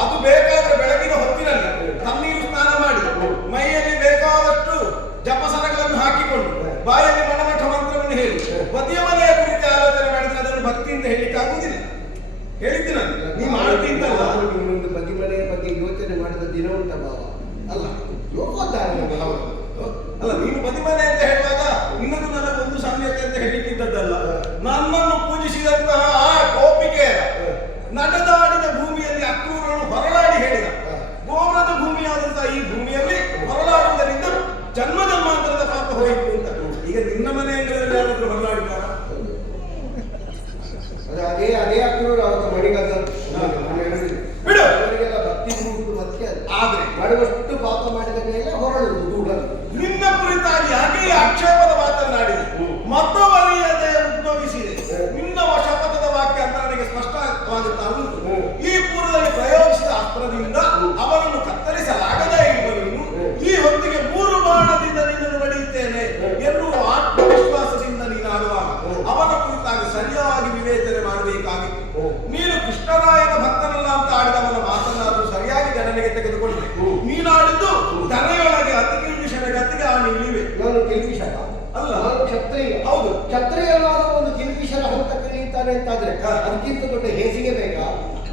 ಅದು ಬೇಕಾದ್ರೆ ಬೆಳಗಿನ ಹೊತ್ತಿನಲ್ಲಿ ತಣ್ಣೀರು ಸ್ನಾನ ಮಾಡಿ ಮೈಯಲ್ಲಿ ಬೇಕಾದಷ್ಟು ಜಪಸನಗಳನ್ನು ಹಾಕಿಕೊಂಡು ಬಾಯಲ್ಲಿ ಮನಮಠ ಮಂತ್ರವನ್ನು ಹೇಳಿ ಪತಿಯ ಮನೆಯ ಕುರಿತು ಆಲೋಚನೆ ಮಾಡಿದ್ರೆ ಅದನ್ನು ಭಕ್ತಿ ಅಂತ ಹೇಳಲಿಕ್ಕೆ ಆಗುವುದಿಲ್ಲ. ಹೇಳಿದ್ದೆ ನಾನು, ನೀ ಮಾಡ್ತಿ ಅಂತಲ್ಲ. ಇನ್ನೊಂದು ಬಗ್ಗೆ ಮನೆಯ ಬಗ್ಗೆ ಯೋಚನೆ ಮಾಡಿದ ದಿನ ಉಂಟ ಭಾವ ಅಲ್ಲ, ಲೋಕೋದ್ಧಾರ. ಅಲ್ಲ, ನೀನು ಮದಿಮನೆ ಅಂತ ಹೇಳುವಾಗ ನಿನ್ನದು ನನಗೊಂದು ಸಾಮ್ಯತೆ ಅಂತ ಹೇಳಿಕ್ಕಿದ್ದದ್ದಲ್ಲ. ನನ್ನನ್ನು ಪೂಜಿಸಿದಂತಹ ಆ ಕೋಪಿಕೆ ನಡೆದಾಡಿದ ಭೂಮಿಯಲ್ಲಿ ಅಕ್ರೂರನು ಹೊರಳಾಡಿ ಹೇಳಿದ, ಗೋಮ್ರದ ಭೂಮಿಯಾದಂತಹ ಈ ಭೂಮಿಯಲ್ಲಿ ಹೊರಳಾಡುವುದರಿಂದ ಜನ್ಮ ಜನ್ಮಾಂತರದ ಪಾಪ ಹೋಯಿತು ಅಂತ. ಈಗ ನಿನ್ನ ಮನೆಯಲ್ಲಿ ಯಾರಾದ್ರೂ ಹೊರಳಾಡಿದಾರ? ಅದೇ ಅಕ್ರೂರ ಅವತ್ತು ಮಣಿಗದ್ದ ಬಿಡು. ಅವರಿಗೆಲ್ಲ ಭಕ್ತಿ ಉಂಟು, ಮತ್ತೆ ಆದ್ರೆ ಮಾಡುವಷ್ಟು ಪಾಪ ಮಾಡಿದ ಮೇಲೆ ಹೊರಳುವುದು ದೂಡಲು. ನಿನ್ನ ಕುರಿತಾಗಿ ಯಾಕೆ ಆಕ್ಷೇಪದ ಮಾತನಾಡಿದೆ, ಮತ್ತವರಿಯದೆ ಉದ್ಭವಿಸಿದೆ. ನಿನ್ನ ಶಪಥದ ವಾಕ್ಯ ಅಂತ ನನಗೆ ಸ್ಪಷ್ಟವಾಗುತ್ತಾ ಉಂಟು. ಈ ಪೂರ್ವದಲ್ಲಿ ಪ್ರಯೋಗಿಸಿದ ಅಸ್ತ್ರದಿಂದ ಅವನನ್ನು ಕತ್ತರಿಸಲಾಗದೇ ಇರುವ ನೀನು ಈ ಹೊತ್ತಿಗೆ 3 ಬಾಣದಿಂದ ನಿನ್ನನ್ನು ಬಡಿಯುತ್ತೇನೆ ಎನ್ನುವ ಆತ್ಮವಿಶ್ವಾಸದಿಂದ ನೀನಾಡುವಾಗ ಅವನ ಕುರಿತಾಗಿ ಸರಿಯಾಗಿ ವಿವೇಚನೆ ಮಾಡಬೇಕಾಗಿತ್ತು. ನೀನು ಕೃಷ್ಣರಾಯನ ಭಕ್ತನಲ್ಲ ಅಂತ ಆಡಿದವನ ಮಾತನ್ನಾದರೂ ಸರಿಯಾಗಿ ಗಣನೆಗೆ ತೆಗೆದುಕೊಳ್ಳಬೇಕು. ನೀನಾಡಿದ್ದು ದನೆಯೊಳಗೆ ಅತಿ ಕಿಲ್ಬಿಷನ ಗತಿಗೆ ಆ ನಿಲ್ಲಿವೆ. ನಾನು ಕಿಲ್ಬಿಷನ ಅಲ್ಲ, ನಾನು ಕ್ಷತ್ರಿಯ. ಹೌದು, ಕ್ಷತ್ರಿಯನಾದ ಒಂದು ಕಿಲ್ಬಿಷನ ಹಂತಕ್ಕೆ ಇಳಿತಾನೆ ಅಂತಾದ್ರೆ ಅದಕ್ಕಿಂತ ದೊಡ್ಡ ಹೇಸಿಗೆ ಬೇಕಾ?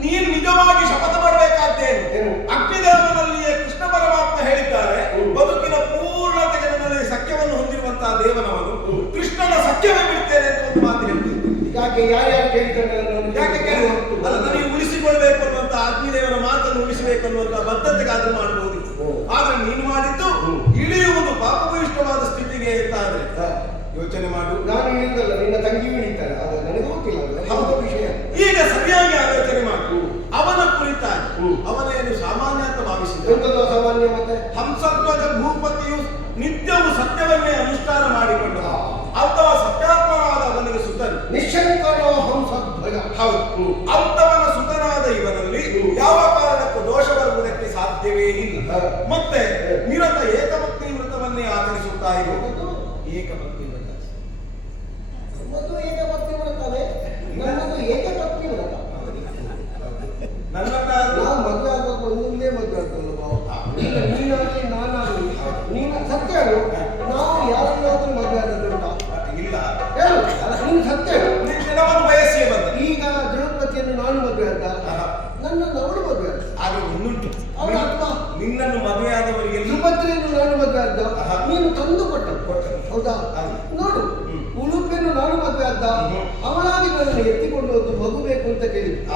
ನೀನು ನಿಜವಾಗಿ ಶಪಥ ಮಾಡಬೇಕಾದ್ದೇನು? ಏನು? ಅಗ್ನಿದೇವನಲ್ಲಿಯೇ ಕೃಷ್ಣ ಪರಮಾತ್ಮ ಹೇಳಿದ್ದಾರೆ, ಬದುಕಿನ ಪೂರ್ಣತೆಗೆ ನನ್ನಲ್ಲಿ ಸಖ್ಯವನ್ನು ಹೊಂದಿರುವಂತಹ ದೇವನವನು ಕೃಷ್ಣನ ಸಖ್ಯವೇ ಬಿಡ್ತೇನೆ ಅಂತ ಒಂದು ಮಾತು ಹೇಳ್ತೀನಿ. ಯಾಕೆ ಯಾರ್ಯಾರು ಕೇಳ್ತಾರೆ? ಯಾಕೆ ಕೇಳಿ? ಅಲ್ಲ, ನನಗೆ ಉಳಿಸಿಕೊಳ್ಬೇಕು ಅನ್ನುವಂತ ಅಗ್ನಿದೇವನ ಮಾತನ್ನು ಉಳಿಸಬೇಕು ಅನ್ನುವಂತ ಬದ್ಧತೆಗಾದ್ರೂ ಮಾಡಬಹುದು. ಆದ್ರೆ ನೀನು ಮಾಡಿದ್ದು ಇಳಿಯುವುದು ಪಾಪಭೂಯಿಷ್ಠವಾದ ಸ್ಥಿತಿಗೆ ಅಂತಾದ್ರೆ ಯೋಚನೆ ಮಾಡು. ನಾನು ಇಳಿದಲ್ಲ, ನಿನ್ನ ತಂಗಿ ಇಳಿತಾರೆ, ಅದು ನನಗೆ ಗೊತ್ತಿಲ್ಲ, ಹೌದು ವಿಷಯ. ಈಗ ಸರಿಯಾಗಿ ಆಲೋಚನೆ ಮಾಡು. ಅವನ ಕುರಿತಾಗಿ ಅವನೇನು ಸಾಮಾನ್ಯ ಅಂತ ಭಾವಿಸಿದ ಸಾಮಾನ್ಯ ಮತ್ತೆ ಹಂಸಧ್ವಜ ಭೂಪತಿಯು ನಿತ್ಯವೂ ಸತ್ಯವನ್ನೇ ಅನುಷ್ಠಾನ ಮಾಡಿಕೊಂಡ ಅಥವಾ ಸತ್ಯಾತ್ಮನಾದ ಅವನಿಗೆ ಸುತನು ನಿಶಂಕನೋ ಹಂಸಧ್ವಜ. ಹೌದು, ಅಂತವನ ಸುತನಾದ ಇವನಲ್ಲಿ ಯಾವ ಕಾರಣಕ್ಕೂ ದೋಷ ಬರುವುದಕ್ಕೆ ಸಾಧ್ಯವೇ ಇಲ್ಲ. ಮತ್ತೆ ನಿರತ ಏಕಪತ್ನಿ ವ್ರತವನ್ನೇ ಆಚರಿಸುತ್ತಾ ಇರುವುದು. ಏಕಪತ್ನಿ ವ್ರತ ನಮ್ಮದು ಏಕಪತ್ನಿ ವ್ರತವೇ, ನನ್ನದು ಏಕಪತ್ನಿ ವ್ರತ. ನನ್ನ ನಾವು ಮದುವೆ ಆಗುವಾಗ ಒಂದೊಂದೇ ಮದುವೆ ಆಗ್ತಲ್ಲ ಬಾವು. ನೀನಾಗಲಿ ನಾನಾಗಲಿ ನೀನು ಸತ್ಯ ಹೇಳು, ನಾವು ಯಾರನ್ನಾದ್ರೂ ಮದುವೆ ಆದದ್ದುಂಟ? ಇಲ್ಲ, ಹೇಳು, ನೀನು ಸತ್ಯ ಹೇಳು. ನಮ್ಮನ್ನು ಬಯಸಿಯೇ ಬಂದ. ಈಗ ದ್ರೌಪದಿಯನ್ನು ನಾನು ಮದುವೆ ಆದ, ನನ್ನನ್ನು ಅವಳು ಮದುವೆ ಆದ. ಆಗ ಒಂದುಂಟು, ಅವಳ ಅಪ್ಪ ನಿನ್ನನ್ನು ಮದುವೆ ಆದವರಿಗೆ ಸುಭದ್ರೆಯನ್ನು ನಾನು ಮದುವೆ ಆದ, ನೀನು ತಂದು ಕೊಟ್ಟ. ಹೌದಾ? ನೋಡು, ಉಳುಪೆಯನ್ನು ನಾನು ಮದುವೆ ಆದ, ಅವಳಾಗಿ ನನ್ನನ್ನು ಎತ್ತಿಕೊಂಡು ಹೋದ್ದು ಮಗು ಬೇಕು ಹೊಂದಬೇಕು ಅಂತ ಕೇಳಿದ್ರು.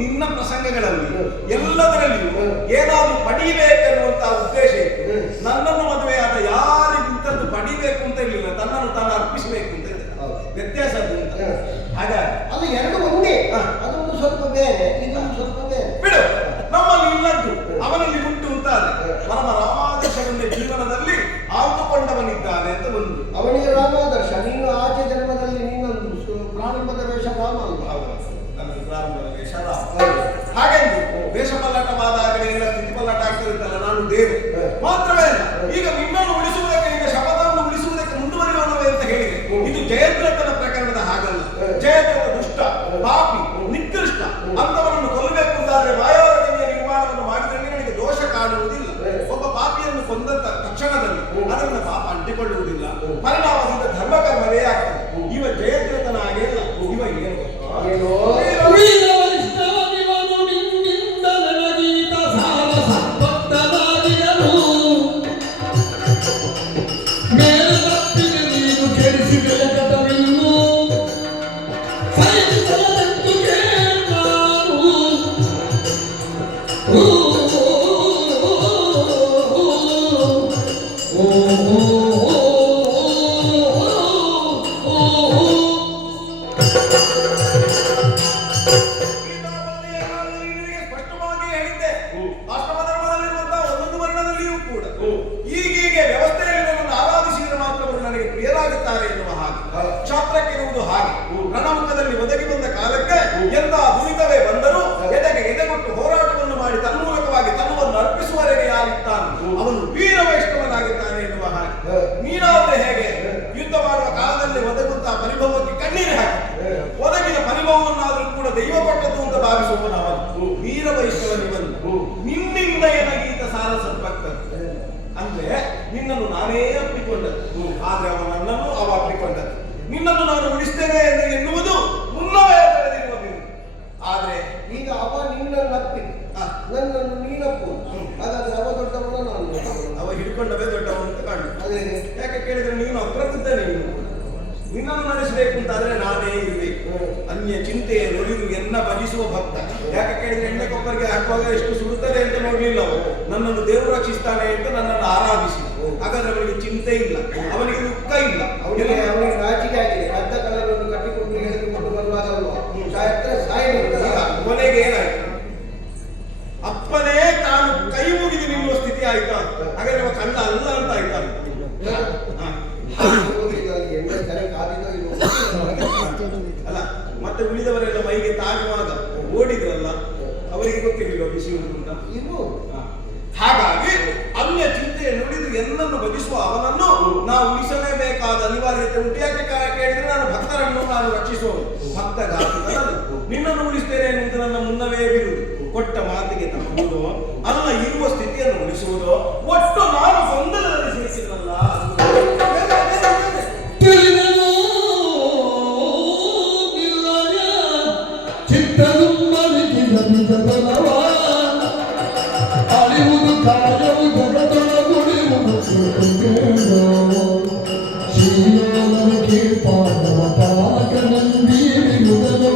ನಿನ್ನ ಪ್ರಸಂಗಗಳಲ್ಲಿ ಎಲ್ಲದರಲ್ಲಿಯೂ ಏನಾದ್ರು ಪಡಿಬೇಕೆನ್ನುವಂತಹ ಉದ್ದೇಶ ಇತ್ತು. ನನ್ನನ್ನು ಮದುವೆಯಾದ ಯಾರಿಗಿಂತದ್ದು ಪಡಿಬೇಕು ಅಂತ ಇರಲಿಲ್ಲ, ತನ್ನನ್ನು ತಾನು ಅರ್ಪಿಸಬೇಕು ಅಂತ ಇರ್ತದೆ. ವ್ಯತ್ಯಾಸ ಅದು ಅಂತ. ಹಾಗಾಗಿ ಅದು ಎರಡು ಒಂದೇ, ಅದೊಂದು ಸ್ವಲ್ಪ ಬೇರೆ, ಇದೊಂದು ಸ್ವಲ್ಪ ಬೇರೆ. ಬಿಡು, ನಮ್ಮಲ್ಲಿ ಇಲ್ಲದ್ದು ಅವನಲ್ಲಿ ಉಂಟು ಅಂತ ಪರಮ ರಾಮಾದರ್ಶವನ್ನೇ ಜೀವನದಲ್ಲಿ ಆದುಕೊಂಡವನಿದ್ದಾನೆ ಅಂತ ಒಂದು. ಅವನಿಗೆ ರಾಮಾದರ್ಶ, ನೀನು ಆಚೆ ಜನ್ಮದಲ್ಲಿ ನಿನ್ನೊಂದು ಪ್ರಾರಂಭದ ವೇಷ ರಾಮ ಅಲ್ವಾ? ನನ್ನ ಪ್ರಾರಂಭದ ವೇಷ ರಾಮ. ಹಾಗೆಂದು ವೇಷ ಪಲ್ಲಟವಾದಾಗಲೇ ಎಲ್ಲ ಸ್ಥಿತಿ ಪಲ್ಲಟ ಆಗ್ತಿರುತ್ತಲ್ಲ, ನಾನು ದೇವ ಮಾತ್ರವೇ ಅಲ್ಲ, ಈಗ ನಿನ್ನನ್ನು ಉಳಿಸುವುದಕ್ಕೆ, ಈಗ ಶಪಥವನ್ನು ಉಳಿಸುವುದಕ್ಕೆ ಮುಂದುವರಿಯೋಣವೇ ಅಂತ ಹೇಳಿದೆ. ಇದು ಜಯದ್ರಥನ ಪ್ರಕರಣದ ಹಾಗಲ್ಲ. ಜಯದ್ರಥ ದುಷ್ಟ, ಪಾಪಿ, ನಿಕೃಷ್ಟ ಅಂತವರನ್ನು ಕೊಲ್ಲಬೇಕು ಅಂತಾದ್ರೆ ವಾಯುವ್ಯ ನಿರ್ಮಾಣವನ್ನು ಮಾಡಿದರೆ ನನಗೆ ದೋಷ ಕಾಣುವುದಿಲ್ಲ. ಒಬ್ಬ ಪಾಪಿಯನ್ನು ಕೊಂದಂತ ತಕ್ಷಣದಲ್ಲಿ ಅದರಿಂದ ಪಾಪ ಅಂಟಿಕೊಳ್ಳುವುದಿಲ್ಲ, ಪರಿಣಾಮದಿಂದ ಧರ್ಮಕರ್ಮವೇ ಆಗ್ತದೆ. ಇವ ಜಯದ್ರಥನ ಹಾಗೆ ಅಲ್ಲ. ಇವ ಏನು ಈಗೀಗೆ ವ್ಯವಸ್ಥೆಯಲ್ಲಿ ನನ್ನನ್ನು ಆರಾಧಿಸಿದರೆ ಮಾತ್ರ ಅವರು ನನಗೆ ಪ್ರಿಯರಾಗುತ್ತಾರೆ ಎನ್ನುವ ಹಾಗೆ ಕ್ಷಾತ್ರಕ್ಕಿರುವುದು ಹಾಗೆ. ರಣಮುಖದಲ್ಲಿ ಒದಗಿ ಬಂದ ಕಾಲಕ್ಕೆ ಎಂತ ದುರಿತವೇ ಬಂದರೂ ಎದೆಗೆ ಎದೆಗೊಟ್ಟು ಹೋರಾಟವನ್ನು ಮಾಡಿ ತನ್ಮೂಲಕವಾಗಿ ತನ್ನವನ್ನು ಅರ್ಪಿಸುವವರೆಗೆ ಯಾರಿದ್ದಾನೆ ಅವನು ವೀರ ವೈಷ್ಣವನಾಗಿದ್ದಾನೆ ಎನ್ನುವ ಹಾಗೆ. ನೀನಾದ್ರೆ ಹೇಗೆ ಯುದ್ಧ ಮಾಡುವ ಕಾಲದಲ್ಲಿ ಒದಗುತ್ತಾ ಪರಿಭವಕ್ಕೆ ಕಣ್ಣೀರು ಹಾಕಿ ಒದಗಿದ ಪರಿಭವವನ್ನಾದರೂ ಕೂಡ ದೈವ ಕೊಟ್ಟದ್ದು ಅಂತ ಭಾವಿಸುವವನವನು ವೀರ ವೈಷ್ಣವನಿವನು. ನಿನ್ನಿಂದ ಎನಗೀತ ಸಾರ ಸದ್ಭಕ್ತನು ಅಂದ್ರೆ ನಿನ್ನನ್ನು ನಾನೇ ಅಪ್ಪಿಕೊಂಡದ್ದು, ಆದ್ರೆ ಅವ ನನ್ನನ್ನು ಅವ ಅಪ್ಪಿಕೊಂಡದ್ದು. ನಿನ್ನನ್ನು ನಾನು ಉಳಿಸ್ತೇನೆ ಎಂದು ಎನ್ನುವುದು ಮುನ್ನವೇ ಬೆಳೆದಿರುವ ಬಿರು. ಆದ್ರೆ ಈಗ ಅವ ನಿನ್ನನ್ನು ಅಪ್ಪಿ, ನನ್ನನ್ನು ನೀನಪ್ಪು. ಹಾಗಾದ್ರೆ ಅವ ದೊಡ್ಡವನ, ನಾನು ದೊಡ್ಡವನು. ಅವ ಹಿಡ್ಕೊಂಡವೇ ದೊಡ್ಡವನು ಅಂತ ಕಾಣು. ಅದೇ ಯಾಕೆ ಕೇಳಿದ್ರೆ ನೀನು ಅಪ್ರಬುದ್ಧ. ನಿನ್ನನ್ನು ನಡೆಸಬೇಕು ಅಂತಾದ್ರೆ ನಾನೇ ಇರಬೇಕು. ಅನ್ಯ ಚಿಂತೆಯ ನುಡಿದು ಎನ್ನ ಭಜಿಸುವ ಭಕ್ತ. ಯಾಕೆ ಕೇಳಿದ್ರೆ ಎಣ್ಣೆ ಕೊಪ್ಪರಿಗೆ ಹಾಕುವಾಗ ಎಷ್ಟು ಸುಡುತ್ತದೆ ಅಂತ ನೋಡ್ಲಿಲ್ಲ ಅವ. ನನ್ನನ್ನು ದೇವರು ರಕ್ಷಿಸ್ತಾನೆ ಅಂತ ನನ್ನನ್ನು ಆರಾಧಿಸಿ. ಹಾಗಾದ್ರೆ ಅವನಿಗೆ ಚಿಂತೆ ಇಲ್ಲ, ಅವನಿಗೆ ದುಃಖ ಇಲ್ಲ. ಅವನಿಗೆ ನಾಚಿಕೆ ಆಗಿದೆ. ಅರ್ಧ ಕಲರನ್ನು ಕಟ್ಟಿಕೊಂಡು ಹೇಳಿಕೊಂಡು ಬರುವಾಗಲ್ವಾ ಕೊನೆಗೆ ಏನಾಯ್ತು? ಅಪ್ಪನೇ ತಾನು ಕೈ ಮುಗಿದು ನಿಲ್ಲುವ ಸ್ಥಿತಿ ಆಯ್ತಾ? ಹಾಗಾದ್ರೆ ಅವ ಕಳ್ಳ ಅಲ್ಲ ಅಂತ ಆಯ್ತಾ? ಅಲ್ಲ, ಮತ್ತೆ ಉಳಿದವರೆಲ್ಲ ಮೈಗೆ ತಾಗುವಾಗ ಓಡಿದ್ರಲ್ಲ, ಅವರಿಗೆ ಗೊತ್ತಿರಲಿಲ್ಲ ಬಿಸಿ ಉಂಟು ಅಂತ. ಹಾಗಾಗಿ ಅನ್ಯ ಚಿಂತೆಯ ನುಡಿದು ಎನ್ನನ್ನು ಭಜಿಸುವ ಅವನನ್ನು ನಾವು ಉಳಿಸಲೇಬೇಕಾದ ಅನಿವಾರ್ಯತೆ ಉಂಟು. ಯಾಕೆ ಕೇಳಿದ್ರೆ ನಾನು ಭಕ್ತರನ್ನು ನಾನು ರಕ್ಷಿಸುವನು, ಭಕ್ತಗಾತಿಗಳಲ್ಲ. ನಿನ್ನನ್ನು ಉಳಿಸ್ತೇನೆ ಎನ್ನುವುದು ನನ್ನ ಮುನ್ನವೇ ಬಿರುದು. ಕೊಟ್ಟ ಮಾತಿಗೆ ತಪ್ಪುವುದು ಅಲ್ಲ, ಇರುವ ಸ್ಥಿತಿಯನ್ನು ಉಳಿಸುವುದು. ಒಟ್ಟು ನಾನು ಗೊಂದಲದಲ್ಲಿ ಸಿಕ್ಕಿದ್ರಲ್ಲ. ಅಳಿವುದು ಕಾರ್ಯವು ಜಗದೊಳಗುಳಿಯುವುದು ಶ್ರೀಲೋಲನಿಗೆ ಪಾಂಡವ ಪಾಕ ನಂದಿರುವುದನು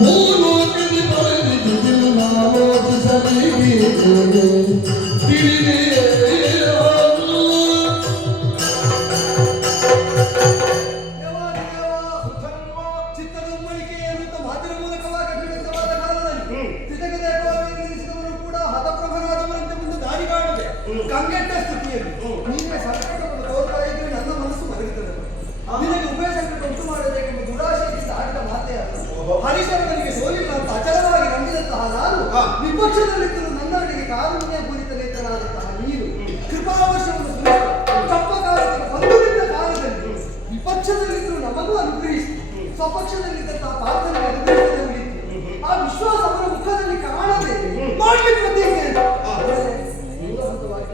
ಮೂಲೋಕಿ ಪರಿಧಿಸಿದು ನಾಲೋಚಿಸಲಿಗೆ ತಿಳಿದೇ ಕಂಗೆಟ್ಟ ಸ್ಥಿತಿಯಲ್ಲಿ ನೀವೇ ಸಂಕಟವನ್ನು ತೋರ್ತಾ ಇದ್ರೆ ನನ್ನ ಮನಸ್ಸು ಮಲಗುತ್ತದೆ. ನಿನಗೆ ಉಭಯ ಸಂಕಟ ಉಂಟು ಮಾಡಬೇಕೆಂಬ ದುರಾಶೆಯಿಂದ ಆಡಿದ ಮಾತೇ ಅಲ್ಲ. ಹರಿಶರನಿಗೆ ಸೋಲಿಲ್ಲ ಅಂತ ಅಚಲವಾಗಿ ನಂಬಿದಂತಹ ನಾನು ವಿಪಕ್ಷದಲ್ಲಿದ್ದರೂ ನನ್ನವರಿಗೆ ಕಾರುಣ್ಯ ಪೂರಿತನೇತನಾದಂತಹ ನೀನು ಕೃಪಾವಶ್ಯವನ್ನು ತಪ್ಪಕಾಲಕ್ಕೆ ಬಂಧುವಿದ್ದ ಕಾಲದಲ್ಲಿ ವಿಪಕ್ಷದಲ್ಲಿದ್ದರೂ ನಮಗೂ ಅನುಗ್ರಹಿಸಿ ಸ್ವಪಕ್ಷದಲ್ಲಿದ್ದಂತಹ ಪಾತ್ರನಿಗೆ ಅನುಗ್ರಹಿಸದೆ ಉಳಿತು. ಆ ವಿಶ್ವಾಸ ಅವರ ಮುಖದಲ್ಲಿ ಕಾಣದೆ ಮಾಡಲಿಕ್ಕೆ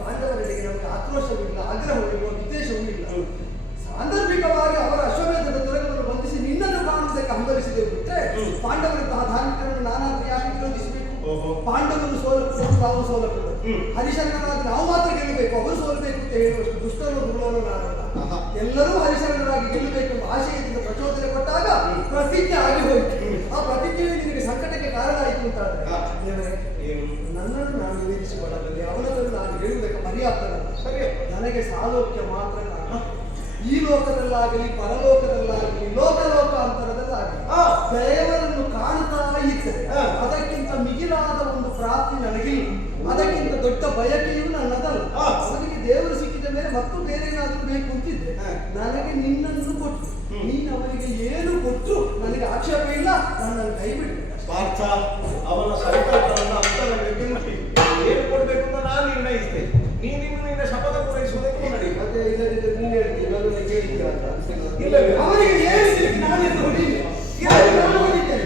ಪಾಂಡವರಿಗೆ ನಮಗೆ ಆಕ್ರೋಶವಿಲ್ಲ, ಆಗ್ರಹವಿಲ್ಲ, ವಿದ್ವೇಷವೂ ಇಲ್ಲ. ಸಾಂದರ್ಭಿಕವಾಗಿ ಅವರ ಅಶ್ವಮೇಧದ ತೊರೆಗಳನ್ನು ಬಂಧಿಸಿ ನಿನ್ನನ್ನು ಕಾಣುವುದಕ್ಕೆ ಹಂಬಲಿಸಿದೆ ಬಿಟ್ಟರೆ ಪಾಂಡವರಂತಹ ಧಾರ್ಮಿಕರನ್ನು ನಾನಾದ್ರೂ ಯಾಕೆ ವಿರೋಧಿಸಬೇಕು? ಪಾಂಡವರು ಸೋಲಬೇಕು, ನಾವು ಸೋಲಬೇಕು. ಹರಿಶರಣರಾಗಿ ನಾವು ಮಾತ್ರ ಗೆಲ್ಲಬೇಕು, ಅವರು ಸೋಲಬೇಕು ಅಂತ ಹೇಳುವಷ್ಟು ದುಷ್ಟರು ದುರ್ಲರು ನಾನಲ್ಲ. ಎಲ್ಲರೂ ಹರಿಶರಣರಾಗಿ ಗೆಲ್ಲಬೇಕೆಂಬ ಆಶಯದಿಂದ ಪ್ರಚೋದನೆ ಕೊಟ್ಟ ಮಾಡಿದಾಗ ಪ್ರತಿಜ್ಞೆ ಆಗಿ ಹೋಯಿತು. ಆ ಪ್ರತಿಜ್ಞೆ ನಿನಗೆ ಸಂಕಟಕ್ಕೆ ಕಾರಣ ಆಯಿತು ಅಂತ ದೇವರೇ, ನನ್ನನ್ನು ನಾನು ವಿವೇಚಿಸಿಕೊಳ್ಳಬಲ್ಲೆ, ಅವನನ್ನು ನಾನು ಹೇಳುವುದಕ್ಕೆ ಮರೆಯಾಗ್ತದಲ್ಲ. ಸರಿ, ನನಗೆ ಸಾಲೋಕ್ಯ ಮಾತ್ರ ಕಾರಣ. ಈ ಲೋಕದಲ್ಲಾಗಲಿ ಪರಲೋಕದಲ್ಲಾಗಲಿ ಲೋಕಾಂತರದಲ್ಲಾಗಲಿ ದೇವರನ್ನು ಕಾಣುತ್ತಾ ಇದ್ದರೆ ಅದಕ್ಕಿಂತ ಮಿಗಿಲಾದ ಒಂದು ಪ್ರಾಪ್ತಿ ನನಗಿಲ್ಲ, ಅದಕ್ಕಿಂತ ದೊಡ್ಡ ಬಯಕೆಯೂ ನನ್ನದಲ್ಲ. ಅವನಿಗೆ ದೇವರು ಸಿಕ್ಕಿದ ಮೇಲೆ ಮತ್ತು ಬೇರೆ ಏನಾದರೂ ಬೇಕು ಅಂತಿದ್ರೆ ನನಗೆ ನಿನ್ನನ್ನು ಕೊಟ್ಟು ನೀನು ಅವನಿಗೆ ಏನು ಕೊಟ್ಟು ನನಗೆ ಆಕ್ಷೇಪ ಇಲ್ಲ, ನನ್ನನ್ನು ಕೈ ಬಿಡು. ಪಾರ್ಥ ಅವನ ಸಂಕಲ್ಪವನ್ನು ಅಂತರಕ್ಕೆ ಏನು ಕೊಡಬೇಕು ಅಂತ ನಾನು ನಿರ್ಣಯಿಸ್ತೇನೆ. ನೀನು ನಿನ್ನ ಶಪಥ ಪೂರೈಸುವುದಕ್ಕೆ ನಡಿ. ಮತ್ತೆ ಇಲ್ಲದಿದ್ದರೆ ನೀನು ಹೇಳ್ತೀಯ ನಾನು ಕೇಳಿದ್ದೀಯ ಅಂತ ಅನ್ಸಿಲ್ಲ. ಇಲ್ಲವೇ ಅವನಿಗೆ ಏನು ಸಿಕ್ಕಿ ನಾನು ಹೊಡಿಲ್ಲ, ನಾನು ಹೊಡಿತೇನೆ.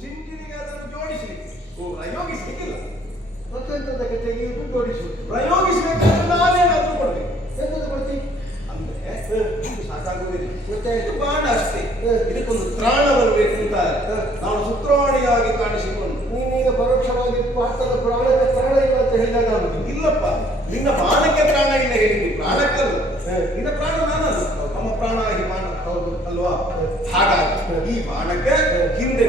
ಸಿಂಚಿನಿಗೆ ಅದನ್ನು ಜೋಡಿಸಲಿಕ್ಕೆ ಪ್ರಯೋಗಿಸಲಿಕ್ಕಿಲ್ಲ. ಮತ್ತೆಂತದಕ್ಕೆ ತೆಗೆಯುವುದು ಜೋಡಿಸುವುದು. ಪ್ರಯೋಗಿಸಬೇಕಾದ್ರೆ ನಾನೇನಾದ್ರೂ ಕೊಡ್ಬೇಕು. ಎಂತದ್ದು ಕೊಡ್ತೀನಿ ಅಂದ್ರೆ ಇದು ಸಾಕಾಗುವುದಿಲ್ಲ. ಮತ್ತೆ ಇದು ಬಾಣ ಅಷ್ಟೇ, ಇದಕ್ಕೊಂದು ತ್ರಾಣ ಬರಬೇಕು ಅಂತ ನಾವು ಸೂತ್ರವಾಣಿಯಾಗಿ ಕಾಣಿಸಿಕೊಂಡು ನೀನೀಗ ಪರೋಕ್ಷವಾಗಿ ಪಾಠದ ಪ್ರಾಣಕ್ಕೆ ಪ್ರಾಣ ಇಲ್ಲ ಅಂತ ಹೇಳಿದಾಗ ಇಲ್ಲಪ್ಪ, ನಿನ್ನ ಬಾಣಕ್ಕೆ ಪ್ರಾಣ ಇಲ್ಲ ಹೇಳಿದ್ದು, ಪ್ರಾಣಕ್ಕಲ್ಲ. ನಿನ್ನ ಪ್ರಾಣ ನಾನಲ್ಲ, ನಮ್ಮ ಪ್ರಾಣ ಈ ಬಾಣ ಹೌದು ಅಲ್ವಾ? ಹಾಗಾಗಿ ಈ ಬಾಣಕ್ಕೆ ಹಿಂದೆ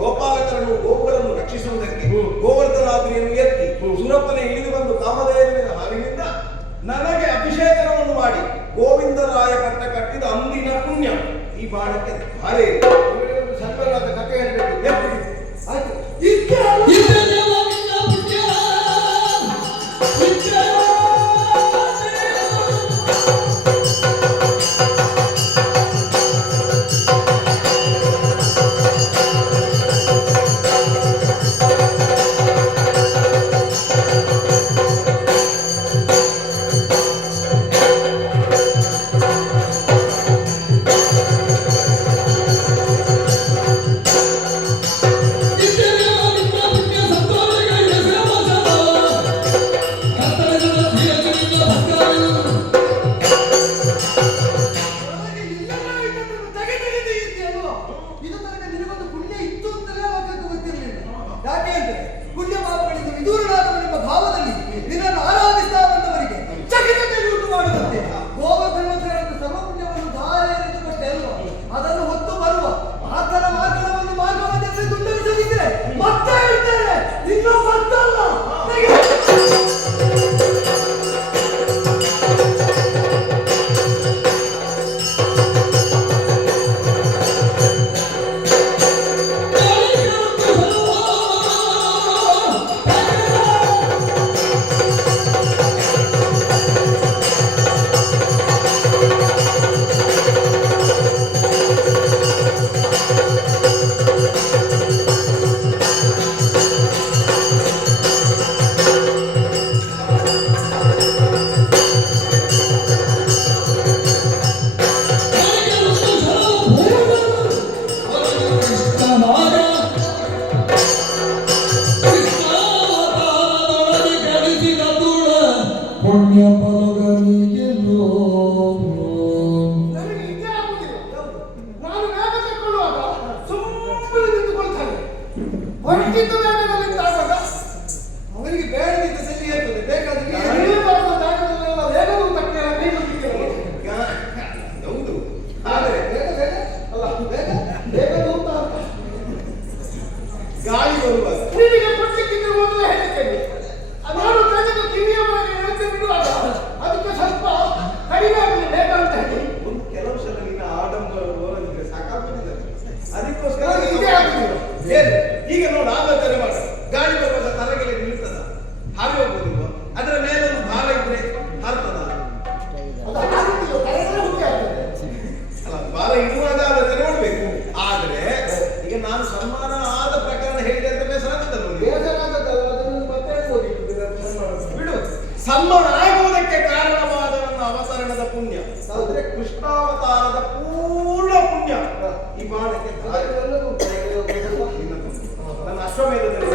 ಗೋಪಾಲಕರನ್ನು ಗೋವುಗಳನ್ನು ರಕ್ಷಿಸುವುದಕ್ಕೆ ಗೋವರ್ಧನಾದ್ರಿಯನ್ನು ಎತ್ತಿ ಸುರಪ್ಪನೆ ಇಳಿದು ಬಂದು ಕಾಮಧೇನುವಿನ ಹಾಲಿನಿಂದ ನನಗೆ ಅಭಿಷೇಕವನ್ನು ಮಾಡಿ ಗೋವಿಂದರಾಯ ಕಟ್ಟ ಕಟ್ಟಿದ ಅಂದಿನ ಪುಣ್ಯ ಈ ಬಾಣಕ್ಕೆ ಭಾರಿ ಸಣ್ಣದಾದ ಕಥೆ ಹೇಳ್ಬೇಕು. ಆಯ್ತು, ಇದು ತನಕ ನಿನಗೊಂದು ಪುಣ್ಯ ಇತ್ತು ಅಂತಲೇ ಅವಕ್ಕೆ ಗೊತ್ತಿರಲಿಲ್ಲ. ಯಾಕೆ ಅಂದ್ರೆ ಪುಣ್ಯ ಪಾಪಗಳಿಂದ ವಿದೂರನಾದವನೆಂಬ ಭಾವದಲ್ಲಿ ನಿನ್ನನ್ನು ಆರಾಧಿಸ್ತಾ ಬಂದವರಿಗೆ ಚಕಿತತೆಯಲ್ಲಿ ಉಂಟು ಮಾಡುವಂತೆ ಗೋವರ್ಧನೋತ್ತರಕ್ಕೆ ಸರ್ವ ಪುಣ್ಯವನ್ನು ಧಾರೆ ಎರೆದು ಕೊಟ್ಟೆ ಅಲ್ವಾ? ಅದನ್ನು ಹೊತ್ತು ಬರುವ ಆತನ ಮಾರ್ಗವನ್ನು ಮಾರ್ಗವನ್ನೆಲ್ಲ ತುಂಡರಿಸದಿದ್ದರೆ ಮತ್ತೆ ಹೇಳ್ತೇನೆ, ಇನ್ನು ಮತ್ತಲ್ಲ. ನನಗೆ ಇದೇ ಆಗುದಿಲ್ಲ. ನಾನು ವೇಗ ತಗೊಳ್ಳುವಾಗ ಸುಮ್ಮನೆ ನಿಂತುಕೊಳ್ತಾನೆ. ಹೊರಟಿದ್ದು ವೇಗದಲ್ಲಿ ಆಗುವಾಗ ಅವನಿಗೆ ಬೇಡದಿದ್ದ ಸರಿ ಇರ್ತದೆ, ಬೇಕಾದ್ರೆ ಇಳಿಬಾರದ ಜಾಗದಲ್ಲೆಲ್ಲ ವೇಗವೂ ತಕ್ಕಲ್ಲ, ಕೈ ಮುಗಿತಿಲ್ಲ. ಹೌದು, ಆದರೆ ಬೇಗ ಬೇಗ ಅಲ್ಲ ಬೇಗ ಬೇಗ ಹೋಗ್ತಾ ಅಂತ ಗಾಳಿ ಬರುವಾಗ ನಿನಗೆ ಕೊಡ್ಲಿಕ್ಕಿದ್ರೆ ಮೊದಲೇ ಹೇಳಿದ್ದೇನೆ. ನಾನು ತೆಗೆದು ಕಿವಿಯ ಒಳಗೆ ಎಳೆದು ಬಿಡುವಾಗ ಅದಕ್ಕೆ ಸ್ವಲ್ಪ ಕಡಿಮೆ ಆಗಲಿ ಬೇಗ ಅಂತ ಹೇಳಿ. ಒಂದು ಕೆಲವು ಸಲ ನಿನ್ನ ಆಡಂಬರ ಹೋಲಿದ್ರೆ ಸಾಕಾಗುದಿಲ್ಲ. ಅದಕ್ಕೋಸ್ಕರ ನನಗೆ ಇದೇ ಆಗುದಿಲ್ಲ. ಏನು ಈಗ ನೋಡು, ಆಲೋಚನೆ ಮಾಡು. ಗಾಳಿ ಬರುವಾಗ ತಲೆಗೆಲೆ ನಿಲ್ತದ, ಹಾರಿ ಹೋಗುದಿಲ್ವ? ಅದರ ಮೇಲೆ ಒಂದು ಭಾರ ಇದ್ರೆ ಹಾರ್ತದ. ಅದು ಆಗುದಿಲ್ಲ, ತಲೆಗೆ ಹುಟ್ಟಿ ಆಗ್ತದೆ. ಅಲ್ಲ, ಭಾರ ಇಡುವಾಗ ಆಲೋಚನೆ ಮಾಡ್ಬೇಕು. ಆದ್ರೆ ಈ ಬಾಣಕ್ಕೆ ನನ್ನ ಅಶ್ವಮೇಧದಲ್ಲಿ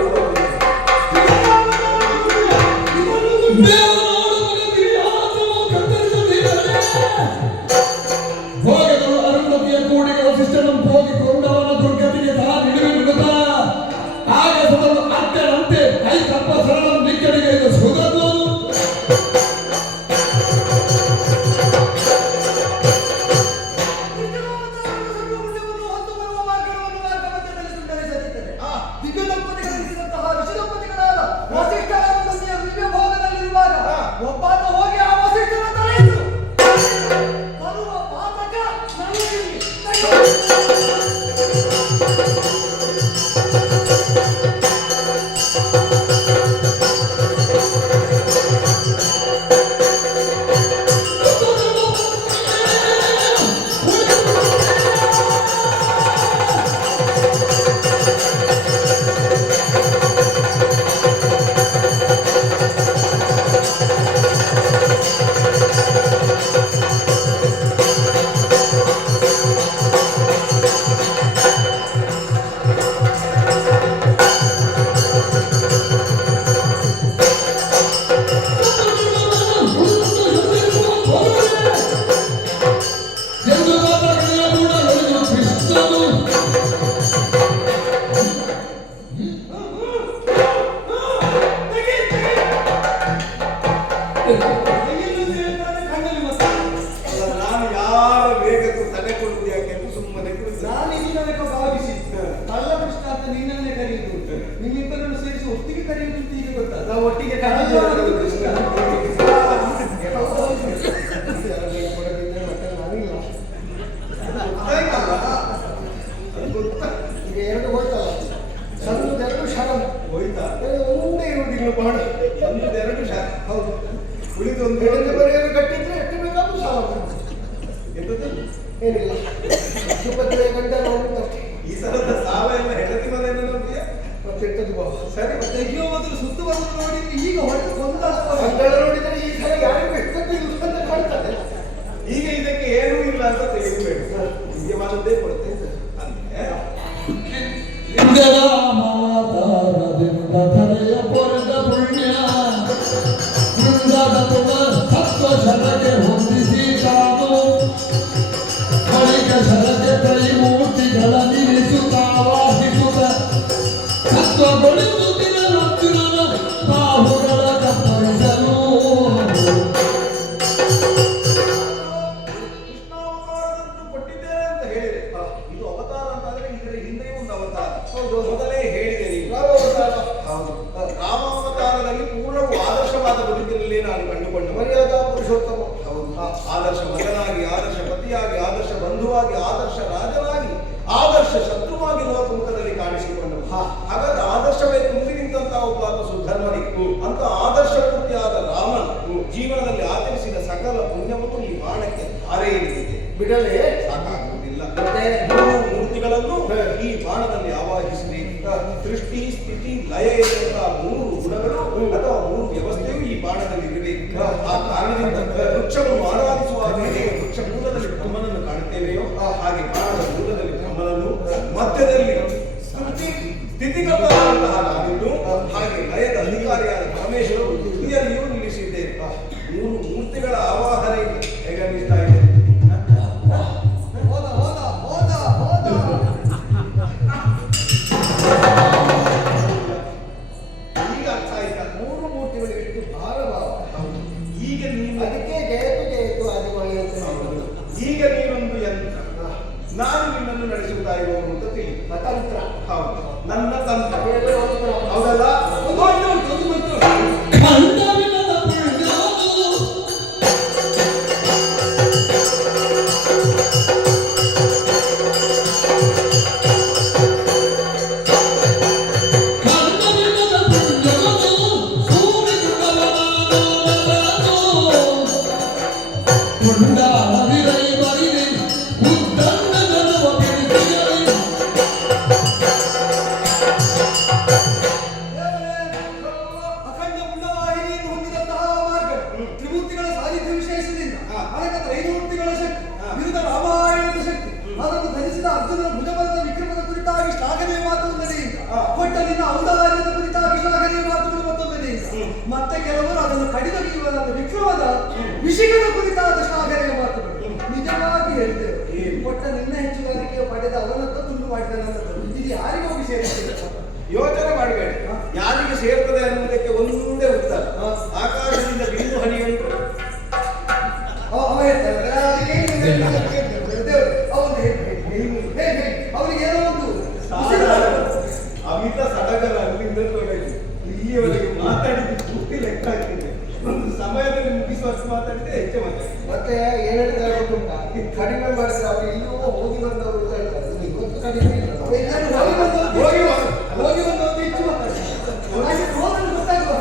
ಅರುಂಧತಿಯ ಕೂಡಿಗೆ ವಸಿಷ್ಠನನ್ನು ಹೋಗಿಕೊಂಡವನ ದುರ್ಗತಿಗೆ ತಾ ನಿಡುವಿಡುತ್ತ ಆಗಸದನ್ನು ಅಕ್ಕನಂತೆ ಕೈ ತಪ್ಪ ಸರಳ ನಿಕ್ಕಡಿಗೆ ಇದು ಸುಗದು ಒಬ್ಬಾತ ಹೋಗಿ ಆ ವಸಿಷ್ಠನ ತಲೆಯಿತು ಬರುವ ಪಾತಕ ನಾನು ಯಾರ ವೇಗಕ್ಕೂ ತಲೆ ಕೊಡುವುದು ಯಾಕೆ ಅಂತ ಸುಮ್ಮನೆ ನಾನು ಈ ತನಕ ಭಾವಿಸಿ ಕಳ್ಳ ಕೃಷ್ಣ ಅಂತ ನಿನ್ನನ್ನೇ ಕರೆಯುವುದು ನಿಮ್ಮಿಬ್ಬರನ್ನು ಸೇರಿಸಿ ಒಟ್ಟಿಗೆ ಕರೆಯುವುದು ಅಂತ ಈಗ ಗೊತ್ತಾ ನಾವು ಒಟ್ಟಿಗೆ ಈಗ ಎರಡು ಹೋಯ್ತಲ್ಲ ಸಣ್ಣದೆರಡು ಶರಣ ಹೋಯ್ತಾ ಒಂದೇ ಇರುವುದಿಲ್ಲ ಬಾಣ ಒಂದೆರಡು ಹೌದು ಉಳಿದೊಂದು ಬೆಳೆದು ಬರೆಯಲು ಕಟ್ಟಿದ್ರೆ ಎಷ್ಟು ಬೇಕಾದ್ರೂ ಸಾಲ ಎಂತದ್ದು? ಏನಿಲ್ಲ ಸುಭದ್ರೆ ಗಂಡ ನೋಡುತ್ತಷ್ಟೇ ಈ ಸಲದ ಸಾಲ ಎಲ್ಲ ಹೆಂಡತಿ ಮನೆಯನ್ನು ನೋಡ್ತೀಯಾ ಮತ್ತೆಂತದ್ದು ಬಾಬು ಸರಿ ಮತ್ತೆ ತೆಗಿಯೋ ಮೊದಲು ಸುತ್ತು ಬಂದು ನೋಡಿದ್ರೆ ಈಗ ಹೊರಟು ಗೊಂದಲ ನೋಡಿದರೆ ಈ ಸಲ ಯಾರಿಗೂ ಎಷ್ಟೊತ್ತು ಇಲ್ಲ ಅಂತ ಕಾಣ್ತದೆ ಈಗ ಇದಕ್ಕೆ ಏನೂ ಇಲ್ಲ ಅಂತ ತೆಗೆದುಬೇಡ ಹೀಗೆ ಮಾಡೋದೇ ಕೊಡ್ತೇನೆ ಅಂದ್ರೆ ಇಂದ್ರರಾಮಾವತಾರದಿಂದ ಧರೆಯ ಪೊರೆದ ಪುಣ್ಯ ಬೃಂದದ ತುಳ ಸತ್ವ ಶರಕ್ಕೆ ಹೊಂದಿಸಿ ತಾನು ಬಳಿಕ ಶರಕ್ಕೆ ತ್ರೈಮೂರ್ತಿಗಳ ನಿಲ್ಲಿಸುತ್ತಾವಾಹಿಸುತ್ತ ಸತ್ವಗೊಳಿಸುತ್ತಿನ ಅರ್ಜುನನ ಬಾಹುಗಳ ಕತ್ತರಿಸಲು ಕೃಷ್ಣಾವತಾರದಂತೂ ಕೊಟ್ಟಿದ್ದೇನೆ ಅಂತ ಹೇಳಿದೆ ಇದು ಅವತಾರ ಅಂತಾದ್ರೆ ಇದರ ಹಿಂದೆಯೂ ಒಂದು ಅವತಾರ ಹೌದು ಮೊದಲೇ ಹೇಳಿದೆ ನೀವು ಹೌದು ರಾಮಾವತಾರದಲ್ಲಿ ಪೂರ್ಣವು ಆದರ್ಶವಾದ ಬದುಕಿನಲ್ಲಿ ನಾನು ಕಂಡುಕೊಂಡ ಮರ್ಯಾದಾ ಪುರುಷೋತ್ತಮ ಹೌದು ಆದರ್ಶ ಮಗನಾಗಿ ಆದರ್ಶ ಪತಿಯಾಗಿ ಆದರ್ಶ ಬಂಧುವಾಗಿ ಆದರ್ಶ ರಾಜನಾಗಿ ಆದರ್ಶ ಶತ್ರುವಾಗಿ ಲೋಕಮುಖದಲ್ಲಿ ಕಾಣಿಸಿಕೊಂಡವು ಹಾಗಾದ್ರೆ ಆದರ್ಶವೇ ತುಂಬಿ ನಿಂತಹ ಒಬ್ಬ ಸುಧರ್ಮನಿ ಅಂತ ಆದರ್ಶ ಮೂರ್ತಿಯಾದ ರಾಮನ ಜೀವನದಲ್ಲಿ ಆಚರಿಸಿದ ಸಕಲ ಪುಣ್ಯವನ್ನು ಈ ಬಾಣಕ್ಕೆ ಧಾರೆಯಲ್ಲಿದೆ ಬಿಡಲೇ ಸಾಕಾಗುವುದಿಲ್ಲ ಮೂರು ಮೂರ್ತಿಗಳನ್ನು ಈ ಬಾಣದಲ್ಲಿ ಆವಾಹಿಸಿದೆ ಸೃಷ್ಟಿ ಸ್ಥಿತಿ ಲಯ ಎನ್ನುವಂತಹ ಮೂರು ಗುಣಗಳು ಅಥವಾ ಮೂರು ವ್ಯವಸ್ಥೆಯು ಈ ಬಾಣದಲ್ಲಿ ಇರಬೇಕು ಆ ಕಾರಣದಿಂದ ವೃಕ್ಷವನ್ನು ಆರಾಧಿಸುವಾಗ ಹೇಗೆ ವೃಕ್ಷ ಮೂಲದಲ್ಲಿ ಬ್ರಹ್ಮನನ್ನು ಕಾಣುತ್ತೇವೆಯೋ ಹಾಗೆ ಬಾಣದ ಮೂಲದಲ್ಲಿ ಬ್ರಹ್ಮನನ್ನು ಮಧ್ಯದಲ್ಲಿ ಸ್ಥಿತಿಗತವಾದಂತಹ ನಾನಿದ್ದು ಹಾಗೆ ಲಯದ ಅಧಿಕಾರಿಯಾದ ಪರಮೇಶ್ವರರು ತುದಿಯಲ್ಲಿಯೂ ನಿಲ್ಲಿಸಿದ್ದೇವೆ ಮೂರು ಮೂರ್ತಿಗಳ ಆವಾಹನೆ ಹೇಗೆ ಅನ್ನಿಸ್ತಾ ಇದೆ ಹೋದ ಹೋದ ಹೋದ ಹೋದ ಈಗ ಅರ್ಥ ಆಯ್ತಾ ಮೂರು ಮೂರ್ತಿಗಳು ಎಷ್ಟು ಭಾರ ಭಾವ ಈಗ ನೀನು ಅದಕ್ಕೆ ಜಯತು ಜಯತು ಆದಿವಾಣಿ ಅಂತ ಹೇಳೋದು. ಈಗ ನೀನೊಂದು ಯಂತ್ರ ನಾನು ನಿನ್ನನ್ನು ನಡೆಸುತ್ತಾ ಇರುವವನು ಅಂತ ತಿಳಿ ತಂತ್ರ ಹೌದು ನನ್ನ ತಂತ್ರ ಬೇರೆ ಒಂದು ಹೌದಲ್ಲ ಖಂಡವಿಲ್ಲದ ಪುಣ್ಯವು ಖಂಡವಿಲ್ಲದ ಪುಣ್ಯವು ಸೂರ್ಯಗುಣವನಾದೋ ಪುಂಡಾದಿರೈ ಬರಿದೆ ಉದ್ದಂಡ ಜನವ ಬಿಡಿಸಿಯಲಿ ಮತ್ತೆ ಕೆಲವರು ಅದನ್ನು ಕಡಿದೊಗೆಯುವ ವಿಕ್ರಮದ ವಿಷಯಗಳ ಕುರಿತಾದ ಶ್ಲಾಘನೆಯ ಮಾತುಗಳು. ನಿಜವಾಗಿ ಹೇಳ್ತೇವೆ, ಕೊಟ್ಟ ನಿನ್ನ ಹೆಚ್ಚುಗಾರಿಕೆಯ ಪಡೆದ ಅವನದ್ದು ತುಂಡು ಮಾಡಿದ ನನ್ನದು. ಇದು ಯಾರಿಗೆ ಹೋಗಿ ಸೇರಿಸ್ತೇವೆ? ಯೋಚನೆ ಮಾಡಬೇಡಿ, ಯಾರಿಗೆ ಸೇರ್ತದೆ ಅನ್ನುವುದಕ್ಕೆ ಒಂದೇ ಉತ್ತರ. ಆಕಾಶದಿಂದ ಬಿಂದು ಹನಿಯುಂಟು. ಅವರಿಗೆ ಏನೋ ಒಂದು ಅಮಿತ ಸಡಗರ ಅಲ್ಲಿಂದ ತೊಡಗಿ ಇಲ್ಲಿಯವರೆಗೆ ಮಾತಾಡಿದ್ದು ಪೂರ್ತಿ ಲೆಕ್ಕ ಹಾಕಿದೆ. ಒಂದು ಸಮಯದಲ್ಲಿ ಮುಗಿಸುವಷ್ಟು ಮಾತಾಡಿದ್ರೆ ಹೆಚ್ಚು ಮಾತಾಡಿ. ಮತ್ತೆ ಏನ್ ಹೇಳ್ತಾರೆ ಗೊತ್ತುಂಟಾ? ಕಡಿಮೆ ಮಾಡಿದ್ರೆ ಅವ್ರು ಇಲ್ಲೂ ಹೋಗಿ ಬಂದವರು ಹೇಳ್ತಾರೆ, ಇವತ್ತು ಕಡಿಮೆ ಇಲ್ಲ. ಹೋಗಿ ಬಂದವರು ಹೆಚ್ಚು ಮಾತಾಡ್ತಾರೆ. ಗೊತ್ತಾಗುವ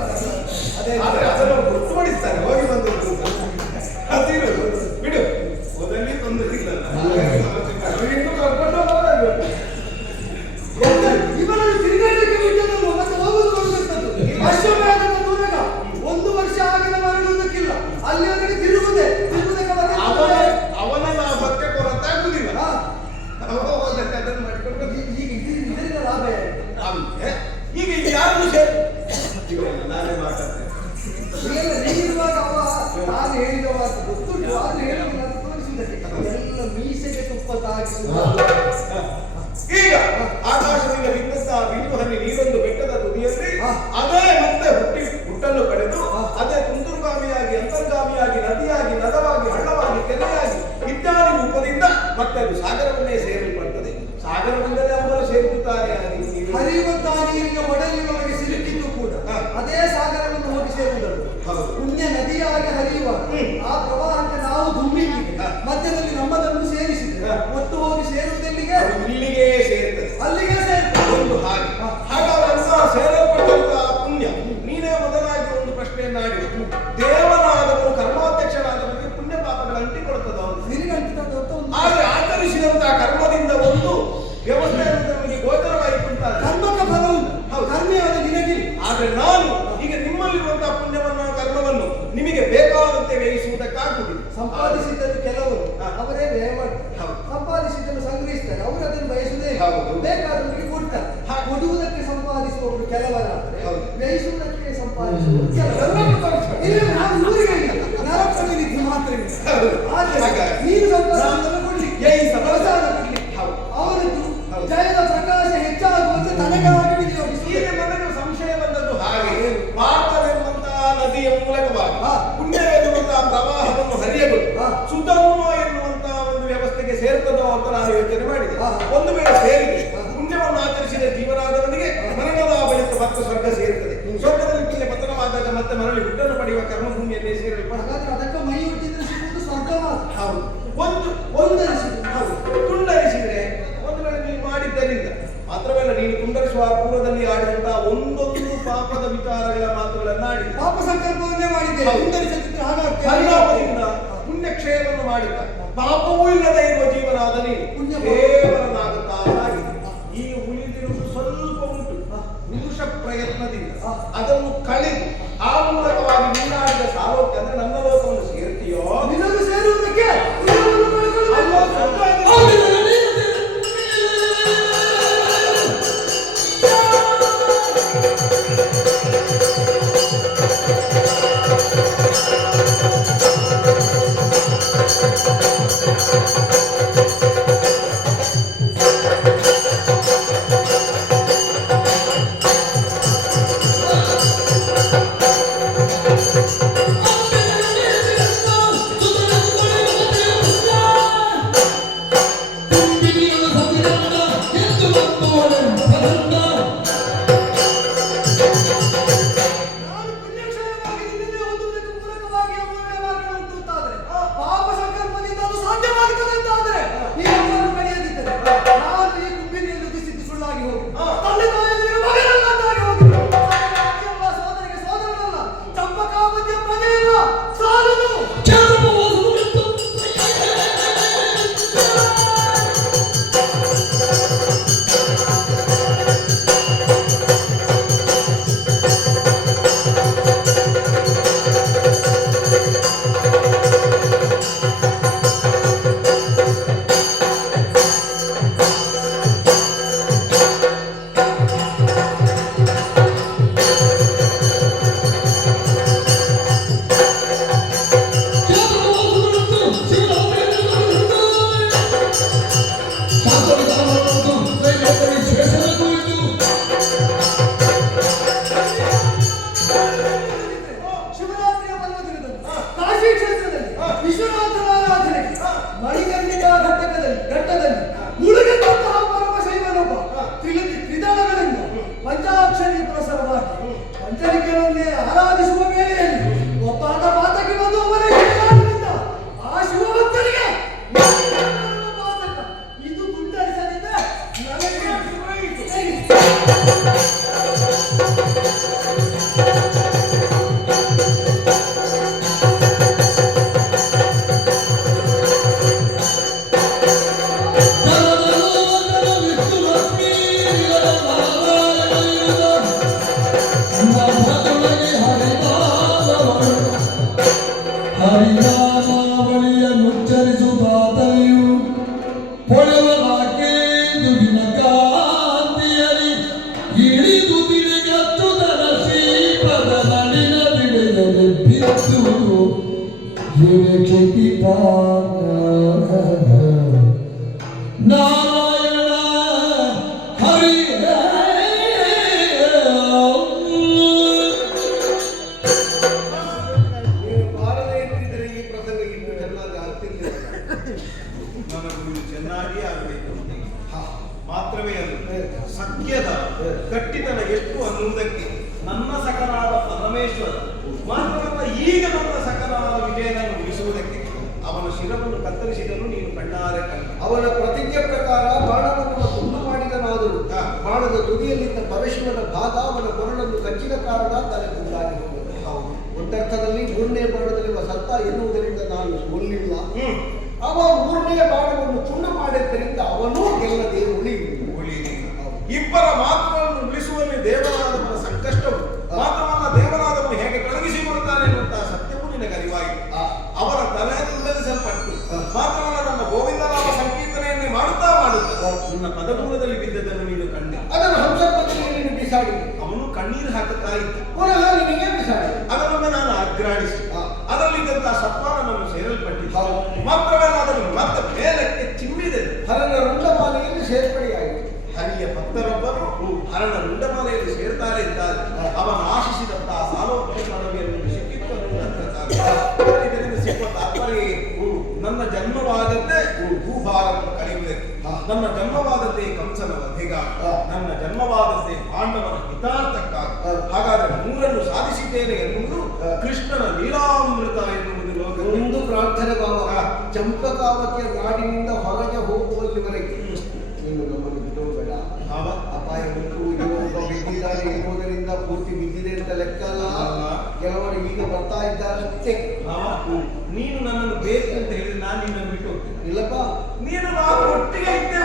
ಅದೇ ಅದನ್ನು ಗೊತ್ತುಪಡಿಸ್ತಾರೆ ಹೋಗಿ ಬಂದವರು. ಅದಿರು ಬಿಡು, ಹೋದಲ್ಲಿ ತೊಂದರೆ ಇಲ್ಲ. ಇನ್ನೂ ಕರ್ಕೊಂಡು ಹೋಗೋದಾಗ್ಬೇಕು. ಇವರನ್ನು ತಿರುಗಾಡಲಿಕ್ಕೆ ಬಿಟ್ಟದನ್ನು ಮತ್ತೆ ಹೋಗುವುದು ಬರುವಂತದ್ದು. ಅಶ್ವಮೇಧದ ದೂರಗ 1 ವರ್ಷ ಆಗಿನ ಮರಳುವುದಕ್ಕಿಲ್ಲ, ಅಲ್ಲಿವರೆಗೆ ತಿರುಗುವುದಕ್ಕೆ ಅವನ ಲಾಭಕ್ಕೆ ಕೊರತಾಗುದಿಲ್ಲ. ಹೋದಕ್ಕೆ ಅದನ್ನು ಮಾಡಿಕೊಂಡು ಈಗ ಇದರಿಂದ ಲಾಭ ಈಗ ಯಾರು ನಾನೇ ಮಾತಾಡ್ತೇನೆ. ನೀಡಿರುವಾಗ ಅವ ನಾನು ಹೇಳಿದ ಮಾತು ಗೊತ್ತುಂಟು, ಆದ್ರೆ ಹೇಳುವುದಿಲ್ಲ ಅಂತ ತೋರಿಸುವುದಕ್ಕೆ ಎಲ್ಲ ಮೀಸೆಗೆ ತುಪ್ಪ ತಾಗಿಸುವ. ಈಗ ಆಕಾಶದಿಂದ ಬಿದ್ದಂತ ಬಿಂದು ಹನಿ ನೀರೊಂದು ಬೆಟ್ಟದ ತುದಿಯಲ್ಲಿ ಅದೇ ಮತ್ತೆ ಹುಟ್ಟನ್ನು ಪಡೆದು ಅದೇ ತುಂತುರುಗಾಮಿಯಾಗಿ ಅಂತರ್ಗಾಮಿಯಾಗಿ ನದಿಯಾಗಿ ನದವಾಗಿ ಹಳ್ಳವಾಗಿ ಕೆರೆಯಾಗಿ ಇತ್ಯಾದಿ ರೂಪದಿಂದ ಮತ್ತೆ ಅದು ಸಾಗರವನ್ನೇ ಸೇರಲ್ಪಡ್ತದೆ. ಸಾಗರದಿಂದಲೇ ಅವರು ಸೇರುತ್ತಾರೆ. ಹರಿಯುವಂತಹ ನೀರಿನ ಒಡಲಿನೊಳಗೆ ಸಿಲುಕಿದ್ದು ಕೂಡ ಅದೇ ಸಾಗರವನ್ನು ಹೋಗಿ ಸೇರುವುದನ್ನು ಪುಣ್ಯ ನದಿಯಾಗಿ ಹರಿಯುವ ಆ ಪ್ರವಾಹಕ್ಕೆ ನಾವು ಧುಮ್ಮಿಗೆ ಮಧ್ಯದಲ್ಲಿ ನಮ್ಮದನ್ನು ಸೇರಿಸಿದ್ರೆ ಒಟ್ಟು ಹೋಗಿ ಸೇರುವುದೆಲ್ಲಿಗೆ? ಇಲ್ಲಿಗೆ ಸೇರ್ತದೆ, ಅಲ್ಲಿಗೆ ಸೇರ್ತದೆ. ಒಂದು ಹಾಗೆ ಹಾಗಾದ್ರೆ ಸೇರಲ್ಪಟ್ಟಂತಹ ಪುಣ್ಯ ನೀನೇ ಮೊದಲಾಗಿ ಒಂದು ಪ್ರಶ್ನೆಯನ್ನಾಡಿ, ದೇವನಾದವನು ಕರ್ಮಾಧ್ಯಕ್ಷನಾದವನಿಗೆ ಪುಣ್ಯ ಪಾಪಗಳು ಅಂಟಿಕೊಡುತ್ತದೆ. ಆದ್ರೆ ಆಚರಿಸಿದಂತಹ ಕರ್ಮದಿಂದ ಒಂದು ವ್ಯವಸ್ಥೆ ನಮಗೆ ಗೋಚರವಾಯಿತು ಅಂತ ಕರ್ಮಕ ಫಲವು ಕರ್ಮೆಯಾದ ನಿನಗಿಲ್ಲ. ಆದ್ರೆ ನಾನು ಈಗ ನಿಮ್ಮಲ್ಲಿರುವಂತಹ ಪುಣ್ಯವನ್ನು ಕರ್ಮವನ್ನು ನಿಮಗೆ ಬೇಕಾದಂತೆ ವ್ಯಯಿಸುವುದಕ್ಕಾಗುವುದಿಲ್ಲ. ಸಂಪಾದಿಸಿದ್ದನ್ನು ಕೆಲವರು ಅವರೇ ವ್ಯಯ ಮಾಡ್ತಾರೆ, ಸಂಪಾದಿಸಿದ್ದನ್ನು ಸಂಗ್ರಹಿಸ್ತಾರೆ, ಅವರು ಅದನ್ನು ಬಯಸುವುದೇ ಬೇಕಾದವರಿಗೆ ಕೊಡ್ತಾರೆ. ಕೊಡುವುದಕ್ಕೆ ಸಂಪಾದಿಸುವವರು ಕೆಲವರಾದ್ರೆ ವ್ಯಯಿಸುವುದಕ್ಕೆ ಸಂಪಾದಿಸುವವರು ಕೆಲವರು. ನರಪ್ರತಿನಿಧಿ ಮಾತ್ರ ನೀನು ಸಂಪಾದಿಸುವುದನ್ನು ಕೊಡ್ಲಿಕ್ಕೆ ಪ್ರೋತ್ಸಾಹ ಕೊಡ್ಲಿಕ್ಕೆ ಅವರದ್ದು ಜಯದ ಪ್ರಕಾಶ ಹೆಚ್ಚಾಗುವಂತೆ ತನಗಾಗಿ ವಿನಿಯೋಗಿಸಿ. ಈಗ ನನಗೆ ಸಂಶಯ ಬಂದದ್ದು ಹಾಗೆ ಪಾಪವೆನ್ನುವಂತಹ ನದಿಯ ಮೂಲಕವಾಗಿ ಪುಣ್ಯವೆನ್ನುವಂತಹ ಪ್ರವಾಹವನ್ನು ಹರಿಯಬೇಕು ಸುಧರ್ಮ ಎನ್ನುವಂತಹ ಒಂದು ವ್ಯವಸ್ಥೆಗೆ ಸೇರ್ತದೋ ಅಂತ ನಾನು ಯೋಚನೆ ಮಾಡಿದೆ. ಒಂದು ವೇಳೆ ಸೇರಿದೆ ಪುಣ್ಯವನ್ನು ಆಚರಿಸಿದ ಜೀವನಾದವನಿಗೆ ಮರಣದ ಬಳಿಕ ಮತ್ತೆ ಸ್ವರ್ಗ ಸೇರುತ್ತದೆ. ಸ್ವರ್ಗದಲ್ಲಿ ಪುಣ್ಯ ಪತನವಾದಾಗ ಮತ್ತೆ ಮರಳಿ ಹುಟ್ಟನ್ನು ಪಡೆಯುವ ಕರ್ಮಭೂಮಿಯನ್ನೇ ಸೇರಲ್ಪಡ. ಅದಕ್ಕೆ ಮೈ ಹುಟ್ಟಿದ್ರೆ ಸಿಗುವುದು ಸ್ವರ್ಗವಾದ. ಹೌದು, ತುಂಡರಿಸಿದ್ರೆ ಒಂದು ವೇಳೆ ನೀವು ಮಾಡಿದ್ದರಿಂದ ಮಾತ್ರವಲ್ಲ, ನೀನು ತುಂಡರಿಸುವ ಪೂರ್ವದಲ್ಲಿ ಆಡಿದಂತಹ ಒಂದೊಂದು ಪಾಪದ ವಿಚಾರಗಳ ಮಾತುಗಳನ್ನಾಡಿ ಪಾಪ ಸಂಕಲ್ಪವನ್ನೇ ಮಾಡಿದ್ದೆ. ಪರಿಣಾಮದಿಂದ ಪುಣ್ಯಕ್ಷಯವನ್ನು ಮಾಡಿದ್ದ ಪಾಪವೂ ಇಲ್ಲದೆ ಇರುವ ಜೀವನಾದ ನೀನು ಕೇವಲನಾಗುತ್ತಾ ಸಾಗಿದೆ. ಈ ಉಳಿದಿರುವುದು ಸ್ವಲ್ಪ ಉಂಟು, ಪುರುಷ ಪ್ರಯತ್ನದಿಂದ ಅದನ್ನು ಕಳೆದು ಆ ಮೂಲಕವಾಗಿ ನಿನ್ನಾಡಿದ ಸಾಲೋಕ್ಯ ಅಂದ್ರೆ ನನ್ನ ಲೋಕವನ್ನು ಸೇರ್ತೀಯೋ ನಿನ್ನನ್ನು ಸೇರುವುದಕ್ಕೆ Thank you. ವಿವೇಚಿತ ನಾರಾಯಣ ಹರಿ ನೀನು ಬಾರದೇ ಇದ್ದಿದ್ರೆ ಈ ಪ್ರಸಂಗ ಇನ್ನೂ ಚೆನ್ನಾಗಿ ಆಗ್ತಿರ್ಲಿಲ್ಲ. ನನಗೂ ಇದು ಚೆನ್ನಾಗಿ ಆಗಬೇಕು ಮಾತ್ರವೇ ಅಲ್ಲ ಸತ್ಯದ ಗಟ್ಟಿತನ ಎಷ್ಟು ಅನ್ನುವುದಕ್ಕೆ ನನ್ನ ಸಕಲಾದ ಪರಮೇಶ್ವರ ಮಾತ್ರವಲ್ಲ ಈಗ ನನ್ನ ಸಕಲಾದ ವಿಜಯನನ್ನು ಉಳಿಸುವುದಕ್ಕೆ ಅವನ ಶಿರವನ್ನು ಕತ್ತರಿಸಿದನು ನೀನು ಕಣ್ಣಾರೆ ಕಂಡ. ಅವನ ಪ್ರತಿಜ್ಞೆ ಪ್ರಕಾರ ಬಾಣವನ್ನು ತುಂಡು ಮಾಡಿದನಾದರೂ ಬಾಣದ ತುದಿಯಲ್ಲಿದ್ದ ಪರಶಿವನ ಭಾಗ ಅವನ ಕೊರಳನ್ನು ಕಚ್ಚಿದ ಕಾರಣ ತಲೆ ತುಂಡಾಗಿ ಹೌದು. ಒಂದರ್ಥದಲ್ಲಿ ಮೂರನೇ ಬಾಣದಲ್ಲಿರುವ ಸತ್ತ ಎನ್ನುವುದರಿಂದ ನಾನು ಸೋಲಿಲ್ಲ. ಅವ ಮೂರನೇ ಬಾಣವನ್ನು ತುಂಡು ಮಾಡಿದ್ದರಿಂದ ಅವನೂ ಗೆಲ್ಲದೆ ಉಳಿಯುವುದು. ಇಬ್ಬರ ಮಾತುಗಳನ್ನು ಉಳಿಸುವಲ್ಲಿ ದೇವರಾದವನ ಸಂಕಷ್ಟವು ಮಾತ್ರವಲ್ಲ ದೇವರಾದವನು ಹೇಗೆ ತೊಡಗಿಸಿಕೊಳ್ಳುತ್ತಾನೆ ಎನ್ನುವಂತಹ ಸತ್ಯವೂ ನಿನಗೆ ಅರಿವಾಯಿತು. ಅವರ ತಲೆಯಲ್ಲಿಸಲ್ಪಟ್ಟು ಮಾತ್ರವಲ್ಲ ನನ್ನ ಗೋವಿಂದನಾಮ ಸಂಕೀರ್ತನೆಯನ್ನೇ ಮಾಡುತ್ತಾ ನಿನ್ನ ಪದಮೂಲದಲ್ಲಿ ಬಿದ್ದದನ್ನು ನೀನು ಕಂಡೆ. ಅದನ್ನು ಹಂಸಪತಿಗೆ ನೀನು ಬಿಸಾಡಿ ಅವನು ಕಣ್ಣೀರು ಹಾಕುತ್ತಾ ಇದ್ದ. ಪುನಃ ನಿನಗೆ ಬಿಸಾಡಿ ಅದನ್ನು ನಾನು ಅಗ್ರಾಣಿಸಿ ಅದರಲ್ಲಿದ್ದಂತಹ ಸತ್ವ ನನ್ನನ್ನು ಸೇರಲ್ಪಟ್ಟಿದ್ದು ಮಾತ್ರವಲ್ಲ ಅದನ್ನು ಮತ್ತೆ ಮೇಲಕ್ಕೆ ಚಿಮ್ಮಿದೆ. ಹರನ ರುಂಡಮಾಲೆಯಲ್ಲಿ ಸೇರ್ಪಡೆಯಾಗಿದೆ. ಹರಿಯ ಭಕ್ತರೊಬ್ಬರು ಹರಣ ರುಂಡಮಾಲೆಯಲ್ಲಿ ಸೇರ್ತಾರೆ ಇದ್ದಾರೆ. ಅವನ ಆಶಿಸಿದಂತಹ ಸಾಲೋಪರಿ ಪದವಿಯನ್ನು ಸಿಕ್ಕಿತ್ತು ಇದರಿಂದ ಸಿಕ್ಕುವ ತಾತ್ಪರ್ಯ ನನ್ನ ಜನ್ಮವಾದದ್ದೇ ಭೂಭಾರವನ್ನು ಕಳೆಯುವುದಕ್ಕೆ, ನನ್ನ ಜನ್ಮವಾದದ್ದೇ ಕಂಸನ ವಧೆಗಾಗಿ, ನನ್ನ ಜನ್ಮವಾದದ್ದೇ ಪಾಂಡವನ ಹಿತಾರ್ಥಕ್ಕಾಗಿ. ಹಾಗಾದರೆ ಮೂರನ್ನು ಸಾಧಿಸಿದ್ದೇನೆ ಎನ್ನುವುದು ಕೃಷ್ಣನ ಲೀಲಾಮೃತ ಎನ್ನುವುದು ಲೋಕ. ಒಂದು ಪ್ರಾರ್ಥನೆ ಭಾವ ಚಂಪಕಾವತಿಯ ನಾಡಿನಿಂದ ಹೊರಗೆ ಹೋಗುವಲ್ಲಿವರೆಗೆ ನೀನು ನಮ್ಮನ್ನು ಬಿಟ್ಟು ಬೇಡ. ಅಪಾಯ ಉಂಟು, ಒಬ್ಬ ಬಿದ್ದಿದ್ದಾನೆ ಎನ್ನುವುದರಿಂದ ಪೂರ್ತಿ ಬಿದ್ದಿದೆ ಅಂತ ಲೆಕ್ಕ ಅಲ್ಲ. ಕೆಲವರು ಈಗ ಬರ್ತಾ ಇದ್ದಾರಷ್ಟೇ. ನೀನು ನನ್ನನ್ನು ಬೇಕು ಅಂತ ಹೇಳಿದ್ರೆ ನಾನು ನಿನ್ನನ್ನು ಬಿಟ್ಟು ಹೋಗ್ತೇನೆ. ಇಲ್ಲಪ್ಪ, ನೀನು ನಾನು ಒಟ್ಟಿಗೆ ಇದ್ದೆ